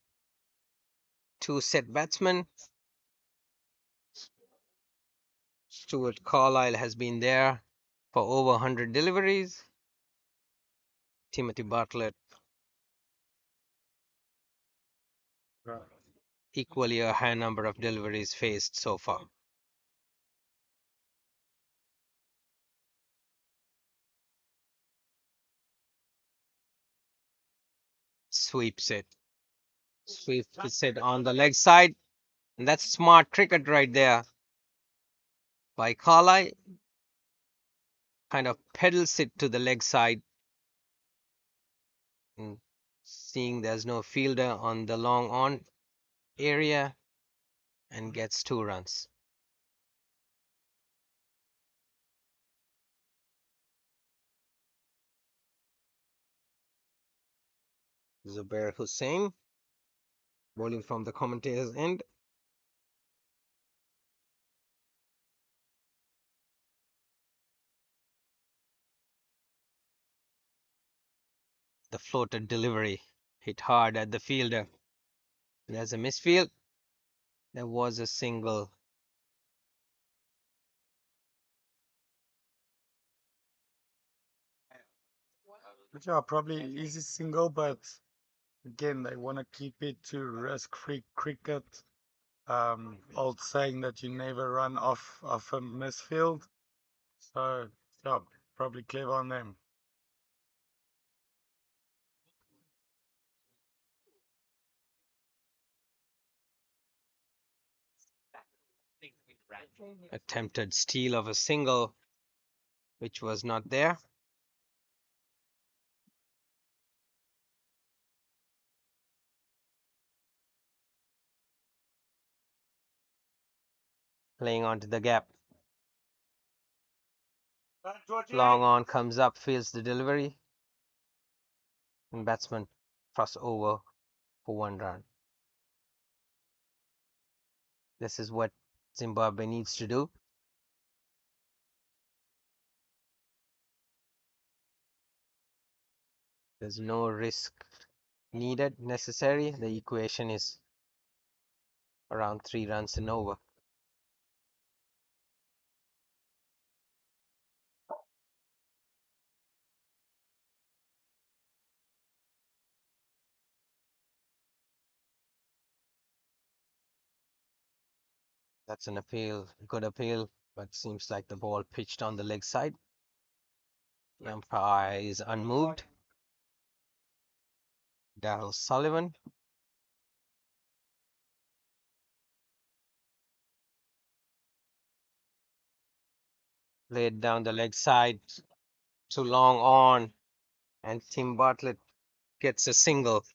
2 set batsmen. Stuart Carlyle has been there for over 100 deliveries. Timothy Bartlett, equally a high number of deliveries faced so far. Sweeps it. Sweeps it on the leg side. And that's smart cricket right there by Carlyle. Kind of pedals it to the leg side. And seeing there's no fielder on the long on area, and gets 2 runs. Zubair Hussain bowling from the commentator's end. The floated delivery hit hard at the fielder. There's a misfield. There was a single. Yeah, probably easy single, but again, they want to keep it to risk-free cricket. Old saying that you never run off a misfield. So, yeah, probably clever on them. Attempted steal of a single, which was not there. Playing onto the gap. Long on comes up, fields the delivery. And batsman cross over for 1 run. This is what Zimbabwe needs to do. There's no risk needed, necessary. The equation is around 3 runs and over. That's an appeal, good appeal, but seems like the ball pitched on the leg side. The umpire is unmoved. Darryl Sullivan. Laid down the leg side, too long on, and Tim Bartlett gets a single.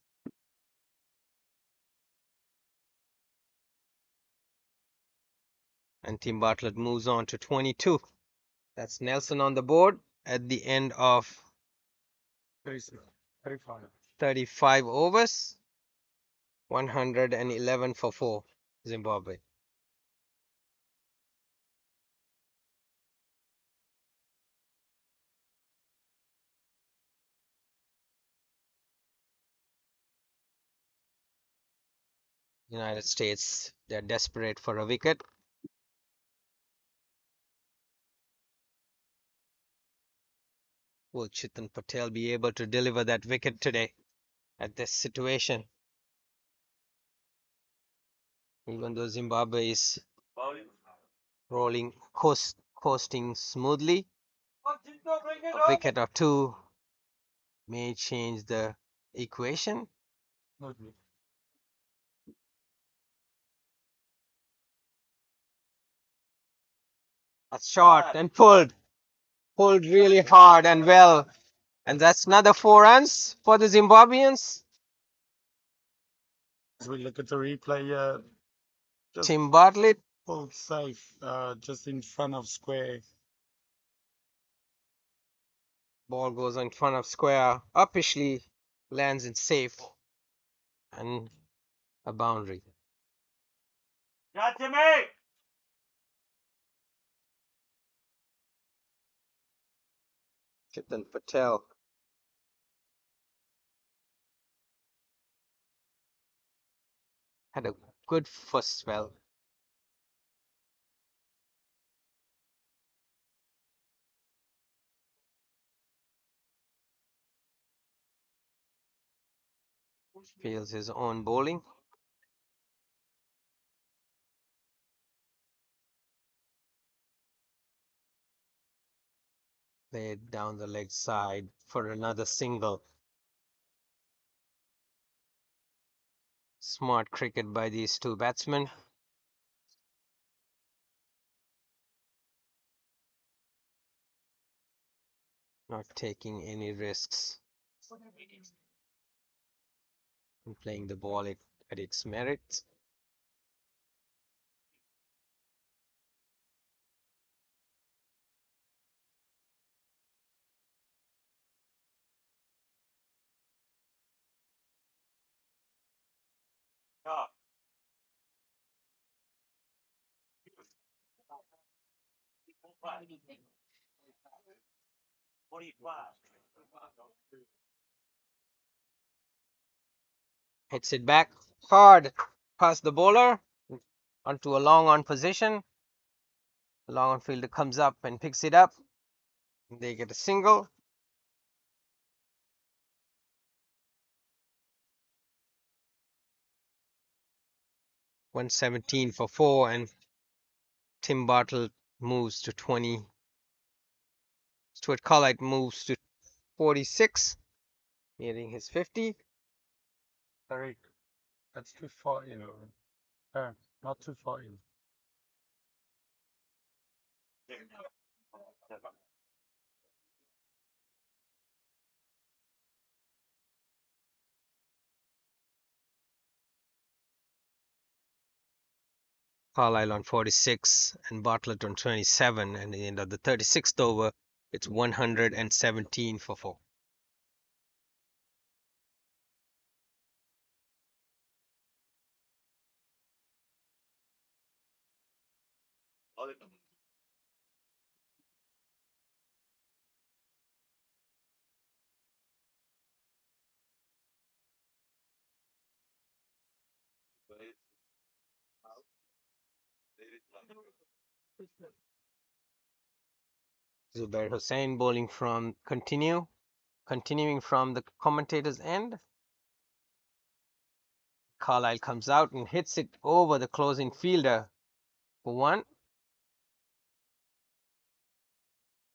And Tim Bartlett moves on to 22. That's Nelson on the board at the end of 35 overs. 111 for 4, Zimbabwe. United States, they're desperate for a wicket. Will Chetan Patel be able to deliver that wicket today at this situation? Even though Zimbabwe is rolling, coasting smoothly, a wicket or two may change the equation. That's short and pulled really hard and well. And that's another 4 runs for the Zimbabweans. As we look at the replay here, Tim Bartlett pulled safe, just in front of square. Ball goes in front of square, uppishly lands in safe, and a boundary. Chetan Patel. Had a good first spell. Feels his own bowling. Laid down the leg side for another single. Smart cricket by these two batsmen. Not taking any risks. And playing the ball at its merits. Hits it back hard past the bowler onto a long on position. The long on fielder comes up and picks it up. They get a single. .117 for 4, and Tim Bartlett moves to 20. Stuart Cartwright moves to 46, nearing his 50. Sorry, that's too far in. Not too far in. Carlisle on 46 and Bartlett on 27, and at the end of the 36th over, it's 117 for 4. Zubair Hussain bowling from continuing from the commentator's end. Carlisle comes out and hits it over the closing fielder for 1.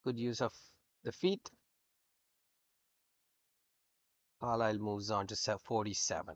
Good use of the feet. Carlisle moves on to 47.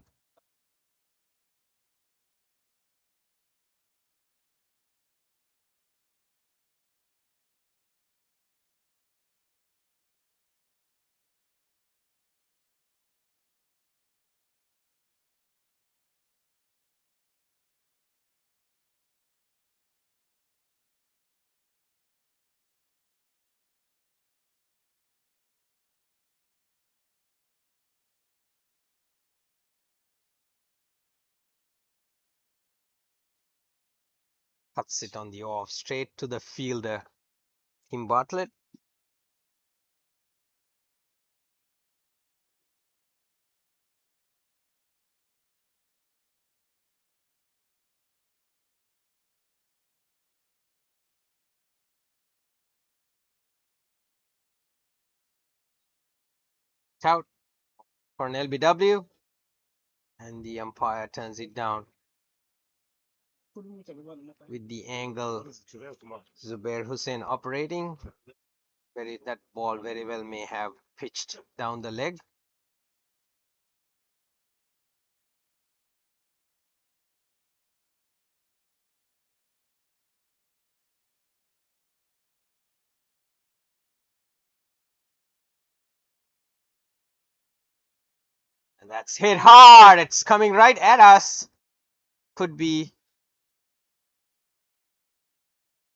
Cuts it on the off, straight to the fielder, Tim Bartlett. Out for an LBW, and the umpire turns it down. With the angle Zubair Hussain operating, that ball very well may have pitched down the leg. And that's hit hard. It's coming right at us. Could be.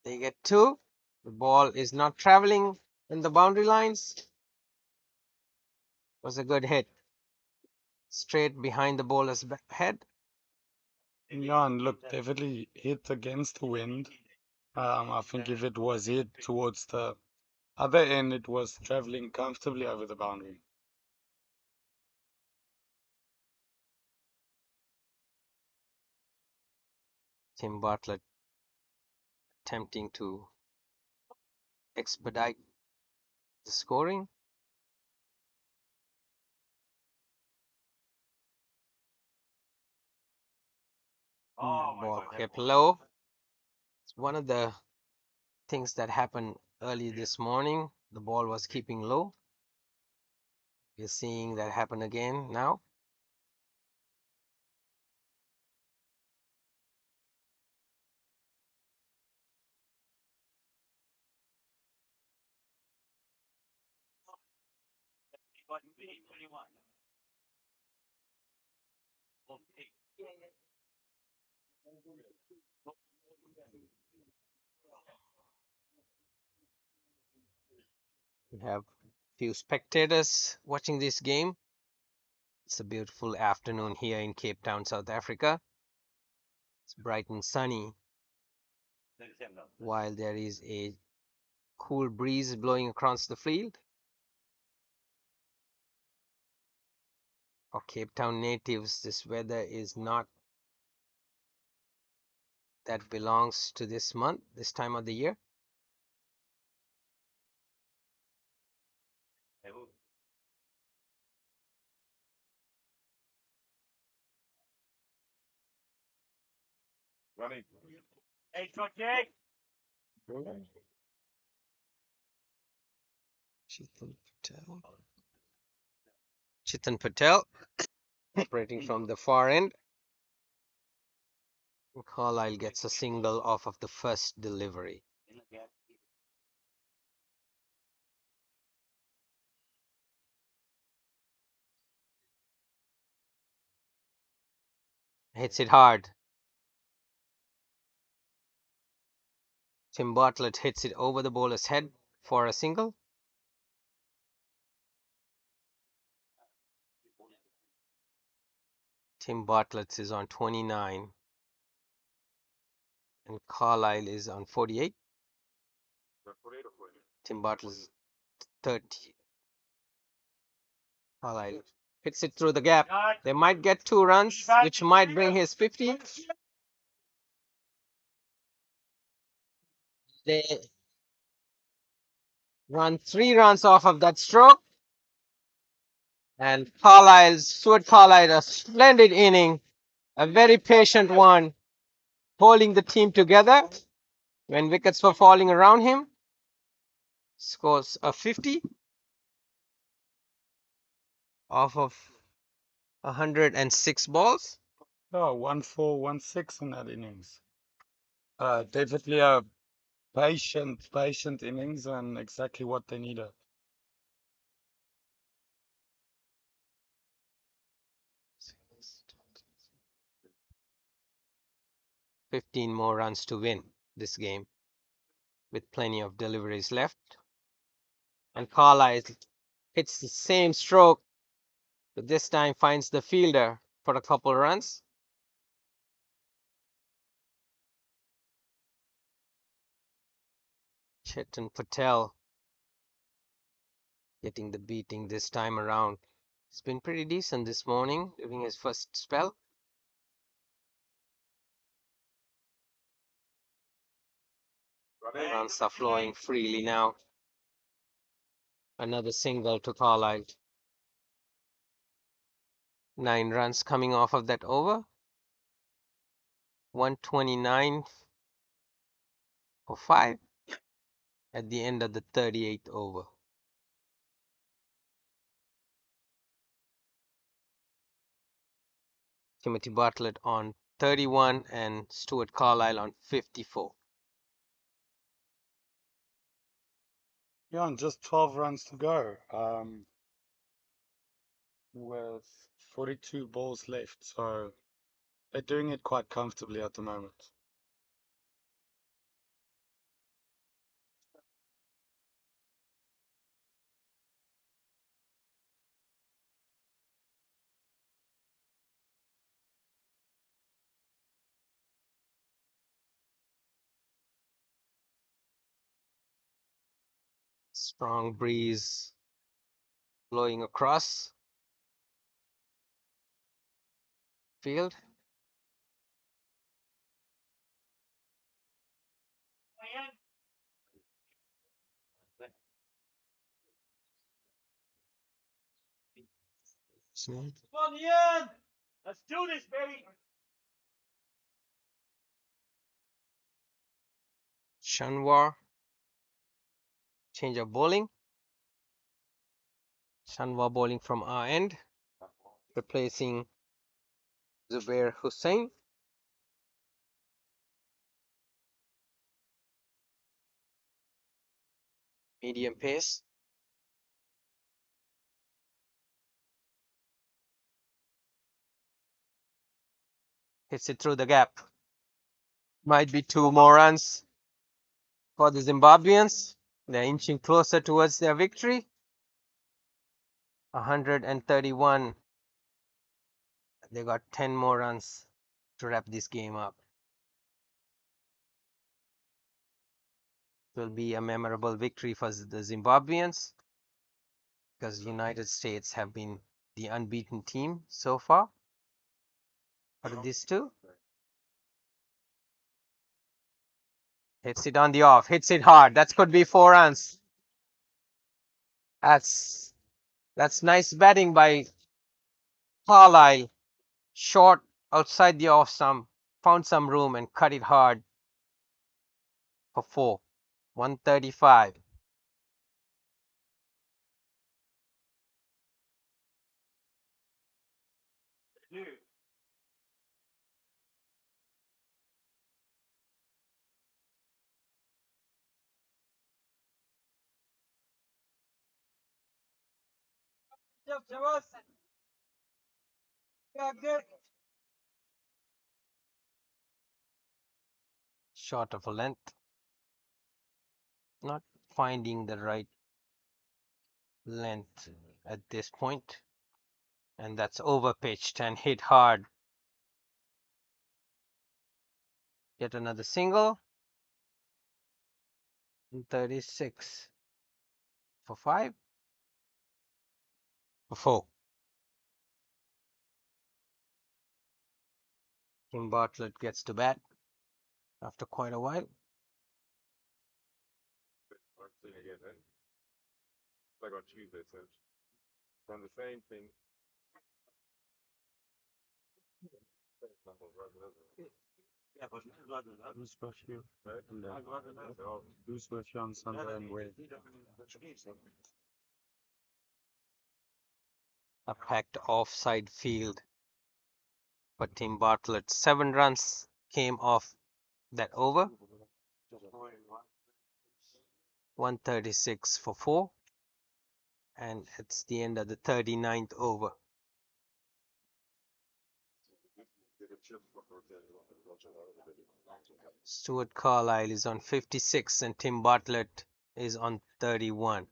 They get 2. The ball is not traveling in the boundary lines. Was a good hit. Straight behind the bowler's head. Yeah, and look, definitely hit against the wind. I think if it was hit towards the other end, it was traveling comfortably over the boundary. Tim Bartlett attempting to expedite the scoring. Ball kept low. It's one of the things that happened early this morning. The ball was keeping low. We're seeing that happen again now. We have few spectators watching this game. It's a beautiful afternoon here in Cape Town, South Africa. It's bright and sunny, while there is a cool breeze blowing across the field. For Cape Town natives, this weather is not that belongs to this month, this time of the year. Running. Hey, Jake. Chitan Patel operating from the far end. Carlisle gets a single off of the first delivery. Hits it hard. Tim Bartlett hits it over the bowler's head for a single. Tim Bartlett is on 29 and Carlisle is on 48. Tim Bartlett is 30. Carlisle hits it through the gap. They might get 2 runs, which might bring his 50. They run 3 runs off of that stroke. And Stuart Carlisle, a splendid inning, a very patient one, holding the team together when wickets were falling around him. Scores a 50 off of 106 balls. Oh, 1-4, 1-6 in that innings. Definitely a patient innings and exactly what they needed. $15 more runs to win this game with plenty of deliveries left. And Carlisle hits the same stroke, but this time finds the fielder for a couple runs. Chetan Patel getting the beating this time around. It's been pretty decent this morning, during his first spell. Runs are flowing freely now. Another single to Carlisle. 9 runs coming off of that over. 129 for 5 at the end of the 38th over. Timothy Bartlett on 31 and Stuart Carlisle on 54. Yeah, and just 12 runs to go. With 42 balls left, so they're doing it quite comfortably at the moment. Strong breeze blowing across field. Come on, Ian! Let's do this, baby! Shanwar, change of bowling. Shanwar bowling from our end, replacing Zubair Hussain. Medium pace. Hits it through the gap. Might be 2 more runs for the Zimbabweans. They're inching closer towards their victory. 131 They got 10 more runs to wrap this game up. It will be a memorable victory for the Zimbabweans because United States have been the unbeaten team so far out of these two. Hits it on the off, hits it hard. That could be 4 runs. That's nice batting by Carlisle. Short outside the off stump, found some room and cut it hard for 4. 135. Short of a length. Not finding the right length at this point. And that's over pitched and hit hard. Get another single. 36 for 5. For 4. Tim Bartlett gets to bat after quite a while. Like on Tuesday, so done the same thing. On Sunday and wait. A packed offside field for Tim Bartlett. 7 runs came off that over. 136 for 4. And it's the end of the 39th over. Stuart Carlisle is on 56 and Tim Bartlett is on 31.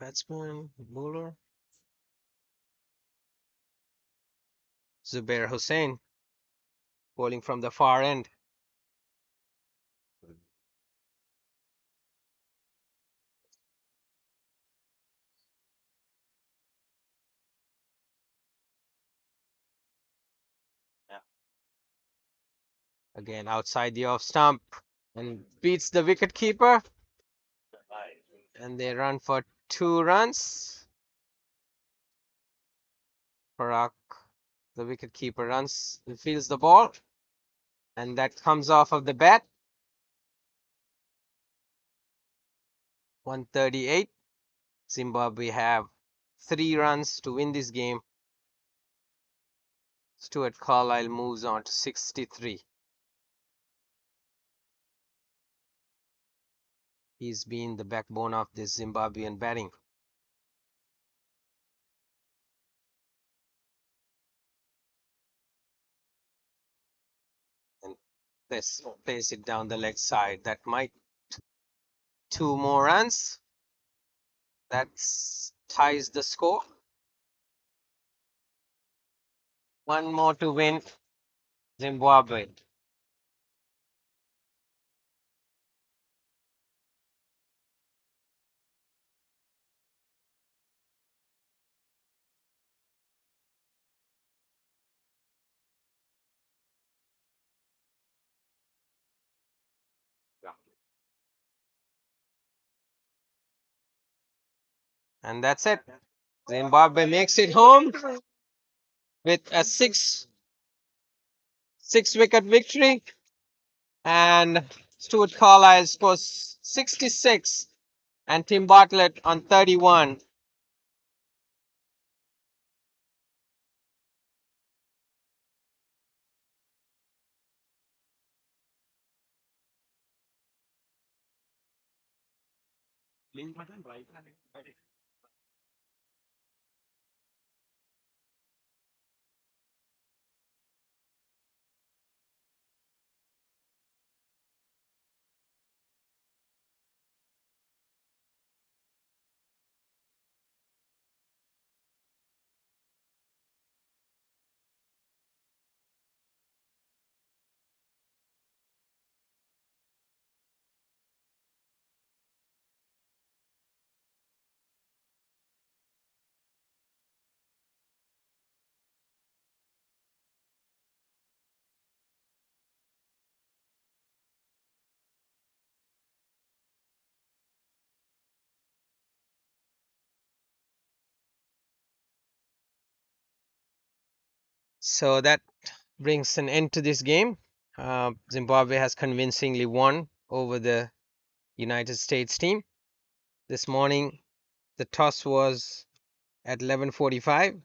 Batsman, bowler. Zubair Hussain bowling from the far end. Again outside the off stump and beats the wicket keeper. And they run for 2 runs. Farak, the wicket keeper, runs and fields the ball. And that comes off of the bat. 138. Zimbabwe have 3 runs to win this game. Stuart Carlisle moves on to 63. He's been the backbone of this Zimbabwean batting. And let's place it down the leg side. That might 2 more runs. That ties the score. 1 more to win Zimbabwe. And that's it. Zimbabwe makes it home with a 6-wicket victory. And Stuart Carlisle scores 66 and Tim Bartlett on 31. So that brings an end to this game. Zimbabwe has convincingly won over the United States team. This morning, the toss was at 11:45,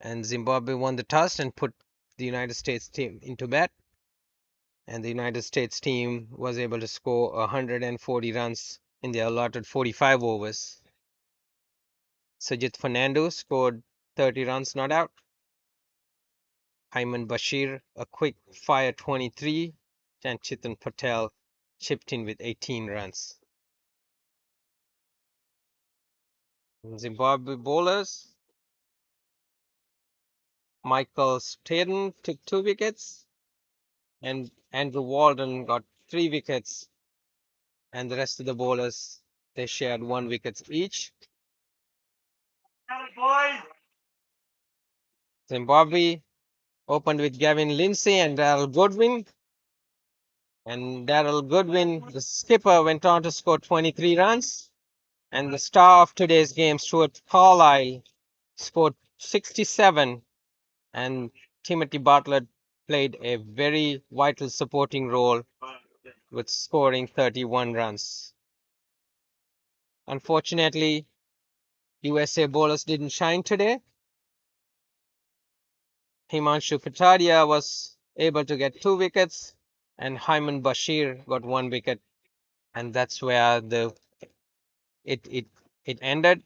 and Zimbabwe won the toss and put the United States team into bat. And the United States team was able to score 140 runs in the allotted 45 overs. Sajid Fernando scored 30 runs not out. Hyman Bashir, a quick fire 23, and Chitan Patel chipped in with 18 runs. Zimbabwe bowlers, Michael Staden took 2 wickets, and Andrew Walden got 3 wickets, and the rest of the bowlers, they shared 1 wicket each. Zimbabwe opened with Gavin Lindsay and Darrell Goodwin. And Darrell Goodwin, the skipper, went on to score 23 runs. And the star of today's game, Stuart Carlisle, scored 67. And Timothy Bartlett played a very vital supporting role with scoring 31 runs. Unfortunately, USA bowlers didn't shine today. Himanshu Kataria was able to get 2 wickets, and Hyman Bashir got 1 wicket, and that's where it ended.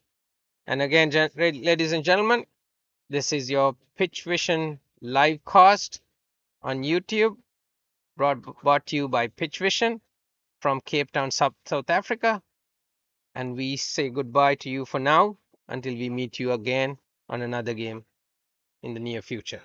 And again, ladies and gentlemen, this is your Pitch Vision live cast on YouTube, brought to you by Pitch Vision from Cape Town, South Africa. And we say goodbye to you for now until we meet you again on another game in the near future.